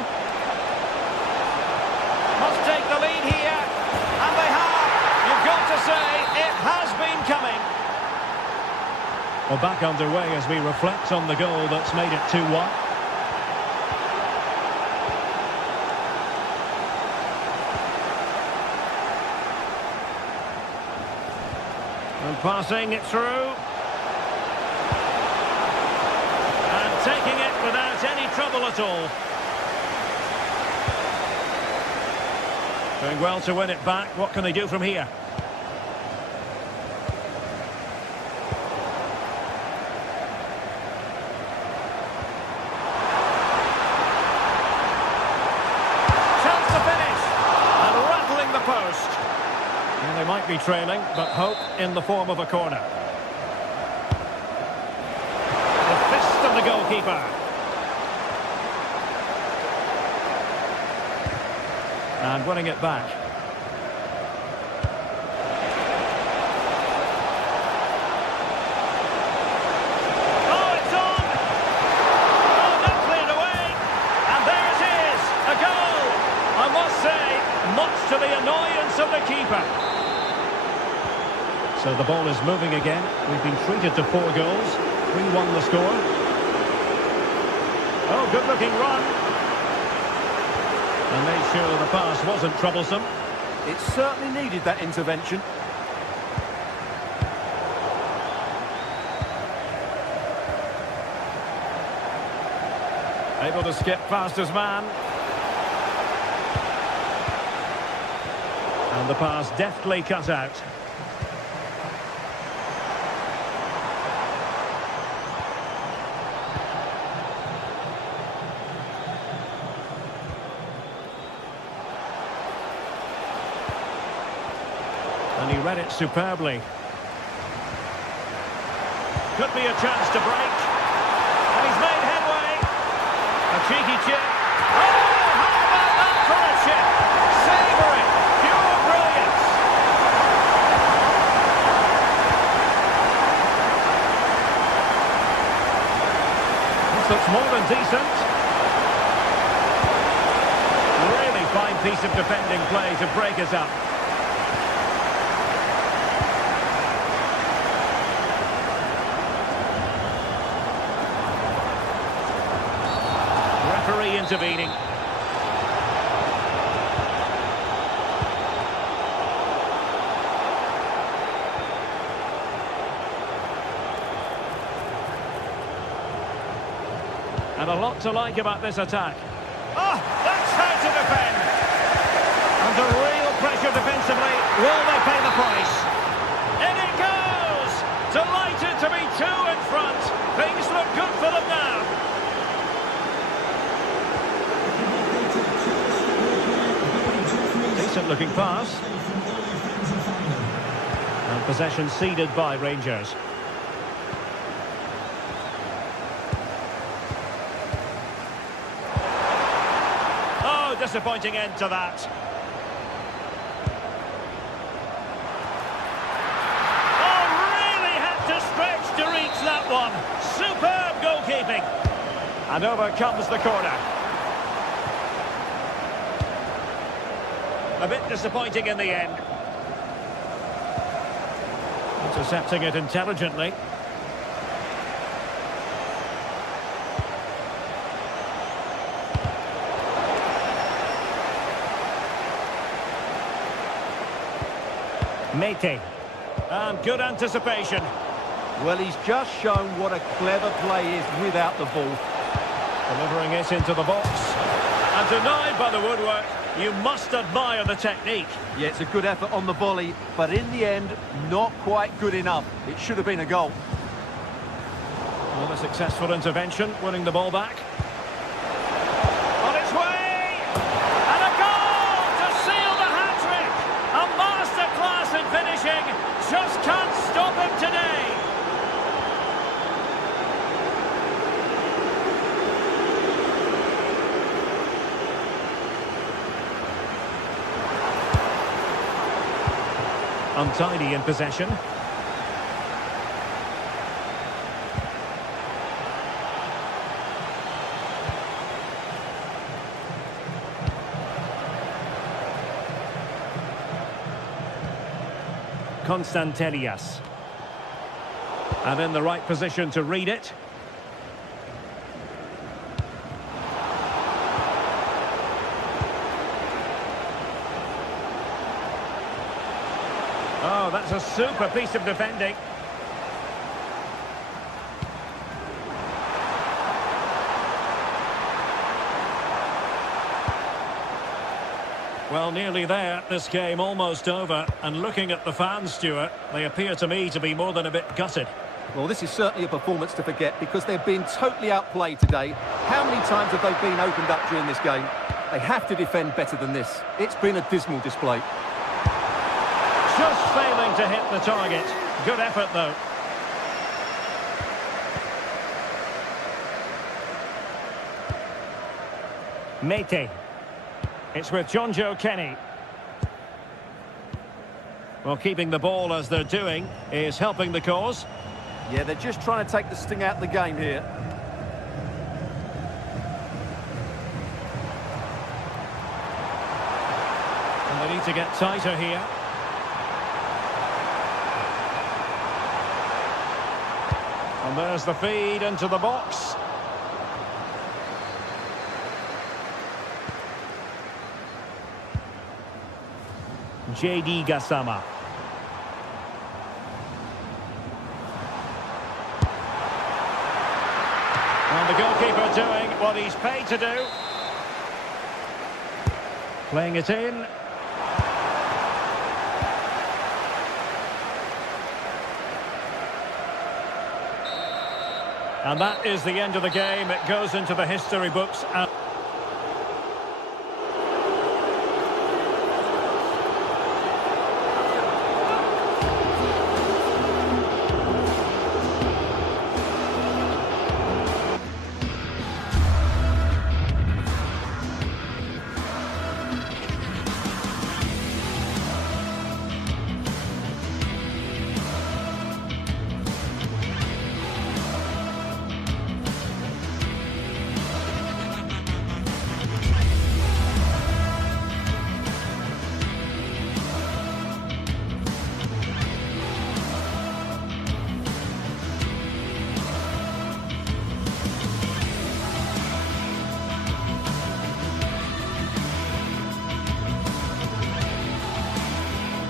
Must take the lead here. And they have. You've got to say, it has been coming. Well, back underway as we reflect on the goal that's made it 2-1. And passing it through. And taking it without any trouble at all. Doing well to win it back. What can they do from here? And they might be trailing, but hope in the form of a corner. The fist of the goalkeeper. And winning it back. Oh, it's on! Oh, not cleared away! And there it is! A goal! I must say, much to the annoyance of the keeper. So the ball is moving again. We've been treated to 4 goals. 3-1 the score. Oh, good-looking run. And made sure the pass wasn't troublesome. It certainly needed that intervention. Able to skip past his man. And the pass deftly cut out. And he read it superbly. Could be a chance to break. And he's made headway. A cheeky chip. Oh, how about that for a chip? Savouring. Pure brilliance. This looks more than decent. Really fine piece of defending play to break us up. Referee intervening. And a lot to like about this attack. Oh, that's how to defend. And a real pressure defensively. Will they pay the price? In it goes! Delighted to be two in front. Things look good for them now. Decent looking pass. And possession ceded by Rangers. Oh, disappointing end to that. Oh, really had to stretch to reach that one. Superb goalkeeping. And over comes the corner. A bit disappointing in the end. Intercepting it intelligently. Mete. And good anticipation. Well, he's just shown what a clever play is without the ball. Delivering it into the box. And denied by the woodwork. You must admire the technique. Yeah, it's a good effort on the volley, but in the end, not quite good enough. It should have been a goal. Well, a successful intervention, winning the ball back. On its way! And a goal to seal the hat-trick! A masterclass in finishing. Just can't stop him today. Untidy in possession. Constantelias. And in the right position to read it. Oh, that's a super piece of defending. Well, nearly there. This game almost over. And looking at the fans, Stuart, they appear to me to be more than a bit gutted. Well, this is certainly a performance to forget because they've been totally outplayed today. How many times have they been opened up during this game? They have to defend better than this. It's been a dismal display. Just failing to hit the target. Good effort, though. Mete. It's with John Joe Kenny. Well, keeping the ball as they're doing is helping the cause. Yeah, they're just trying to take the sting out of the game here. And they need to get tighter here. And there's the feed into the box. JD Gassama. And the goalkeeper doing what he's paid to do. Playing it in. And that is the end of the game. It goes into the history books.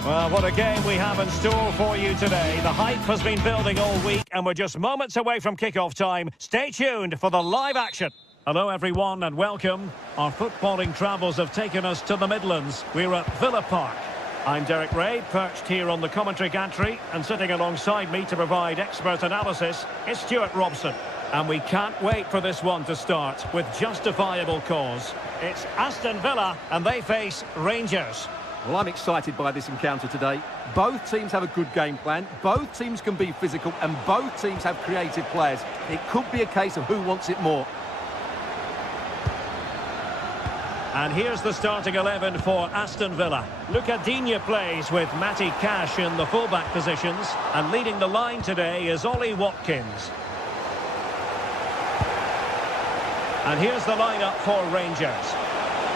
Well, what a game we have in store for you today. The hype has been building all week and we're just moments away from kick-off time. Stay tuned for the live action. Hello everyone and welcome. Our footballing travels have taken us to the Midlands. We're at Villa Park. I'm Derek Ray, perched here on the commentary gantry, and sitting alongside me to provide expert analysis is Stuart Robson. And we can't wait for this one to start with justifiable cause. It's Aston Villa and they face Rangers. Well, I'm excited by this encounter today. Both teams have a good game plan, both teams can be physical, and both teams have creative players. It could be a case of who wants it more. And here's the starting 11 for Aston Villa. Luca Digne plays with Matty Cash in the fullback positions, and leading the line today is Ollie Watkins. And here's the lineup for Rangers.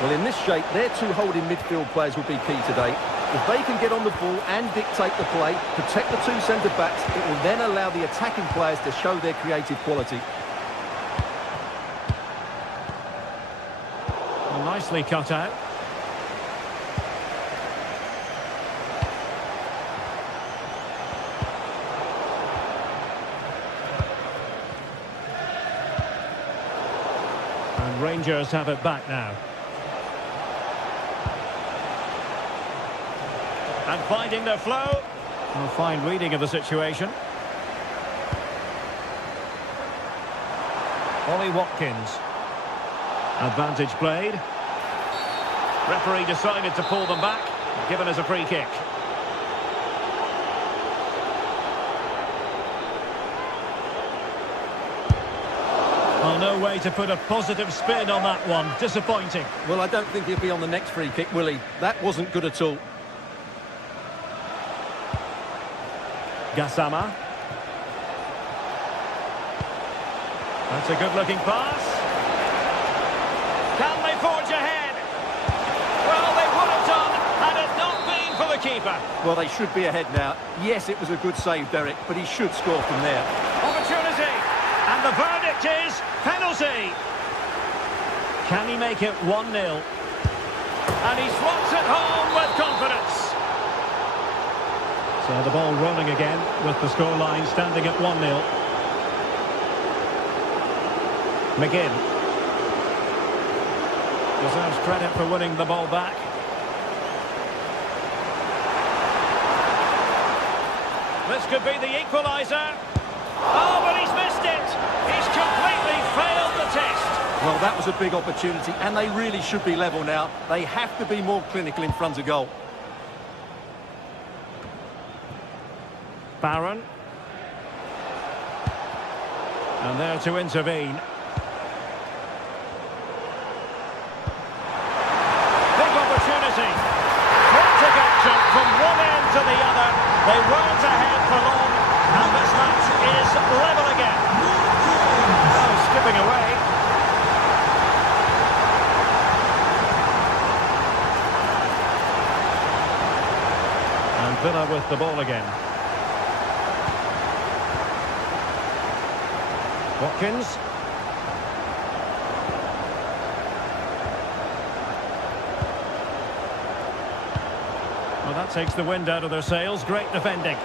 Well, in this shape, their two holding midfield players will be key today. If they can get on the ball and dictate the play, protect the two centre-backs, it will then allow the attacking players to show their creative quality. Well, nicely cut out. And Rangers have it back now. And finding their flow. A fine reading of the situation. Ollie Watkins. Advantage played. Referee decided to pull them back, given us a free kick. Well, no way to put a positive spin on that one. Disappointing. Well, I don't think he'll be on the next free kick, will he? That wasn't good at all. Gassama. That's a good-looking pass. Can they forge ahead? Well, they would have done had it not been for the keeper. Well, they should be ahead now. Yes, it was a good save, Derek, but he should score from there. Opportunity. And the verdict is penalty. Can he make it 1-0? And he slots it home with confidence. So the ball rolling again with the scoreline standing at 1-0. McGinn. Deserves credit for winning the ball back. This could be the equaliser. Oh, but he's missed it. He's completely failed the test. Well, that was a big opportunity, and they really should be level now. They have to be more clinical in front of goal. Barron. And there to intervene. Big opportunity. Frantic action from one end to the other. They weren't ahead for long, and this match is level again. Oh, skipping away. And Villa with the ball again. Watkins. Well, that takes the wind out of their sails. Great defending.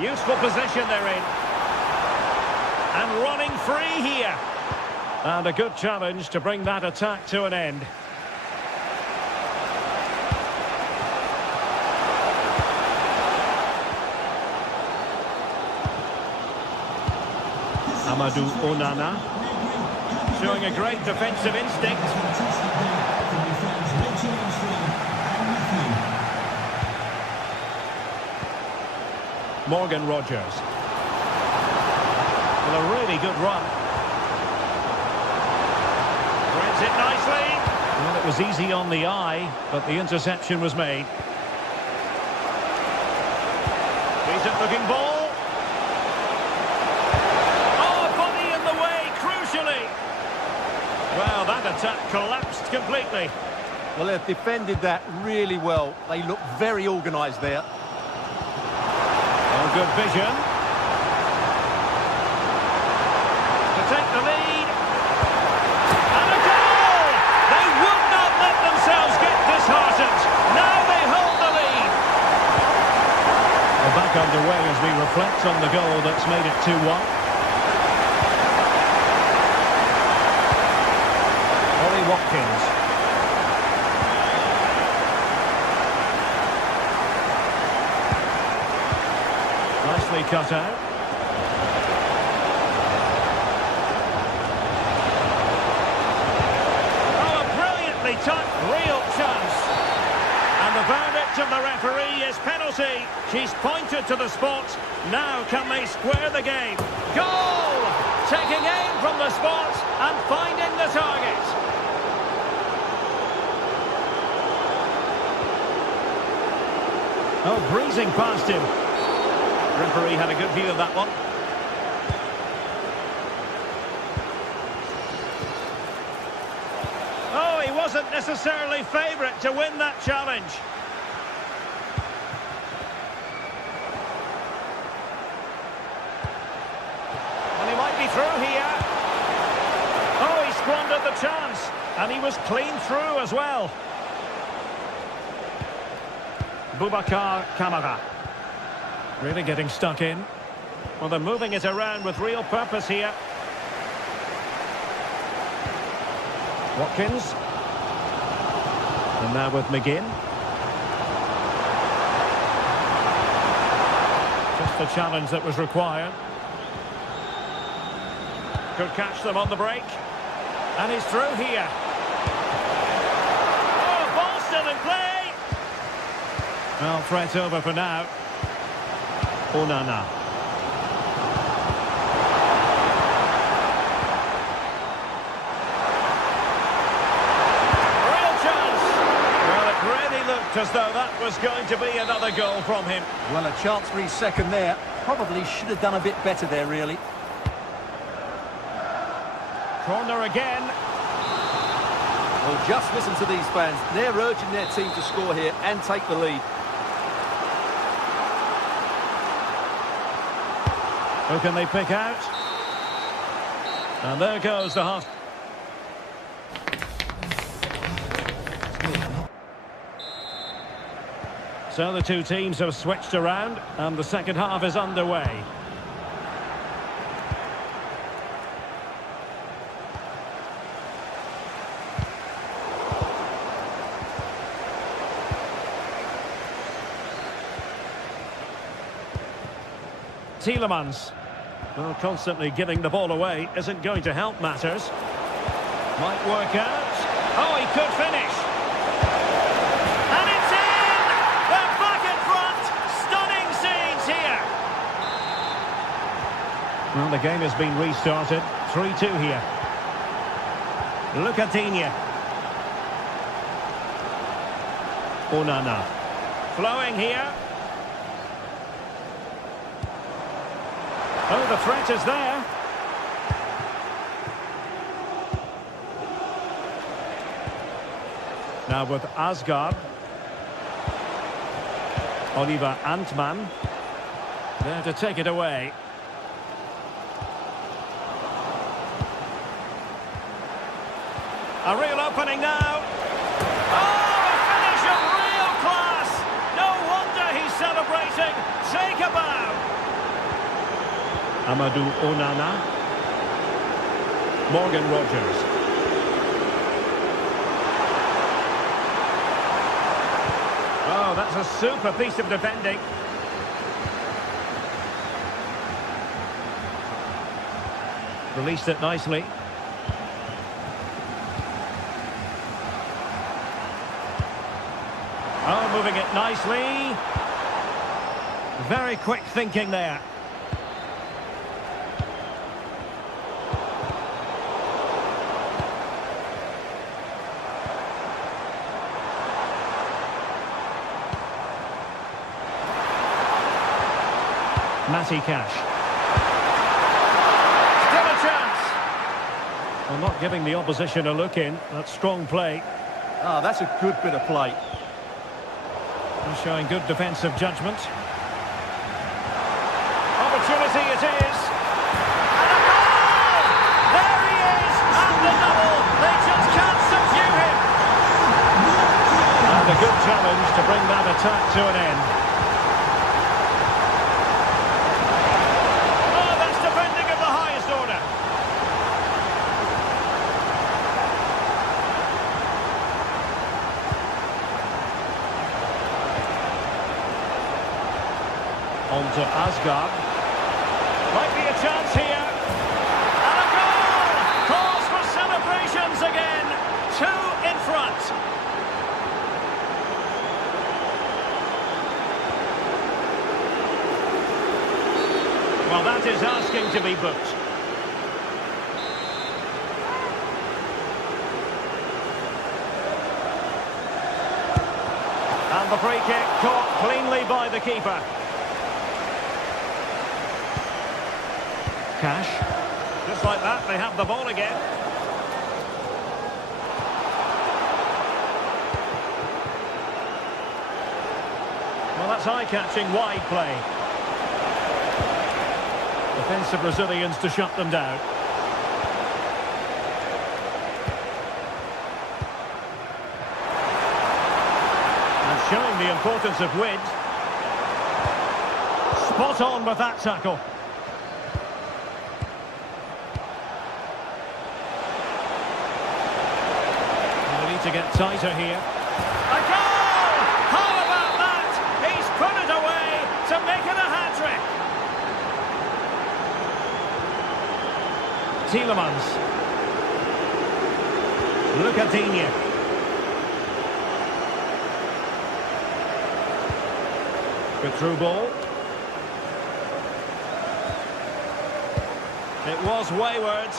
Useful position they're in. And running free here. And a good challenge to bring that attack to an end. Amadou Onana, showing a great defensive instinct. Morgan Rogers. Well, a really good run. Threads it nicely. Well, it was easy on the eye, but the interception was made. Decent looking ball. Well, that attack collapsed completely. Well, they've defended that really well. They look very organised there. Oh, good vision. To take the lead. And a goal! They would not let themselves get disheartened. Now they hold the lead. We're back underway as we reflect thoughts on the goal that's made it 2-1? Ollie Watkins. Nicely cut out. Oh, a brilliantly touched, real chance. And the verdict of the referee is penalty. She's pointed to the spot. Now can they square the game? Goal! Taking aim from the spot and finding the target. Oh, breezing past him. Referee had a good view of that one. Oh, he wasn't necessarily favourite to win that challenge. And he might be through here. Oh, he squandered the chance. And he was clean through as well. Boubacar Kamara. Really getting stuck in. Well, they're moving it around with real purpose here. Watkins. And now with McGinn. Just the challenge that was required. Could catch them on the break. And he's through here. Oh, ball still in play. Well, threat over for now. Onana. Real chance. Well, it really looked as though that was going to be another goal from him. Well, a chance for his second there. Probably should have done a bit better there, really. Corner again. Well, just listen to these fans. They're urging their team to score here and take the lead. Who can they pick out? And there goes the half. So the two teams have switched around and the second half is underway. Tielemans. Well, constantly giving the ball away isn't going to help matters. Might work out. Oh, he could finish. And it's in! They're back in front. Stunning scenes here. Well, the game has been restarted. 3-2 here. Lucatinha. Onana. Flowing here. Oh, the threat is there. Now with Asgard. Oliver Antman. There to take it away. A real opening now. Oh, a finish of real class. No wonder he's celebrating. Take a bow. Amadou Onana. Morgan Rogers. Oh, that's a super piece of defending. Released it nicely. Oh, moving it nicely. Very quick thinking there. Matty Cash. Still a chance. Well, not giving the opposition a look in. That's strong play. Ah, that's a good bit of play. And showing good defensive judgment. Opportunity it is. And a goal! There he is! And the double! They just can't subdue him! And a good challenge to bring that attack to an end. to Asgard. Might be a chance here. And a goal! Calls for celebrations again. 2 in front. Well, that is asking to be booked. And the free kick caught cleanly by the keeper. Cash. Just like that, they have the ball again. Well, that's eye-catching wide play. Defensive Brazilians to shut them down. And showing the importance of width. Spot on with that tackle. We need to get tighter here. A goal! How about that? He's put it away to make it a hat-trick. Tielemans. Look at Digne. Good through ball. It was wayward.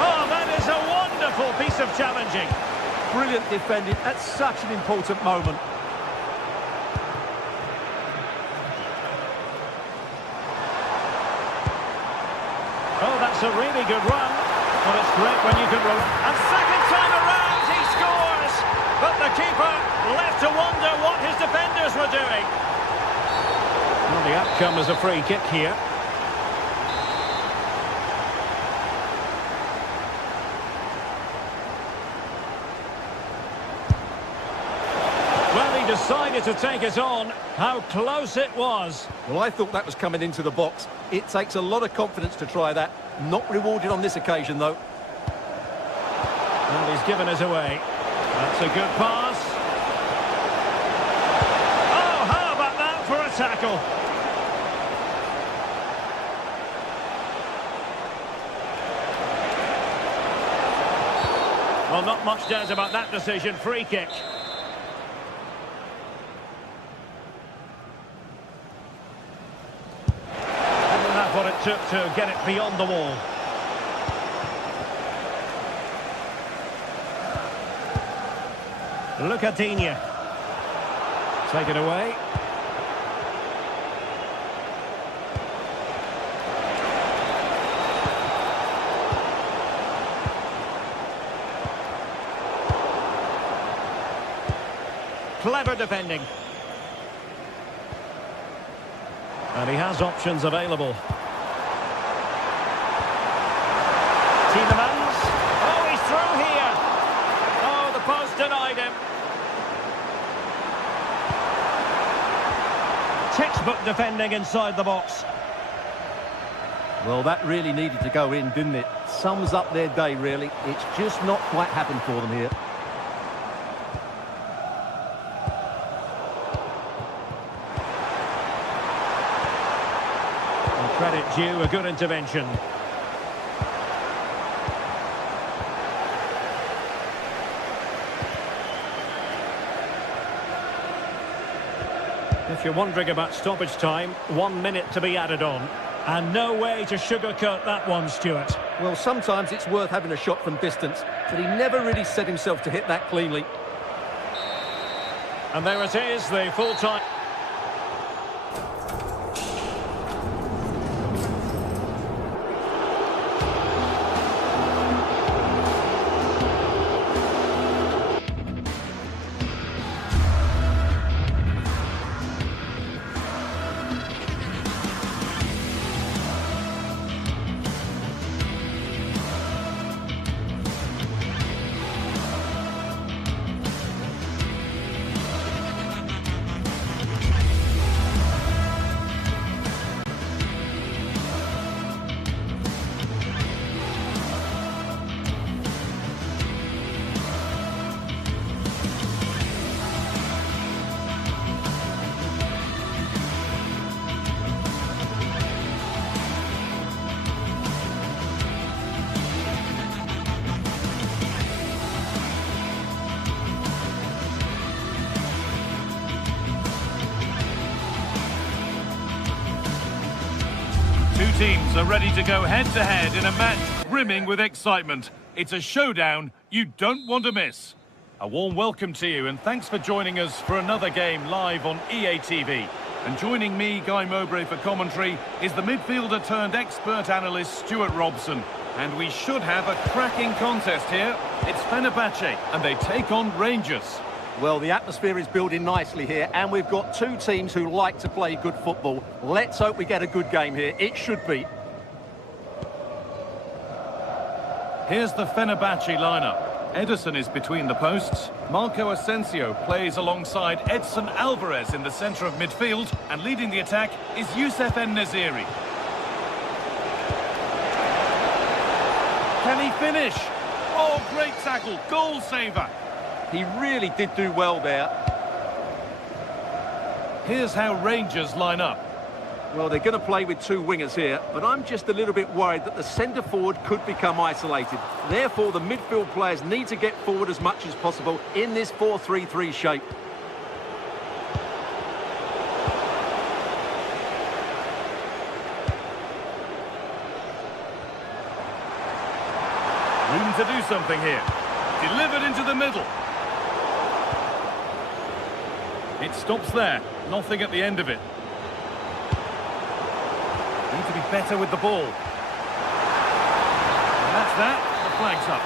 Oh, that is a wonderful piece of challenging. Brilliant defending at such an important moment. Oh, that's a really good run. But it's great when you can run. And second time around, he scores. But the keeper left to wonder what his defenders were doing. Well, the outcome is a free kick here. Well, he decided to take it on. How close it was. Well, I thought that was coming into the box. It takes a lot of confidence to try that. Not rewarded on this occasion, though. And he's given it away. That's a good pass. Oh, how about that for a tackle? Well, not much doubt about that decision. Free kick. Didn't have what it took to get it beyond the wall. Look at Digne. Take it away. Clever defending. And he has options available. Tielemans. Oh, he's through here. Oh, the post denied him. Textbook defending inside the box. Well, that really needed to go in, didn't it? Sums up their day, really. It's just not quite happened for them here. And credit due, a good intervention. If you're wondering about stoppage time, 1 minute to be added on. And no way to sugarcoat that one, Stuart. Well, sometimes it's worth having a shot from distance, but he never really set himself to hit that cleanly. And there it is, the full-time... teams are ready to go head-to-head in a match brimming with excitement. It's a showdown you don't want to miss. A warm welcome to you, and thanks for joining us for another game live on EA TV. And joining me, Guy Mowbray, for commentary is the midfielder turned expert analyst Stuart Robson. And we should have a cracking contest here. It's Fenerbahce, and they take on Rangers. Well, the atmosphere is building nicely here, and we've got two teams who like to play good football. Let's hope we get a good game here. It should be. Here's the Fenerbahce lineup. Ederson is between the posts. Marco Asensio plays alongside Edson Alvarez in the centre of midfield, and leading the attack is Youssef En-Nesyri. Can he finish? Oh, great tackle, goal saver. He really did do well there. Here's how Rangers line up. Well, they're going to play with two wingers here, but I'm just a little bit worried that the centre-forward could become isolated. Therefore, the midfield players need to get forward as much as possible in this 4-3-3 shape. Room to do something here. Delivered into the middle. It stops there. Nothing at the end of it. Need to be better with the ball. And that's that. The flag's up.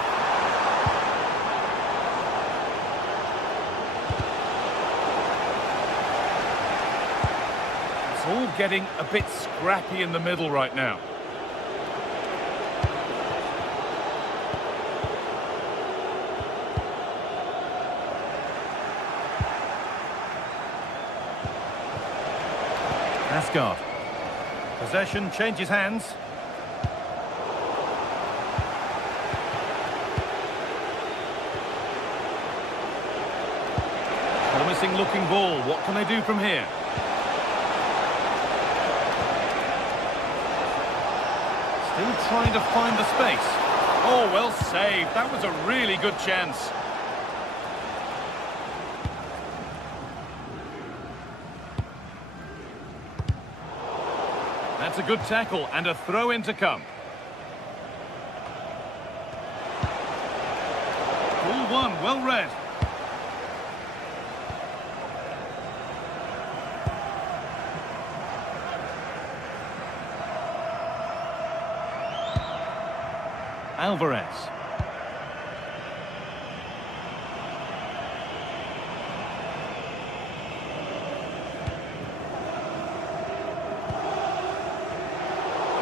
It's all getting a bit scrappy in the middle right now. Asgard. Possession changes hands. Promising looking ball. What can they do from here? Still trying to find the space. Oh, well saved. That was a really good chance. That's a good tackle and a throw-in to come. Ball one, well read. Alvarez.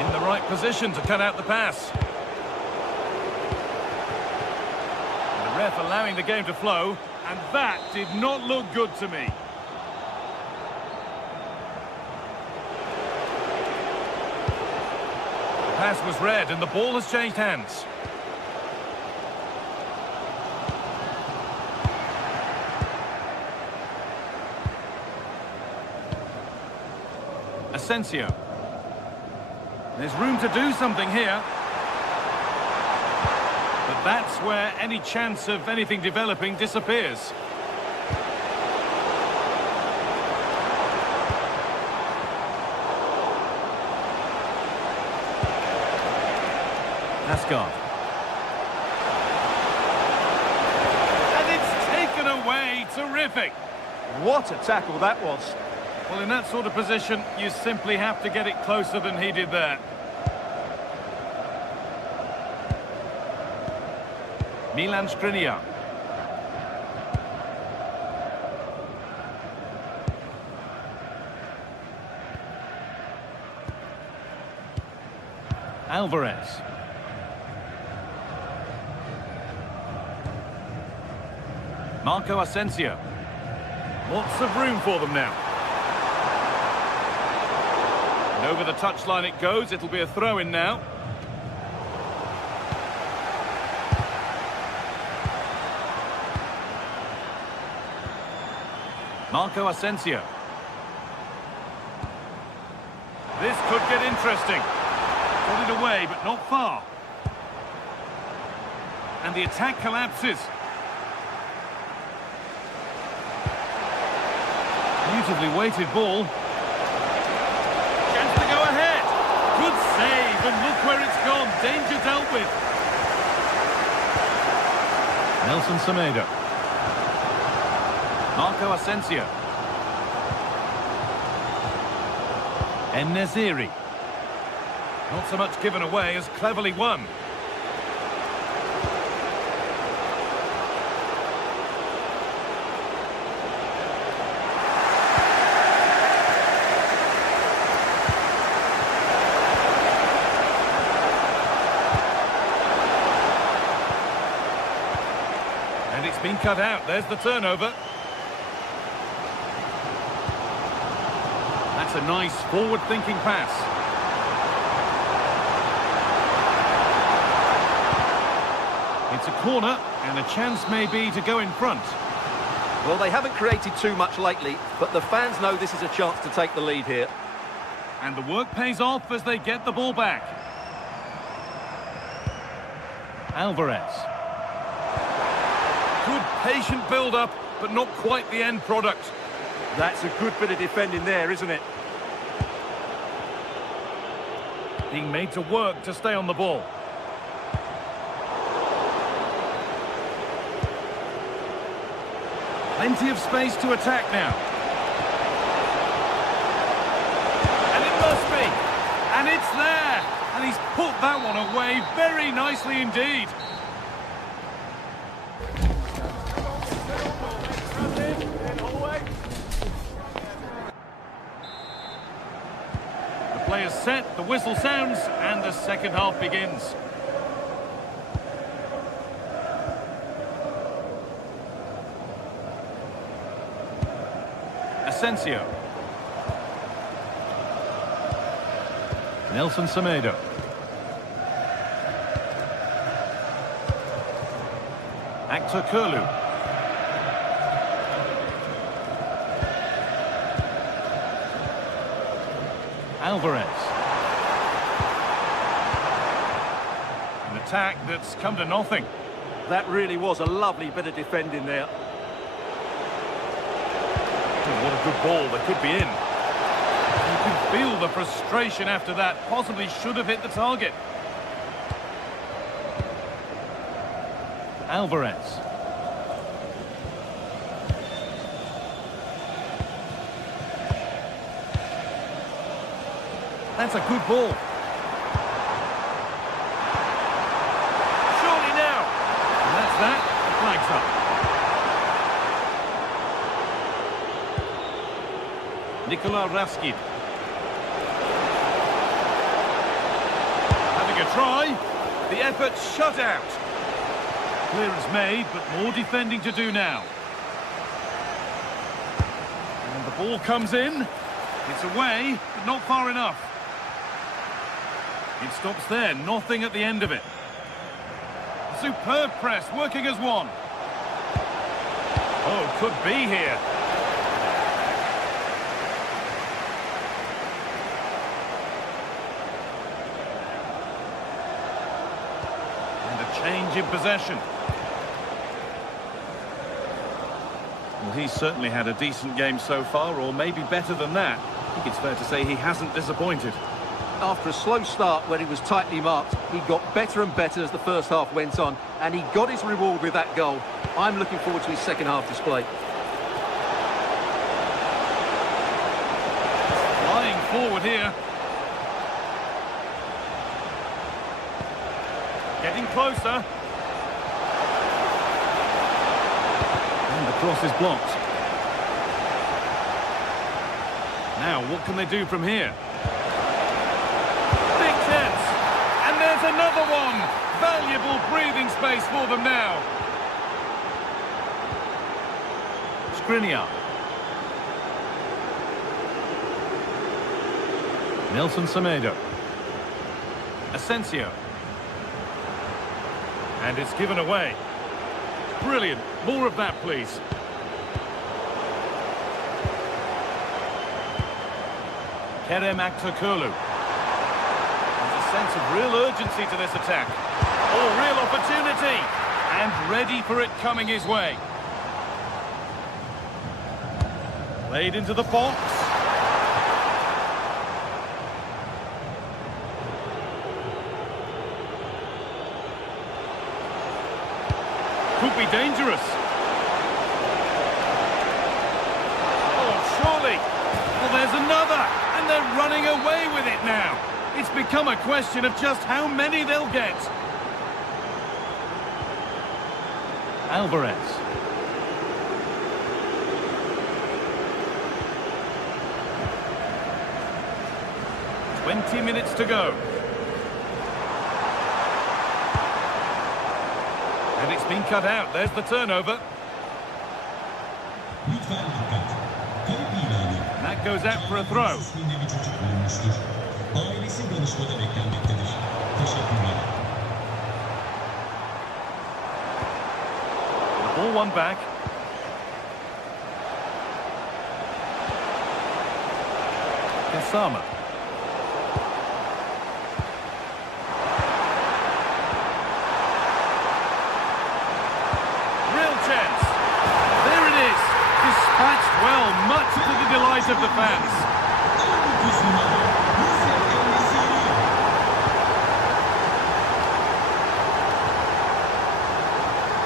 In the right position to cut out the pass. And the ref allowing the game to flow, and that did not look good to me. The pass was read and the ball has changed hands. Asensio. There's room to do something here. But that's where any chance of anything developing disappears. Asgard. And it's taken away. Terrific. What a tackle that was. Well, in that sort of position, you simply have to get it closer than he did there. Milan Skriniar. Alvarez. Marco Asensio. Lots of room for them now. And over the touchline it goes. It'll be a throw-in now. Marco Asensio. This could get interesting. Got it away, but not far. And the attack collapses. Beautifully weighted ball. Chance to go ahead. Good save, and look where it's gone. Danger dealt with. Nelson Semedo. Marco Asensio. En-Nesyri. Not so much given away as cleverly won. And it's been cut out. There's the turnover. That's a nice forward-thinking pass. It's a corner, and a chance maybe to go in front. Well, they haven't created too much lately, but the fans know this is a chance to take the lead here. And the work pays off as they get the ball back. Alvarez. Good patient build-up, but not quite the end product. That's a good bit of defending there, isn't it? Being made to work to stay on the ball. Plenty of space to attack now. And it must be. And it's there. And he's put that one away very nicely indeed. The player's set, the whistle sounds, and the second half begins. Asensio. Nelson Semedo. Kurlu. Alvarez. An attack that's come to nothing. That really was a lovely bit of defending there. What a good ball that could be in. You can feel the frustration after that. Possibly should have hit the target. Alvarez. That's a good ball. Surely now. And that's that. The flag's up. Nikola Raskid. Having a try. The effort shut out. Clearance made, but more defending to do now. And the ball comes in. It's away, but not far enough. It stops there, nothing at the end of it. Superb press, working as one. Oh, could be here. And a change in possession. Well, he's certainly had a decent game so far, or maybe better than that. I think it's fair to say he hasn't disappointed. After a slow start where he was tightly marked, he got better and better as the first half went on, and he got his reward with that goal. I'm looking forward to his second half display. Flying forward here. Getting closer. And the cross is blocked. Now, what can they do from here? Big chance. And there's another one. Valuable breathing space for them now. Skriniar. Nelson Semedo. Asensio. And it's given away. Brilliant. More of that, please. Kerem Aktürkoğlu. There's a sense of real urgency to this attack. Oh, real opportunity. And ready for it coming his way. Played into the box. dangerous. Oh, surely. Well, there's another. And they're running away with it now. It's become a question of just how many they'll get. Alvarez. "20 minutes to go. And it's been cut out. There's the turnover. Lütfen dikkat. Kayıp ilanı. And that goes out for a throw. İsminde bir çocuk bulunmuştur. Ailesi danışmada beklenmektedir. Teşekkürler. The ball won back. Kasama. Real chance. There it is. Dispatched well, much to the delight of the fans.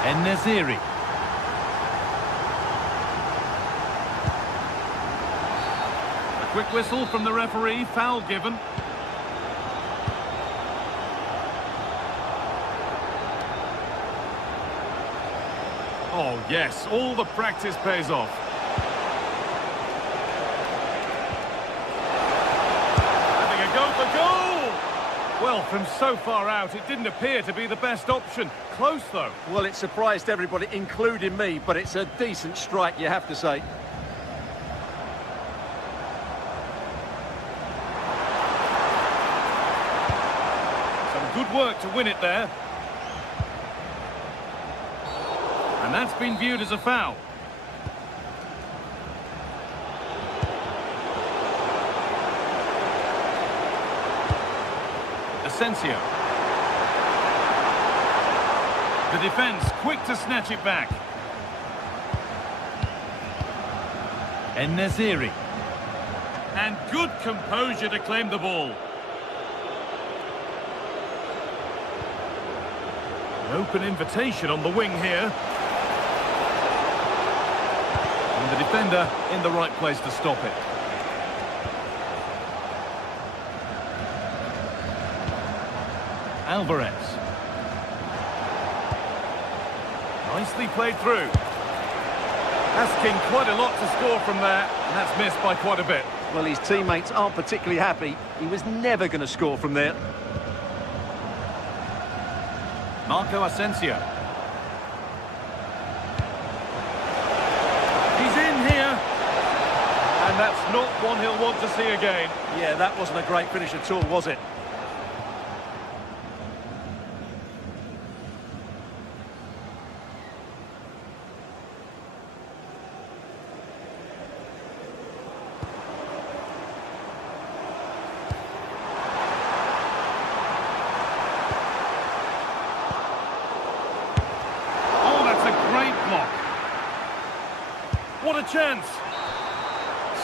En-Nesyri. A quick whistle from the referee, foul given. Oh yes, all the practice pays off. Having a go for goal! Well, from so far out, it didn't appear to be the best option. Close, though. Well, it surprised everybody, including me, but it's a decent strike, you have to say. Some good work to win it there. And that's been viewed as a foul. Asensio. The defence quick to snatch it back. En-Nesyri. And good composure to claim the ball. An open invitation on the wing here. And the defender in the right place to stop it. Alvarez. Nicely played through. Asking quite a lot to score from there, and that's missed by quite a bit. Well, his teammates aren't particularly happy. He was never going to score from there. Marco Asensio. He's in here. And that's not one he'll want to see again. Yeah, that wasn't a great finish at all, was it? What a chance!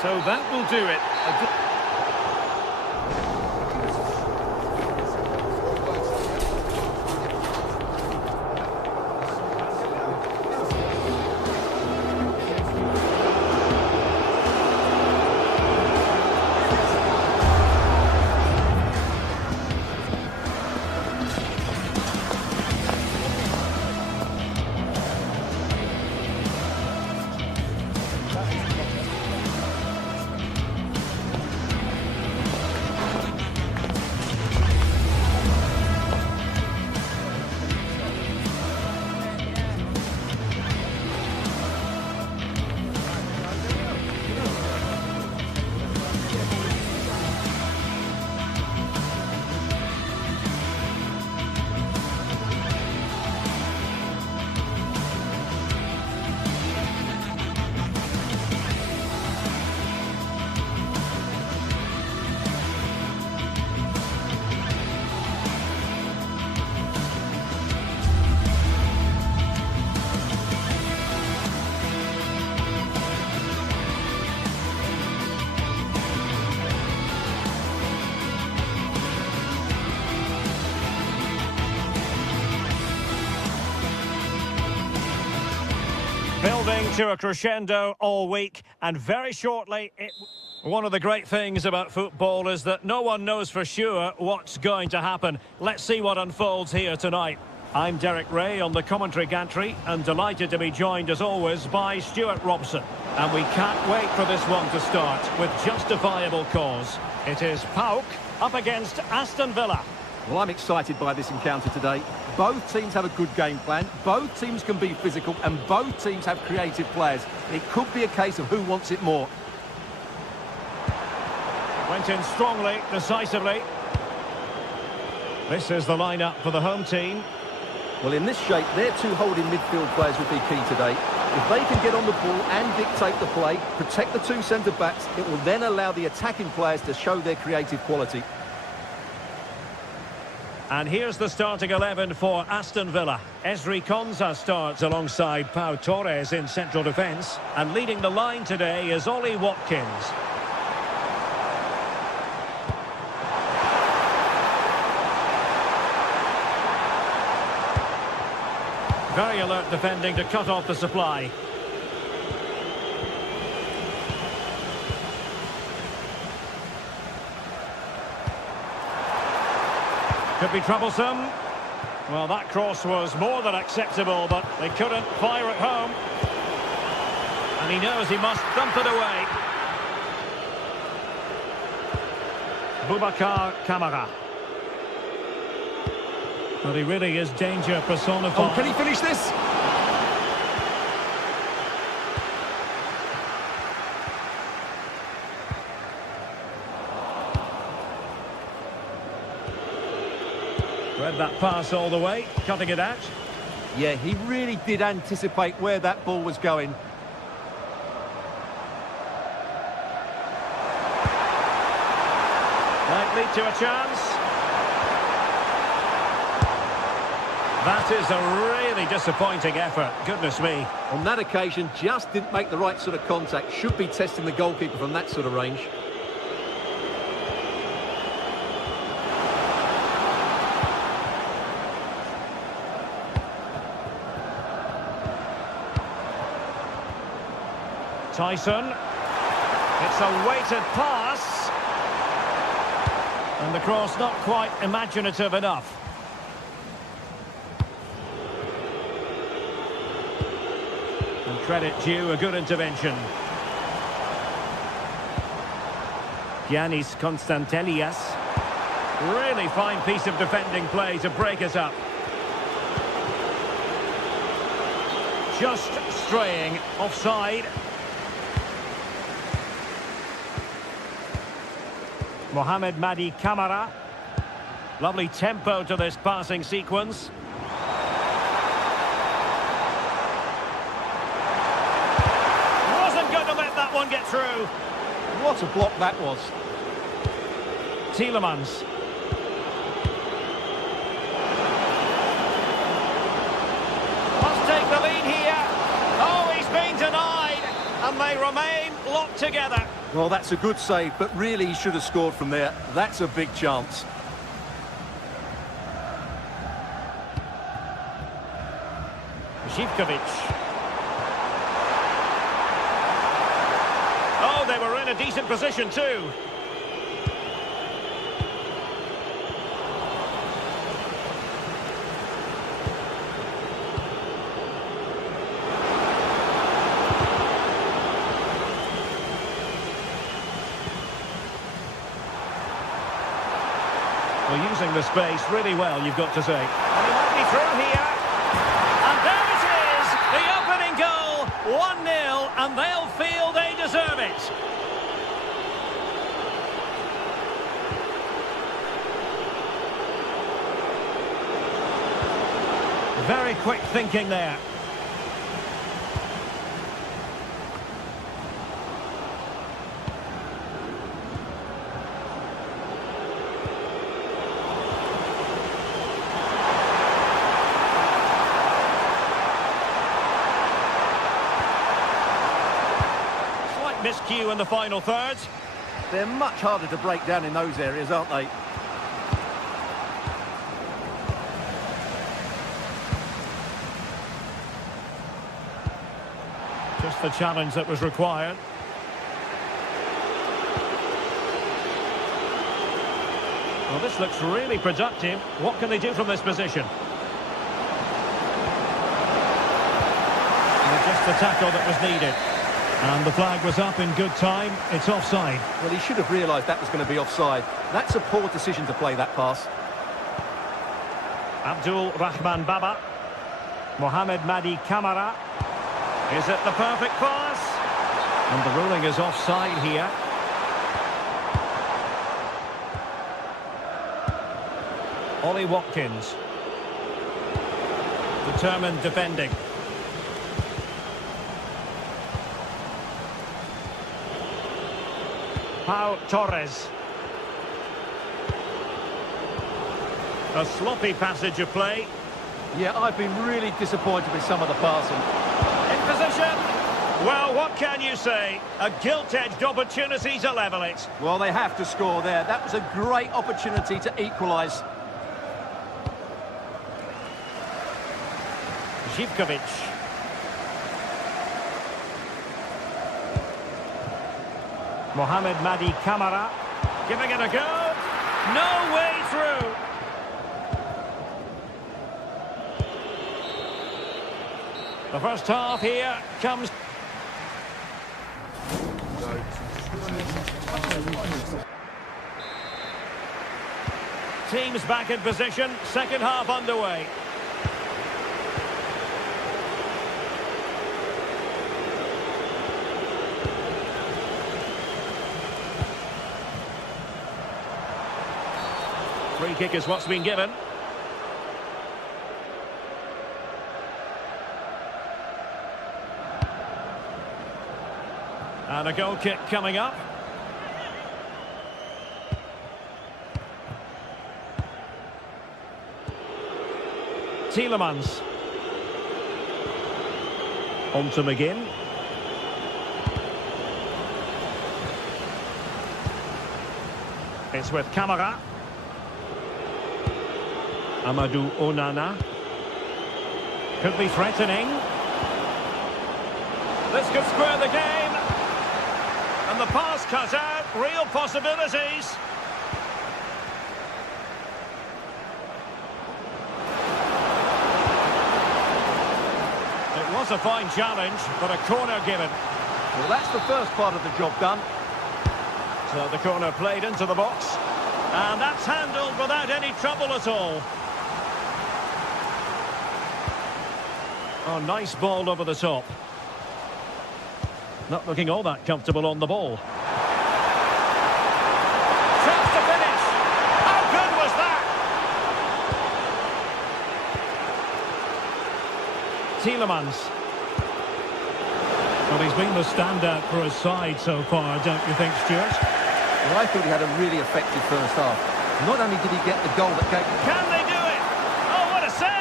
So that will do it. Building to a crescendo all week, and very shortly it... One of the great things about football is that no one knows for sure what's going to happen. Let's see what unfolds here tonight. I'm Derek Ray on the commentary gantry, and delighted to be joined as always by Stuart Robson. And we can't wait for this one to start with justifiable cause. It is PAOK up against Aston Villa. Well, I'm excited by this encounter today. Both teams have a good game plan, both teams can be physical, and both teams have creative players. It could be a case of who wants it more. Went in strongly, decisively. This is the lineup for the home team. Well, in this shape, their two holding midfield players will be key today. If they can get on the ball and dictate the play, protect the two centre-backs, it will then allow the attacking players to show their creative quality. And here's the starting 11 for Aston Villa. Ezri Konsa starts alongside Pau Torres in central defence. And leading the line today is Ollie Watkins. Very alert defending to cut off the supply. Could be troublesome. Well, that cross was more than acceptable, but they couldn't fire it home. And he knows he must dump it away. Boubacar Kamara. But he really is danger personified. Oh, can he finish this? Read that pass all the way, cutting it out. Yeah, he really did anticipate where that ball was going. Might lead to a chance. That is a really disappointing effort, goodness me. On that occasion, just didn't make the right sort of contact. Should be testing the goalkeeper from that sort of range. Tyson. It's a weighted pass. And the cross not quite imaginative enough. And credit due, a good intervention. Giannis Konstantelias. Really fine piece of defending play to break it up. Just straying offside. Mohamed Madi Kamara. Lovely tempo to this passing sequence. Wasn't going to let that one get through. What a block that was. Tielemans. Must take the lead here. Oh, he's been denied. And they remain locked together. Well, that's a good save, but really he should have scored from there. That's a big chance. Zivkovic. Oh, they were in a decent position too. Well, using the space really well, you've got to say. And he might be through here. And there it is, the opening goal, 1-0, and they'll feel they deserve it. Very quick thinking there. Miscue in the final third. They're much harder to break down in those areas, aren't they? the challenge that was required. Well, this looks really productive. What can they do from this position? And just the tackle that was needed. And the flag was up in good time. It's offside. Well, he should have realised that was going to be offside. That's a poor decision to play that pass. Abdul Rahman Baba. Mohamed Madi Kamara. Is it the perfect pass? And the ruling is offside here. Ollie Watkins. Determined defending. Pau Torres. A sloppy passage of play. Yeah, I've been really disappointed with some of the passing. In position. Well, what can you say? A gilt-edged opportunity to level it. Well, they have to score there. That was a great opportunity to equalise. Zivkovic. Mohamed Madi Kamara. Giving it a go. No way through. The first half here comes. Teams back in position. Second half underway. Free kick is what's been given. And a goal kick coming up. Tielemans. On to McGinn. It's with Kamara. Amadou Onana. Could be threatening. This could square the game. And the pass cut out. Real possibilities. It was a fine challenge, but a corner given. Well, that's the first part of the job done. So the corner played into the box. And that's handled without any trouble at all. Oh, nice ball over the top. Not looking all that comfortable on the ball. Chance to finish. How good was that? Tielemans. Well, he's been the standout for his side so far, don't you think, Stuart? Well, I thought he had a really effective first half. Not only did he get the goal that gave... Can they do it? Oh, what a save!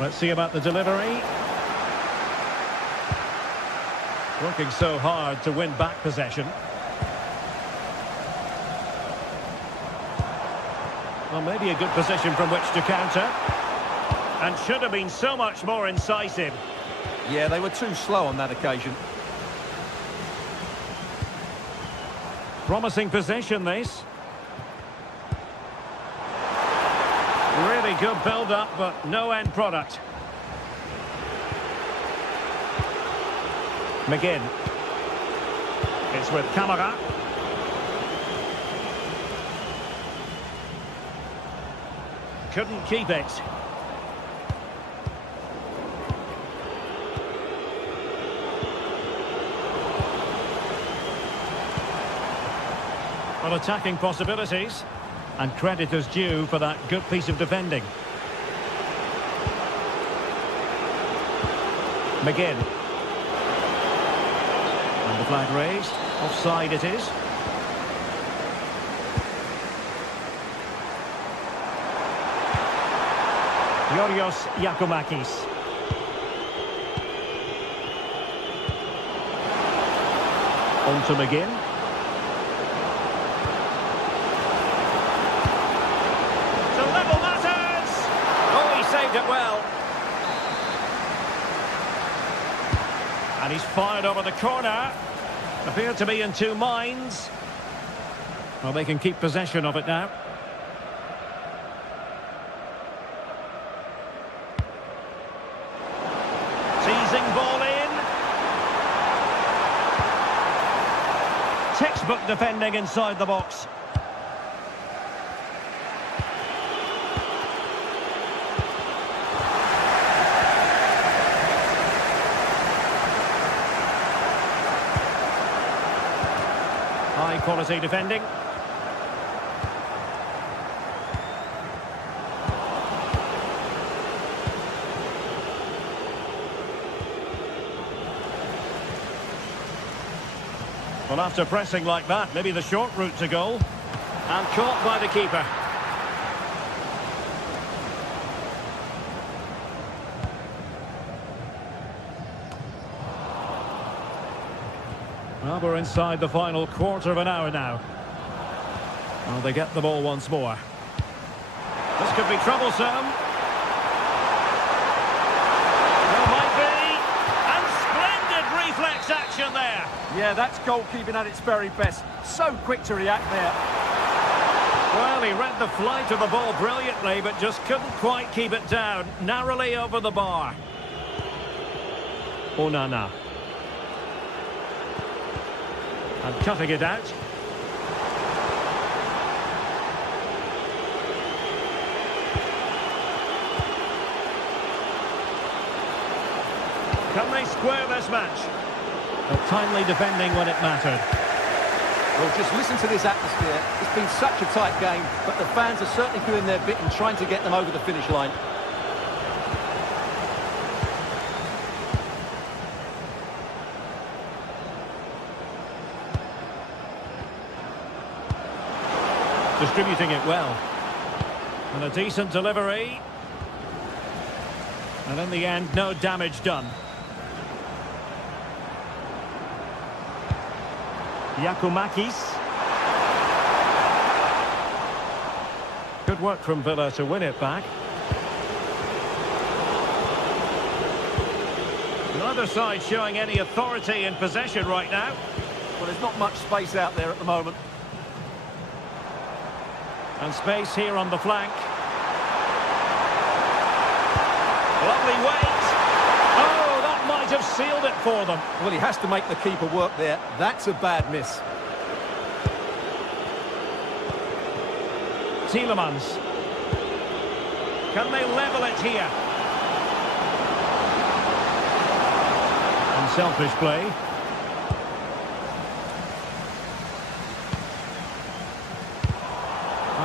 Let's see about the delivery. Working so hard to win back possession. Well, maybe a good position from which to counter. And should have been so much more incisive. Yeah, they were too slow on that occasion. Promising possession, this. Really good build-up, but no end product. McGinn. It's with Kamara. Couldn't keep it. Well, attacking possibilities. And credit is due for that good piece of defending. McGinn. And the flag raised. Offside it is. Yorios Yakomakis. On to McGinn. To level matters! Oh, he saved it well. And he's fired over the corner. Appeared to be in two minds. Well, they can keep possession of it now. Teasing ball in. Textbook defending inside the box. High quality defending. Well, after pressing like that, maybe the short route to goal. And caught by the keeper. Well, we're inside the final quarter of an hour now. Well, they get the ball once more. This could be troublesome. Well, might be. And splendid reflex action there. Yeah, that's goalkeeping at its very best. So quick to react there. Well, he read the flight of the ball brilliantly, but just couldn't quite keep it down. Narrowly over the bar. Onana. And cutting it out. Can they square this match? But timely defending when it mattered. Well, just listen to this atmosphere. It's been such a tight game, but the fans are certainly doing their bit in trying to get them over the finish line. Distributing it well. And a decent delivery. And in the end, no damage done. Giacomakis. Good work from Villa to win it back. Neither side showing any authority in possession right now. Well, there's not much space out there at the moment. And space here on the flank. Lovely weight. Oh, that might have sealed it for them. Well, he has to make the keeper work there. That's a bad miss. Tielemans. Can they level it here? Unselfish play.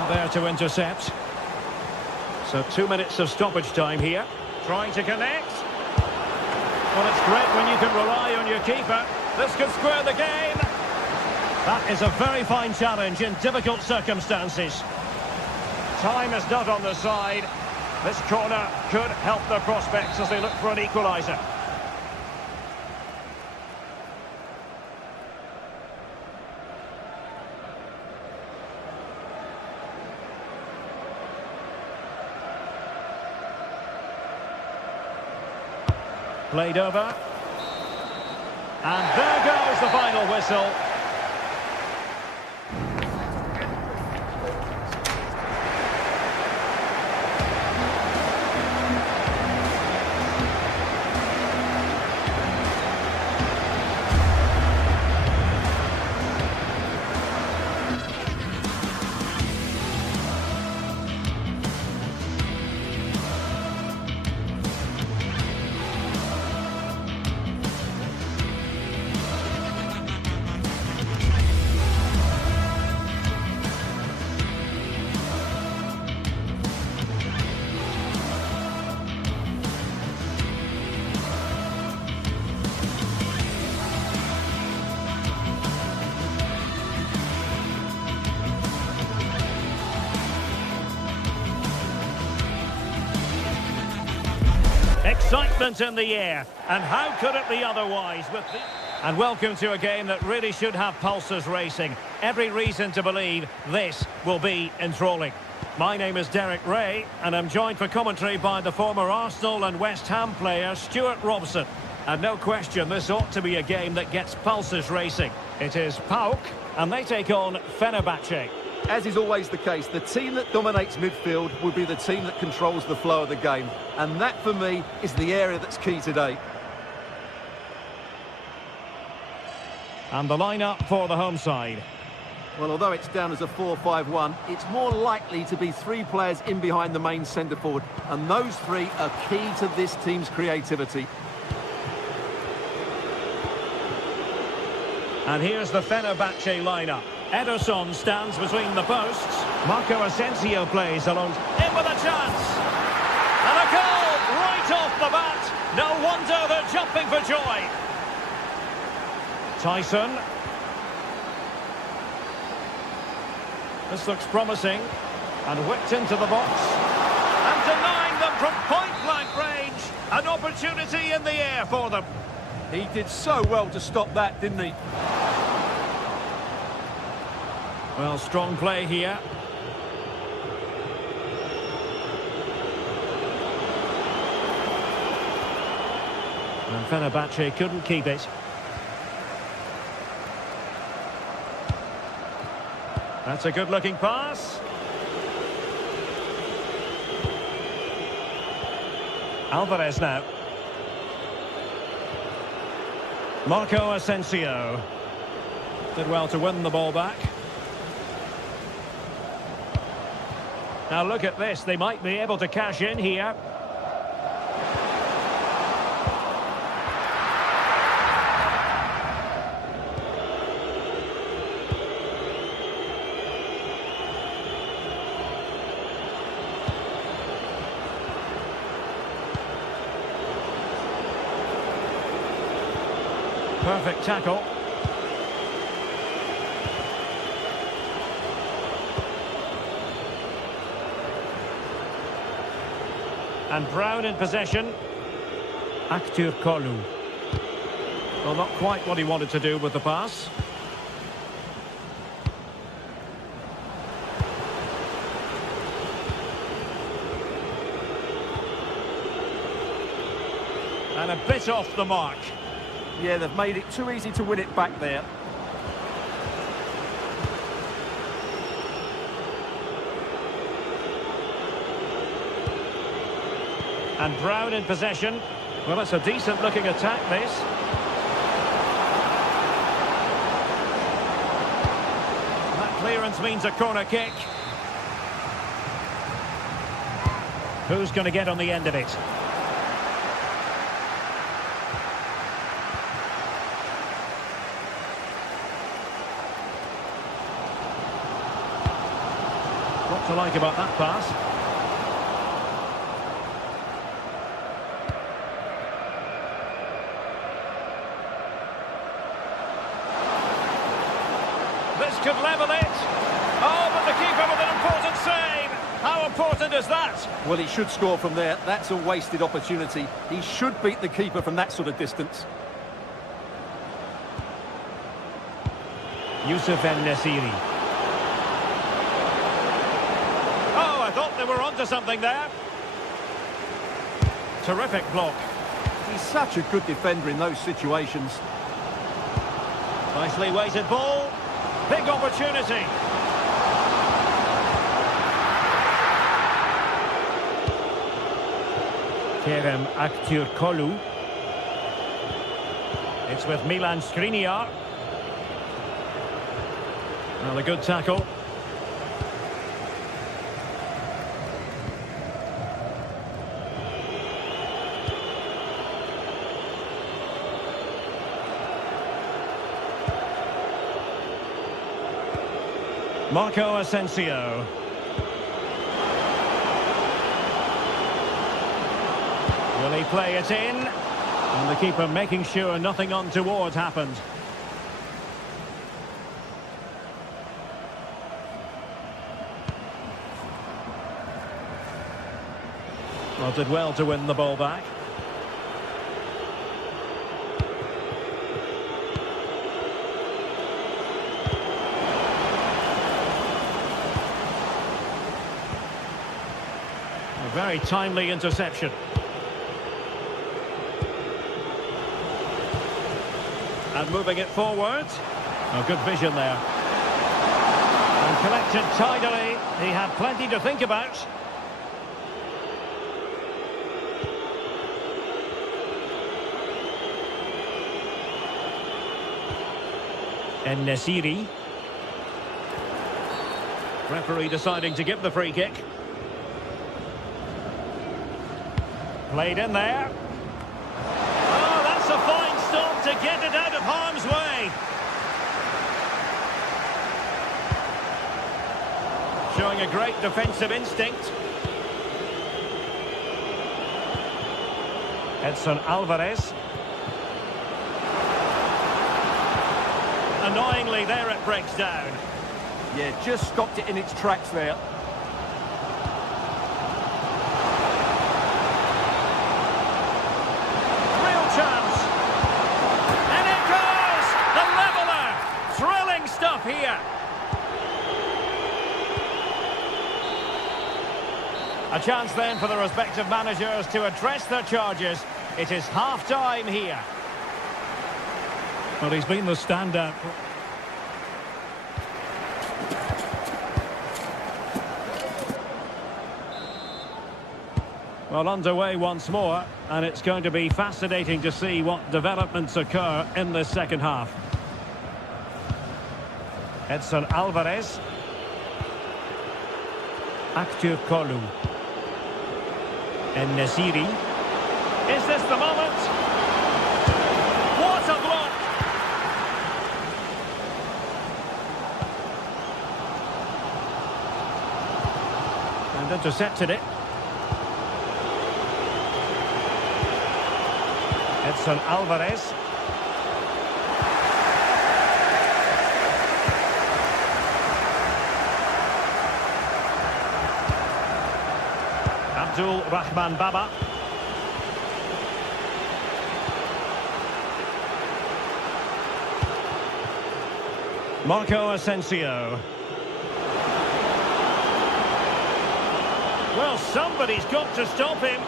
There to intercept. So 2 minutes of stoppage time here. Trying to connect. Well, it's great when you can rely on your keeper. This could square the game. That is a very fine challenge in difficult circumstances. Time is not on the side. This corner could help their prospects as they look for an equaliser. Played over. And there goes the final whistle. Excitement in the air, and how could it be otherwise with the... And welcome to a game that really should have pulses racing. Every reason to believe this will be enthralling. My name is Derek Ray, and I'm joined for commentary by the former Arsenal and West Ham player Stuart Robson. And no question, this ought to be a game that gets pulses racing. It is PAOK, and they take on Fenerbahce. As is always the case, the team that dominates midfield will be the team that controls the flow of the game. And that, for me, is the area that's key today. And the lineup for the home side. Well, although it's down as a 4-5-1, it's more likely to be 3 players in behind the main centre-forward. And those 3 are key to this team's creativity. And here's the Fenerbahce lineup. Ederson stands between the posts. Marco Asensio plays along. In with a chance. And a goal right off the bat. No wonder they're jumping for joy. Tyson. This looks promising. And whipped into the box. And denying them from point-blank range. An opportunity in the air for them. He did so well to stop that, didn't he? Well, strong play here. And Fenerbahce couldn't keep it. That's a good-looking pass. Alvarez now. Marco Asensio. Did well to win the ball back. Now look at this, they might be able to cash in here. Perfect tackle. And Brown in possession. Aktür Kolu. Well, not quite what he wanted to do with the pass. And a bit off the mark. Yeah, they've made it too easy to win it back there. And Brown in possession. Well, it's a decent-looking attack, this. That clearance means a corner kick. Who's going to get on the end of it? What to like about that pass? This could level it. Oh, but the keeper with an important save. How important is that? Well, he should score from there. That's a wasted opportunity. He should beat the keeper from that sort of distance. Youssef En-Nesyri. Oh, I thought they were onto something there. Terrific block. He's such a good defender in those situations. Nicely weighted ball. Big opportunity. Kerem Aktürkoğlu. It's with Milan Skriniar. Well, a good tackle. Marco Asensio. Will he play it in? And the keeper making sure nothing untoward happened. Well, did well to win the ball back. A very timely interception. And moving it forward. Oh, good vision there. And collected tidily. He had plenty to think about. And Nesiri. Referee deciding to give the free kick. Played in there. Oh, that's a fine stop to get it out of harm's way. Showing a great defensive instinct. Edson Alvarez. Annoyingly, there it breaks down. Yeah, just stopped it in its tracks there. Real chance. And it goes! The leveller! Thrilling stuff here. A chance then for the respective managers to address their charges. It is half-time here. Well, he's been the standout. Well, underway once more, and it's going to be fascinating to see what developments occur in this second half. Edson Alvarez. Active Kolu. And Nesiri. Is this the moment? What a block! And intercepted it. Edson Alvarez. Abdul Rahman Baba. Marco Asensio. Well, somebody's got to stop him.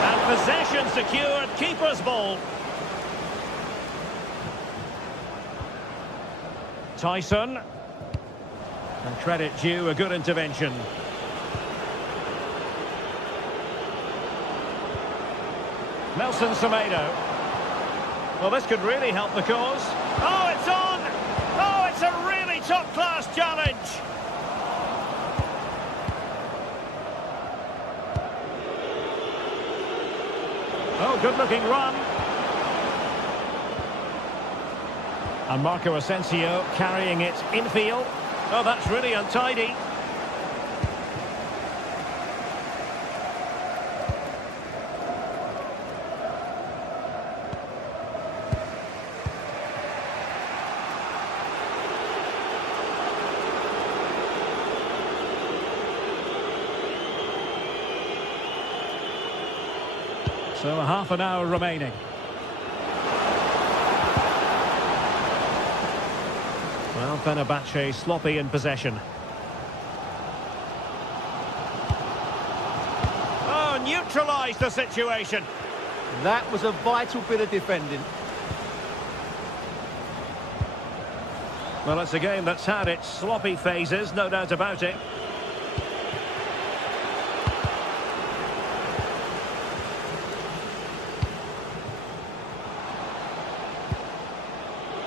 And possession secured, keeper's ball. Tyson. And credit due, a good intervention. Nelson Semedo. Well, this could really help the cause. Oh, it's on! Oh, it's a really top-class challenge! Oh, good-looking run. And Marco Asensio carrying it infield. Oh, that's really untidy. So half an hour remaining. Well, Fenerbahce sloppy in possession. Oh, neutralised the situation. That was a vital bit of defending. Well, it's a game that's had its sloppy phases, no doubt about it.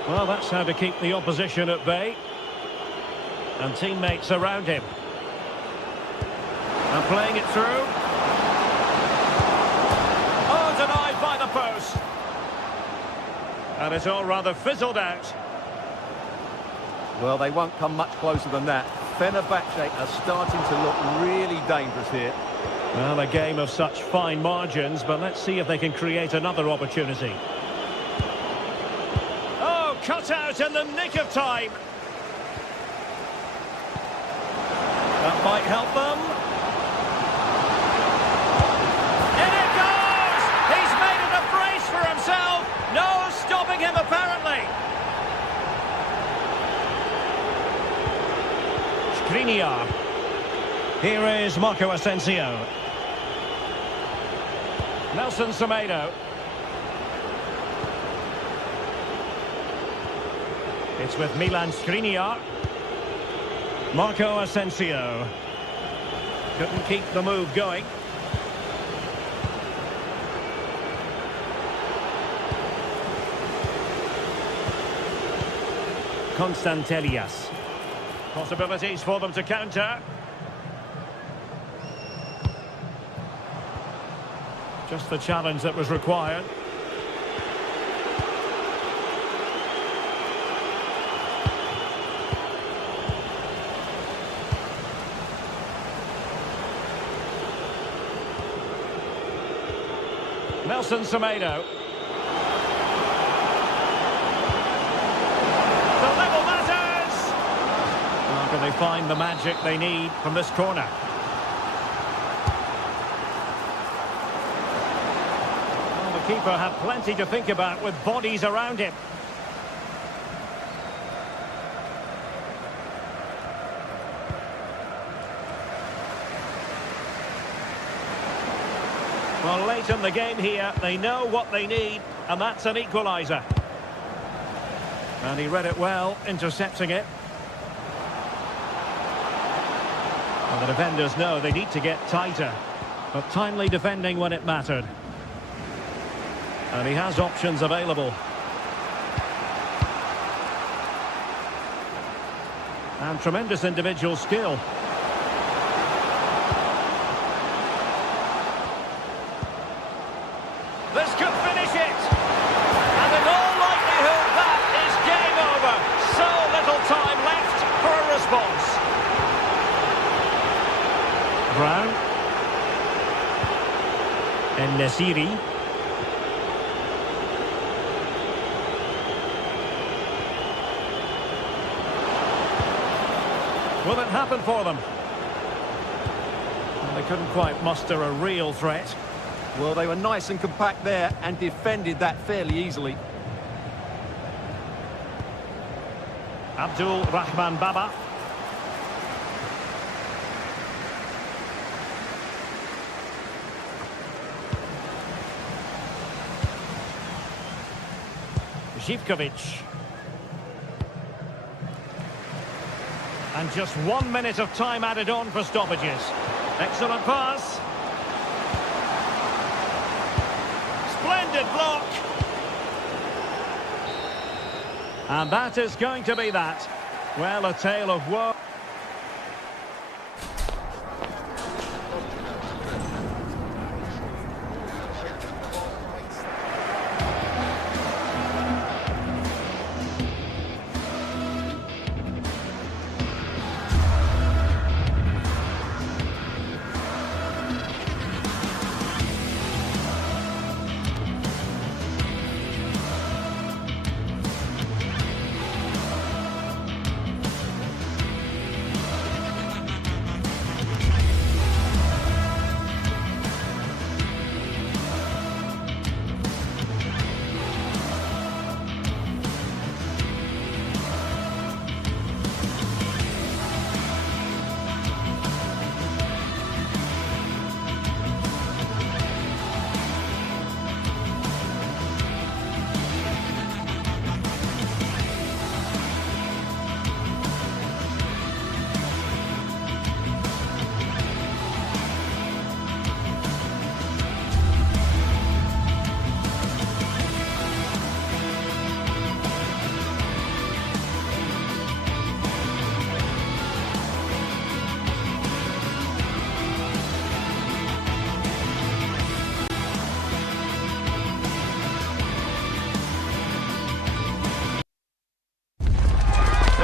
Well, that's how to keep the opposition at bay. And teammates around him. And playing it through. Oh, denied by the post. And it's all rather fizzled out. Well, they won't come much closer than that. Fenerbahce are starting to look really dangerous here. Well, a game of such fine margins, but let's see if they can create another opportunity. Cut out in the nick of time. That might help them. In it goes! He's made it a brace for himself. No stopping him, apparently. Skriniar. Here is Marco Asensio. Nelson Semedo. It's with Milan Skriniar. Marco Asensio. Couldn't keep the move going. Constantelias. Possibilities for them to counter. Just the challenge that was required. Nelson Semedo. The level matters! How can they find the magic they need from this corner? Well, the keeper had plenty to think about with bodies around him. Well, late in the game here, they know what they need, and that's an equaliser. And he read it well, intercepting it. And the defenders know they need to get tighter, but timely defending when it mattered. And he has options available. And tremendous individual skill. This could finish it. And in all likelihood, that is game over. So little time left for a response. Brown. En-Nesyri. Will it happen for them? Well, they couldn't quite muster a real threat. Well, they were nice and compact there and defended that fairly easily. Abdul Rahman Baba. Zivkovic. And just 1 minute of time added on for stoppages. Excellent pass. Splendid block. And that is going to be that. Well, a tale of woe.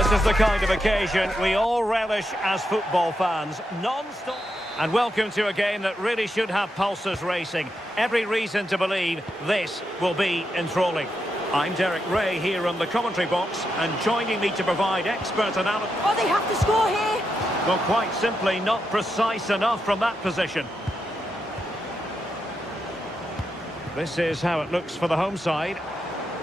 This is the kind of occasion we all relish as football fans. Non-stop. And welcome to a game that really should have pulses racing. Every reason to believe this will be enthralling. I'm Derek Ray here on the commentary box, and joining me to provide expert analysis. Oh, they have to score here! Well, quite simply not precise enough from that position. This is how it looks for the home side.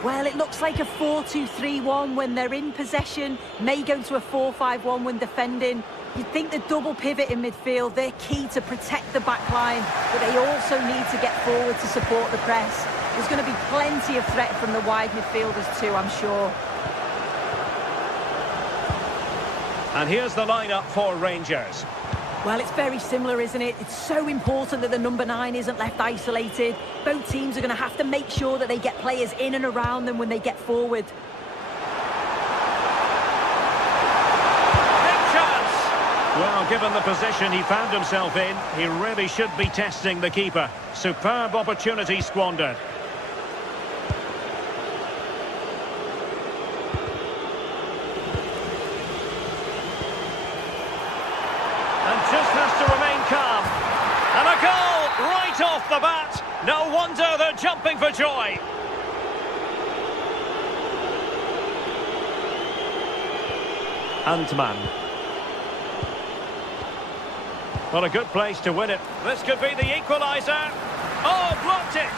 Well, it looks like a 4-2-3-1 when they're in possession, may go to a 4-5-1 when defending. You'd think the double pivot in midfield, they're key to protect the back line, but they also need to get forward to support the press. There's going to be plenty of threat from the wide midfielders too, I'm sure. And here's the lineup for Rangers. Well, it's very similar, isn't it? It's so important that the number 9 isn't left isolated. Both teams are going to have to make sure that they get players in and around them when they get forward. Big chance! Well, given the position he found himself in, he really should be testing the keeper. Superb opportunity squandered. Just has to remain calm. And a goal right off the bat. No wonder they're jumping for joy. Antman. Well, a good place to win it. This could be the equaliser. Oh, blocked it.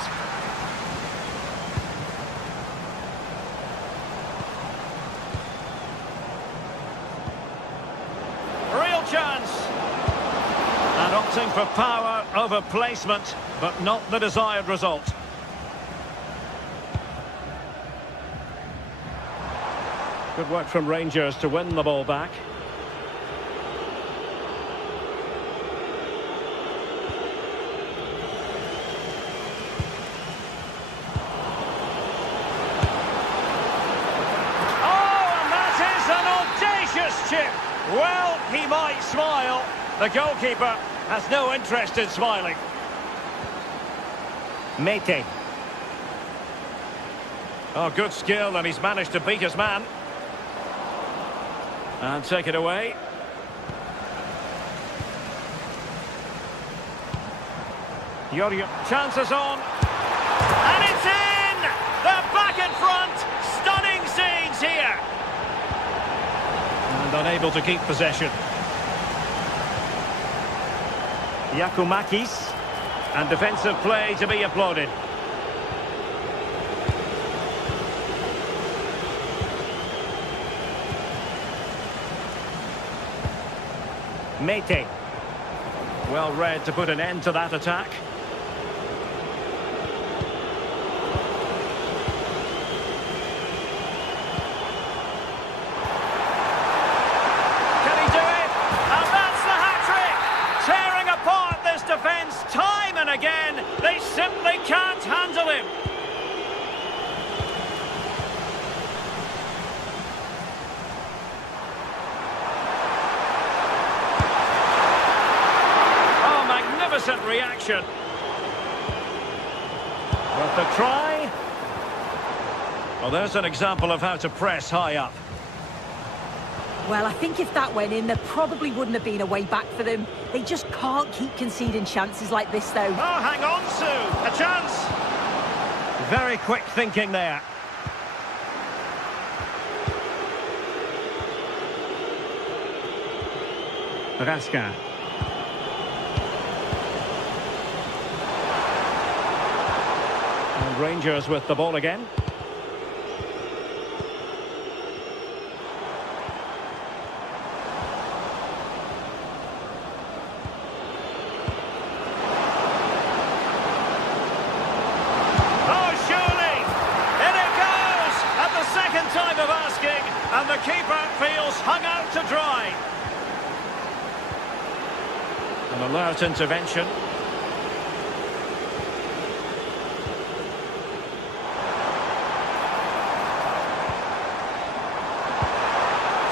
Real chance. And opting for power over placement, but not the desired result. Good work from Rangers to win the ball back. Oh, and that is an audacious chip. Well, he might smile. The goalkeeper has no interest in smiling. Mete. Oh, good skill, and he's managed to beat his man. And take it away. Yorio, chances on. And it's in! They're back in front! Stunning scenes here! And unable to keep possession. Yakumakis, and defensive play to be applauded. Mete, well read to put an end to that attack. Can he do it? And that's the hat-trick! Tearing apart this defence time and again. They simply can't handle him. Oh, magnificent reaction. Worth a try. Well, there's an example of how to press high up. Well, I think if that went in, there probably wouldn't have been a way back for them. They just can't keep conceding chances like this, though. Oh, hang on, Sue. A chance. Very quick thinking there. Raska. And Rangers with the ball again. Time of asking, and the keeper feels hung out to dry. An alert intervention.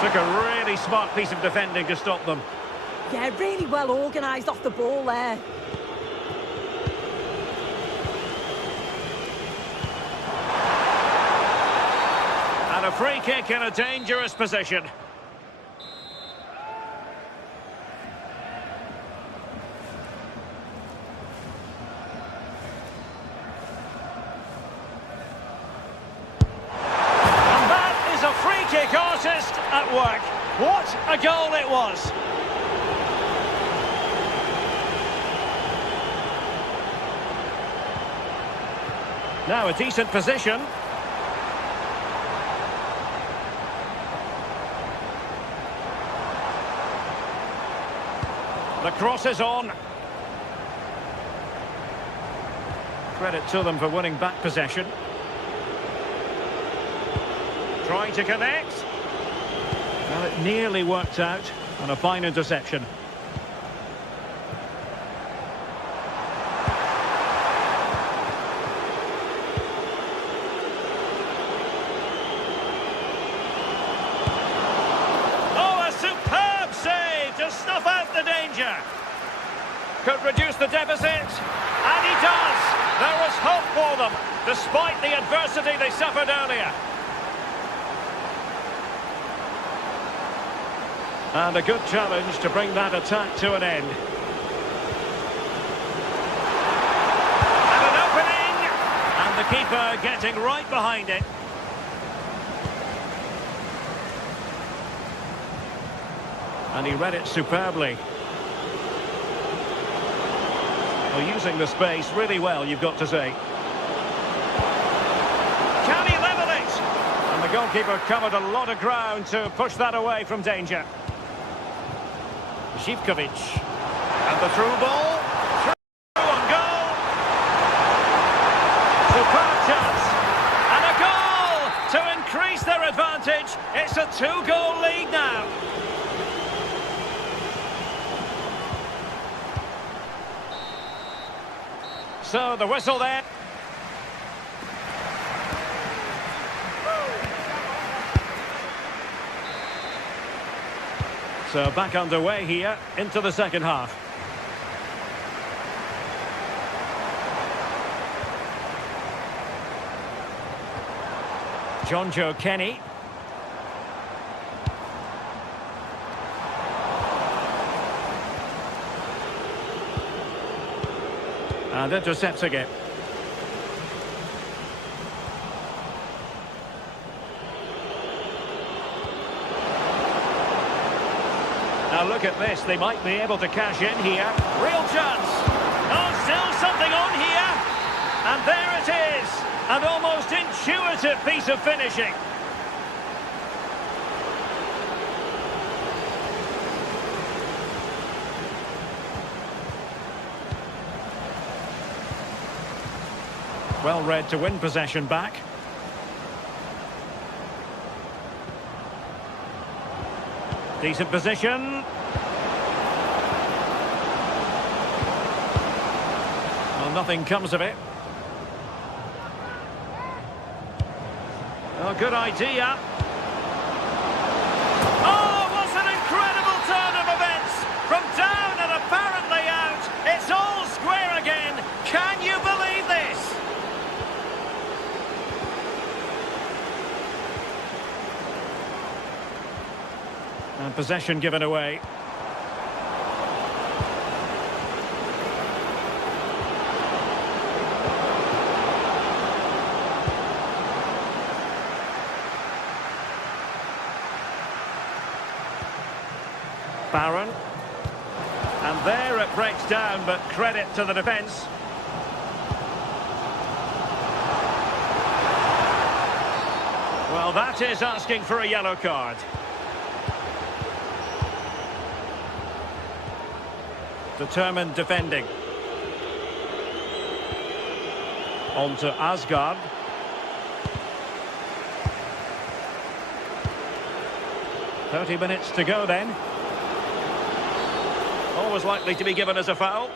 Took a really smart piece of defending to stop them. Yeah, really well organised off the ball there. A free kick in a dangerous position. And that is a free kick artist at work. What a goal it was. Now a decent position. The cross is on. Credit to them for winning back possession. Trying to connect. Well, it nearly worked out, and a fine interception. Oh, a superb save to snuff out the danger. Could reduce the deficit, and he does. There is hope for them, despite the adversity they suffered earlier. And a good challenge to bring that attack to an end. And an opening! And the keeper getting right behind it. And he read it superbly. Well, using the space really well, you've got to say. Can he level it? And the goalkeeper covered a lot of ground to push that away from danger. Zivkovic. And the through ball. Through on goal. Superb chance. And a goal to increase their advantage. It's a 2-goal lead now. So the whistle there. So back underway here into the second half. John Joe Kenny. And intercepts again. Now look at this, they might be able to cash in here. Real chance. Oh, still something on here. And there it is. An almost intuitive piece of finishing. Well read to win possession back. Decent position. Well, nothing comes of it. Oh, good idea. Oh, what an incredible turn of events. From down and apparently out, it's all square again. Can you believe this? And possession given away. Barron. And there it breaks down, but credit to the defence. Well, that is asking for a yellow card. Determined defending. On to Asgard. "30 minutes to go then. Always likely to be given as a foul.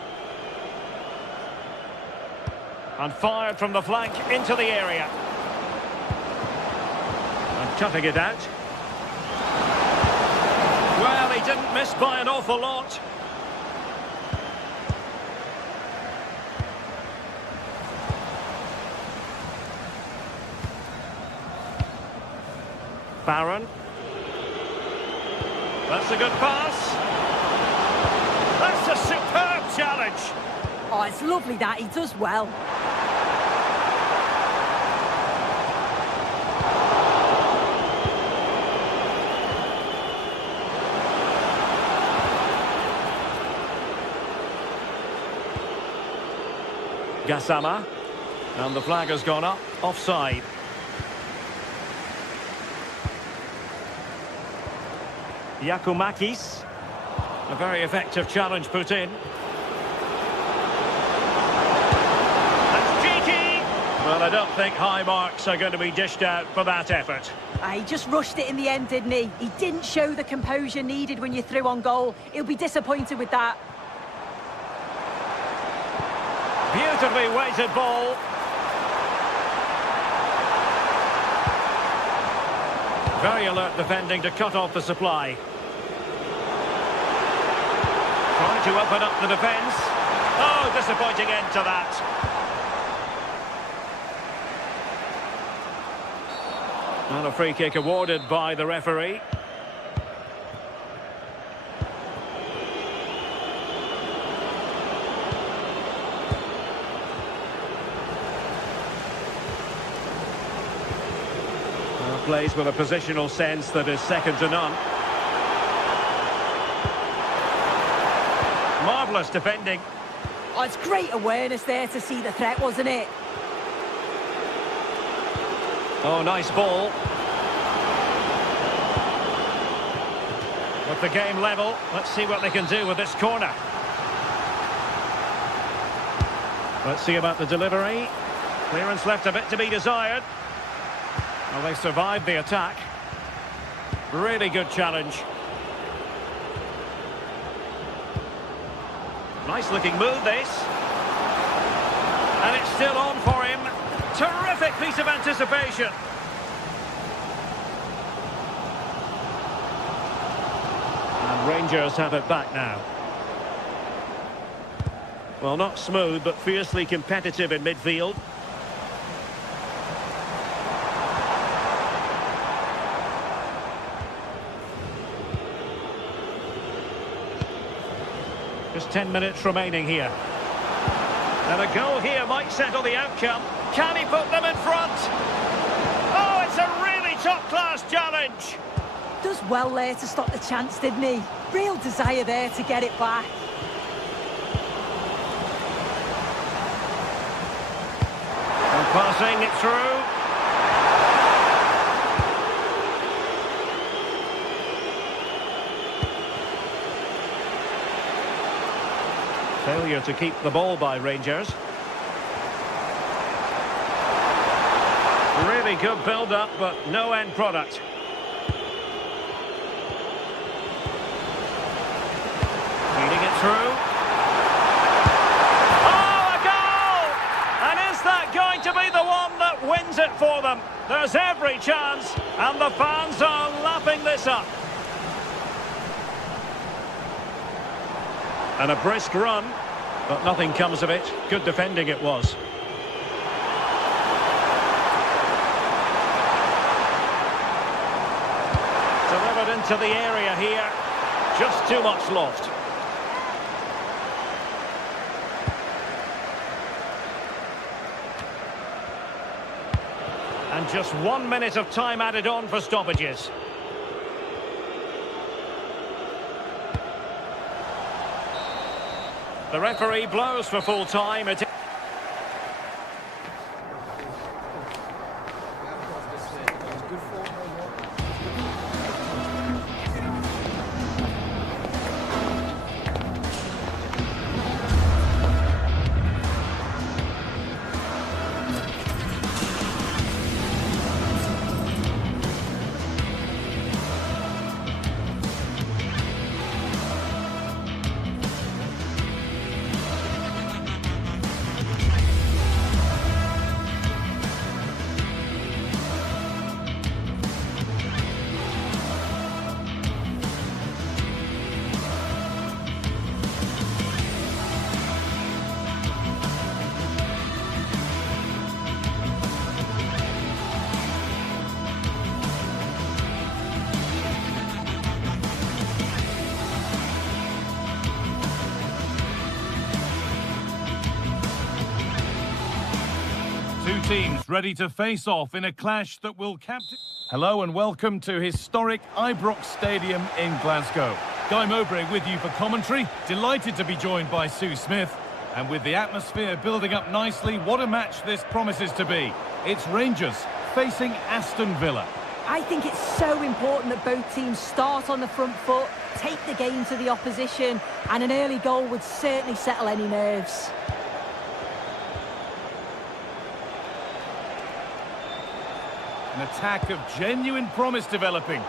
And fired from the flank into the area. And cutting it out. Well, he didn't miss by an awful lot. Barron. That's a good pass. That's a superb challenge. Oh, it's lovely that. He does well. Gassama. And the flag has gone up. Offside. Yakumakis. A very effective challenge put in. That's GT. Well, I don't think high marks are going to be dished out for that effort. He just rushed it in the end, didn't he? He didn't show the composure needed when you're through on goal. He'll be disappointed with that. Beautifully weighted ball. Very alert defending to cut off the supply. Trying to open up the defence. Oh, disappointing end to that. And a free kick awarded by the referee. Plays with a positional sense that is second to none. Marvellous defending. Oh, it's great awareness there to see the threat, wasn't it? Oh, nice ball. With the game level, let's see what they can do with this corner. Let's see about the delivery. Clearance left a bit to be desired. Well, they survived the attack. Really good challenge. Nice looking move, this. And it's still on for him. Terrific piece of anticipation. And Rangers have it back now. Well, not smooth, but fiercely competitive in midfield. Just 10 minutes remaining here. And a goal here might settle the outcome. Can he put them in front? Oh, it's a really top-class challenge. Does well there to stop the chance, didn't he? Real desire there to get it back. And passing it through. Failure to keep the ball by Rangers. Really good build-up, but no end product. Feeding it through. Oh, a goal! And is that going to be the one that wins it for them? There's every chance, and the fans are lapping this up. And a brisk run, but nothing comes of it. Good defending it was. Delivered into the area here. Just too much loft. And just 1 minute of time added on for stoppages. The referee blows for full time. Two teams ready to face off in a clash that will captivate. Hello and welcome to historic Ibrox Stadium in Glasgow. Guy Mowbray with you for commentary. Delighted to be joined by Sue Smith. And with the atmosphere building up nicely, what a match this promises to be. It's Rangers facing Aston Villa. I think it's so important that both teams start on the front foot, take the game to the opposition, and an early goal would certainly settle any nerves. An attack of genuine promise developing.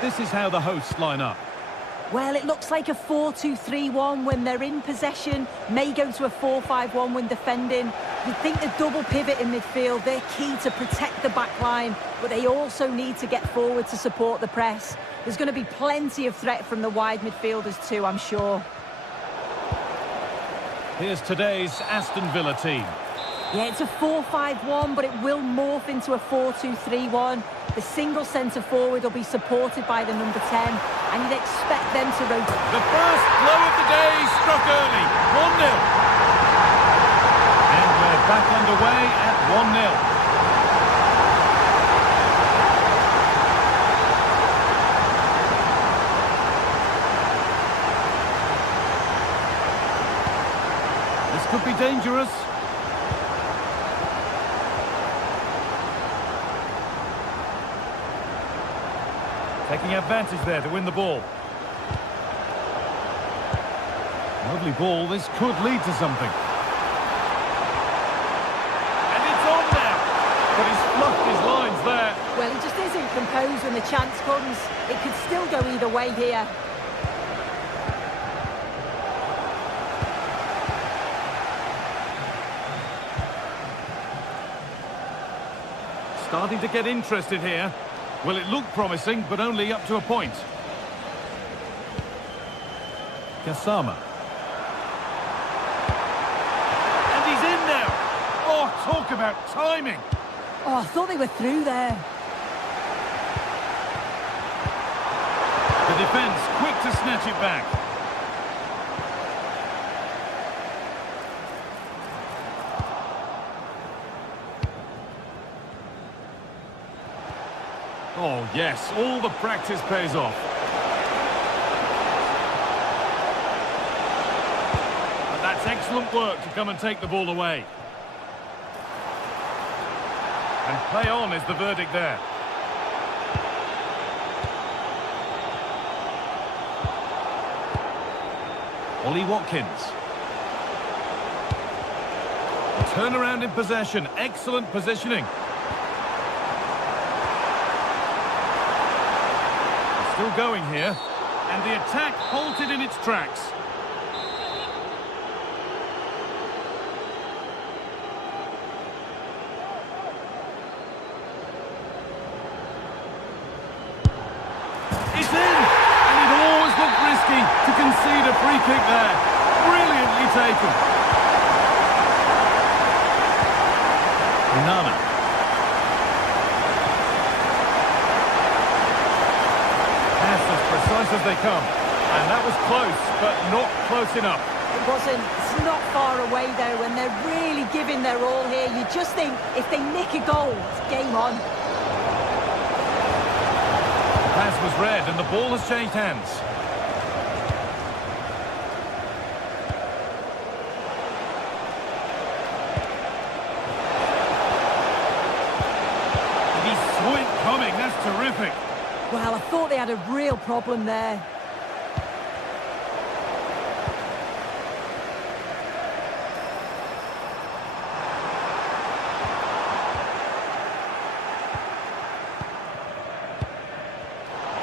This is how the hosts line up. Well, it looks like a 4-2-3-1 when they're in possession, may go to a 4-5-1 when defending. You'd think the double pivot in midfield, they're key to protect the back line, but they also need to get forward to support the press. There's going to be plenty of threat from the wide midfielders too, I'm sure. Here's today's Aston Villa team. Yeah, it's a 4-5-1, but it will morph into a 4-2-3-1. The single centre-forward will be supported by the number 10, and you'd expect them to rotate. The first blow of the day struck early, 1-0. And we're back underway at 1-0. This could be dangerous. Taking advantage there to win the ball. Lovely ball, this could lead to something. And it's on now! But he's fluffed his lines there. Well, he just isn't composed when the chance comes. It could still go either way here. Starting to get interested here. Well, it looked promising, but only up to a point. Gassama. And he's in now. Oh, talk about timing. Oh, I thought they were through there. The defence quick to snatch it back. Oh, yes, all the practice pays off. But that's excellent work to come and take the ball away. And play on is the verdict there. Ollie Watkins. A turnaround in possession, excellent positioning. Still going here, and the attack halted in its tracks. It's in, and it always looked risky to concede a free kick there. Brilliantly taken. Nana. Precise as they come, and that was close, but not close enough. It wasn't. It's not far away though, and they're really giving their all here. You just think if they nick a goal, it's game on. The pass was read, and the ball has changed hands. And he saw it coming. That's terrific. Well, I thought they had a real problem there.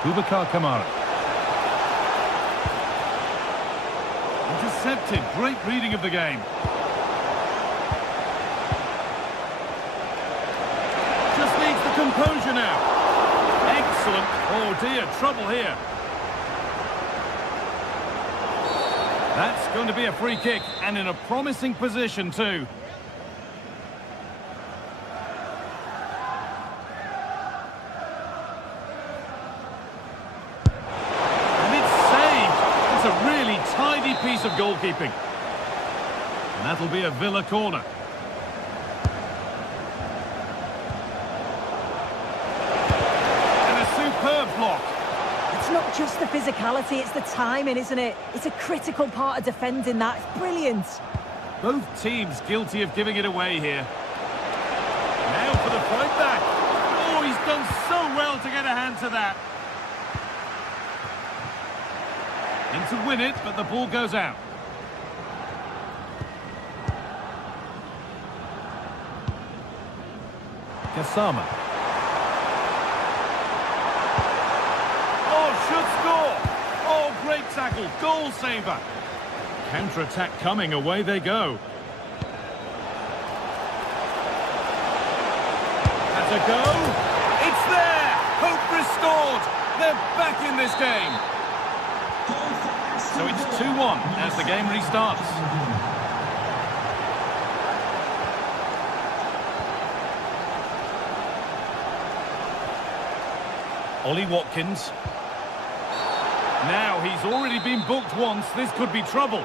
Boubacar Kamara. Intercepted. Great reading of the game. Just needs the composure now. Excellent. Oh dear, trouble here. That's going to be a free kick, and in a promising position too. And it's saved. It's a really tidy piece of goalkeeping. And that'll be a Villa corner. Superb block. It's not just the physicality, it's the timing, isn't it? It's a critical part of defending that. It's brilliant. Both teams guilty of giving it away here. Now for the fight back. Oh, he's done so well to get a hand to that. In to win it, but the ball goes out. Gassama. Oh, should score. Oh, great tackle. Goal saver. Counter-attack coming. Away they go. Has a go. It's there. Hope restored. They're back in this game. So it's 2-1 as the game restarts. Ollie Watkins. Now he's already been booked once. This could be trouble.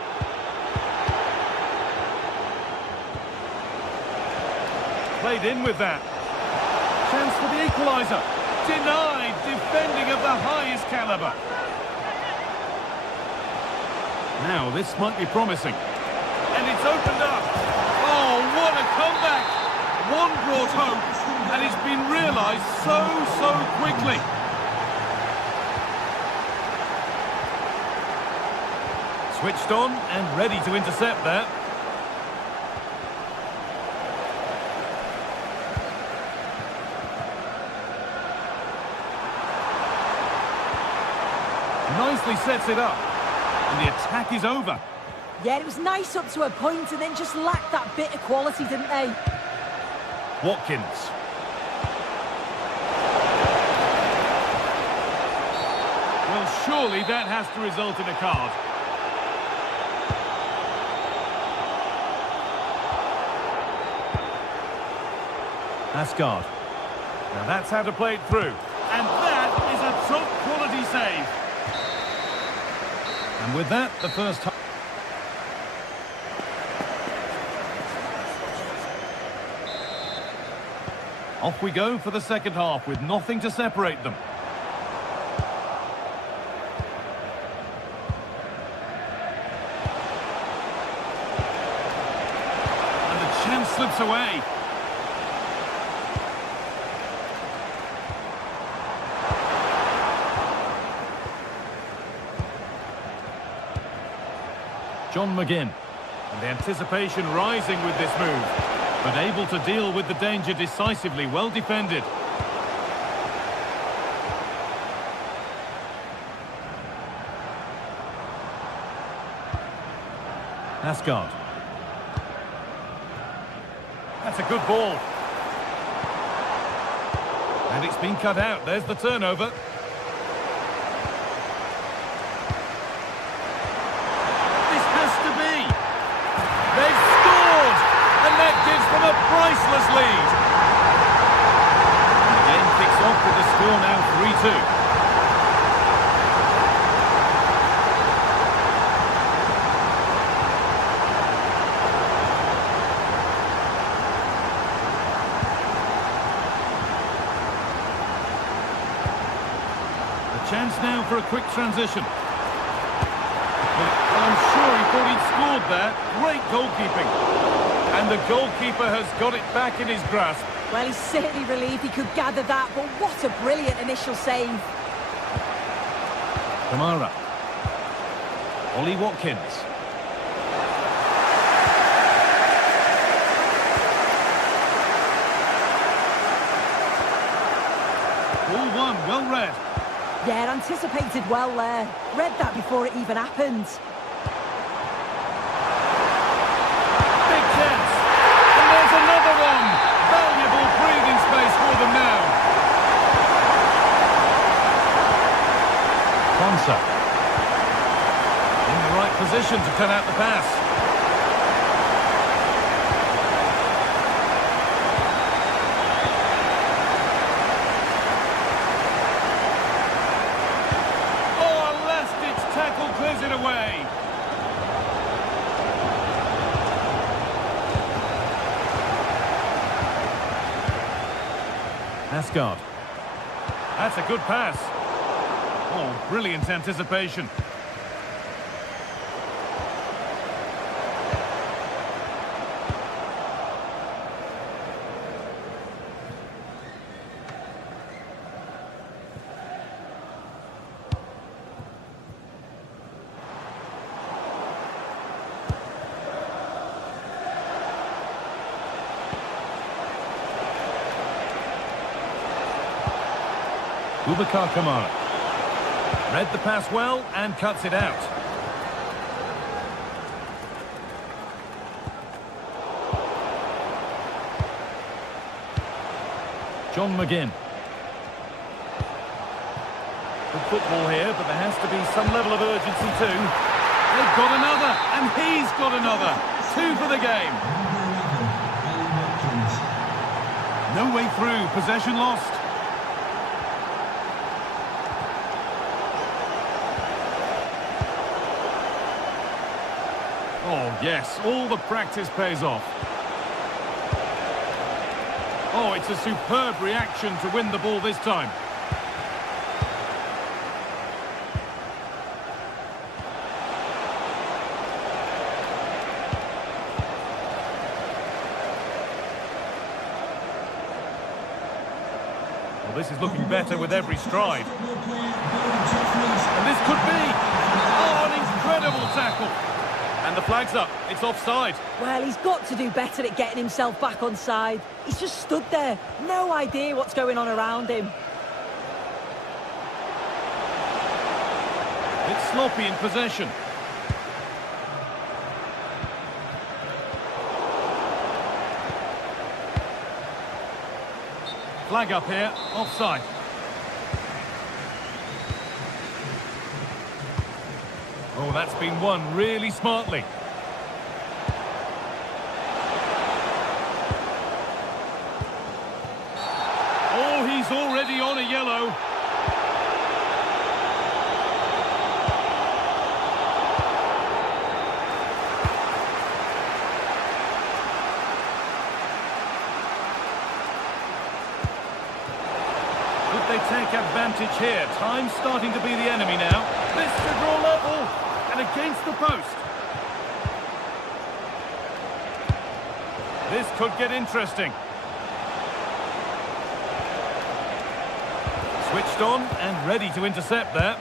Played in with that. Chance for the equaliser. Denied. Defending of the highest calibre. Now this might be promising. And it's opened up. Oh, what a comeback. One brought hope. And it's been realised so quickly. Switched on and ready to intercept there. Nicely sets it up. And the attack is over. Yeah, it was nice up to a point and then just lacked that bit of quality, didn't they? Watkins. Well, surely that has to result in a card. Asgard. Now that's how to play it through. And that is a top quality save. And with that, the first half. Off we go for the second half with nothing to separate them. And the chance slips away. John McGinn. And the anticipation rising with this move, but able to deal with the danger decisively. Well defended. Asgard. That's a good ball. And it's been cut out. There's the turnover. A priceless lead. And the game kicks off with the score now 3-2. A chance now for a quick transition. Well, I'm sure he thought he'd scored there. Great goalkeeping. And the goalkeeper has got it back in his grasp. Well, he's certainly relieved he could gather that, but what a brilliant initial save. Kamara. Ollie Watkins. Ball one, well read. Yeah, anticipated well there. Read that before it even happened. Another one! Valuable breathing space for them now. Ponsa. In the right position to cut out the pass. Oh, a last-ditch tackle clears it away. Asgard. That's a good pass. Oh, brilliant anticipation. Boubacar Kamara. Read the pass well and cuts it out. John McGinn. Good football here, but there has to be some level of urgency too. They've got another, and he's got another. 2 for the game. No way through, possession lost. Oh yes, all the practice pays off. Oh, it's a superb reaction to win the ball this time. Well, this is looking better with every stride. And this could be... Oh, an incredible tackle. And the flag's up. It's offside. Well, he's got to do better at getting himself back on side. He's just stood there. No idea what's going on around him. It's sloppy in possession. Flag up here. Offside. Oh, that's been won really smartly. Oh, he's already on a yellow. Could they take advantage here? Time's starting to be the enemy now. This to draw level. And against the post. This could get interesting. Switched on and ready to intercept there.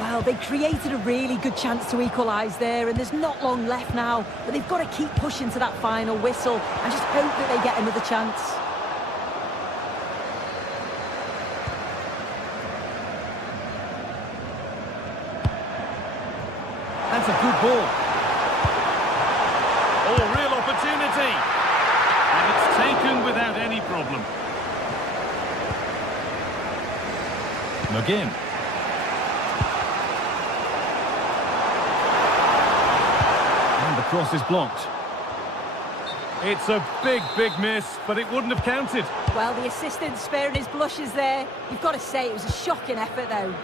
Well, they created a really good chance to equalise there, and there's not long left now. But they've got to keep pushing to that final whistle and just hope that they get another chance. That's a good ball. Oh, real opportunity. And it's taken without any problem. McGinn. And the cross is blocked. It's a big, big miss, but it wouldn't have counted. Well, the assistant's sparing his blushes there. You've got to say it was a shocking effort, though.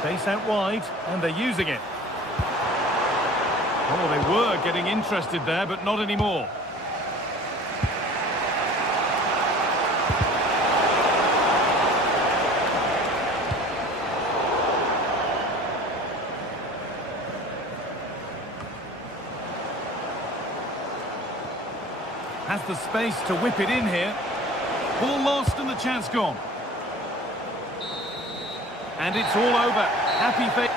Space out wide, and they're using it. Oh, they were getting interested there, but not anymore. Has the space to whip it in here. Ball lost and the chance gone. And it's all over. Happy face.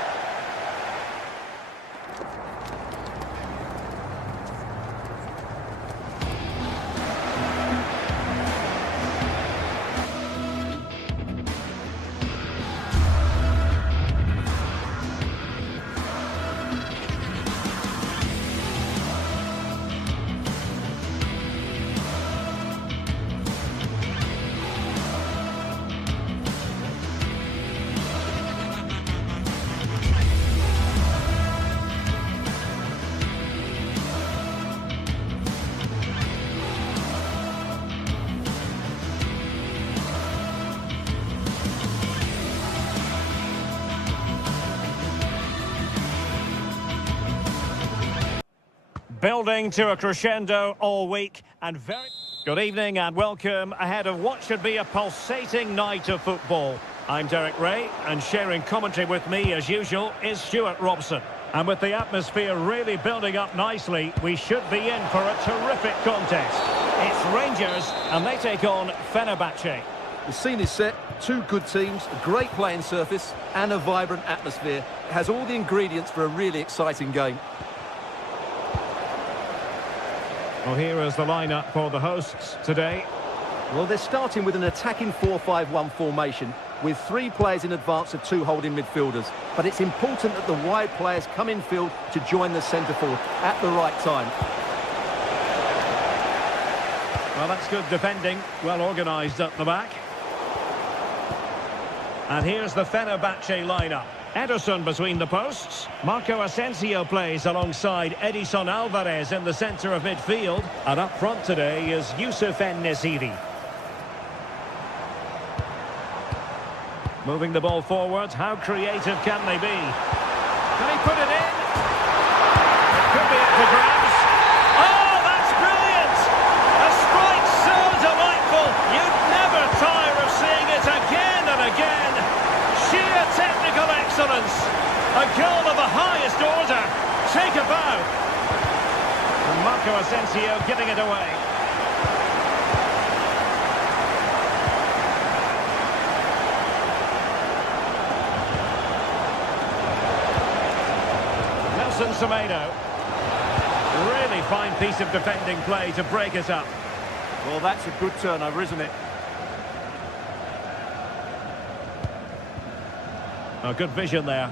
Building to a crescendo all week, and very good evening and welcome ahead of what should be a pulsating night of football. I'm Derek Ray, and sharing commentary with me as usual is Stuart Robson. And with the atmosphere really building up nicely, we should be in for a terrific contest. It's Rangers and they take on Fenerbahce. The scene is set, 2 good teams, a great playing surface and a vibrant atmosphere. It has all the ingredients for a really exciting game. Well, here is the lineup for the hosts today. Well, they're starting with an attacking 4-5-1 formation with 3 players in advance of 2 holding midfielders. But it's important that the wide players come in field to join the centre forward at the right time. Well, that's good defending. Well organised at the back. And here's the Fenerbahce lineup. Ederson between the posts. Marco Asensio plays alongside Edison Alvarez in the centre of midfield. And up front today is Youssef En-Nesyri. Moving the ball forward, how creative can they be? Can he put it in? It could be up for grabs. Oh, that's brilliant! A strike so delightful, you'd never tire of seeing it again and again. Sheer technical excellence. A goal of the highest order. Take a bow. And Marco Asensio giving it away. Semedo. Really fine piece of defending play to break it up. Well, that's a good turnover, isn't it? Oh, good vision there.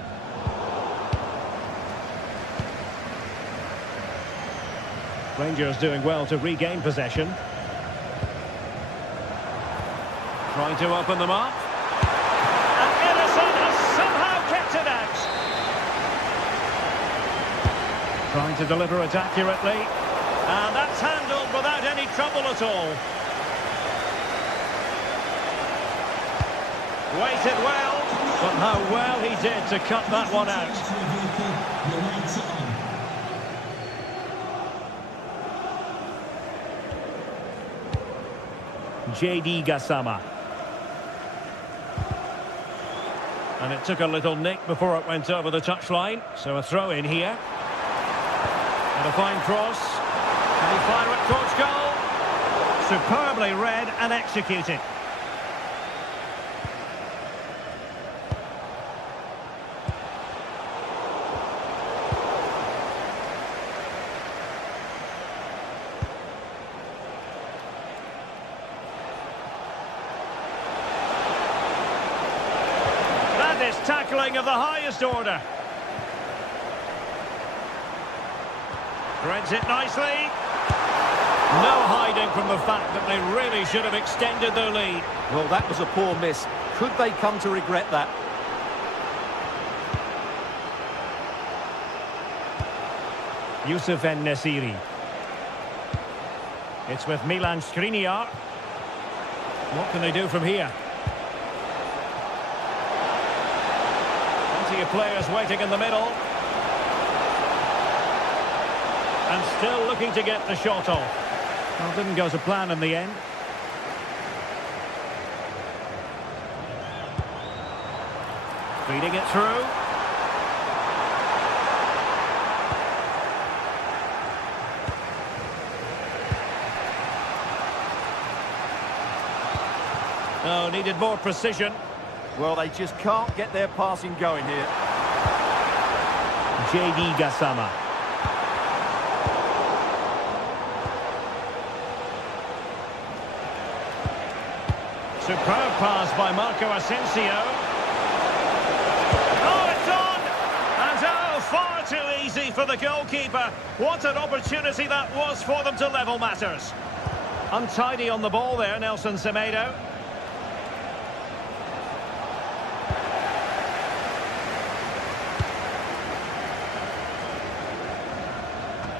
Rangers doing well to regain possession. Trying to open them up. And Ederson has somehow kept it out. Trying to deliver it accurately. And that's handled without any trouble at all. Waited well, but how well he did to cut that one out. JD Gassama. And it took a little nick before it went over the touchline, so a throw in here. And a fine cross. Can he fire it towards goal? Superbly read and executed. That is tackling of the highest order. Threads it nicely. No hiding from the fact that they really should have extended their lead. Well, that was a poor miss. Could they come to regret that? Youssef En-Nesyri. It's with Milan Skriniar. What can they do from here? Plenty of players waiting in the middle. And still looking to get the shot off. Well, didn't go to plan in the end. Feeding it through. Oh, needed more precision. Well, they just can't get their passing going here. JD Gassama. Superb pass by Marco Asensio. Oh, it's on! And oh, far too easy for the goalkeeper. What an opportunity that was for them to level matters. Untidy on the ball there, Nelson Semedo.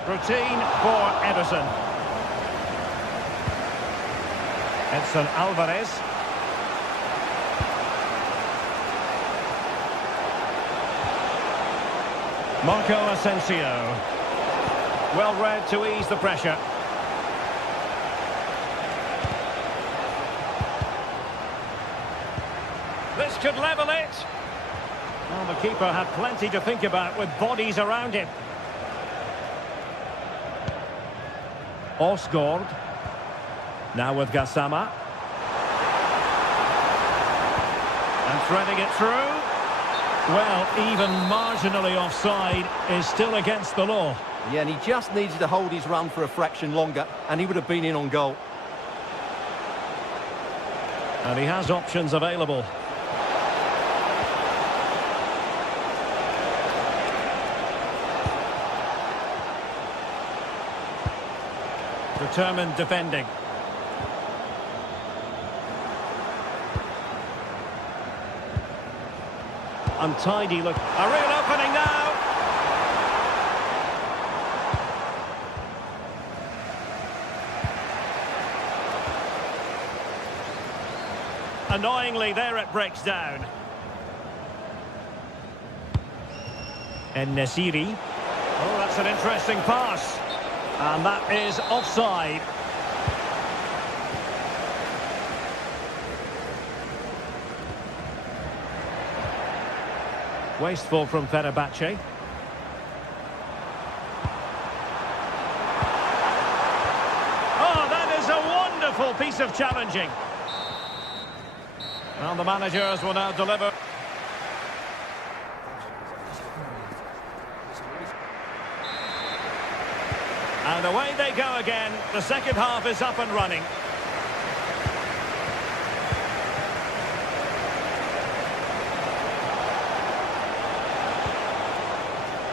Routine for Ederson. Edson Alvarez. Marco Asensio. Well read to ease the pressure. This could level it. Well, the keeper had plenty to think about with bodies around him. Osgård. Now with Gassama. And threading it through. Well, even marginally offside is still against the law. Yeah, and he just needed to hold his run for a fraction longer, and he would have been in on goal. And he has options available. Determined defending. Untidy look. A real opening now. Annoyingly, there it breaks down. En-Nesyri. Oh, that's an interesting pass. And that is offside. Wasteful from Fenerbahce. Oh, that is a wonderful piece of challenging. And the managers will now deliver. And away they go again. The second half is up and running.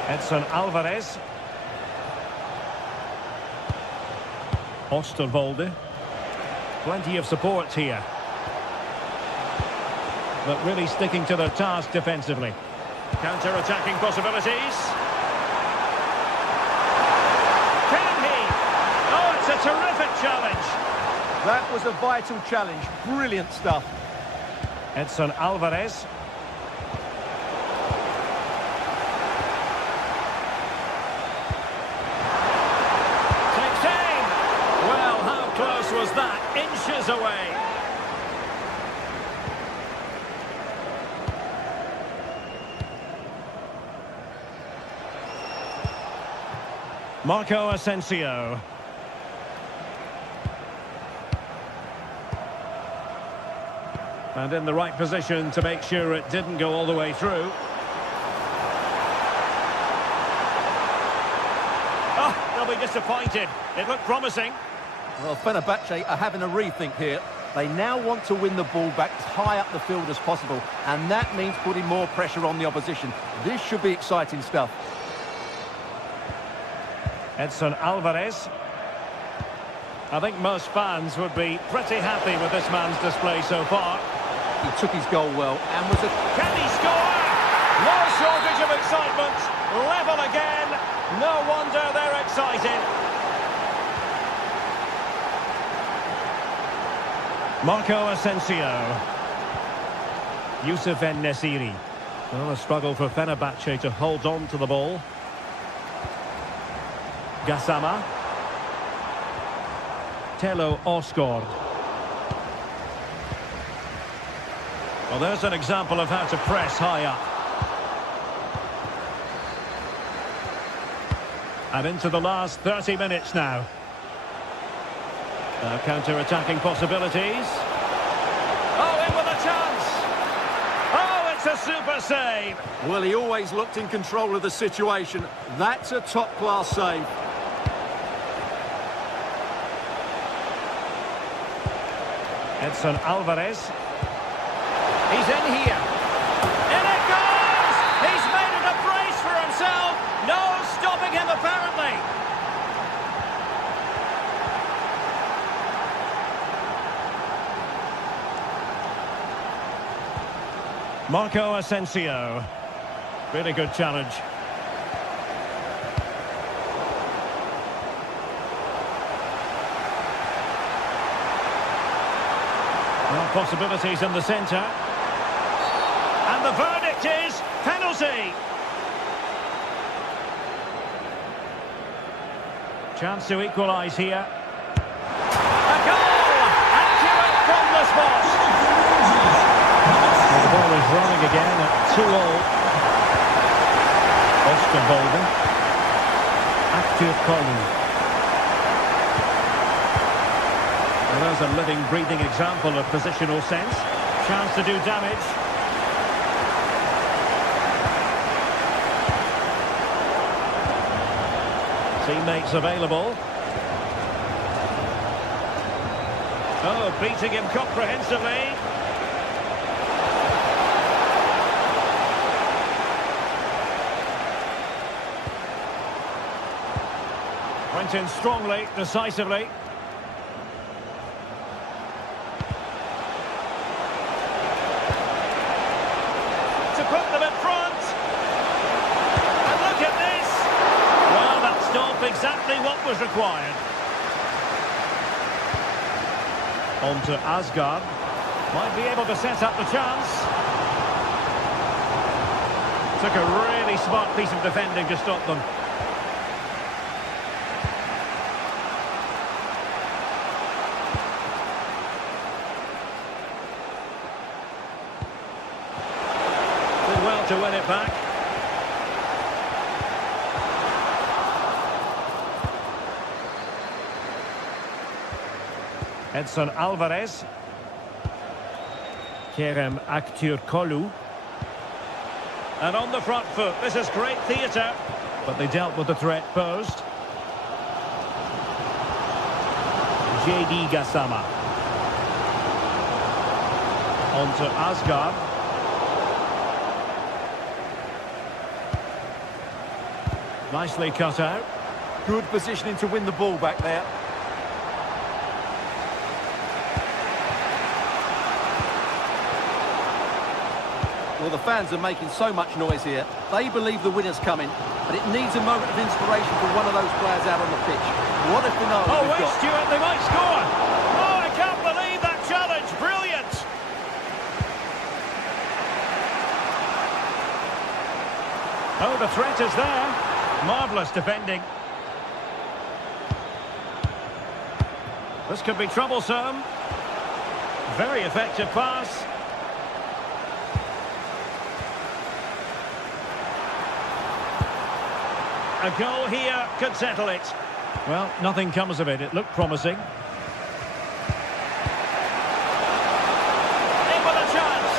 Edson Alvarez. Osterwolde. Plenty of support here. But really sticking to their task defensively. Counter-attacking possibilities. Can he? Oh, it's a terrific challenge. That was a vital challenge. Brilliant stuff. Edson Alvarez. Takes aim. Well, how close was that? Inches away. Marco Asensio. And in the right position to make sure it didn't go all the way through. Oh, they'll be disappointed. It looked promising. Well, Fenerbahce are having a rethink here. They now want to win the ball back as high up the field as possible, and that means putting more pressure on the opposition. This should be exciting stuff. Edson Alvarez. I think most fans would be pretty happy with this man's display so far. He took his goal well and was a... Can he score? No shortage of excitement. Level again. No wonder they're excited. Marco Asensio. Youssef En-Nesyri. Well, a struggle for Fenerbahce to hold on to the ball. Gassama. Telo Osgård. Well, there's an example of how to press high up. And into the last 30 minutes now. Counter-attacking possibilities. Oh, in with a chance. Oh, it's a super save. Well, he always looked in control of the situation. That's a top-class save. Edson Alvarez. He's in here. In it goes! He's made it a brace for himself. No stopping him, apparently. Marco Asensio. Really good challenge. Well, possibilities in the centre. And the verdict is penalty. Chance to equalise here. A goal! Accurate from the spot. Well, the ball is rolling again at 2-all. Osterwolde. Active Colin. Well, there's a living, breathing example of positional sense. Chance to do damage. Teammates available. Oh, beating him comprehensively. Went in strongly, decisively. To put them in front. And look at this. Well, that stopped exactly what was required. On to Asgard. Might be able to set up the chance. Took a really smart piece of defending to stop them. Did well to win it back. Edson Alvarez. Kerem Aktürkoğlu. And on the front foot, this is great theatre. But they dealt with the threat posed. JD Gassama. On to Asgard. Nicely cut out. Good positioning to win the ball back there. Well, the fans are making so much noise here. They believe the winner's coming, but it needs a moment of inspiration for one of those players out on the pitch. What a finale we've wait, got. Stuart, they might score. Oh, I can't believe that challenge. Brilliant. Oh, the threat is there. Marvellous defending. This could be troublesome. Very effective pass. A goal here could settle it. Well, nothing comes of it. It looked promising. In with a chance.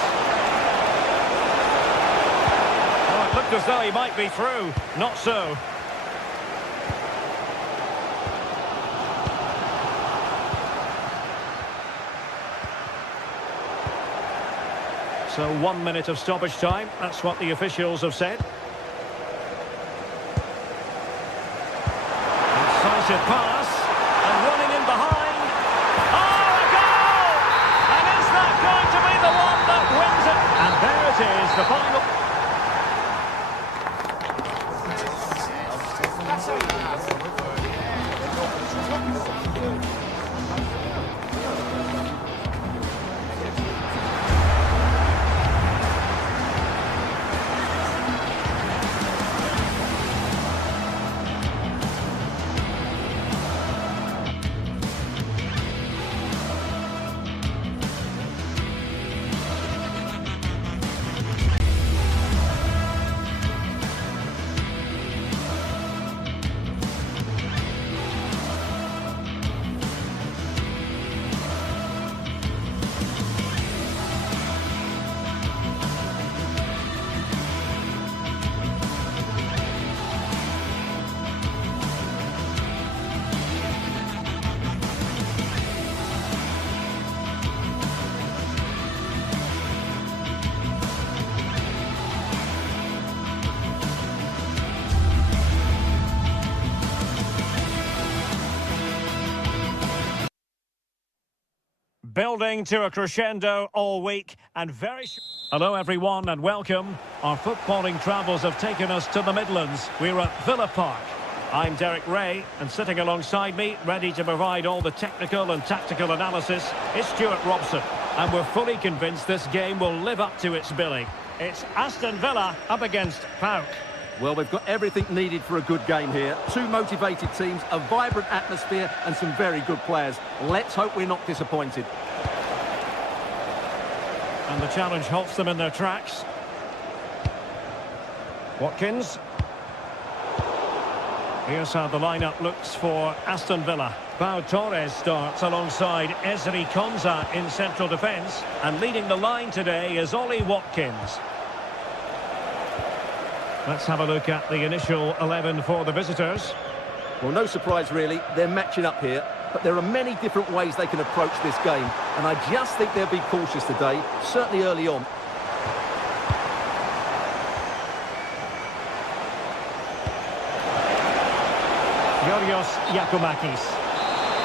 Oh, it looked as though he might be through. Not so. So 1 minute of stoppage time. That's what the officials have said. Decisive pass, and running in behind. Oh, a goal! And is that going to be the one that wins it? And there it is, the final. Building to a crescendo all week and very... Hello everyone and welcome. Our footballing travels have taken us to the Midlands. We're at Villa Park. I'm Derek Ray, and sitting alongside me, ready to provide all the technical and tactical analysis, is Stuart Robson. And we're fully convinced this game will live up to its billing. It's Aston Villa up against PAOK. Well, we've got everything needed for a good game here. Two motivated teams, a vibrant atmosphere and some very good players. Let's hope we're not disappointed. And the challenge halts them in their tracks. Watkins. Here's how the lineup looks for Aston Villa. Pau Torres starts alongside Ezri Konsa in central defence. And leading the line today is Ollie Watkins. Let's have a look at the initial 11 for the visitors. Well, no surprise really, they're matching up here, but there are many different ways they can approach this game, and I just think they'll be cautious today, certainly early on. Yorios Yakumakis.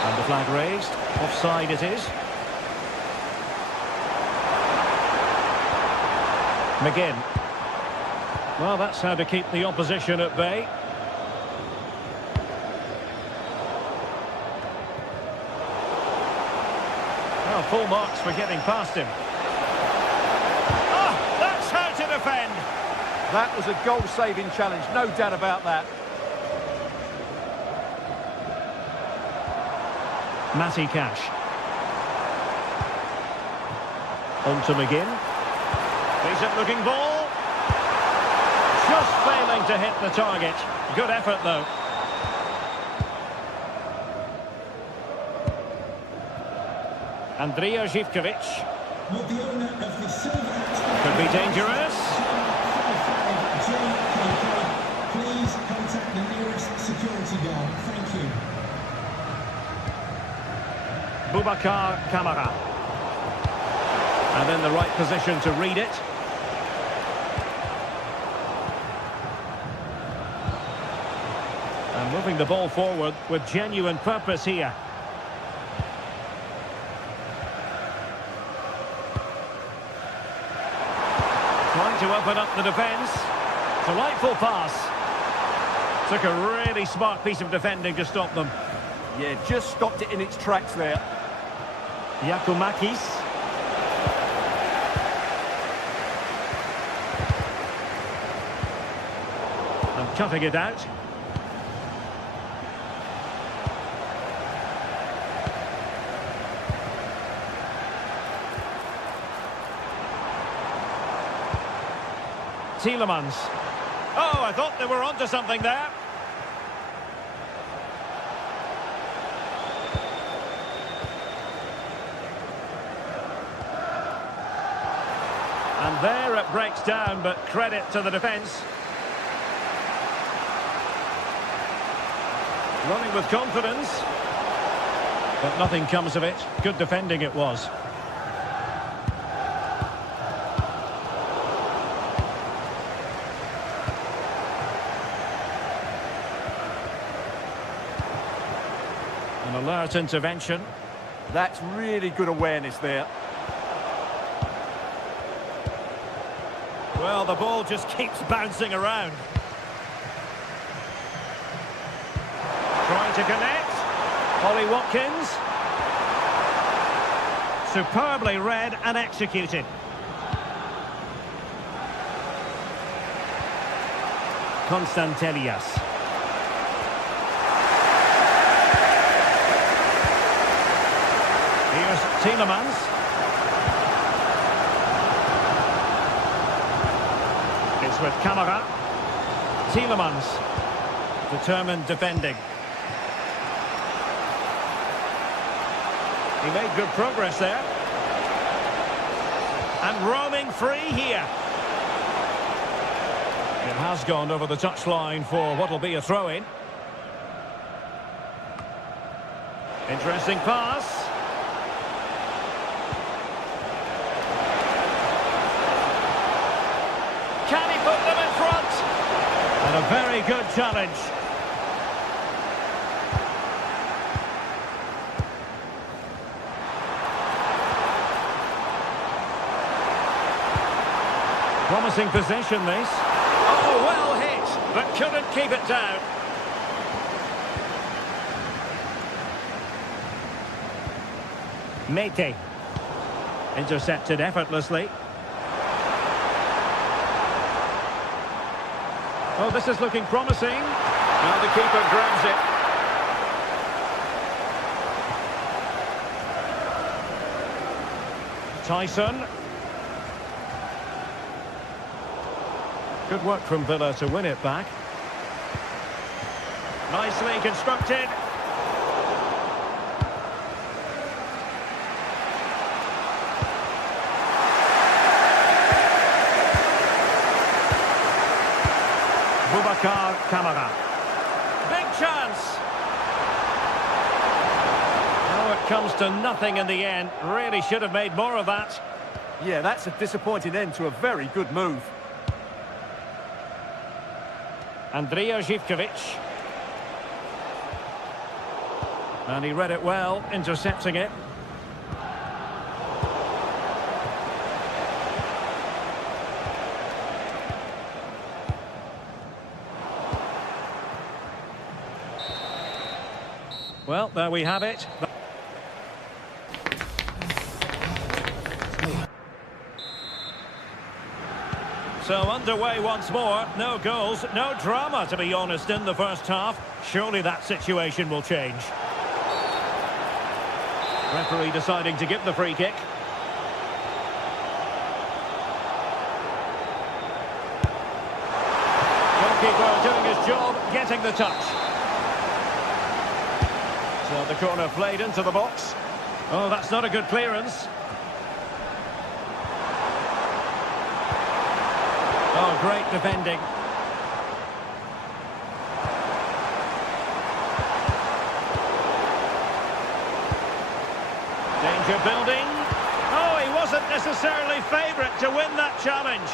And the flag raised. Offside it is. McGinn. Well, that's how to keep the opposition at bay. Well, full marks for getting past him. Oh, that's how to defend. That was a goal-saving challenge, no doubt about that. Matty Cash. On to McGinn. Decent-looking ball. Just failing to hit the target. Good effort, though. Andrija Živković. Would the owner of the silver hat Could be dangerous. please contact the nearest security guard. Thank you. Boubacar Kamara. And in the right position to read it. And moving the ball forward with genuine purpose here. Trying to open up the defence. Delightful pass. Took a really smart piece of defending to stop them. Yeah, just stopped it in its tracks there. Yakumakis. And cutting it out. Tielemans. Oh, I thought they were onto something there. And there it breaks down, but credit to the defence. Running with confidence. But nothing comes of it. Good defending it was. An alert intervention. That's really good awareness there. Well, the ball just keeps bouncing around. Trying to connect. Ollie Watkins. Superbly read and executed. Constantelias. Here's Tielemans. It's with Kamara. Tielemans. Determined defending. He made good progress there. And roaming free here. It has gone over the touchline for what will be a throw-in. Interesting pass. Can he put them in front? And a very good challenge. Promising possession, this. Oh, well hit, but couldn't keep it down. Mete. Intercepted effortlessly. Oh, this is looking promising. Now the keeper grabs it. Tyson. Good work from Villa to win it back. Nicely constructed. Boubacar Kamara. Big chance. Oh, it comes to nothing in the end. Really should have made more of that. Yeah, that's a disappointing end to a very good move. Andrija Zivkovic. And he read it well, intercepting it. Well, there we have it. So underway once more. No goals, no drama, to be honest, in the first half. Surely that situation will change. Referee deciding to give the free kick. Goalkeeper doing his job, getting the touch. So the corner played into the box. Oh, that's not a good clearance. Oh, great defending. Danger building. Oh, he wasn't necessarily favourite to win that challenge.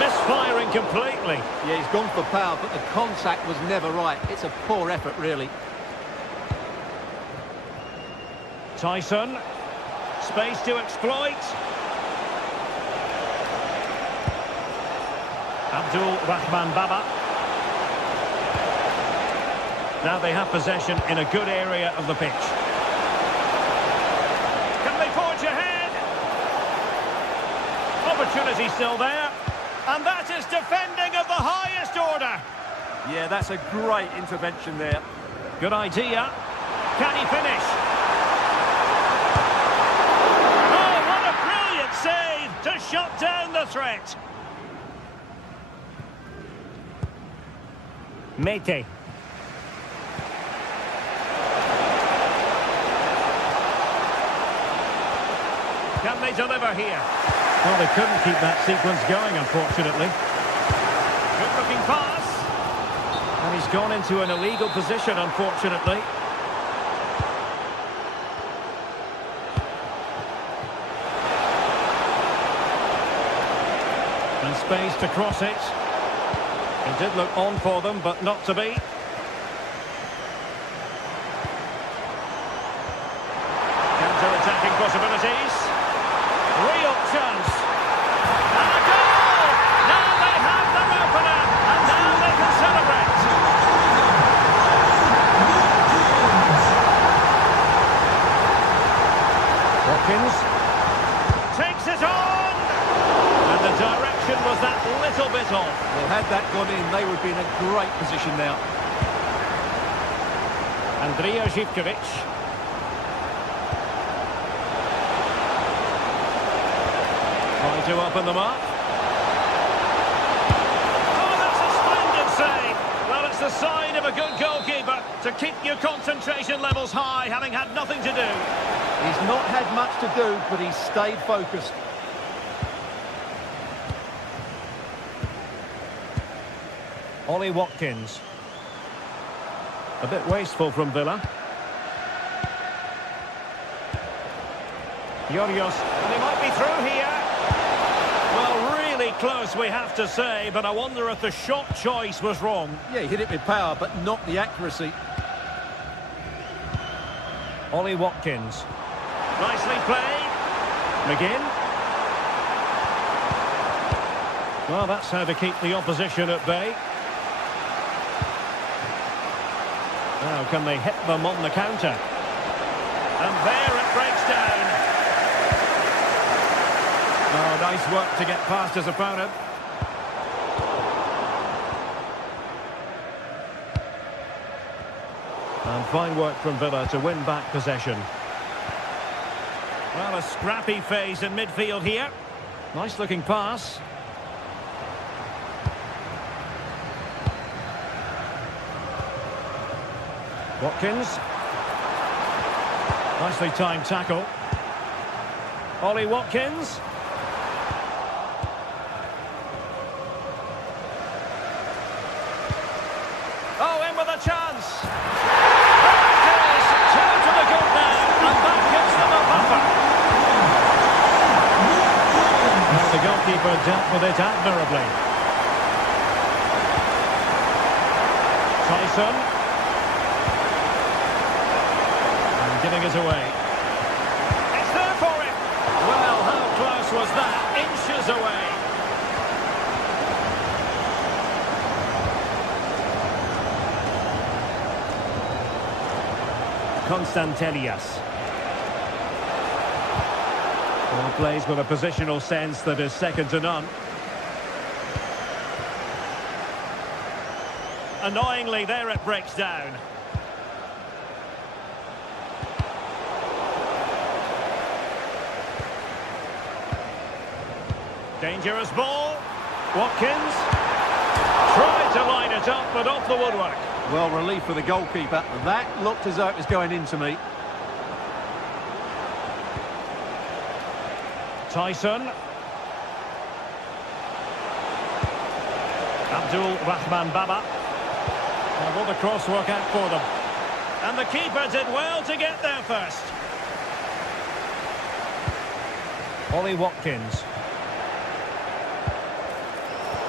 Misfiring completely. Yeah, he's gone for power, but the contact was never right. It's a poor effort, really. Tyson. Space to exploit. Abdul Rahman Baba. Now they have possession in a good area of the pitch. Can they forge ahead? Opportunity still there. And that is defending of the highest order. Yeah, that's a great intervention there. Good idea. Can he finish? Oh, what a brilliant save to shut down the threat. Mete. Can they deliver here? Well, they couldn't keep that sequence going, unfortunately. Good-looking pass. And he's gone into an illegal position, unfortunately. And space to cross it. It did look on for them, but not to be. Counter-attacking possibilities. Real chance. And a goal! Now they have their opener, and now they can celebrate. Watkins takes it on! And the direction was that little bit off. Well, had that gone in, they would be in a great position now. Andrija Zivkovic. Trying to open them up. Oh, that's a splendid save. Well, it's the sign of a good goalkeeper to keep your concentration levels high, having had nothing to do. He's not had much to do, but he's stayed focused. Ollie Watkins. A bit wasteful from Villa. Yorios. And they might be through here. Well, really close, we have to say, but I wonder if the shot choice was wrong. Yeah, he hit it with power, but not the accuracy. Ollie Watkins. Nicely played. McGinn. Well, that's how to keep the opposition at bay. Now, can they hit them on the counter? And there it breaks down. Oh, nice work to get past his opponent. And fine work from Villa to win back possession. Well, a scrappy phase in midfield here. Nice looking pass. Watkins. Nicely timed tackle. Ollie Watkins. a chance. There it is. Two to the good now, and that gives them a buffer. Well, the goalkeeper dealt with it admirably. Tyson. And giving it away. It's there for him. Well, how close was that? Inches away. Constantelias. Well, plays with a positional sense that is second to none. Annoyingly, there it breaks down. Dangerous ball. Watkins. Tried to line it up, but off the woodwork. Well, relief for the goalkeeper. That looked as though it was going into me. Tyson. Abdul Rahman Baba. Well, will the cross work out for them? And the keeper did well to get there first. Ollie Watkins.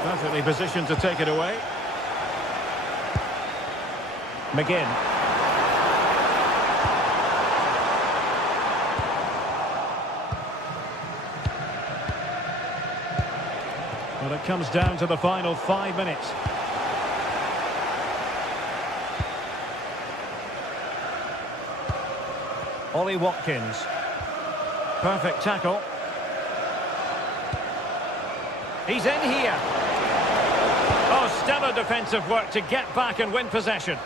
Perfectly positioned to take it away. McGinn. Well, it comes down to the final 5 minutes. Ollie Watkins. Perfect tackle. He's in here. Oh, stellar defensive work to get back and win possession.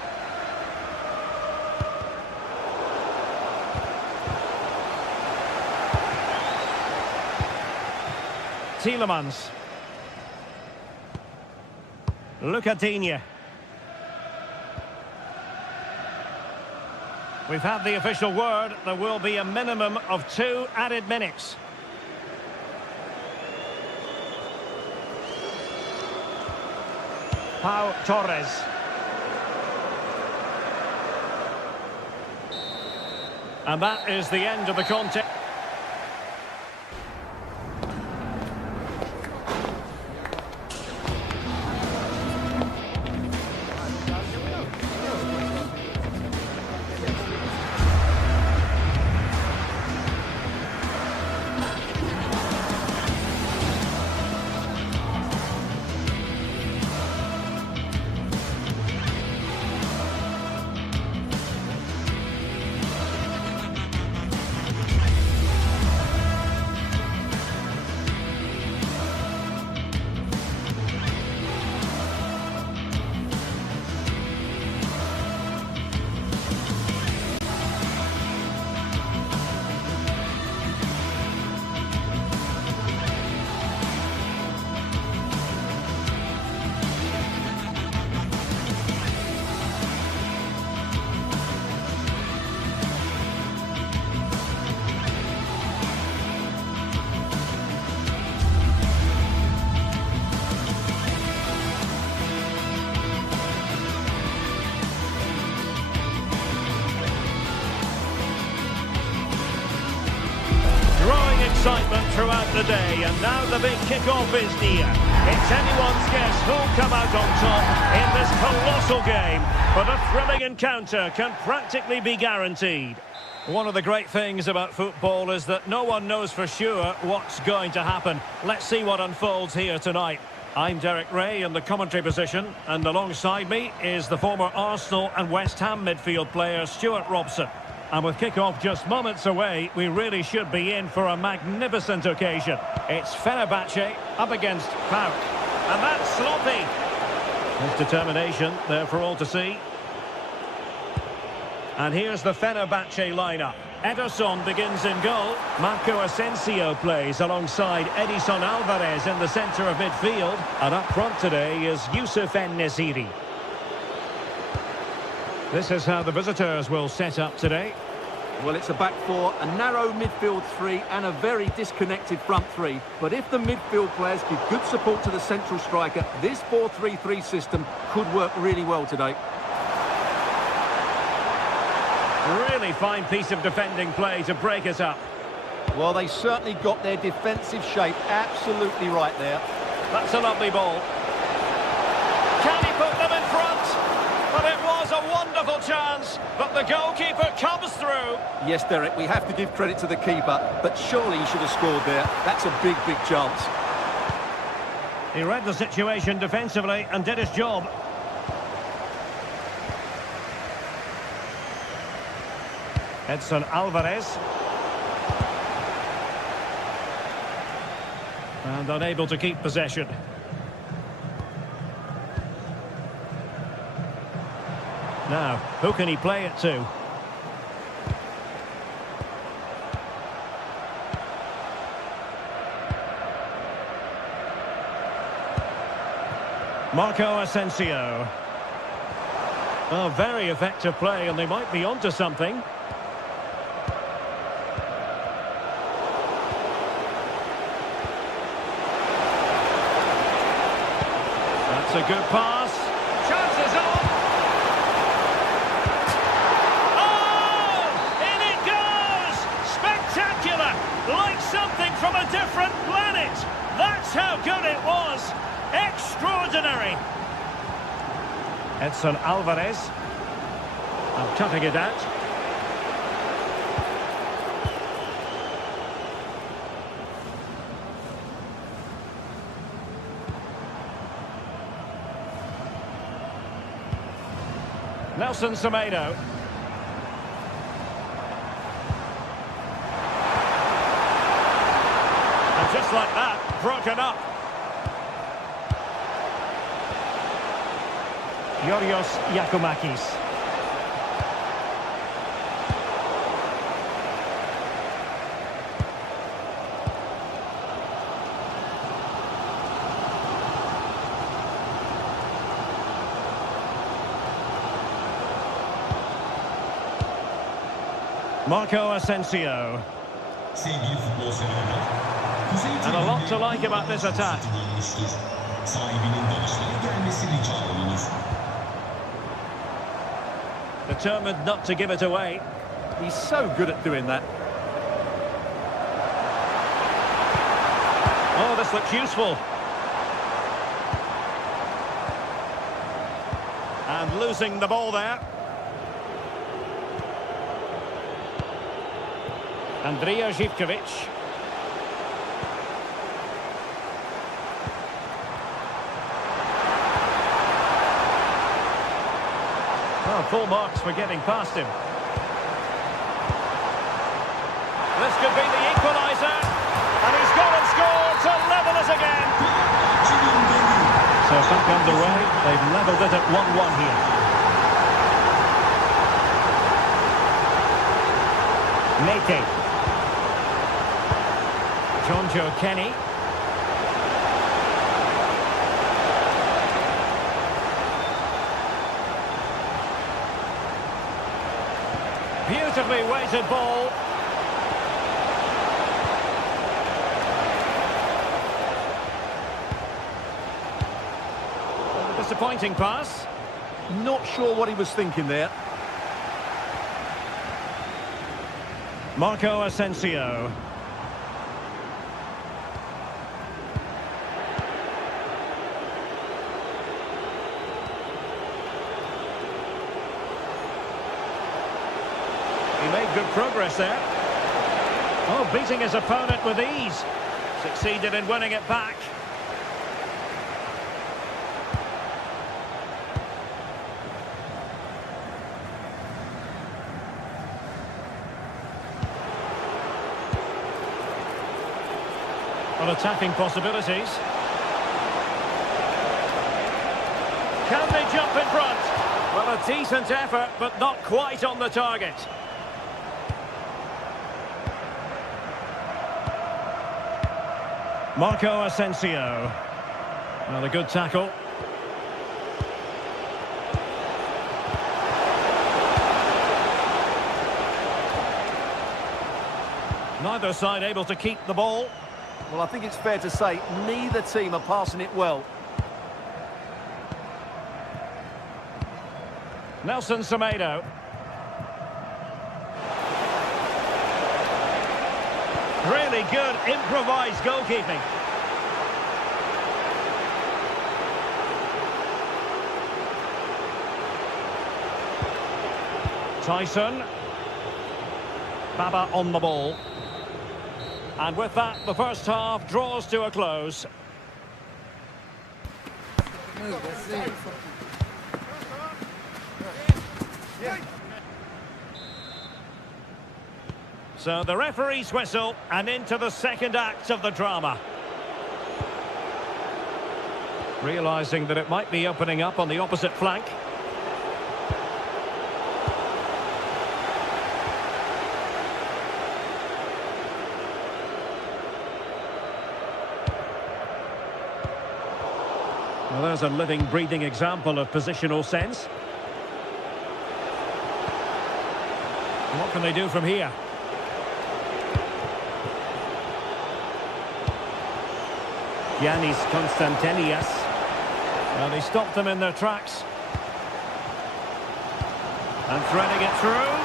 Tielemans. Lucadinha. We've had the official word. There will be a minimum of 2 added minutes. Pau Torres. And that is the end of the contest. Excitement throughout the day, and now the big kick-off is near. It's anyone's guess who'll come out on top in this colossal game, but a thrilling encounter can practically be guaranteed. One of the great things about football is that no one knows for sure what's going to happen. Let's see what unfolds here tonight. I'm Derek Ray in the commentary position, and alongside me is the former Arsenal and West Ham midfield player Stuart Robson. And with kick-off just moments away, we really should be in for a magnificent occasion. It's Fenerbahce up against PAOK. And that's sloppy. There's determination there for all to see. And here's the Fenerbahce lineup. Ederson begins in goal. Marco Asensio plays alongside Edison Alvarez in the centre of midfield. And up front today is Youssef En-Nesyri. This is how the visitors will set up today. Well, it's a back four, a narrow midfield three and a very disconnected front three. But if the midfield players give good support to the central striker, this 4-3-3 system could work really well today. Really fine piece of defending play to break it up. Well, they certainly got their defensive shape absolutely right there. That's a lovely ball. Can he put them in front? But it was a wonderful chance, but the goalkeeper comes through. Yes, Derek, we have to give credit to the keeper, but surely he should have scored there. That's a big, big chance. He read the situation defensively and did his job. Edson Alvarez. And unable to keep possession. Now, who can he play it to? Marco Asensio. Oh, very effective play, and they might be onto something. That's a good pass. Chances on. Oh! In it goes! Spectacular! Like something from a different planet. That's how good it was. Extraordinary. Edson Alvarez. And cutting it out. Nelson Semedo. And just like that, broken up. Yorios Yakumakis. Marco Asensio. And a lot to like about this attack. Determined not to give it away. He's so good at doing that. Oh, this looks useful. And losing the ball there. Andrija Živković. Oh, full marks for getting past him. This could be the equaliser. And he's gone and scored to level it again. So back underway. They've levelled it at 1-1 here. Nate. Jonjo Kenny. Beautifully weighted ball. A disappointing pass. Not sure what he was thinking there. Marco Asensio. He made good progress there. Oh, beating his opponent with ease. Succeeded in winning it back. On attacking possibilities. Can they jump in front? Well, a decent effort, but not quite on the target. Marco Asensio. Well, a good tackle. Neither side able to keep the ball. Well, I think it's fair to say neither team are passing it well. Nelson Semedo. Really good improvised goalkeeping. Tyson. Baba on the ball. And with that, the first half draws to a close. So the referee's whistle, and into the second act of the drama. Realising that it might be opening up on the opposite flank. Well, there's a living, breathing example of positional sense. What can they do from here? Giannis Konstantinias. Well, they stopped them in their tracks. And threading it through.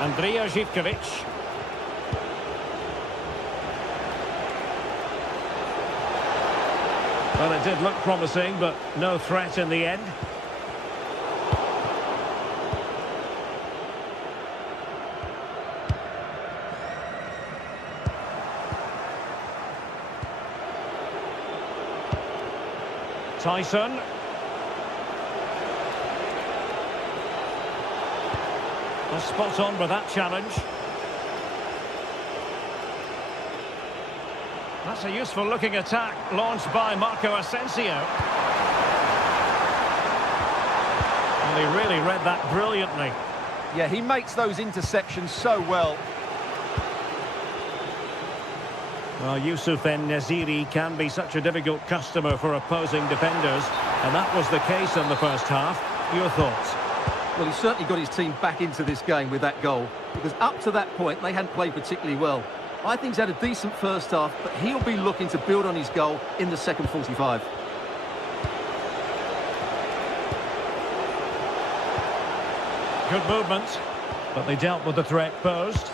Andrija Živković. Well, it did look promising, but no threat in the end. Tyson. Spot on with that challenge. That's a useful looking attack launched by Marco Asensio. And he really read that brilliantly. Yeah, he makes those interceptions so well. Well, Yusuf En-Nesyri can be such a difficult customer for opposing defenders, and that was the case in the first half. Your thoughts? Well, he's certainly got his team back into this game with that goal, because up to that point, they hadn't played particularly well. I think he's had a decent first half, but he'll be looking to build on his goal in the second 45. Good movement, but they dealt with the threat posed.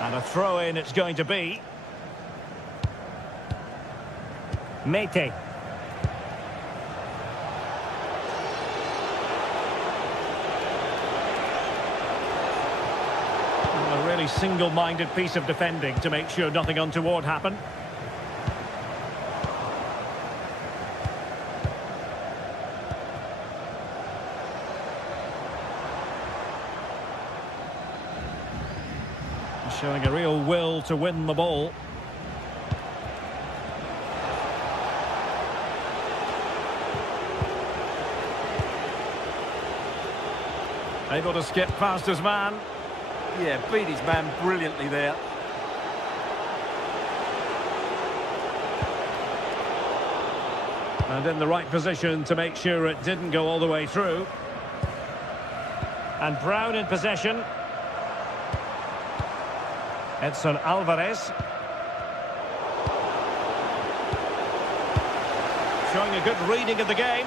And a throw-in it's going to be. Mete. A really single-minded piece of defending to make sure nothing untoward happened. Showing a real will to win the ball. Able to skip past his man. Yeah, beat his man brilliantly there. And in the right position to make sure it didn't go all the way through. And Brown in possession. Edson Alvarez. Showing a good reading of the game.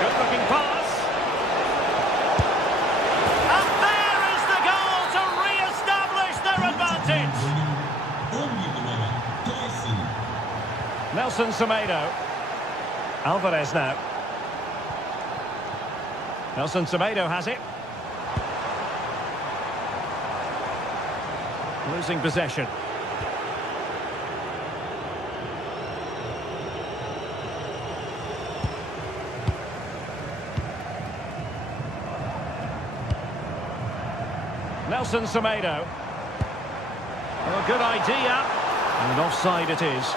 Good looking pass. And there is the goal to re-establish their advantage. Nelson Semedo. Alvarez now. Nelson Semedo has it. Losing possession. Nelson Semedo. Oh, good idea. And offside it is.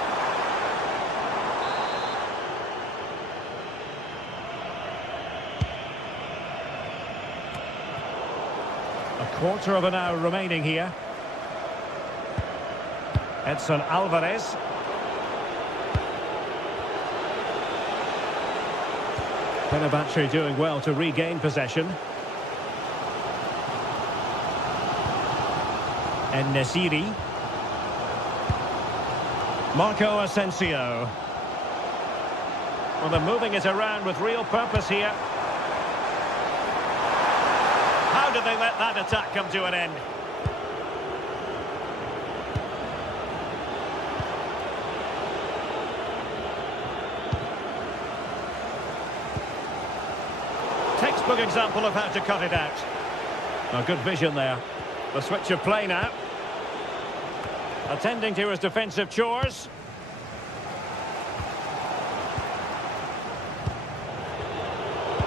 A quarter of an hour remaining here. Edson Alvarez. Fenerbahce doing well to regain possession. En-Nesyri. Marco Asensio. Well, they're moving it around with real purpose here. How did they let that attack come to an end? Textbook example of how to cut it out. Oh, good vision there. The switch of play now. Attending to his defensive chores.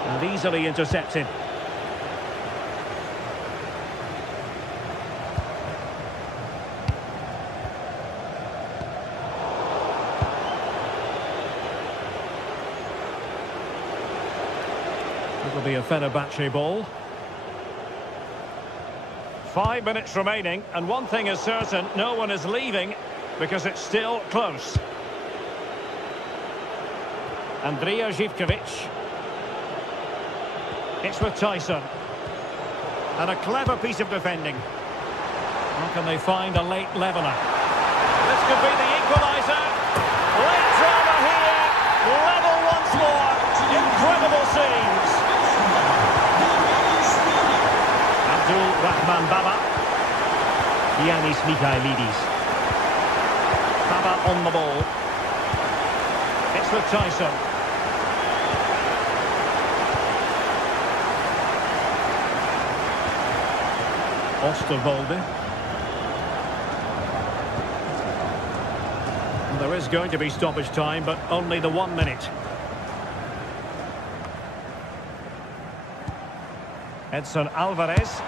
And easily intercepted. It'll be a Fenerbahce ball. 5 minutes remaining, and one thing is certain, no one is leaving because it's still close. Andrija Zivkovic. It's with Tyson. And a clever piece of defending. How can they find a late leveller? This could be the equaliser. Late drama here. Level once more. Incredible scenes. Abdul Rahman Baba. Giannis Michailidis. Baba on the ball. It's with Tyson. Osterwolde. There is going to be stoppage time, but only the 1 minute. Edson Alvarez.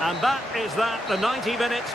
And that is that. The 90 minutes